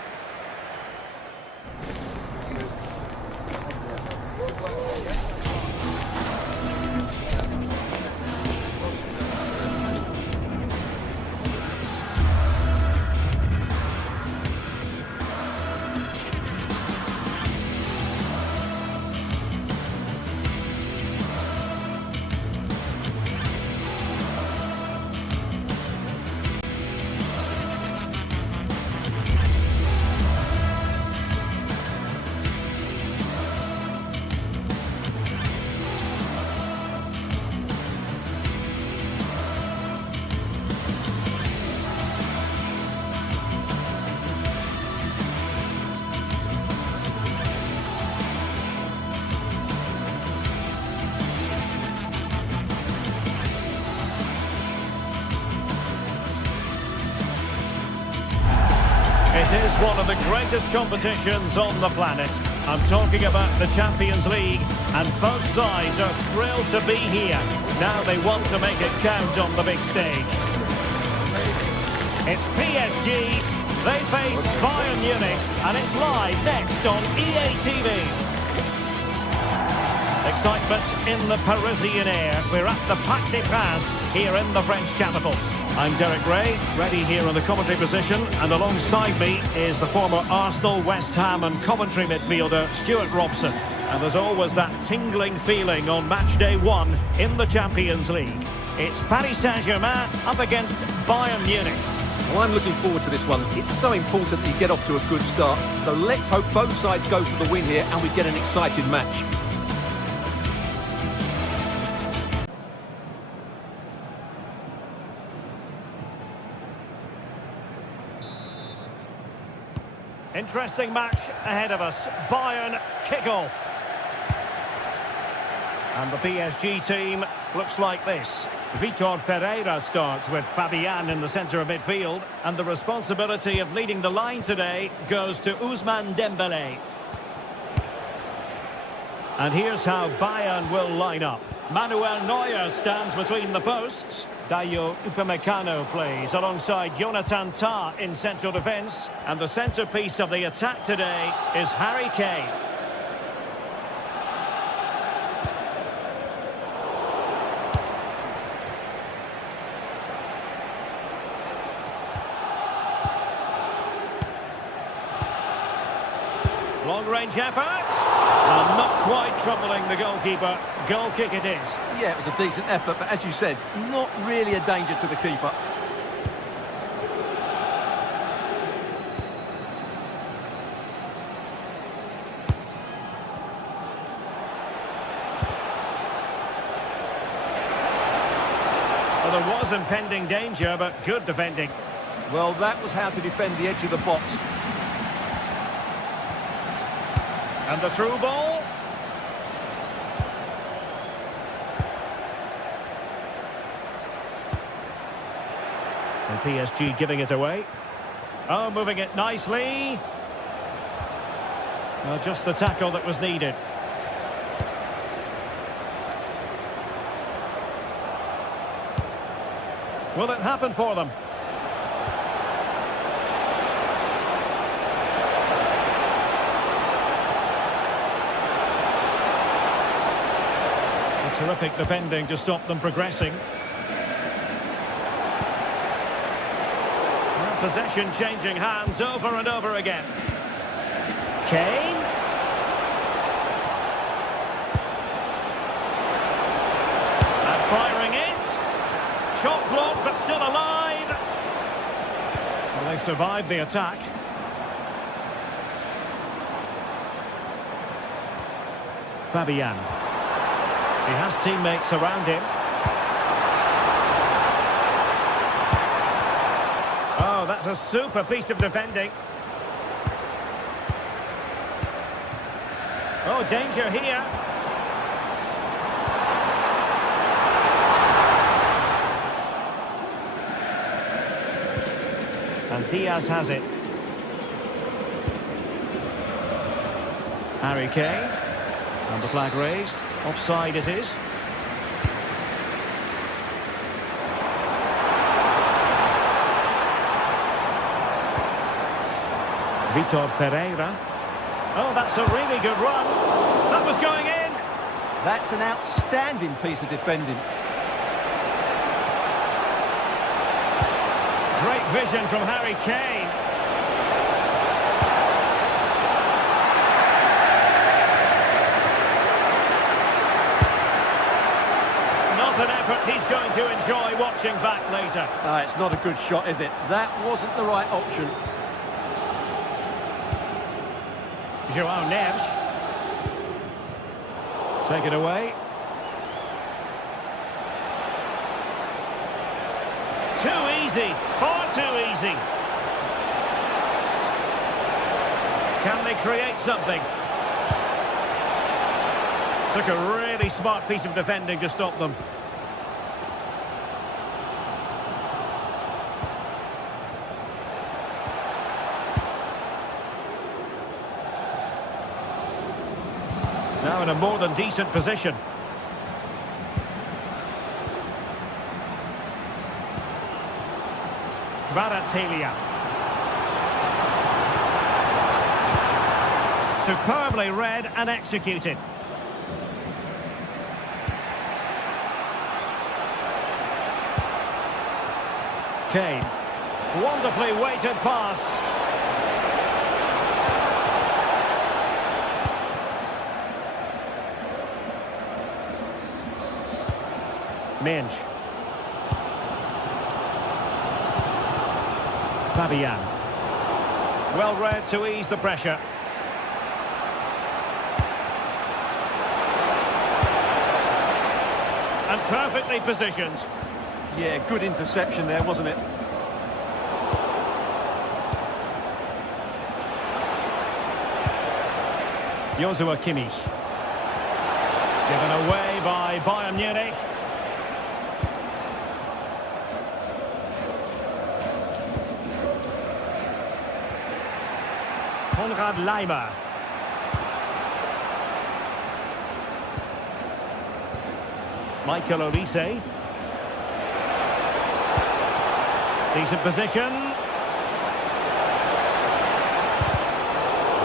It is one of the greatest competitions on the planet. I'm talking about the Champions League, and both sides are thrilled to be here. Now they want to make it count on the big stage. It's PSG, they face Bayern Munich, and it's live next on EA TV. Excitement in the Parisian air. We're at the Parc des Princes here in the French capital. I'm Derek Ray, ready here in the commentary position, and alongside me is the former Arsenal, West Ham and Coventry midfielder Stuart Robson. And there's always that tingling feeling on match day 1 in the Champions League. It's Paris Saint-Germain up against Bayern Munich. Well, I'm looking forward to this one. It's so important that you get off to a good start. So let's hope both sides go for the win here and we get an exciting match. Interesting match ahead of us. Bayern kick-off. And the PSG team looks like this. Vitor Ferreira starts with Fabian in the centre of midfield. And the responsibility of leading the line today goes to Ousmane Dembélé. And here's how Bayern will line up. Manuel Neuer stands between the posts. Dayo Upamecano plays alongside Jonathan Tah in central defence. And the centrepiece of the attack today is Harry Kane. Long-range effort. And not quite troubling the goalkeeper. Goal kick it is. Yeah, it was a decent effort, but as you said, not really a danger to the keeper. Well, there was impending danger, but good defending. Well, that was how to defend the edge of the box. And the through ball. And PSG giving it away. Oh, moving it nicely. Well, just the tackle that was needed. Will it happen for them? Terrific defending to stop them progressing. And possession changing hands over and over again. Kane. And firing it. Shot blocked but still alive. Well, they survived the attack. Fabian. He has teammates around him. Oh, that's a super piece of defending. Oh, danger here. And Diaz has it. Harry Kane. And the flag raised. Offside it is. Vitor Ferreira. Oh, that's a really good run. That was going in. That's an outstanding piece of defending. Great vision from Harry Kane. An effort he's going to enjoy watching back later. It's not a good shot, is it? That wasn't the right option. João Neves. Take it away. Too easy. Far too easy. Can they create something? Took a really smart piece of defending to stop them. Now in a more than decent position. Kvaratskhelia. Superbly read and executed. Kane. Wonderfully weighted pass. Minge. Fabian. Well read to ease the pressure. And perfectly positioned. Yeah, good interception there, wasn't it? Joshua Kimmich. Given away by Bayern Munich. Konrad Leimer. Michael Olise. Decent position.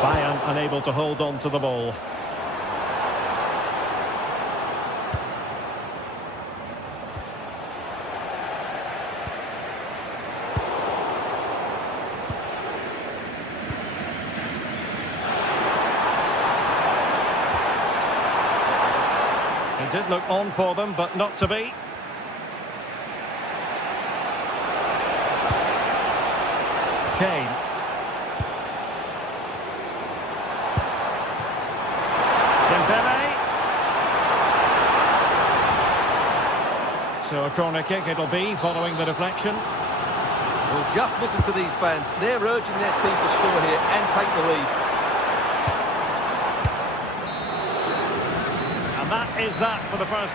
Bayern unable to hold on to the ball. He did look on for them, but not to be. Kane. Dembele. So a corner kick it'll be following the deflection. Well, just listen to these fans. They're urging their team to score here and take the lead. And that is that for the first.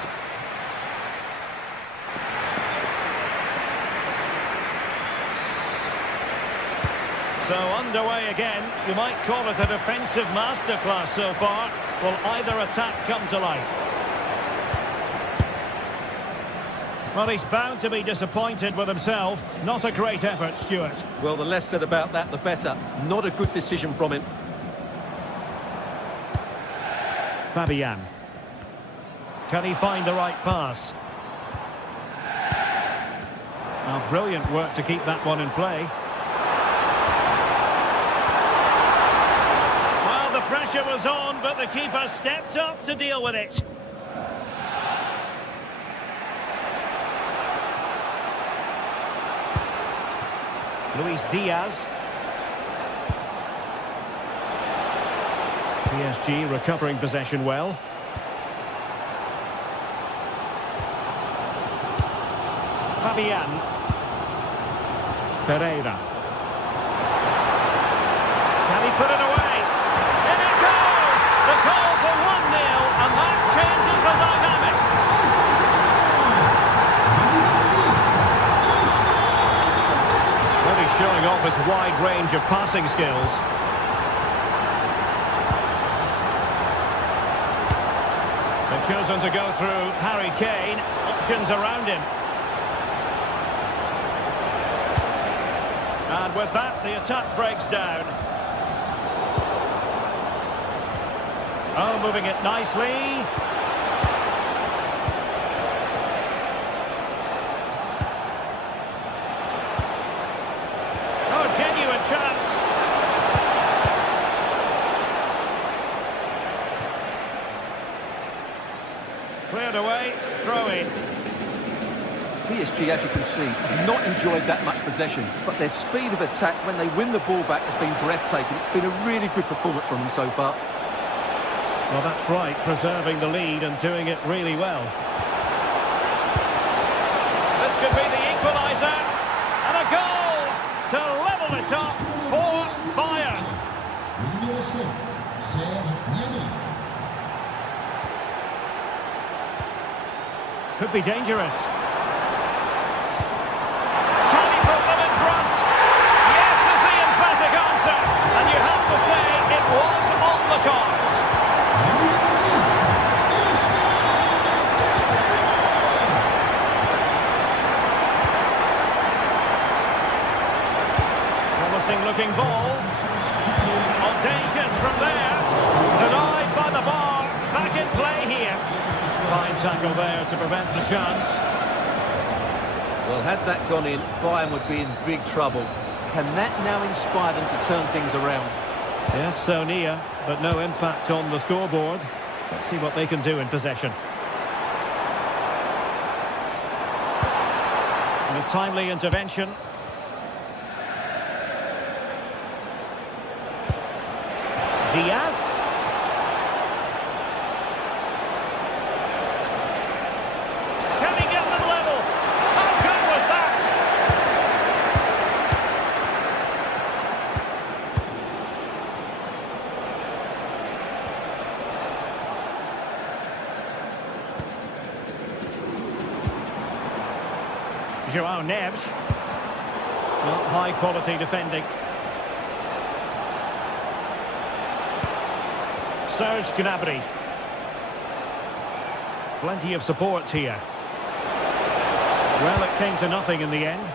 So underway again. You might call it a defensive masterclass so far. Will either attack come to life? Well, he's bound to be disappointed with himself. Not a great effort, Stuart. Well, the less said about that, the better. Not a good decision from him. Fabian. Can he find the right pass? Now, brilliant work to keep that one in play. Well, the pressure was on, but the keeper stepped up to deal with it. Luis Diaz. PSG recovering possession well. Fabian. Ferreira. Can he put it away? In it goes! The goal for 1-0, and that changes the dynamic. Really showing off his wide range of passing skills. They've chosen to go through Harry Kane. Options around him. And with that, the attack breaks down. Oh, moving it nicely. Oh, genuine chance. Cleared away, throw in. PSG, as you can see, have not enjoyed that much possession, but their speed of attack when they win the ball back has been breathtaking. It's been a really good performance from them so far. Well, that's right, preserving the lead and doing it really well. This could be the equaliser, and a goal to level it up for Bayern. Could be dangerous. And you have to say it was on the cards. Promising looking ball. Audacious from there. Denied by the bar. Back in play here. Fine tackle there to prevent the chance. Well, had that gone in, Bayern would be in big trouble. Can that now inspire them to turn things around? Yes, so near, but no impact on the scoreboard. Let's see what they can do in possession. And a timely intervention. Diaz. Can he get them level? How good was that? Joao Neves. Not high quality defending. Serge Gnabry. Plenty of support here. Well, it came to nothing in the end.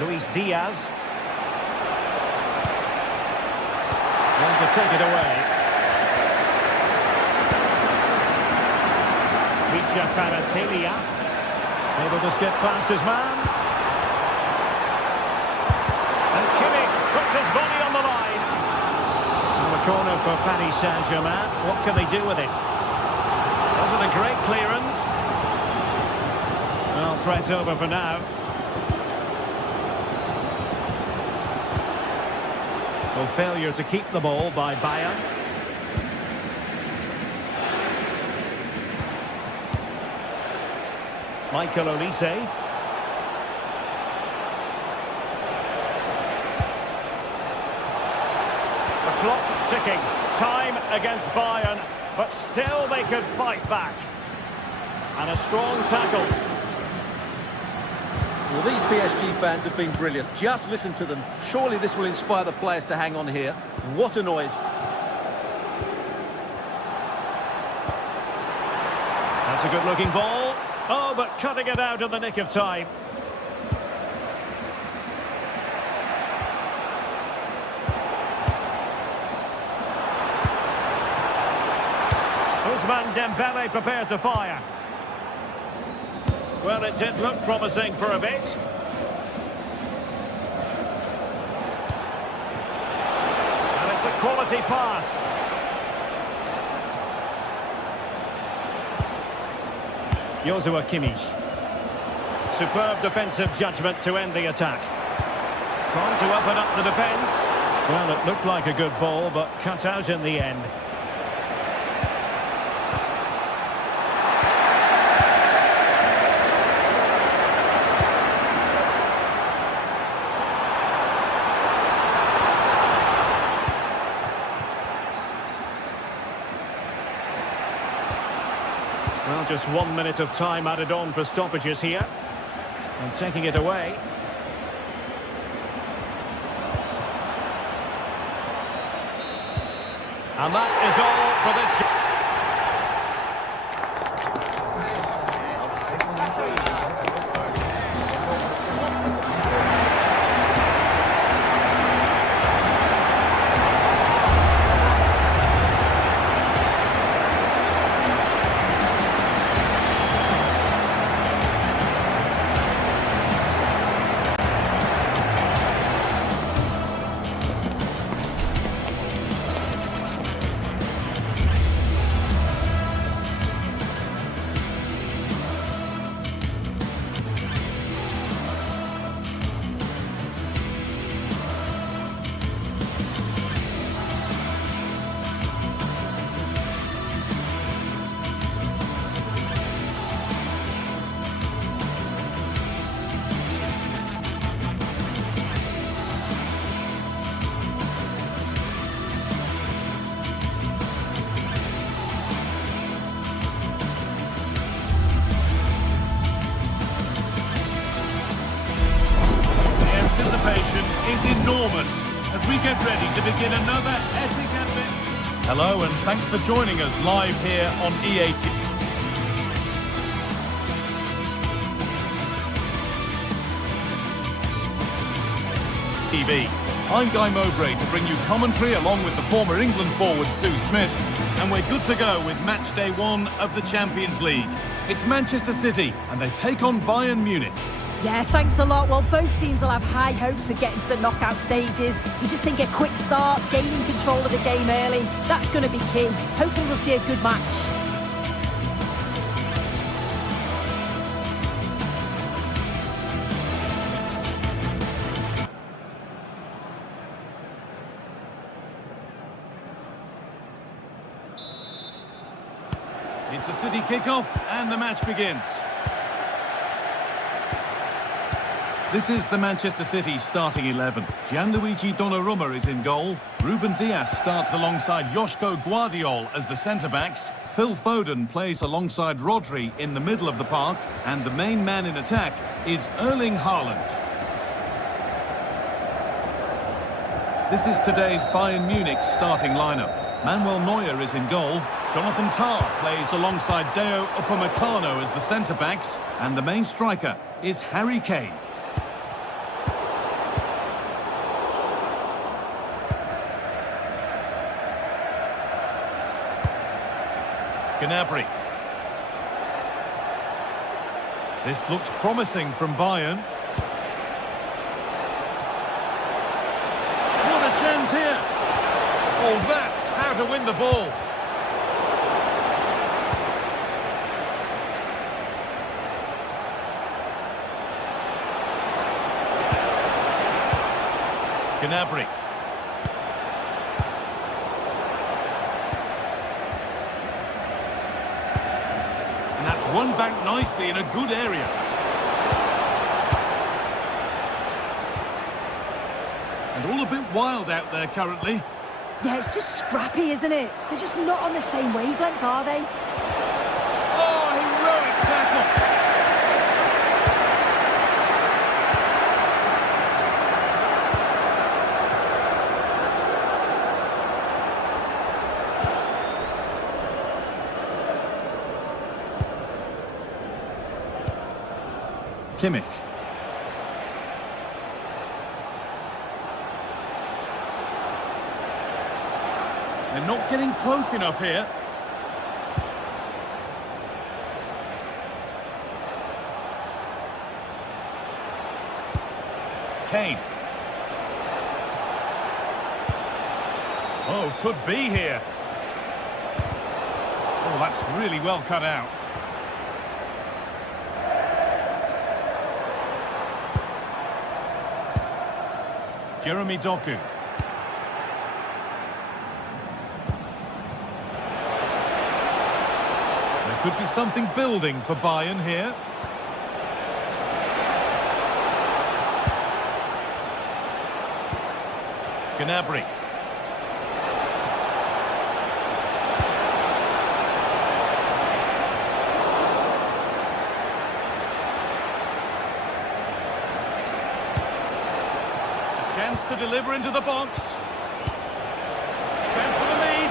Luis Diaz. Want to take it away. Micha Paratilia. Able to skip past his man. And Kimmich puts his body on the line. On the corner for Paris Saint-Germain. What can they do with it? Wasn't a great clearance. Well, threat's over for now. Well, failure to keep the ball by Bayern. Michael Olise. The clock ticking. Time against Bayern, but still they could fight back. And a strong tackle. Well, these PSG fans have been brilliant. Just listen to them. Surely this will inspire the players to hang on here. What a noise. That's a good-looking ball. Oh, but cutting it out in the nick of time. Ousmane Dembele prepared to fire. Well, it did look promising for a bit. And it's a quality pass. Joshua Kimmich. Superb defensive judgment to end the attack. Trying to open up the defence. Well, it looked like a good ball, but cut out in the end. Well, just 1 minute of time added on for stoppages here. And taking it away. And that is all for this game. Is enormous as we get ready to begin another epic adventure. Hello and thanks for joining us live here on EA TV. I'm Guy Mowbray to bring you commentary along with the former England forward Sue Smith, and we're good to go with match day 1 of the Champions League. It's Manchester City and they take on Bayern Munich. Yeah, thanks a lot. Well, both teams will have high hopes of getting to the knockout stages. You just think a quick start, gaining control of the game early, that's going to be key. Hopefully we'll see a good match. It's a City kickoff and the match begins. This is the Manchester City starting 11. Gianluigi Donnarumma is in goal. Ruben Dias starts alongside Joško Guardiol as the centre-backs. Phil Foden plays alongside Rodri in the middle of the park. And the main man in attack is Erling Haaland. This is today's Bayern Munich starting lineup. Manuel Neuer is in goal. Jonathan Tah plays alongside Deo Upamecano as the centre-backs. And the main striker is Harry Kane. Gnabry. This looks promising from Bayern. What a chance here! Oh, that's how to win the ball. Gnabry. And that's won back nicely in a good area. And all a bit wild out there currently. Yeah, it's just scrappy, isn't it? They're just not on the same wavelength, are they? Oh, heroic tackle! Kimmich. They're not getting close enough here. Kane. Oh, could be here. Oh, that's really well cut out. Jeremy Doku. There could be something building for Bayern here. Gnabry. Chance to deliver into the box. Chance for the lead.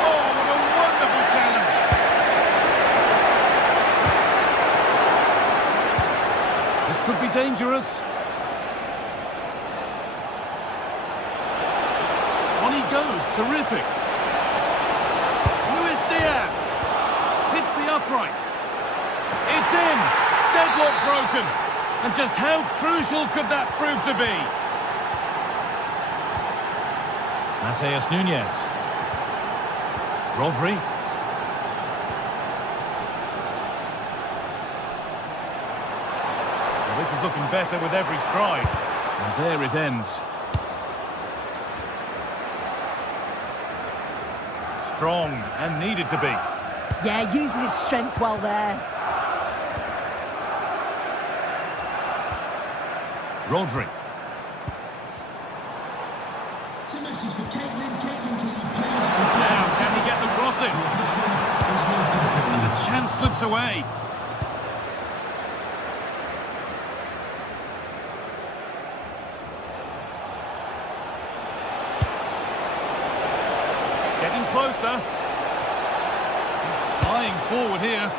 Oh, what a wonderful challenge. This could be dangerous. On he goes, terrific. Luis Diaz hits the upright. It's in. Deadlock broken. And just how crucial could that prove to be? Matheus Nunes. Rodri. Well, this is looking better with every stride. And there it ends. Strong and needed to be. Yeah, uses his strength well there. Rodri. It's a message for Caitlin. Caitlin, can you please... Now, can he get the crossing? And the chance slips away. Getting closer. He's flying forward here.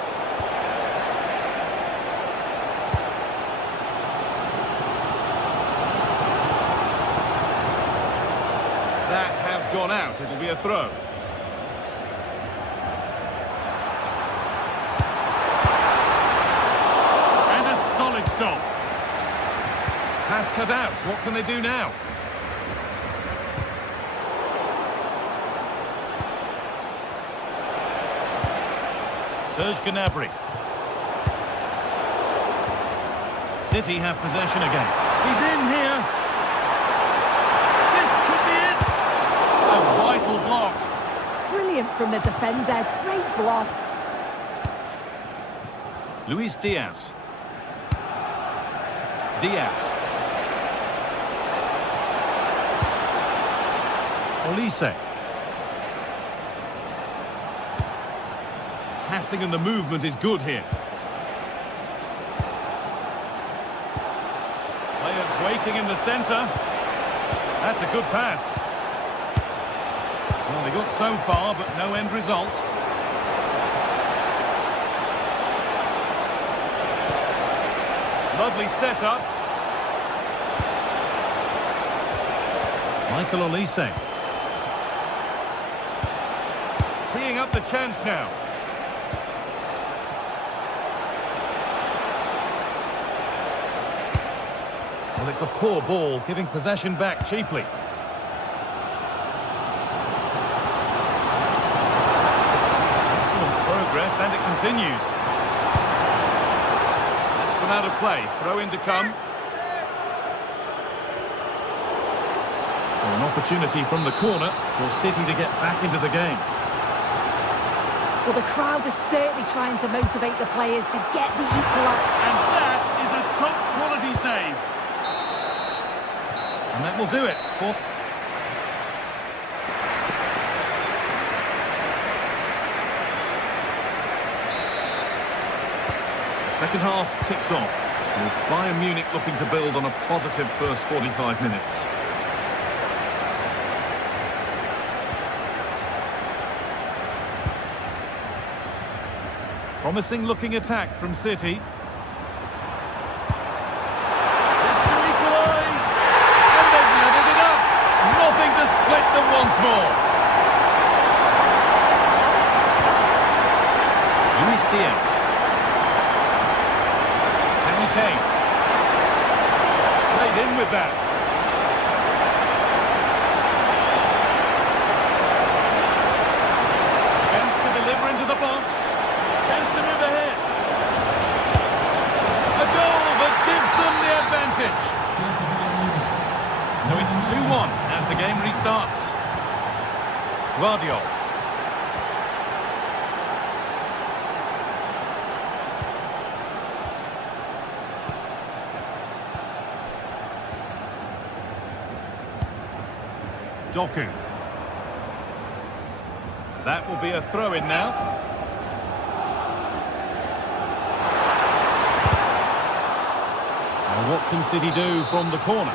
That has gone out. It'll be a throw. And a solid stop. Pass cut out. What can they do now? Serge Gnabry. City have possession again. He's in here. This could be it. A vital block. Brilliant from the defender. Great block. Luis Diaz. Diaz. Olise. Passing and the movement is good here. Players waiting in the centre. That's a good pass. Well, they got so far, but no end result. Lovely setup. Michael Olise. Teeing up the chance now. Well, it's a poor ball, giving possession back cheaply. Excellent progress, and it continues. That's come out of play. Throw in to come. Well, an opportunity from the corner for City to get back into the game. Well, the crowd is certainly trying to motivate the players to get the equaliser. And that is a top-quality save. And that will do it. Second half kicks off, with Bayern Munich looking to build on a positive first 45 minutes. Promising looking attack from City. Nothing to split them once more. Luis Diaz. Harry Kane. Played in with that. Chance to deliver into the box. Chance to move ahead. A goal that gives them the advantage. So it's 2-1 as the game restarts. Guardiola. Doku. That will be a throw-in now. And what can City do from the corner?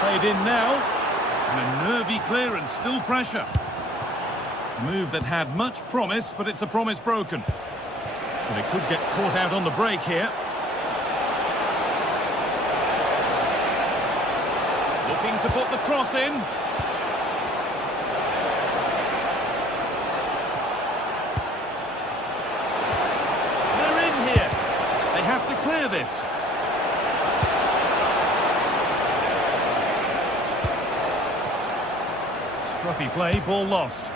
Played in now, and a nervy clearance, still pressure. A move that had much promise, but it's a promise broken. But it could get caught out on the break here. Looking to put the cross in. They're in here. They have to clear this. Scruffy play, ball lost.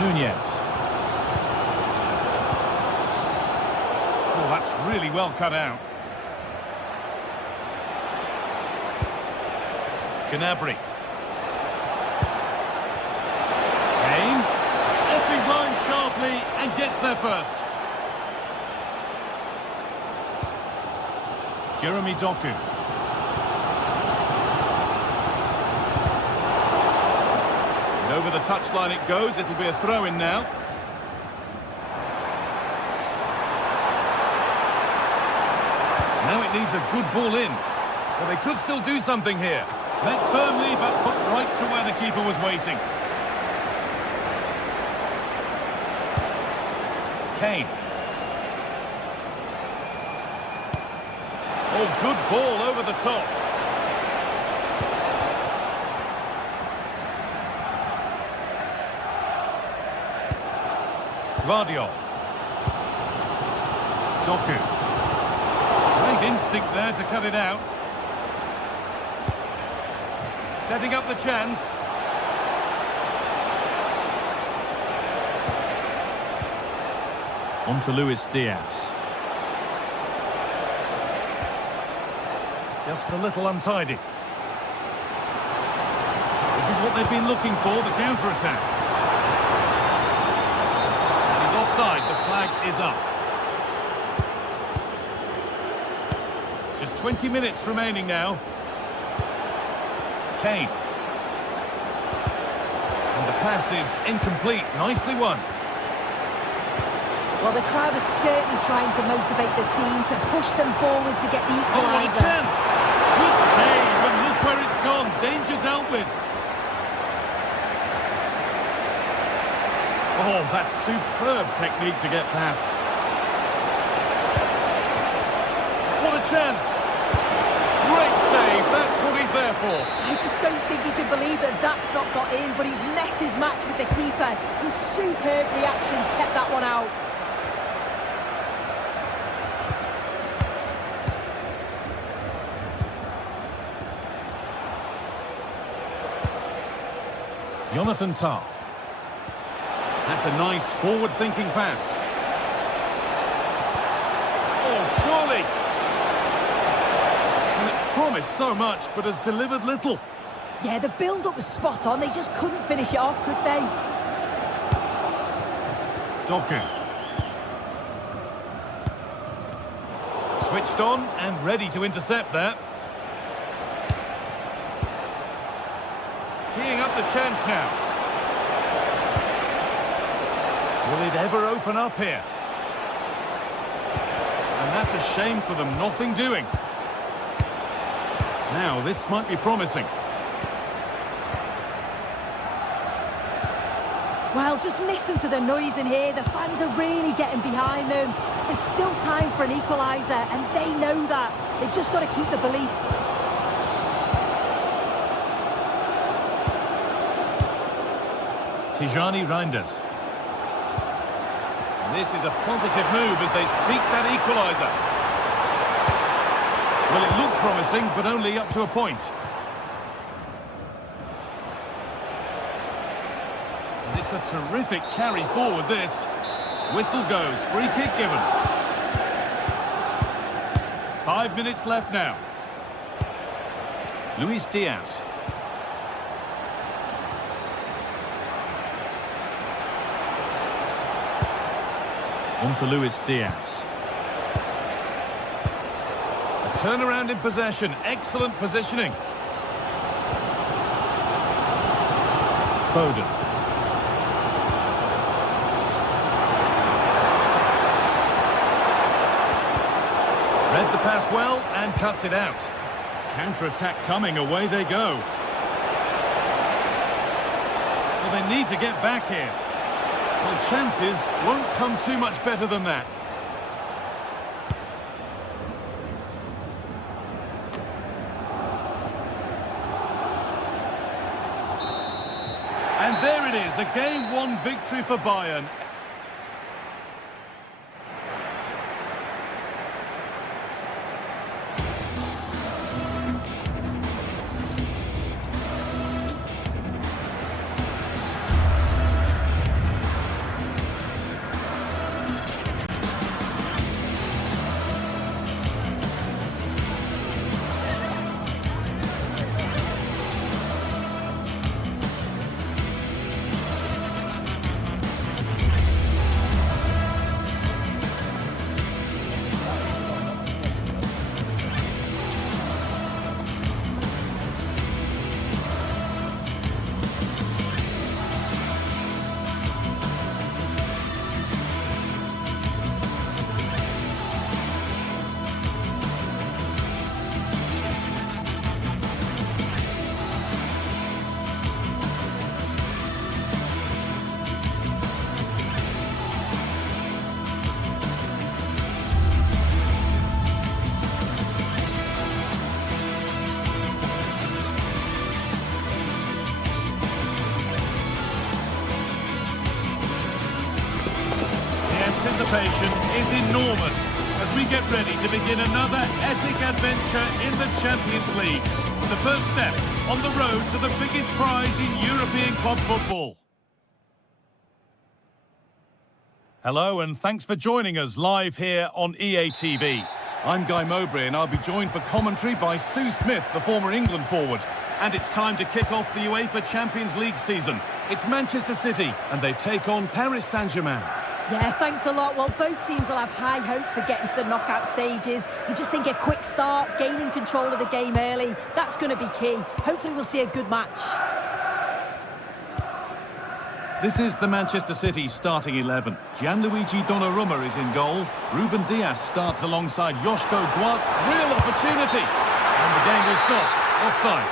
Nunez. Oh, that's really well cut out. Gnabry. Kane. Off his line sharply and gets there first. Jeremy Doku. And over the touchline it goes. It'll be a throw-in now. Now it needs a good ball in. But they could still do something here. Met firmly, but put right to where the keeper was waiting. Kane. Oh, good ball over the top. Guardiola. Doku. Great instinct there to cut it out. Setting up the chance. On to Luis Diaz. Just a little untidy. This is what they've been looking for, the counter-attack. He's offside, the flag is up. Just 20 minutes remaining now. Kane. And the pass is incomplete, nicely won. Well, the crowd is certainly trying to motivate the team to push them forward to get the Oh, what a equaliser. chance! Good save, and look where it's gone. Danger dealt with. Oh, that's superb technique to get past. What a chance! Great save, that's what he's there for. I just don't think he can believe that that's not got in, but he's met his match with the keeper. His superb reactions kept that one out. Jonathan Tah. That's a nice forward-thinking pass. Oh, surely! And it promised so much, but has delivered little. Yeah, the build-up was spot on. They just couldn't finish it off, could they? Doku. Switched on and ready to intercept there. Teeing up the chance now. Will it ever open up here? And that's a shame for them, nothing doing. Now, this might be promising. Well, just listen to the noise in here. The fans are really getting behind them. There's still time for an equaliser, and they know that. They've just got to keep the belief. Tijani Reinders. This is a positive move as they seek that equaliser. Well, it looked promising, but only up to a point. And it's a terrific carry forward, this. Whistle goes, free kick given. 5 minutes left now. Luis Diaz. On to Luis Diaz. A turnaround in possession. Excellent positioning. Foden. Read the pass well and cuts it out. Counter-attack coming. Away they go. Well, they need to get back here. Well, chances won't come too much better than that. And there it is, a game one victory for Bayern. Anticipation is enormous as we get ready to begin another epic adventure in the Champions League. The first step on the road to the biggest prize in European club football. Hello and thanks for joining us live here on EA TV. I'm Guy Mowbray and I'll be joined for commentary by Sue Smith, the former England forward. And it's time to kick off the UEFA Champions League season. It's Manchester City, and they take on Paris Saint-Germain. Yeah, thanks a lot. Well, both teams will have high hopes of getting to the knockout stages. You just think a quick start, gaining control of the game early, that's going to be key. Hopefully we'll see a good match. This is the Manchester City starting 11. Gianluigi Donnarumma is in goal. Ruben Dias starts alongside Joško Gvardiol. Real opportunity. And the game will stop. Offside.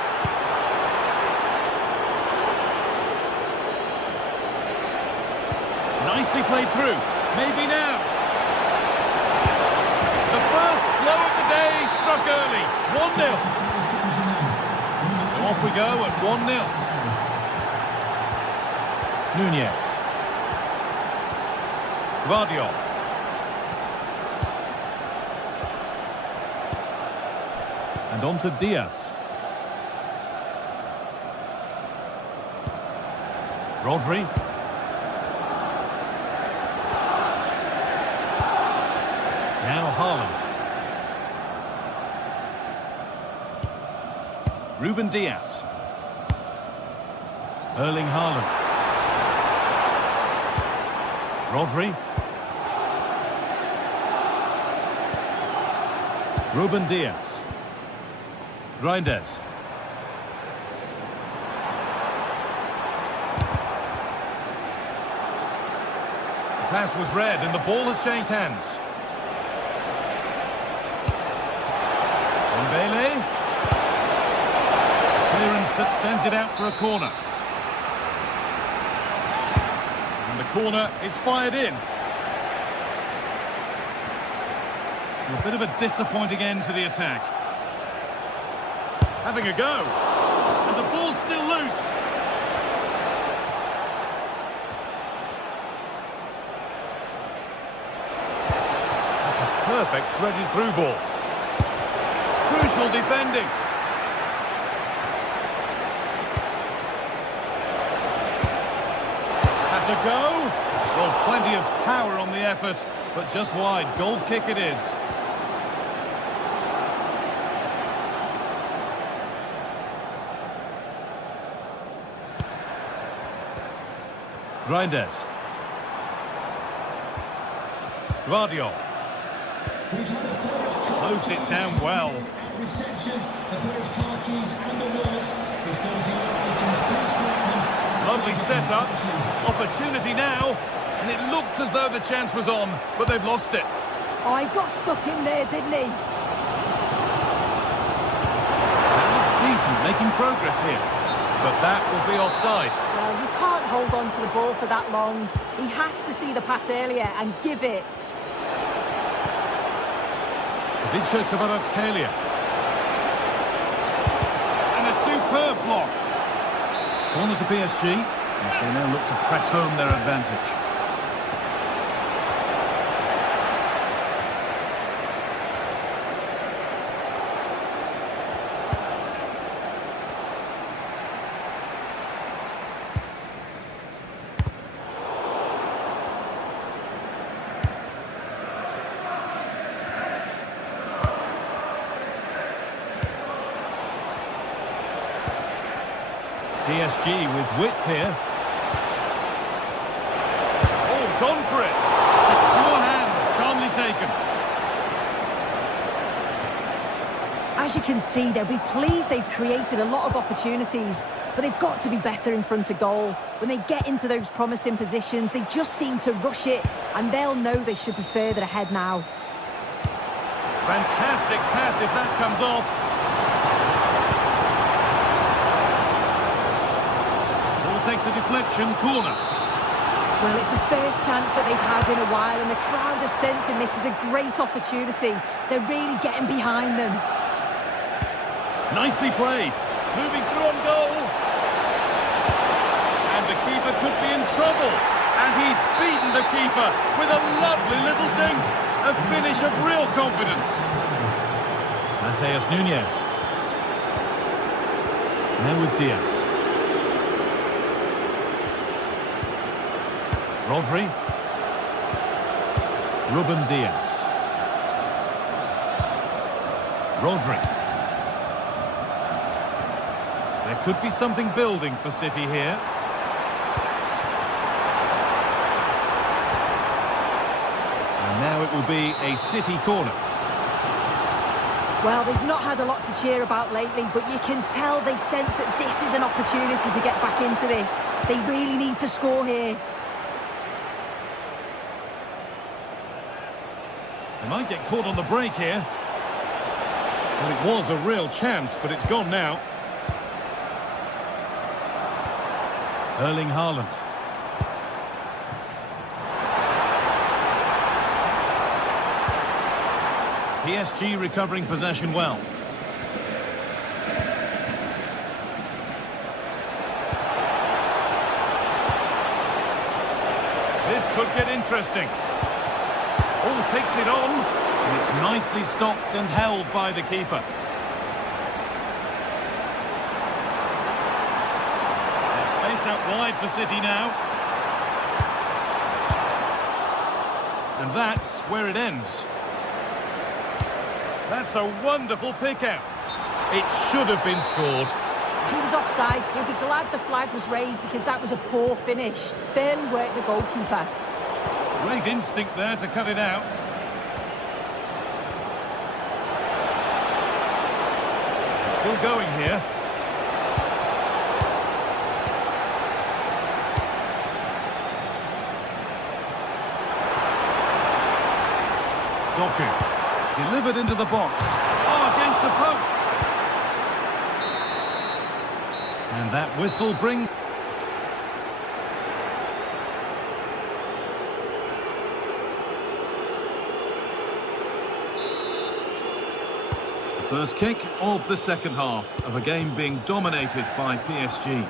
Nicely played through. Maybe now. The first blow of the day struck early. 1-0. So off we go at 1-0. Nunez. Gvardiol. And on to Diaz. Rodri. Now Haaland. Ruben Dias. Erling Haaland. Rodri. Ruben Dias. Reinders. The pass was read and the ball has changed hands. Dembele. Clearance that sends it out for a corner. And the corner is fired in. A bit of a disappointing end to the attack. Having a go. And the ball's still loose. That's a perfect threaded through ball. Crucial defending. Has a go. Well, plenty of power on the effort, but just wide. Goal kick it is. Reinders. Gvardiol. Closed it down well. Reception, a pair of car keys and a wallet. If those are your items, please collect them. Lovely setup. Opportunity now. And it looked as though the chance was on, but they've lost it. Oh, he got stuck in there, didn't he? That looks decent, making progress here. But that will be offside. Well, you can't hold on to the ball for that long. He has to see the pass earlier and give it. Vicha Kvaratskhelia. And a superb block. Corner to PSG. As they now look to press home their advantage. PSG with width here. Oh, gone for it. Secure hands, calmly taken. As you can see, they'll be pleased they've created a lot of opportunities, but they've got to be better in front of goal. When they get into those promising positions, they just seem to rush it, and they'll know they should be further ahead now. Fantastic pass if that comes off. Takes a deflection, corner. Well, it's the first chance that they've had in a while, and the crowd are sensing this is a great opportunity. They're really getting behind them. Nicely played. Moving through on goal. And the keeper could be in trouble. And he's beaten the keeper with a lovely little dink. A finish of real confidence. Mateus Nunez. Now with Diaz. Rodri. Ruben Dias. Rodri. There could be something building for City here. And now it will be a City corner. Well, they've not had a lot to cheer about lately, but you can tell they sense that this is an opportunity to get back into this. They really need to score here. They might get caught on the break here. Well, it was a real chance, but it's gone now. Erling Haaland. PSG recovering possession well. This could get interesting. Oh, takes it on. And it's nicely stopped and held by the keeper. There's space out wide for City now. And that's where it ends. That's a wonderful pick-out. It should have been scored. He was offside. He'll be glad the flag was raised because that was a poor finish. Barely worked the goalkeeper. Great instinct there to cut it out. Still going here. Doku. Delivered into the box. Oh, against the post. And that whistle brings... The first kick of the second half of a game being dominated by PSG.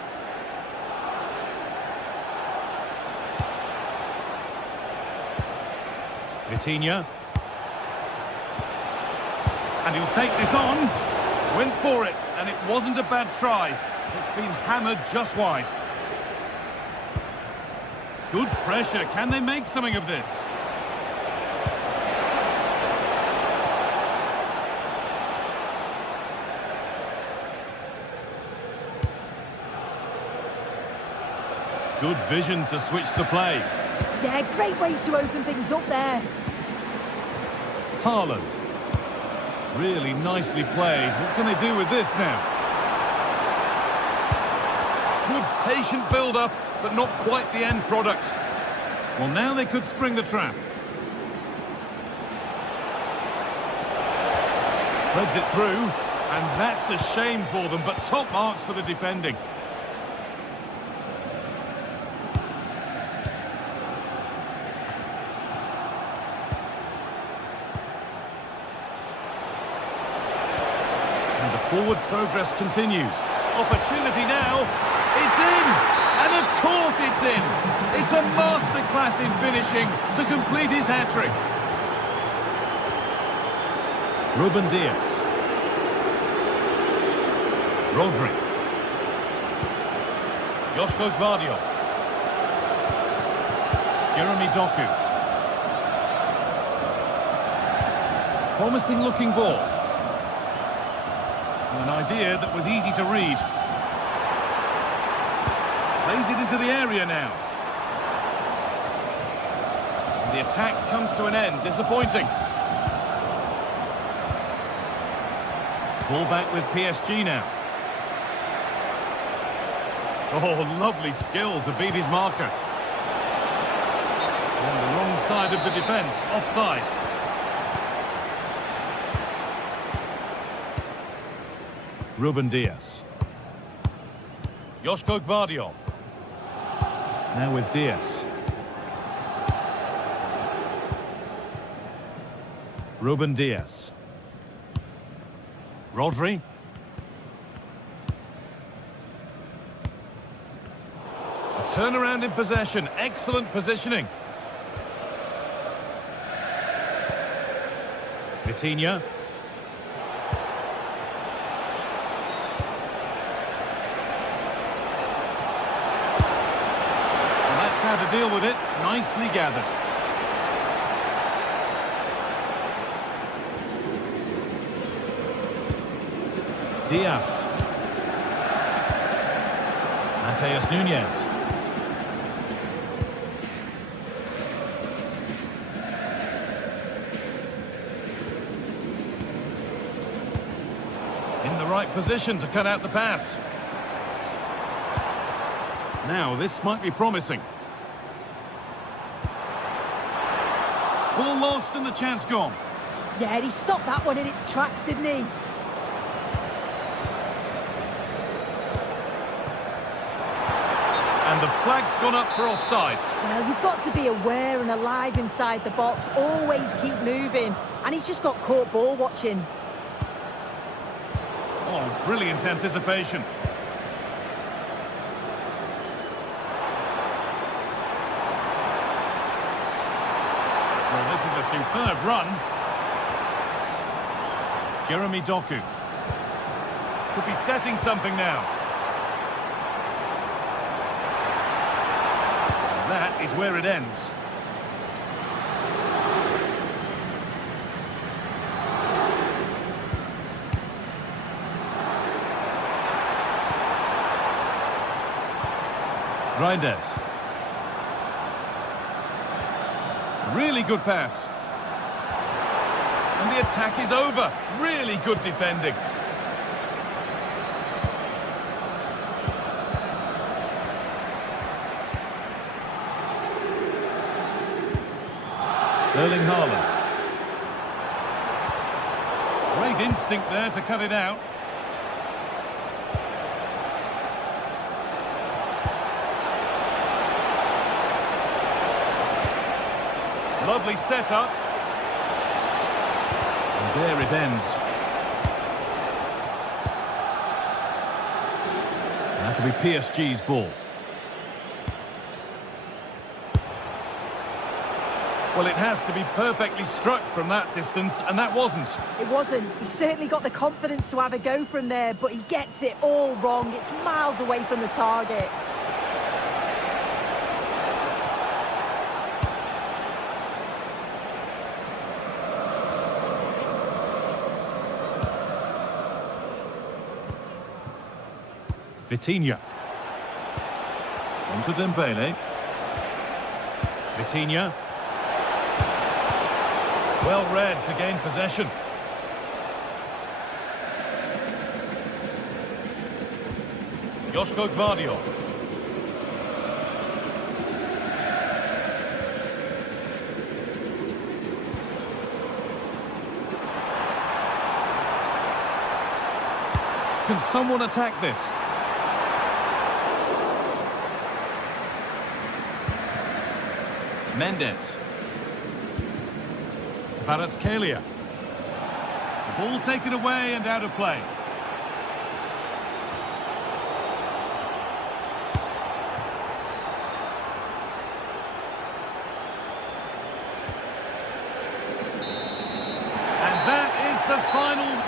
Vitinha. And he'll take this on. Went for it, and it wasn't a bad try. It's been hammered just wide. Good pressure. Can they make something of this? Good vision to switch the play. Yeah, great way to open things up there. Haaland. Really nicely played. What can they do with this now? Good patient build-up, but not quite the end product. Well, now they could spring the trap. Threads it through, and that's a shame for them, but top marks for the defending. Forward progress continues. Opportunity now. It's in! And of course it's in! It's a masterclass in finishing to complete his hat-trick. Ruben Dias. Rodri. Josko Gvardiol. Jeremy Doku. Promising looking ball. An idea that was easy to read. Plays it into the area now. The attack comes to an end. Disappointing. Ball back with PSG now. Oh, lovely skill to beat his marker. On the wrong side of the defence. Offside. Ruben Dias. Josko Gvardiol. Now with Dias. Ruben Dias. Rodri. A turnaround in possession. Excellent positioning. Vitinha. How to deal with it. Nicely gathered. Dias. Mateus Nunes. In the right position to cut out the pass. Now, this might be promising. Ball lost and the chance gone. Yeah, he stopped that one in its tracks, didn't he? And the flag's gone up for offside. Well, you've got to be aware and alive inside the box. Always keep moving. And he's just got caught ball watching. Oh, brilliant anticipation. Well, this is a superb run. Jeremy Doku. Could be setting something now. And that is where it ends. Reinders. Really good pass. And the attack is over. Really good defending. Erling Haaland. Great instinct there to cut it out. Lovely setup. And there it ends. That'll be PSG's ball. Well, it has to be perfectly struck from that distance, and that wasn't. It wasn't. He certainly got the confidence to have a go from there, but he gets it all wrong. It's miles away from the target. Vitinha. Onto Dembele. Vitinha. Well read to gain possession. Josko Gvardiol. Can someone attack this? Mendes. Kvaratskhelia. The ball taken away and out of play. And that is the final.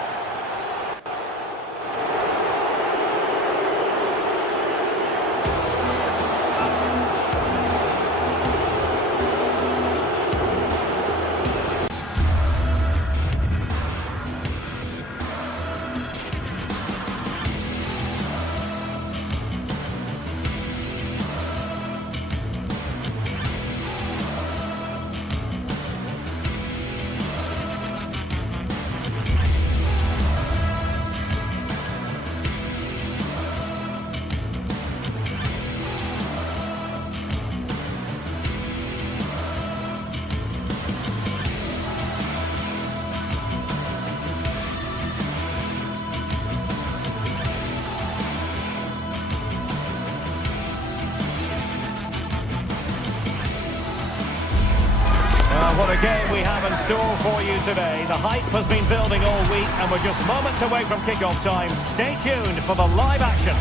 What a game we have in store for you today. The hype has been building all week and we're just moments away from kick-off time. Stay tuned for the live action.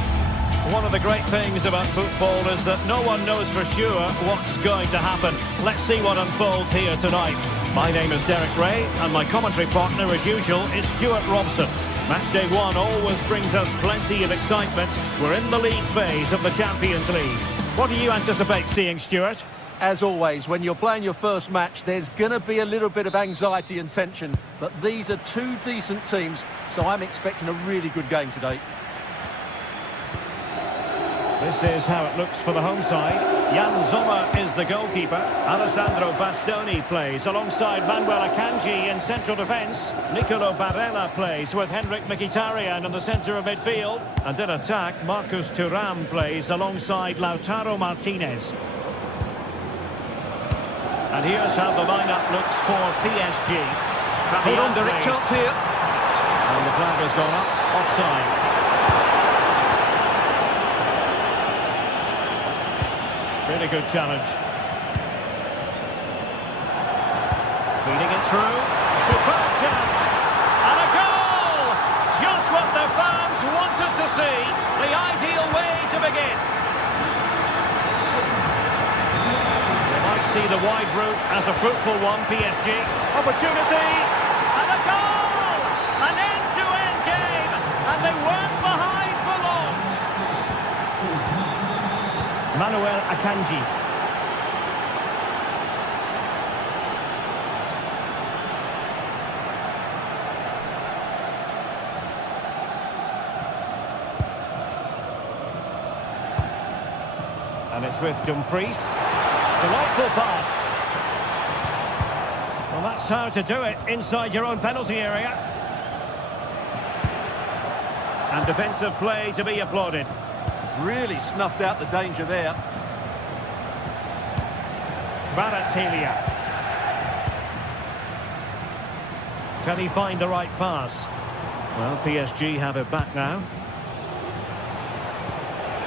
One of the great things about football is that no one knows for sure what's going to happen. Let's see what unfolds here tonight. My name is Derek Ray and my commentary partner as usual is Stuart Robson. Matchday 1 always brings us plenty of excitement. We're in the league phase of the Champions League. What do you anticipate seeing, Stuart? As always, when you're playing your first match, there's going to be a little bit of anxiety and tension. But these are two decent teams, so I'm expecting a really good game today. This is how it looks for the home side. Jan Sommer is the goalkeeper. Alessandro Bastoni plays alongside Manuel Akanji in central defence. Nicolo Barella plays with Henrik Mkhitaryan in the centre of midfield. And in attack, Marcus Thuram plays alongside Lautaro Martinez. And here's how the lineup looks for PSG. Hold on, Derek, chance here. And the flag has gone up, offside. Really good challenge. Feeding it through. Superb chance. And a goal! Just what the fans wanted to see. The ideal way to begin. They might see the wide route as a fruitful one, PSG. Opportunity. And a goal! An end-to-end game. And they weren't behind for long. Manuel Akanji. And it's with Dumfries. Delightful pass. Well, that's how to do it inside your own penalty area. And defensive play to be applauded. Really snuffed out the danger there. Kvaratskhelia. Can he find the right pass? Well, PSG have it back now.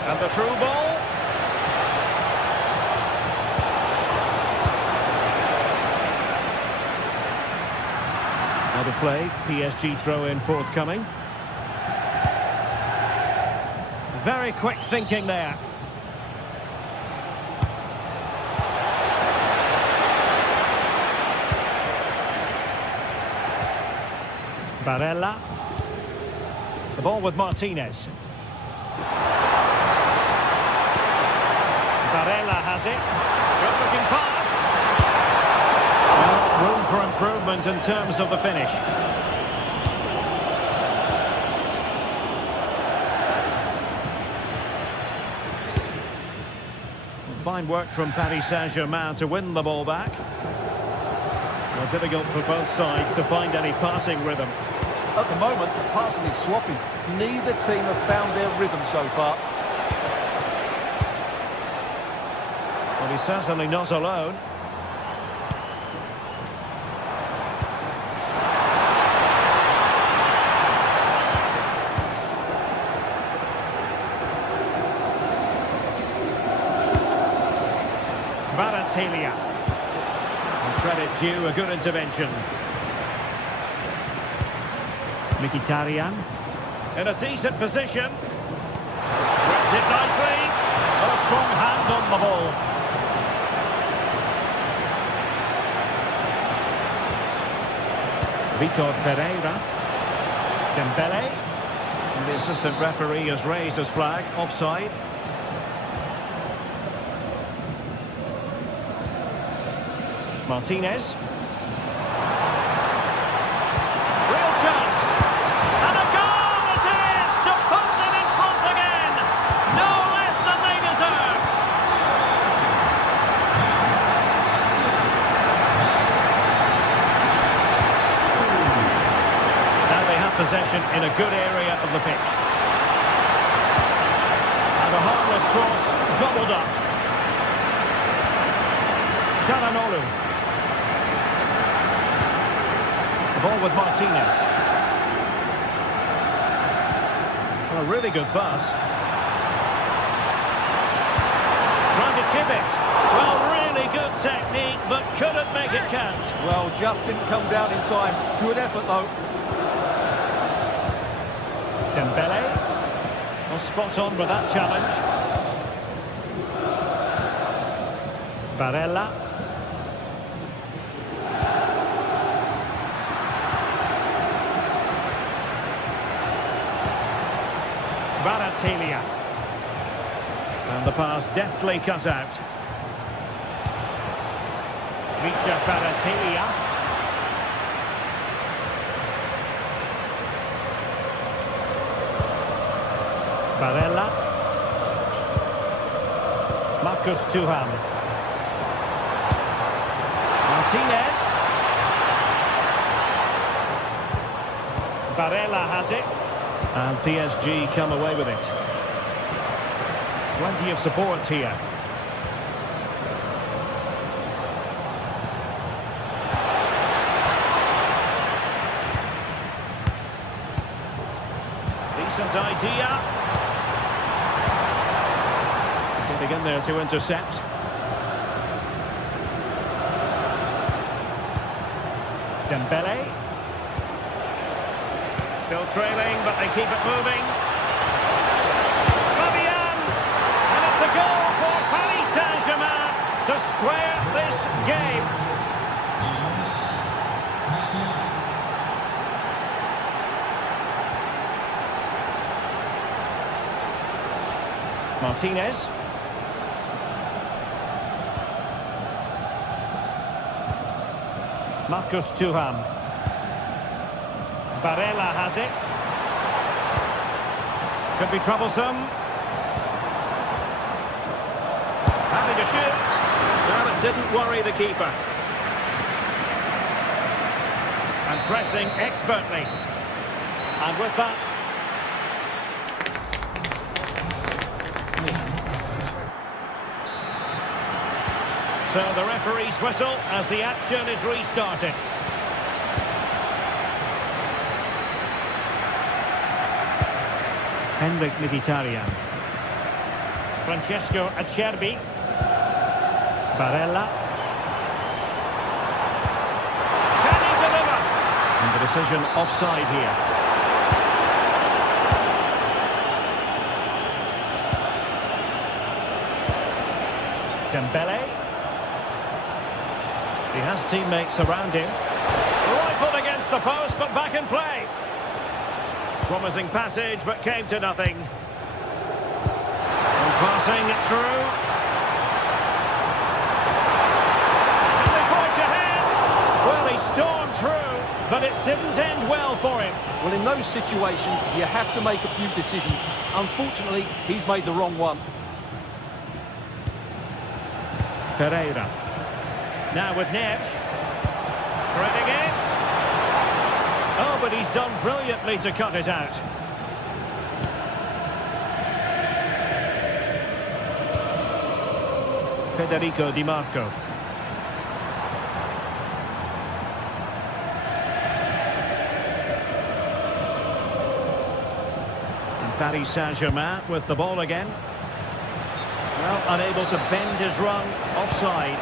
And the through ball. Out of play, PSG throw in forthcoming. Very quick thinking there. Barella. The ball with Martinez. Barella has it. Good-looking pass. Well, room for improvement in terms of the finish. Fine work from Paris Saint-Germain to win the ball back. Well, difficult for both sides to find any passing rhythm. At the moment, the passing is sloppy. Neither team have found their rhythm so far. Well, he's certainly not alone. Kvaratskhelia. Credit due, a good intervention. Mkhitaryan in a decent position. Grips it nicely. A strong hand on the ball. Vitor Pereira. Dembele. And the assistant referee has raised his flag, offside. Martinez. Real chance. And a goal it is to put them in front again. No less than they deserve. Now they have possession in a good area of the pitch. And a harmless cross gobbled up. Çalhanoğlu. Ball with Martinez. A really good pass. Trying to chip it. Well, really good technique, but couldn't make it count. Well, just didn't come down in time. Good effort, though. Dembele. Well, spot on with that challenge. Barella. Kvaratskhelia. And the pass deftly cut out. Micha Kvaratskhelia. Barella. Marcus Thuram. Martinez. Barella has it. And PSG come away with it. Plenty of support here. Decent idea. Getting in there to intercept. Dembele. Still trailing, but they keep it moving. Fabian! And it's a goal for Paris Saint-Germain to square this game. Martinez. Marcus Thuram. Barella has it. Could be troublesome. Having to shoot. Well, it didn't worry the keeper. And pressing expertly. And with that... So the referee's whistle as the action is restarted. Henrik Mkhitaryan. Francesco Acerbi. Barella. Can he deliver? And the decision offside here. Dembele. He has teammates around him. Rifled against the post, but back in play. Promising passage, but came to nothing. And passing it through. Can they forge ahead? Well, he stormed through, but it didn't end well for him. Well, in those situations, you have to make a few decisions. Unfortunately, he's made the wrong one. Ferreira. Now with Neves. Threading it. Oh, but he's done brilliantly to cut it out. Federico Di Marco. And Paris Saint-Germain with the ball again. Well, unable to bend his run, offside.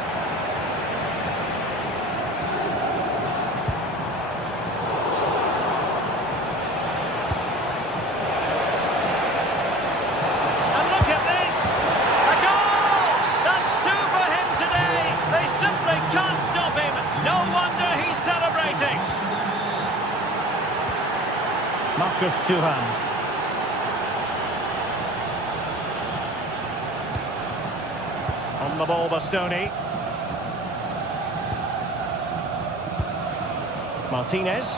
And look at this! A goal! That's 2 for him today! They simply can't stop him! No wonder he's celebrating! Marcus Thuram. On the ball, Bastoni. Martinez.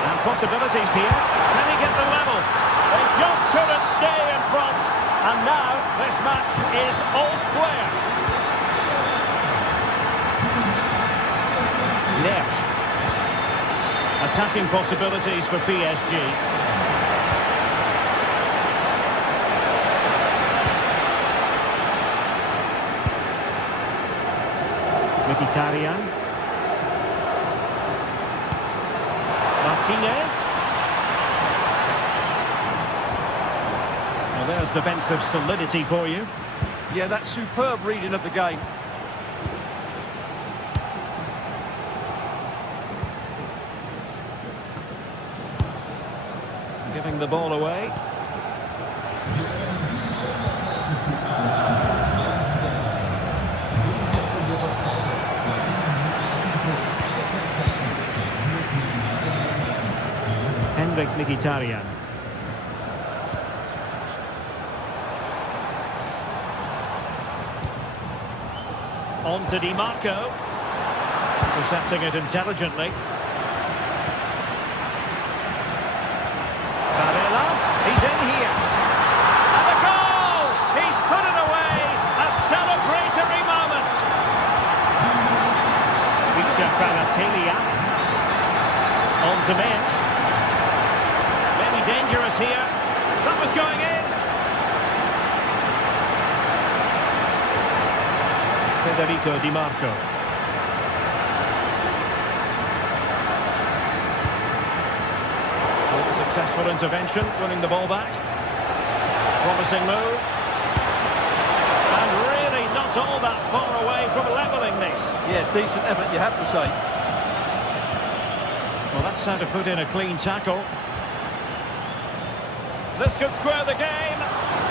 And possibilities here. Can he get the level? They just couldn't stay in front. And now this match is all square. Neves. Attacking possibilities for PSG. Mkhitaryan. Martinez. Well, there's defensive solidity for you. Yeah, that's superb reading of the game. Giving the ball away. Henrik Mkhitaryan. On to Di Marco. Intercepting it intelligently. Barella, he's in here. And a goal! to Minch. Maybe dangerous here. That was going in. Federico Di Marco. Successful intervention, winning the ball back. Promising move. And really not all that far away from levelling this. Yeah, decent effort, you have to say. Well, that's how to put in a clean tackle. This could square the game.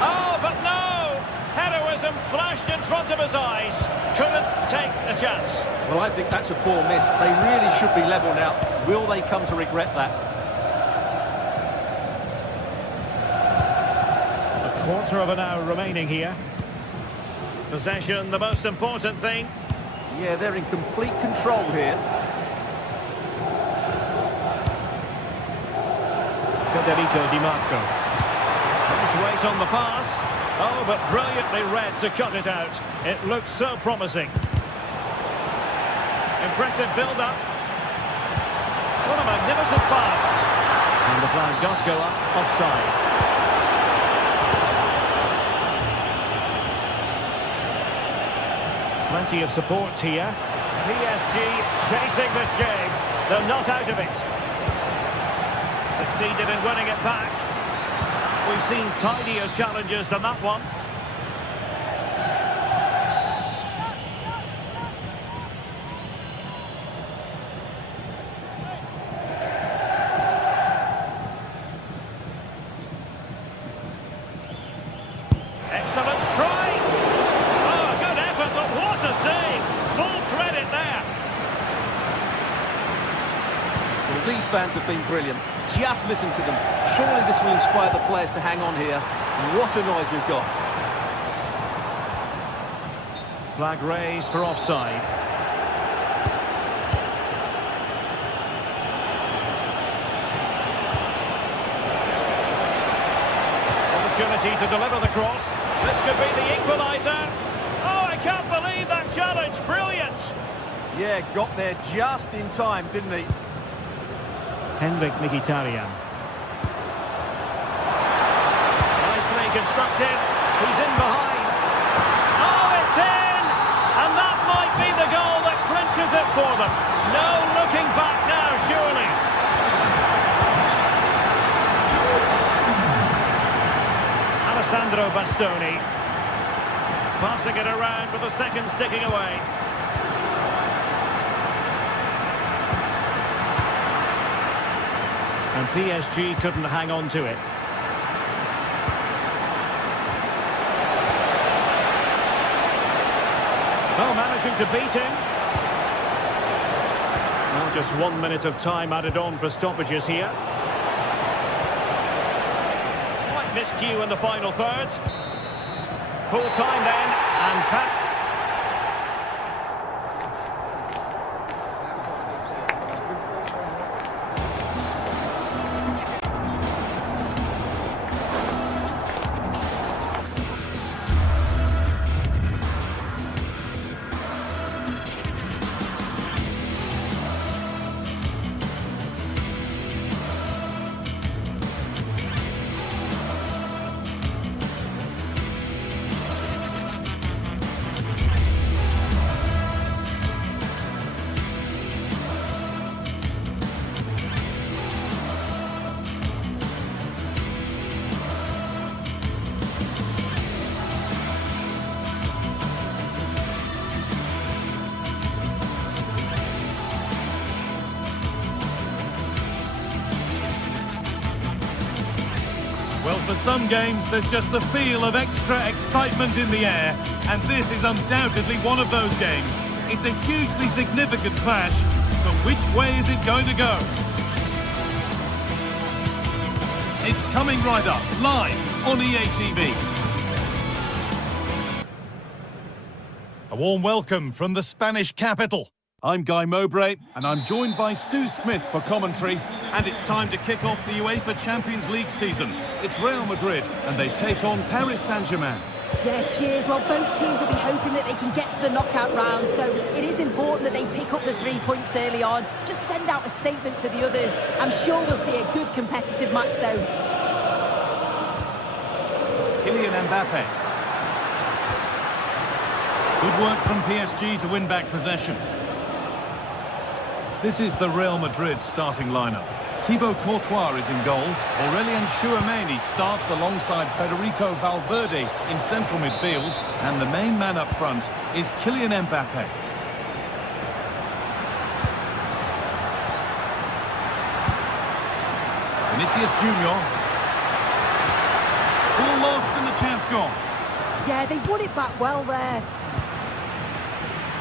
Oh, but no! Heroism flashed in front of his eyes. Couldn't take a chance. Well, I think that's a poor miss. They really should be level now. Will they come to regret that? Quarter of an hour remaining here. Possession, the most important thing. Yeah, they're in complete control here. Federico Di Marco. Nice weight on the pass. Oh, but brilliantly read to cut it out. It looks so promising. Impressive build-up. What a magnificent pass. And the flag does go up, offside. Plenty of support here. PSG chasing this game. They're not out of it. Succeeded in winning it back. We've seen tidier challenges than that one. Excellent strike. Oh, good effort, but what a save. Full credit there. Well, these fans have been brilliant. Just listen to them. Surely this will inspire the players to hang on here. What a noise we've got. Flag raised for offside. Opportunity to deliver the cross. This could be the equaliser. Oh, I can't believe that challenge. Brilliant. Yeah, got there just in time, didn't he? Henrik Mkhitaryan. Nicely constructed. He's in behind. Oh, it's in! And that might be the goal that clinches it for them. No looking back now, surely. Alessandro Bastoni. Passing it around with the second sticking away. And PSG couldn't hang on to it. Oh, managing to beat him. Well, just 1 minute of time added on for stoppages here. Slight miscue in the final third. Full time then, and Pat. Well, for some games, there's just the feel of extra excitement in the air, and this is undoubtedly one of those games. It's a hugely significant clash, but which way is it going to go? It's coming right up, live on EA TV. A warm welcome from the Spanish capital. I'm Guy Mowbray, and I'm joined by Sue Smith for commentary. And it's time to kick off the UEFA Champions League season. It's Real Madrid, and they take on Paris Saint-Germain. Yeah, cheers. Well, both teams will be hoping that they can get to the knockout round, so it is important that they pick up the 3 points early on. Just send out a statement to the others. I'm sure we'll see a good competitive match, though. Kylian Mbappe. Good work from PSG to win back possession. This is the Real Madrid starting lineup. Thibaut Courtois is in goal. Aurelien Tchouameni starts alongside Federico Valverde in central midfield. And the main man up front is Kylian Mbappe. Vinicius Junior. All lost and the chance gone. Yeah, they won it back well there.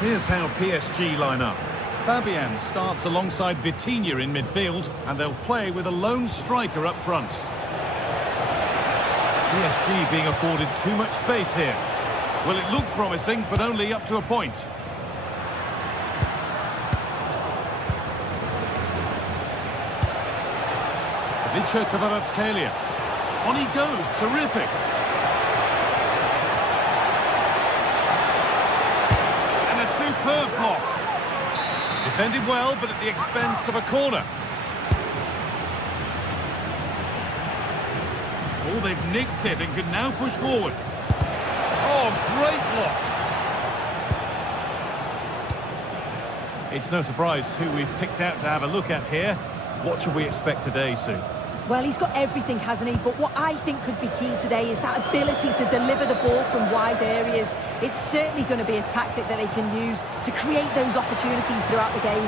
Here's how PSG line up. Fabian starts alongside Vitinha in midfield, and they'll play with a lone striker up front. PSG being afforded too much space here. Well, it looked promising, but only up to a point. Vicha Kvaratskhelia. On he goes, terrific. And a superb block. Defended well, but at the expense of a corner. Oh, they've nicked it and can now push forward. Oh, great block. It's no surprise who we've picked out to have a look at here. What should we expect today, Sue? Well, he's got everything, hasn't he? But what I think could be key today is that ability to deliver the ball from wide areas. It's certainly going to be a tactic that they can use to create those opportunities throughout the game.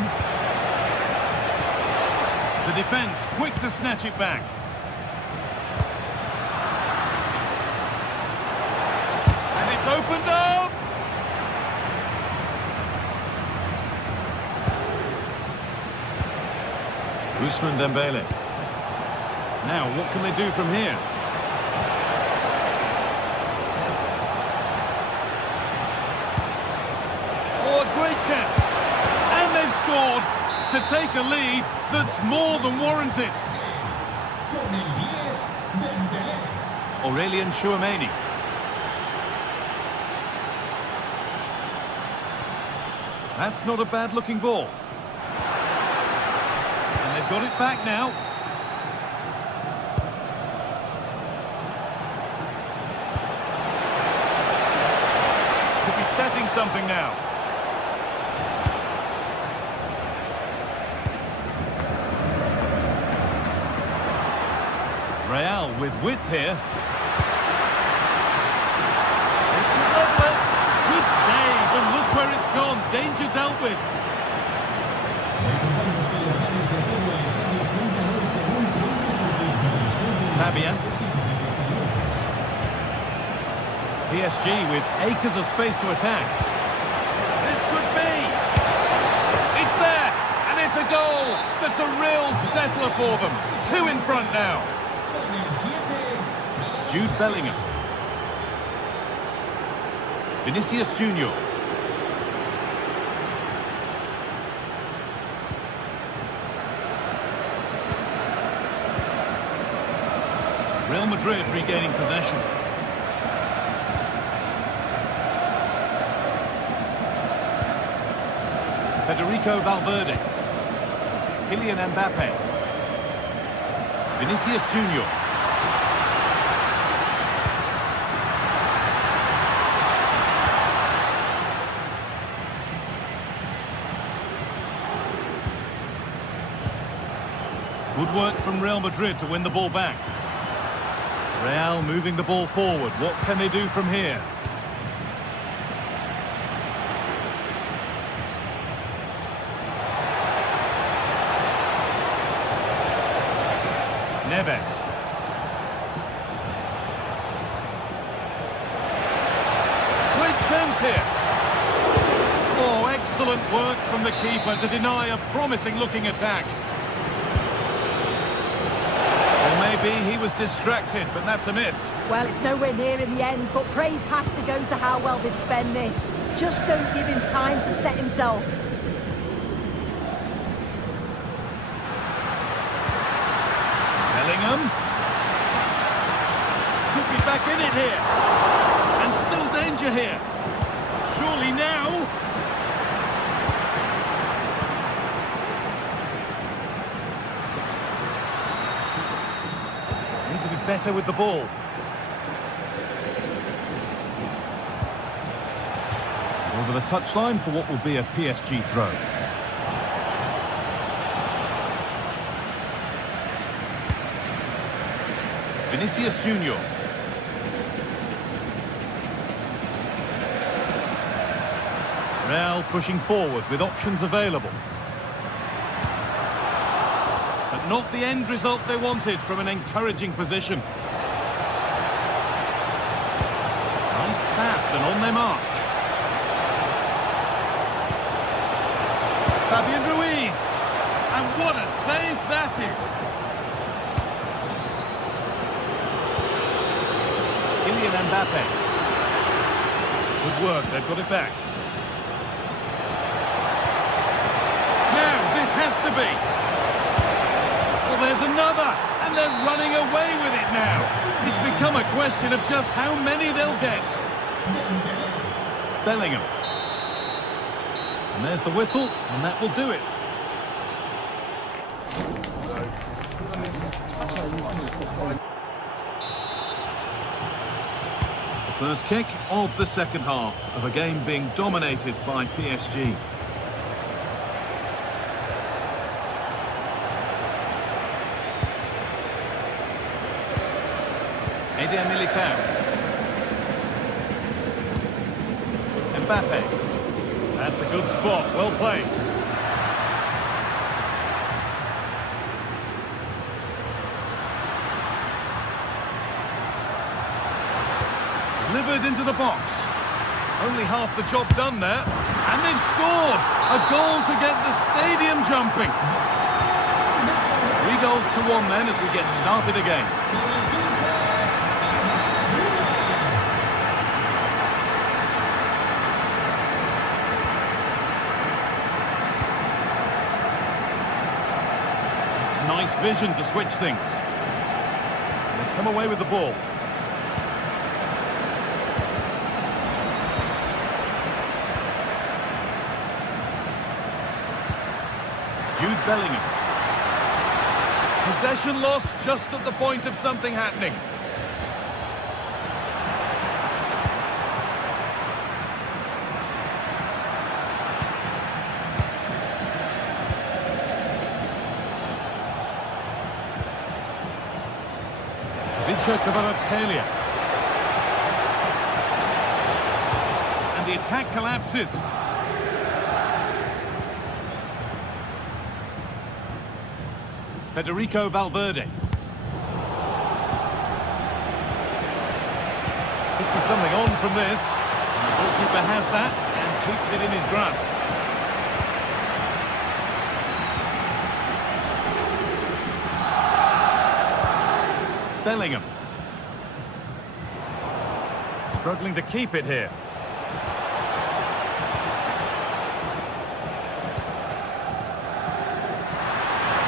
The defence quick to snatch it back. And it's opened up! Ousmane Dembele. Now, what can they do from here? Oh, a great chance! And they've scored to take a lead that's more than warranted. Aurelien Tchouameni. That's not a bad-looking ball. And they've got it back now. Could be setting something now. Real with width here. This could level it. Good save, and look where it's gone. Danger dealt with. Fabian. PSG with acres of space to attack. This could be. It's there, and it's a goal. That's a real settler for them. 2 in front now. Jude Bellingham. Vinicius Junior. Real Madrid regaining possession. Federico Valverde. Kylian Mbappe. Vinicius Junior. Good work from Real Madrid to win the ball back. Real moving the ball forward. What can they do from here? Neves. Great chance here. Oh, excellent work from the keeper to deny a promising-looking attack. Maybe he was distracted, but that's a miss. Well, it's nowhere near in the end, but praise has to go to how well they defend this. Just don't give him time to set himself. Bellingham. Could be back in it here. And danger here. Surely now. Need to be better with the ball. Over the touchline for what will be a PSG throw. Vinicius Junior. Real pushing forward with options available. But not the end result they wanted from an encouraging position. Nice pass and on their march. Fabian Ruiz. And what a save that is. Kylian Mbappe. Good work, they've got it back. Now, this has to be. Well, there's another, and they're running away with it now. It's become a question of just how many they'll get. Bellingham. And there's the whistle, and that will do it. The first kick of the second half of a game being dominated by PSG. Eder Militao. Mbappe. That's a good spot, well played. Delivered into the box. Only half the job done there. And they've scored! A goal to get the stadium jumping. 3 goals to 1 then as we get started again. Nice vision to switch things. They've come away with the ball. Jude Bellingham. Possession lost just at the point of something happening. Kvaratskhelia. And the attack collapses. Federico Valverde. Could be something on from this. And the goalkeeper has that and keeps it in his grasp. Bellingham. Struggling to keep it here.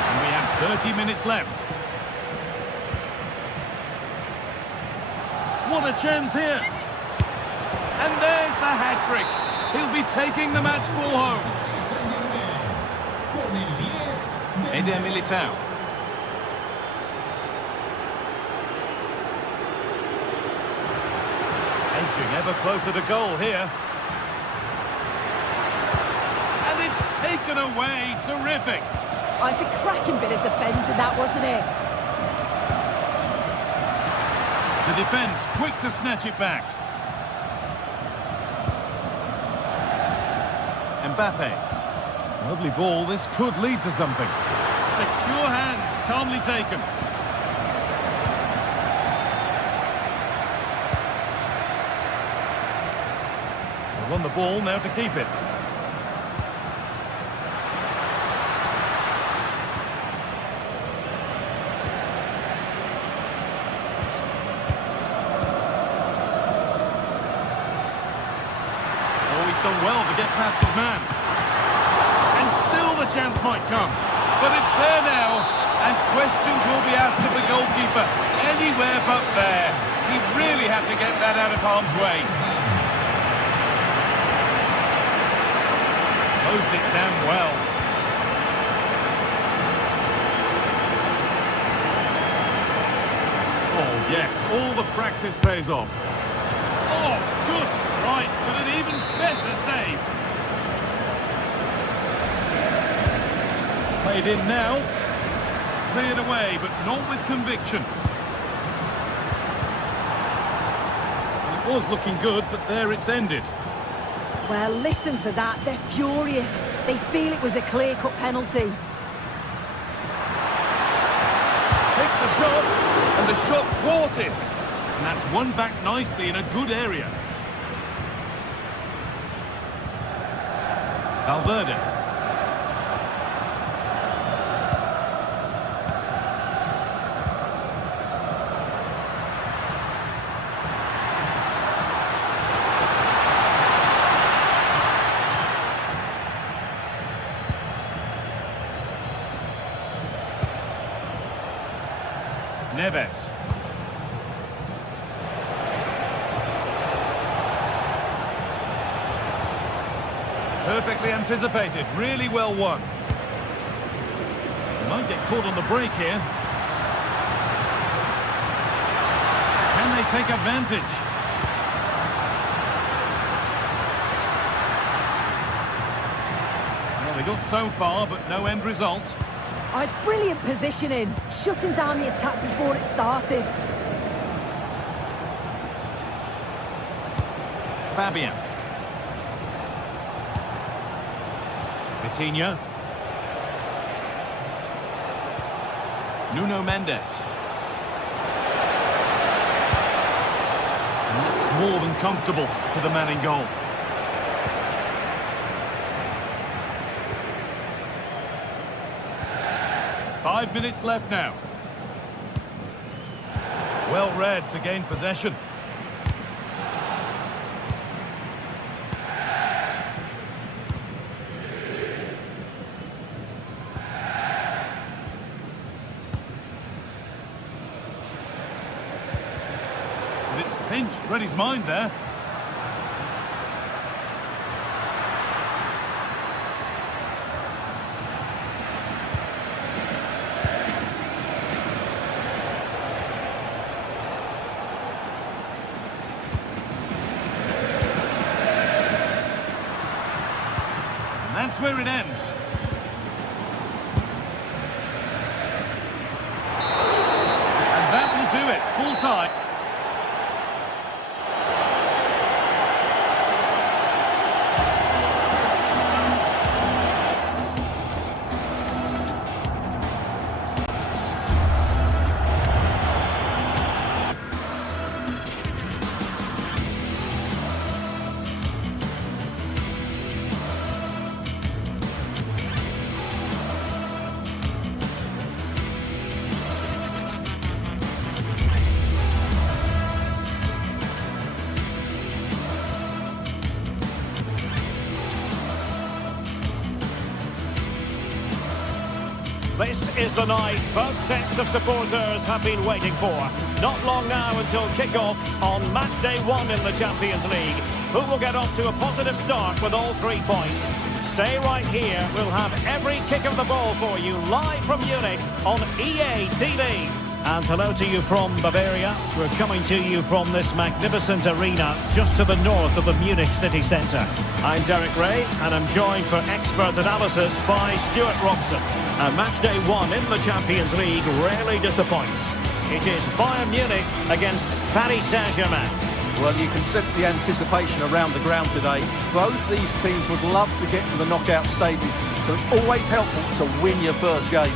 And we have 30 minutes left. What a chance here. And there's the hat-trick. He'll be taking the match ball home. Eder Militao. Ever closer to goal here. And it's taken away. Terrific. Oh, it's a cracking bit of defending, that, wasn't it? The defence quick to snatch it back. Mbappe. Lovely ball. This could lead to something. Secure hands, calmly taken. Won the ball, now to keep it. Oh, he's done well to get past his man. And still the chance might come. But it's there now. And questions will be asked of the goalkeeper. Anywhere but there. He really had to get that out of harm's way. closed it down well. Oh, yes, all the practice pays off. Oh, good strike, but an even better save. It's played in now. Cleared away, but not with conviction. It was looking good, but there it's ended. Well, listen to that. They're furious. They feel it was a clear-cut penalty. Takes the shot, and the shot thwarted. And that's won back nicely in a good area. Valverde. Neves. Perfectly anticipated, really well won. Might get caught on the break here. Can they take advantage? Well, they got so far, but no end result. Oh, it's brilliant positioning, shutting down the attack before it started. Fabian. Coutinho. Nuno Mendes. And that's more than comfortable for the man in goal. Five minutes left now. Well read to gain possession. And it's pinched, read his mind there. That's where it ends. And that will do it. Full time. This is the night both sets of supporters have been waiting for. Not long now until kick-off on match day 1 in the Champions League. Who will get off to a positive start with all 3 points? Stay right here. We'll have every kick of the ball for you live from Munich on EA TV. And hello to you from Bavaria. We're coming to you from this magnificent arena just to the north of the Munich city centre. I'm Derek Ray, and I'm joined for expert analysis by Stuart Robson. And match day 1 in the Champions League rarely disappoints. It is Bayern Munich against Paris Saint-Germain. Well, you can sense the anticipation around the ground today. Both these teams would love to get to the knockout stages, so it's always helpful to win your first game.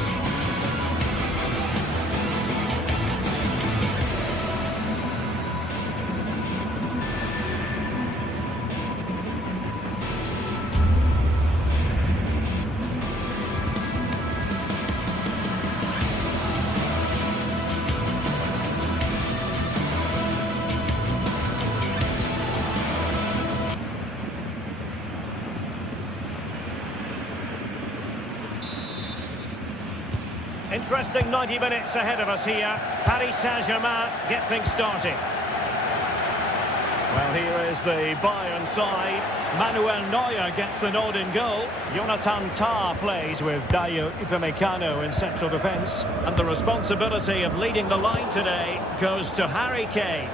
Interesting 90 minutes ahead of us here. Paris Saint-Germain get things started. Well, here is the Bayern side. Manuel Neuer gets the nod in goal. Jonathan Tah plays with Dayo Upamecano in central defence. And the responsibility of leading the line today goes to Harry Kane.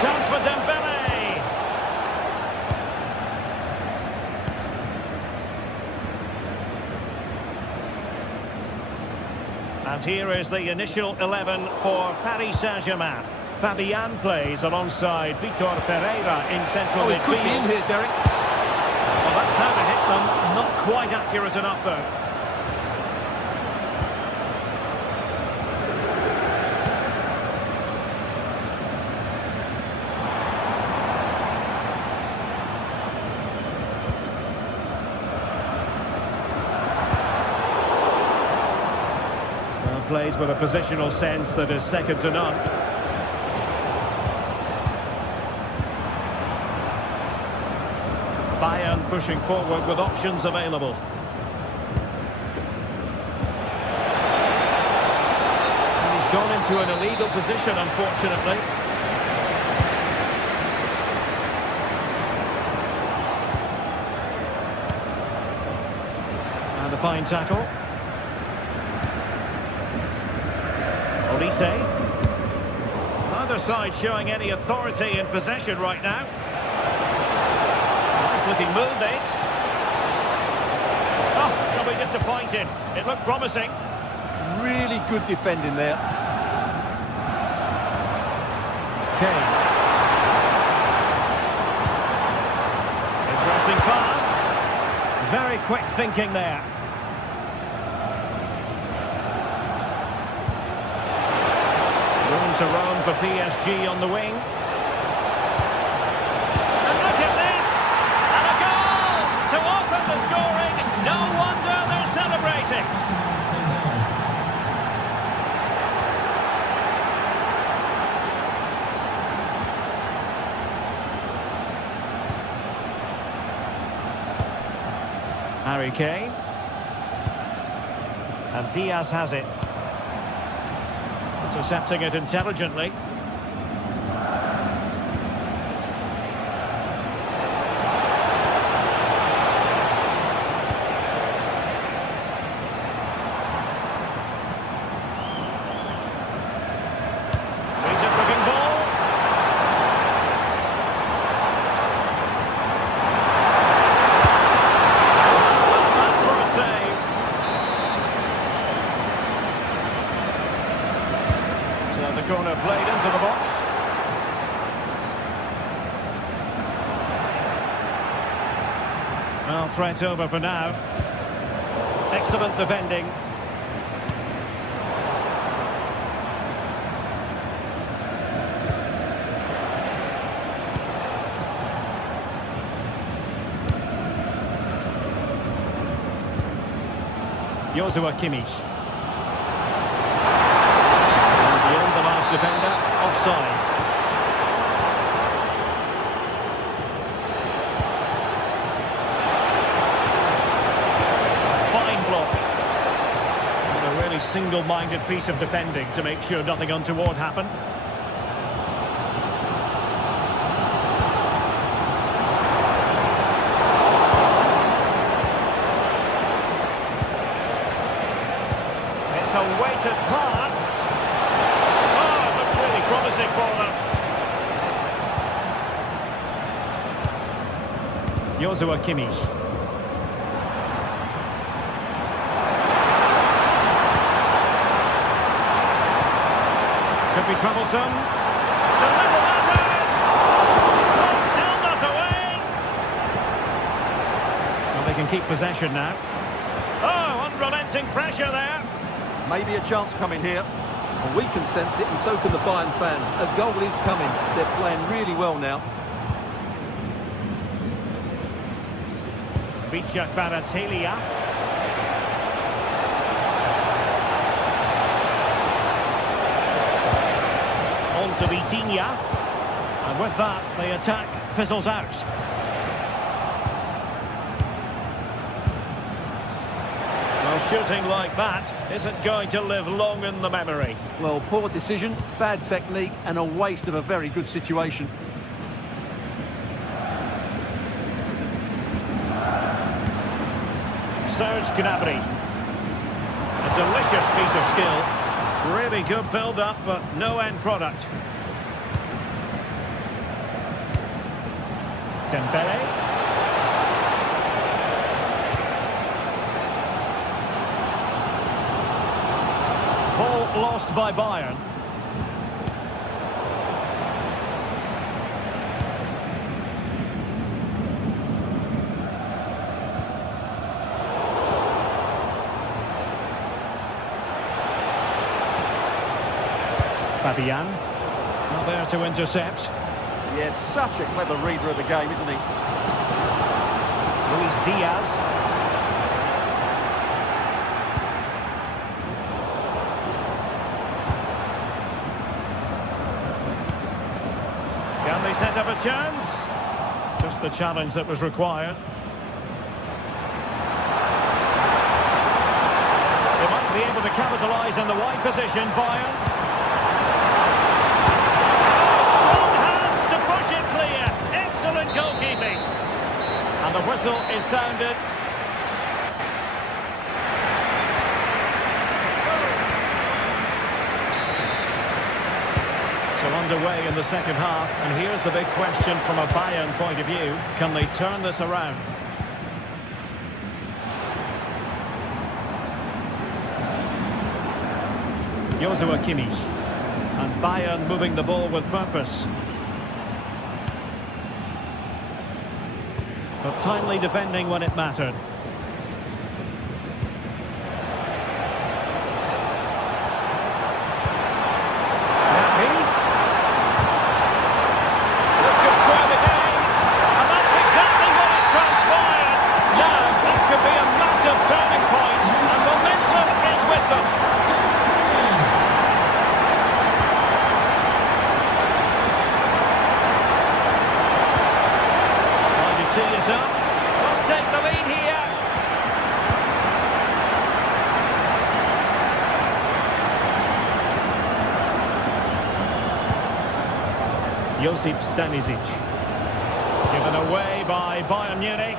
Chance for Dembele. And here is the initial 11 for Paris Saint-Germain. Fabian plays alongside Vitor Ferreira in central midfield. Could be in here, Derek. Well, that's how to hit them. Not quite accurate enough, though. Plays with a positional sense that is second to none. Bayern pushing forward with options available. And he's gone into an illegal position, unfortunately. And a fine tackle. Neither side showing any authority in possession right now. Nice looking move, this. Oh, they'll be disappointed. It looked promising. Really good defending there. Kane. Interesting pass. Very quick thinking there. To roam for PSG on the wing. And look at this! And a goal to open the scoring. No wonder they're celebrating. Harry Kane. And Diaz has it. Intercepting it intelligently. Decent-looking ball. That for a save. So the corner played into the box. Well, threat over for now. Excellent defending. Joshua Kimmich. Beyond the last defender, offside. Fine block. And a really single-minded piece of defending to make sure nothing untoward happened. It's a weighted pass. Oh, it looked really promising for them. Joshua Kimmich. Could be troublesome. The little matters. But still not away. Well, they can keep possession now. Oh, unrelenting pressure there. Maybe a chance coming here. Well, we can sense it, and so can the Bayern fans. A goal is coming. They're playing really well now. Vicha Kvaratskhelia. On to Vitinha. And with that, the attack fizzles out. Well, Shooting like that isn't going to live long in the memory. Well, poor decision, bad technique, and a waste of a very good situation. Serge Gnabry. A delicious piece of skill. Really good build-up, but no end product. Dembele. Ball lost by Bayern. Fabian, not there to intercept. Yes, such a clever reader of the game, isn't he? Luis Diaz. Can they set up a chance? Just the challenge that was required. They might be able to capitalise in the wide position, Bayern. Goalkeeping, and the whistle is sounded. So underway in the second half, and here's the big question from a Bayern point of view: can they turn this around? Joshua Kimmich, and Bayern moving the ball with purpose. But timely defending when it mattered. This could square the game, and that's exactly what has transpired. Now, that could be a massive turning point, and momentum is with them. Tee it up. Must take the lead here. Josip Stanisic. Given away by Bayern Munich.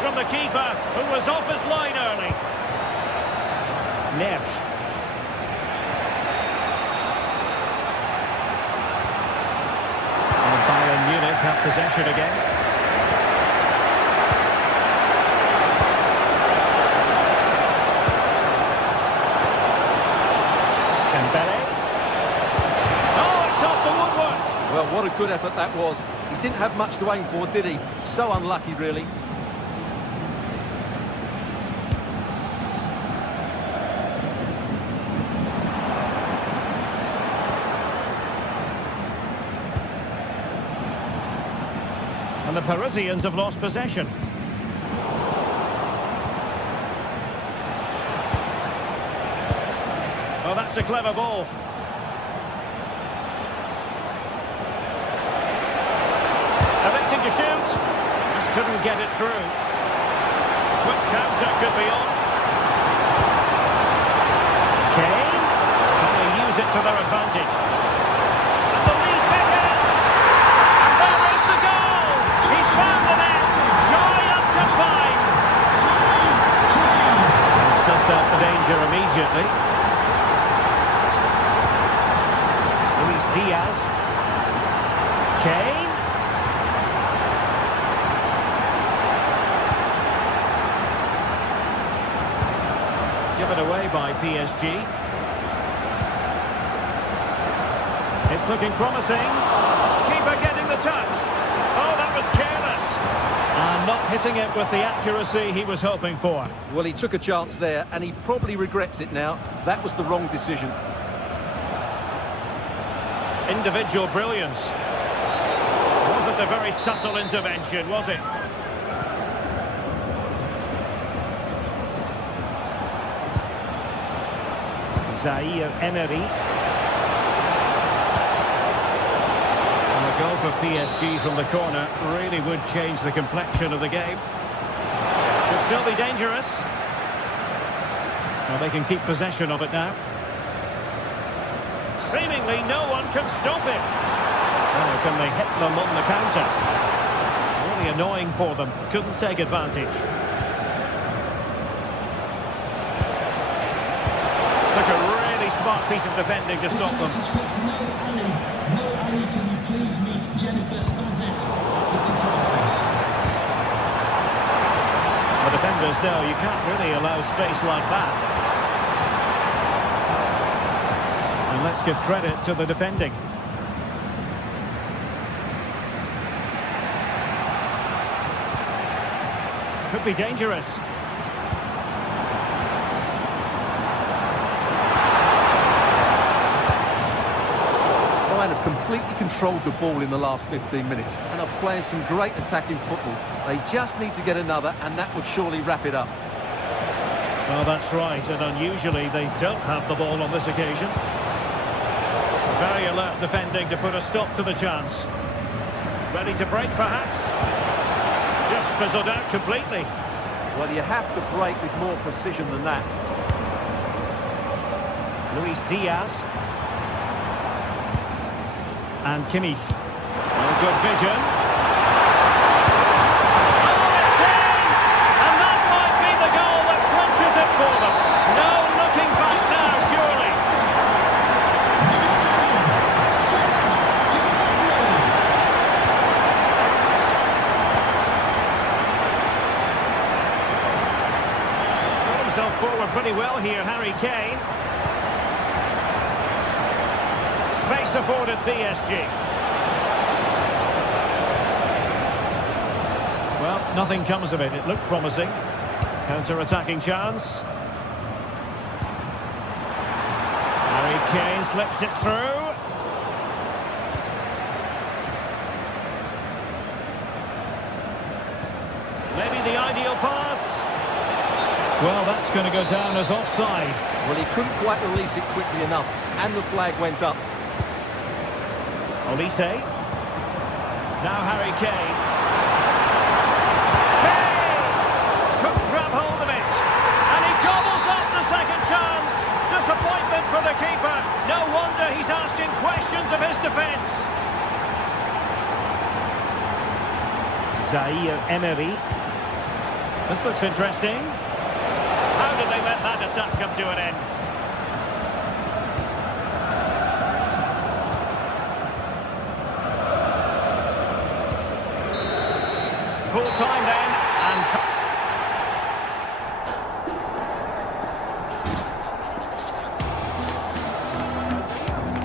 From the keeper, who was off his line early. Neves. And Bayern Munich have possession again. Dembele. Oh, it's off the woodwork. Well, what a good effort that was. He didn't have much to aim for, did he? So unlucky, really. And the Parisians have lost possession. Oh, that's a clever ball. Attempting to shoot. Just couldn't get it through. Quick counter could be on. Kane. Can they use it to their advantage? And the lead beckons. And there is the goal. He's found the net. Giant combine. And snuffed out the danger immediately. Luis Diaz. Kane. Given away by PSG. It's looking promising. Keeper getting the touch. Oh, that was careless. And not hitting it with the accuracy he was hoping for. Well, he took a chance there, and he probably regrets it now. That was the wrong decision. Individual brilliance. Wasn't a very subtle intervention, was it? Zaire Emery. And a goal for PSG from the corner really would change the complexion of the game. Could still be dangerous. Well, they can keep possession of it now. Seemingly no one can stop it. Oh, can they hit them on the counter? Really annoying for them. Couldn't take advantage. Took a really smart piece of defending to stop them. No Ali, can you please meet Jennifer Bassett at the tip office? The defenders know you can't really allow space like that. And let's give credit to the defending. Could be dangerous. Bayern have completely controlled the ball in the last 15 minutes and are playing some great attacking football. They just need to get another, and that would surely wrap it up. Well, that's right, and unusually they don't have the ball on this occasion. Very alert defending to put a stop to the chance. Ready to break, perhaps? Just fizzled out completely. Well, you have to break with more precision than that. Luis Diaz. And Kimmich. Oh, good vision. Oh, it's in! And that might be the goal that clinches it for them. No looking back now, surely. Got himself forward pretty well here, Harry Kane. Space afforded PSG. Well, nothing comes of it. It looked promising. Counter-attacking chance. Harry Kane slips it through. Maybe the ideal pass. Well, that's going to go down as offside. Well, he couldn't quite release it quickly enough, and the flag went up. Olise. Now Harry Kane. Couldn't grab hold of it. And he gobbles up the second chance. Disappointment for the keeper. No wonder he's asking questions of his defence. Zaire Emery. This looks interesting. How did they let that attack come to an end? Full time then, and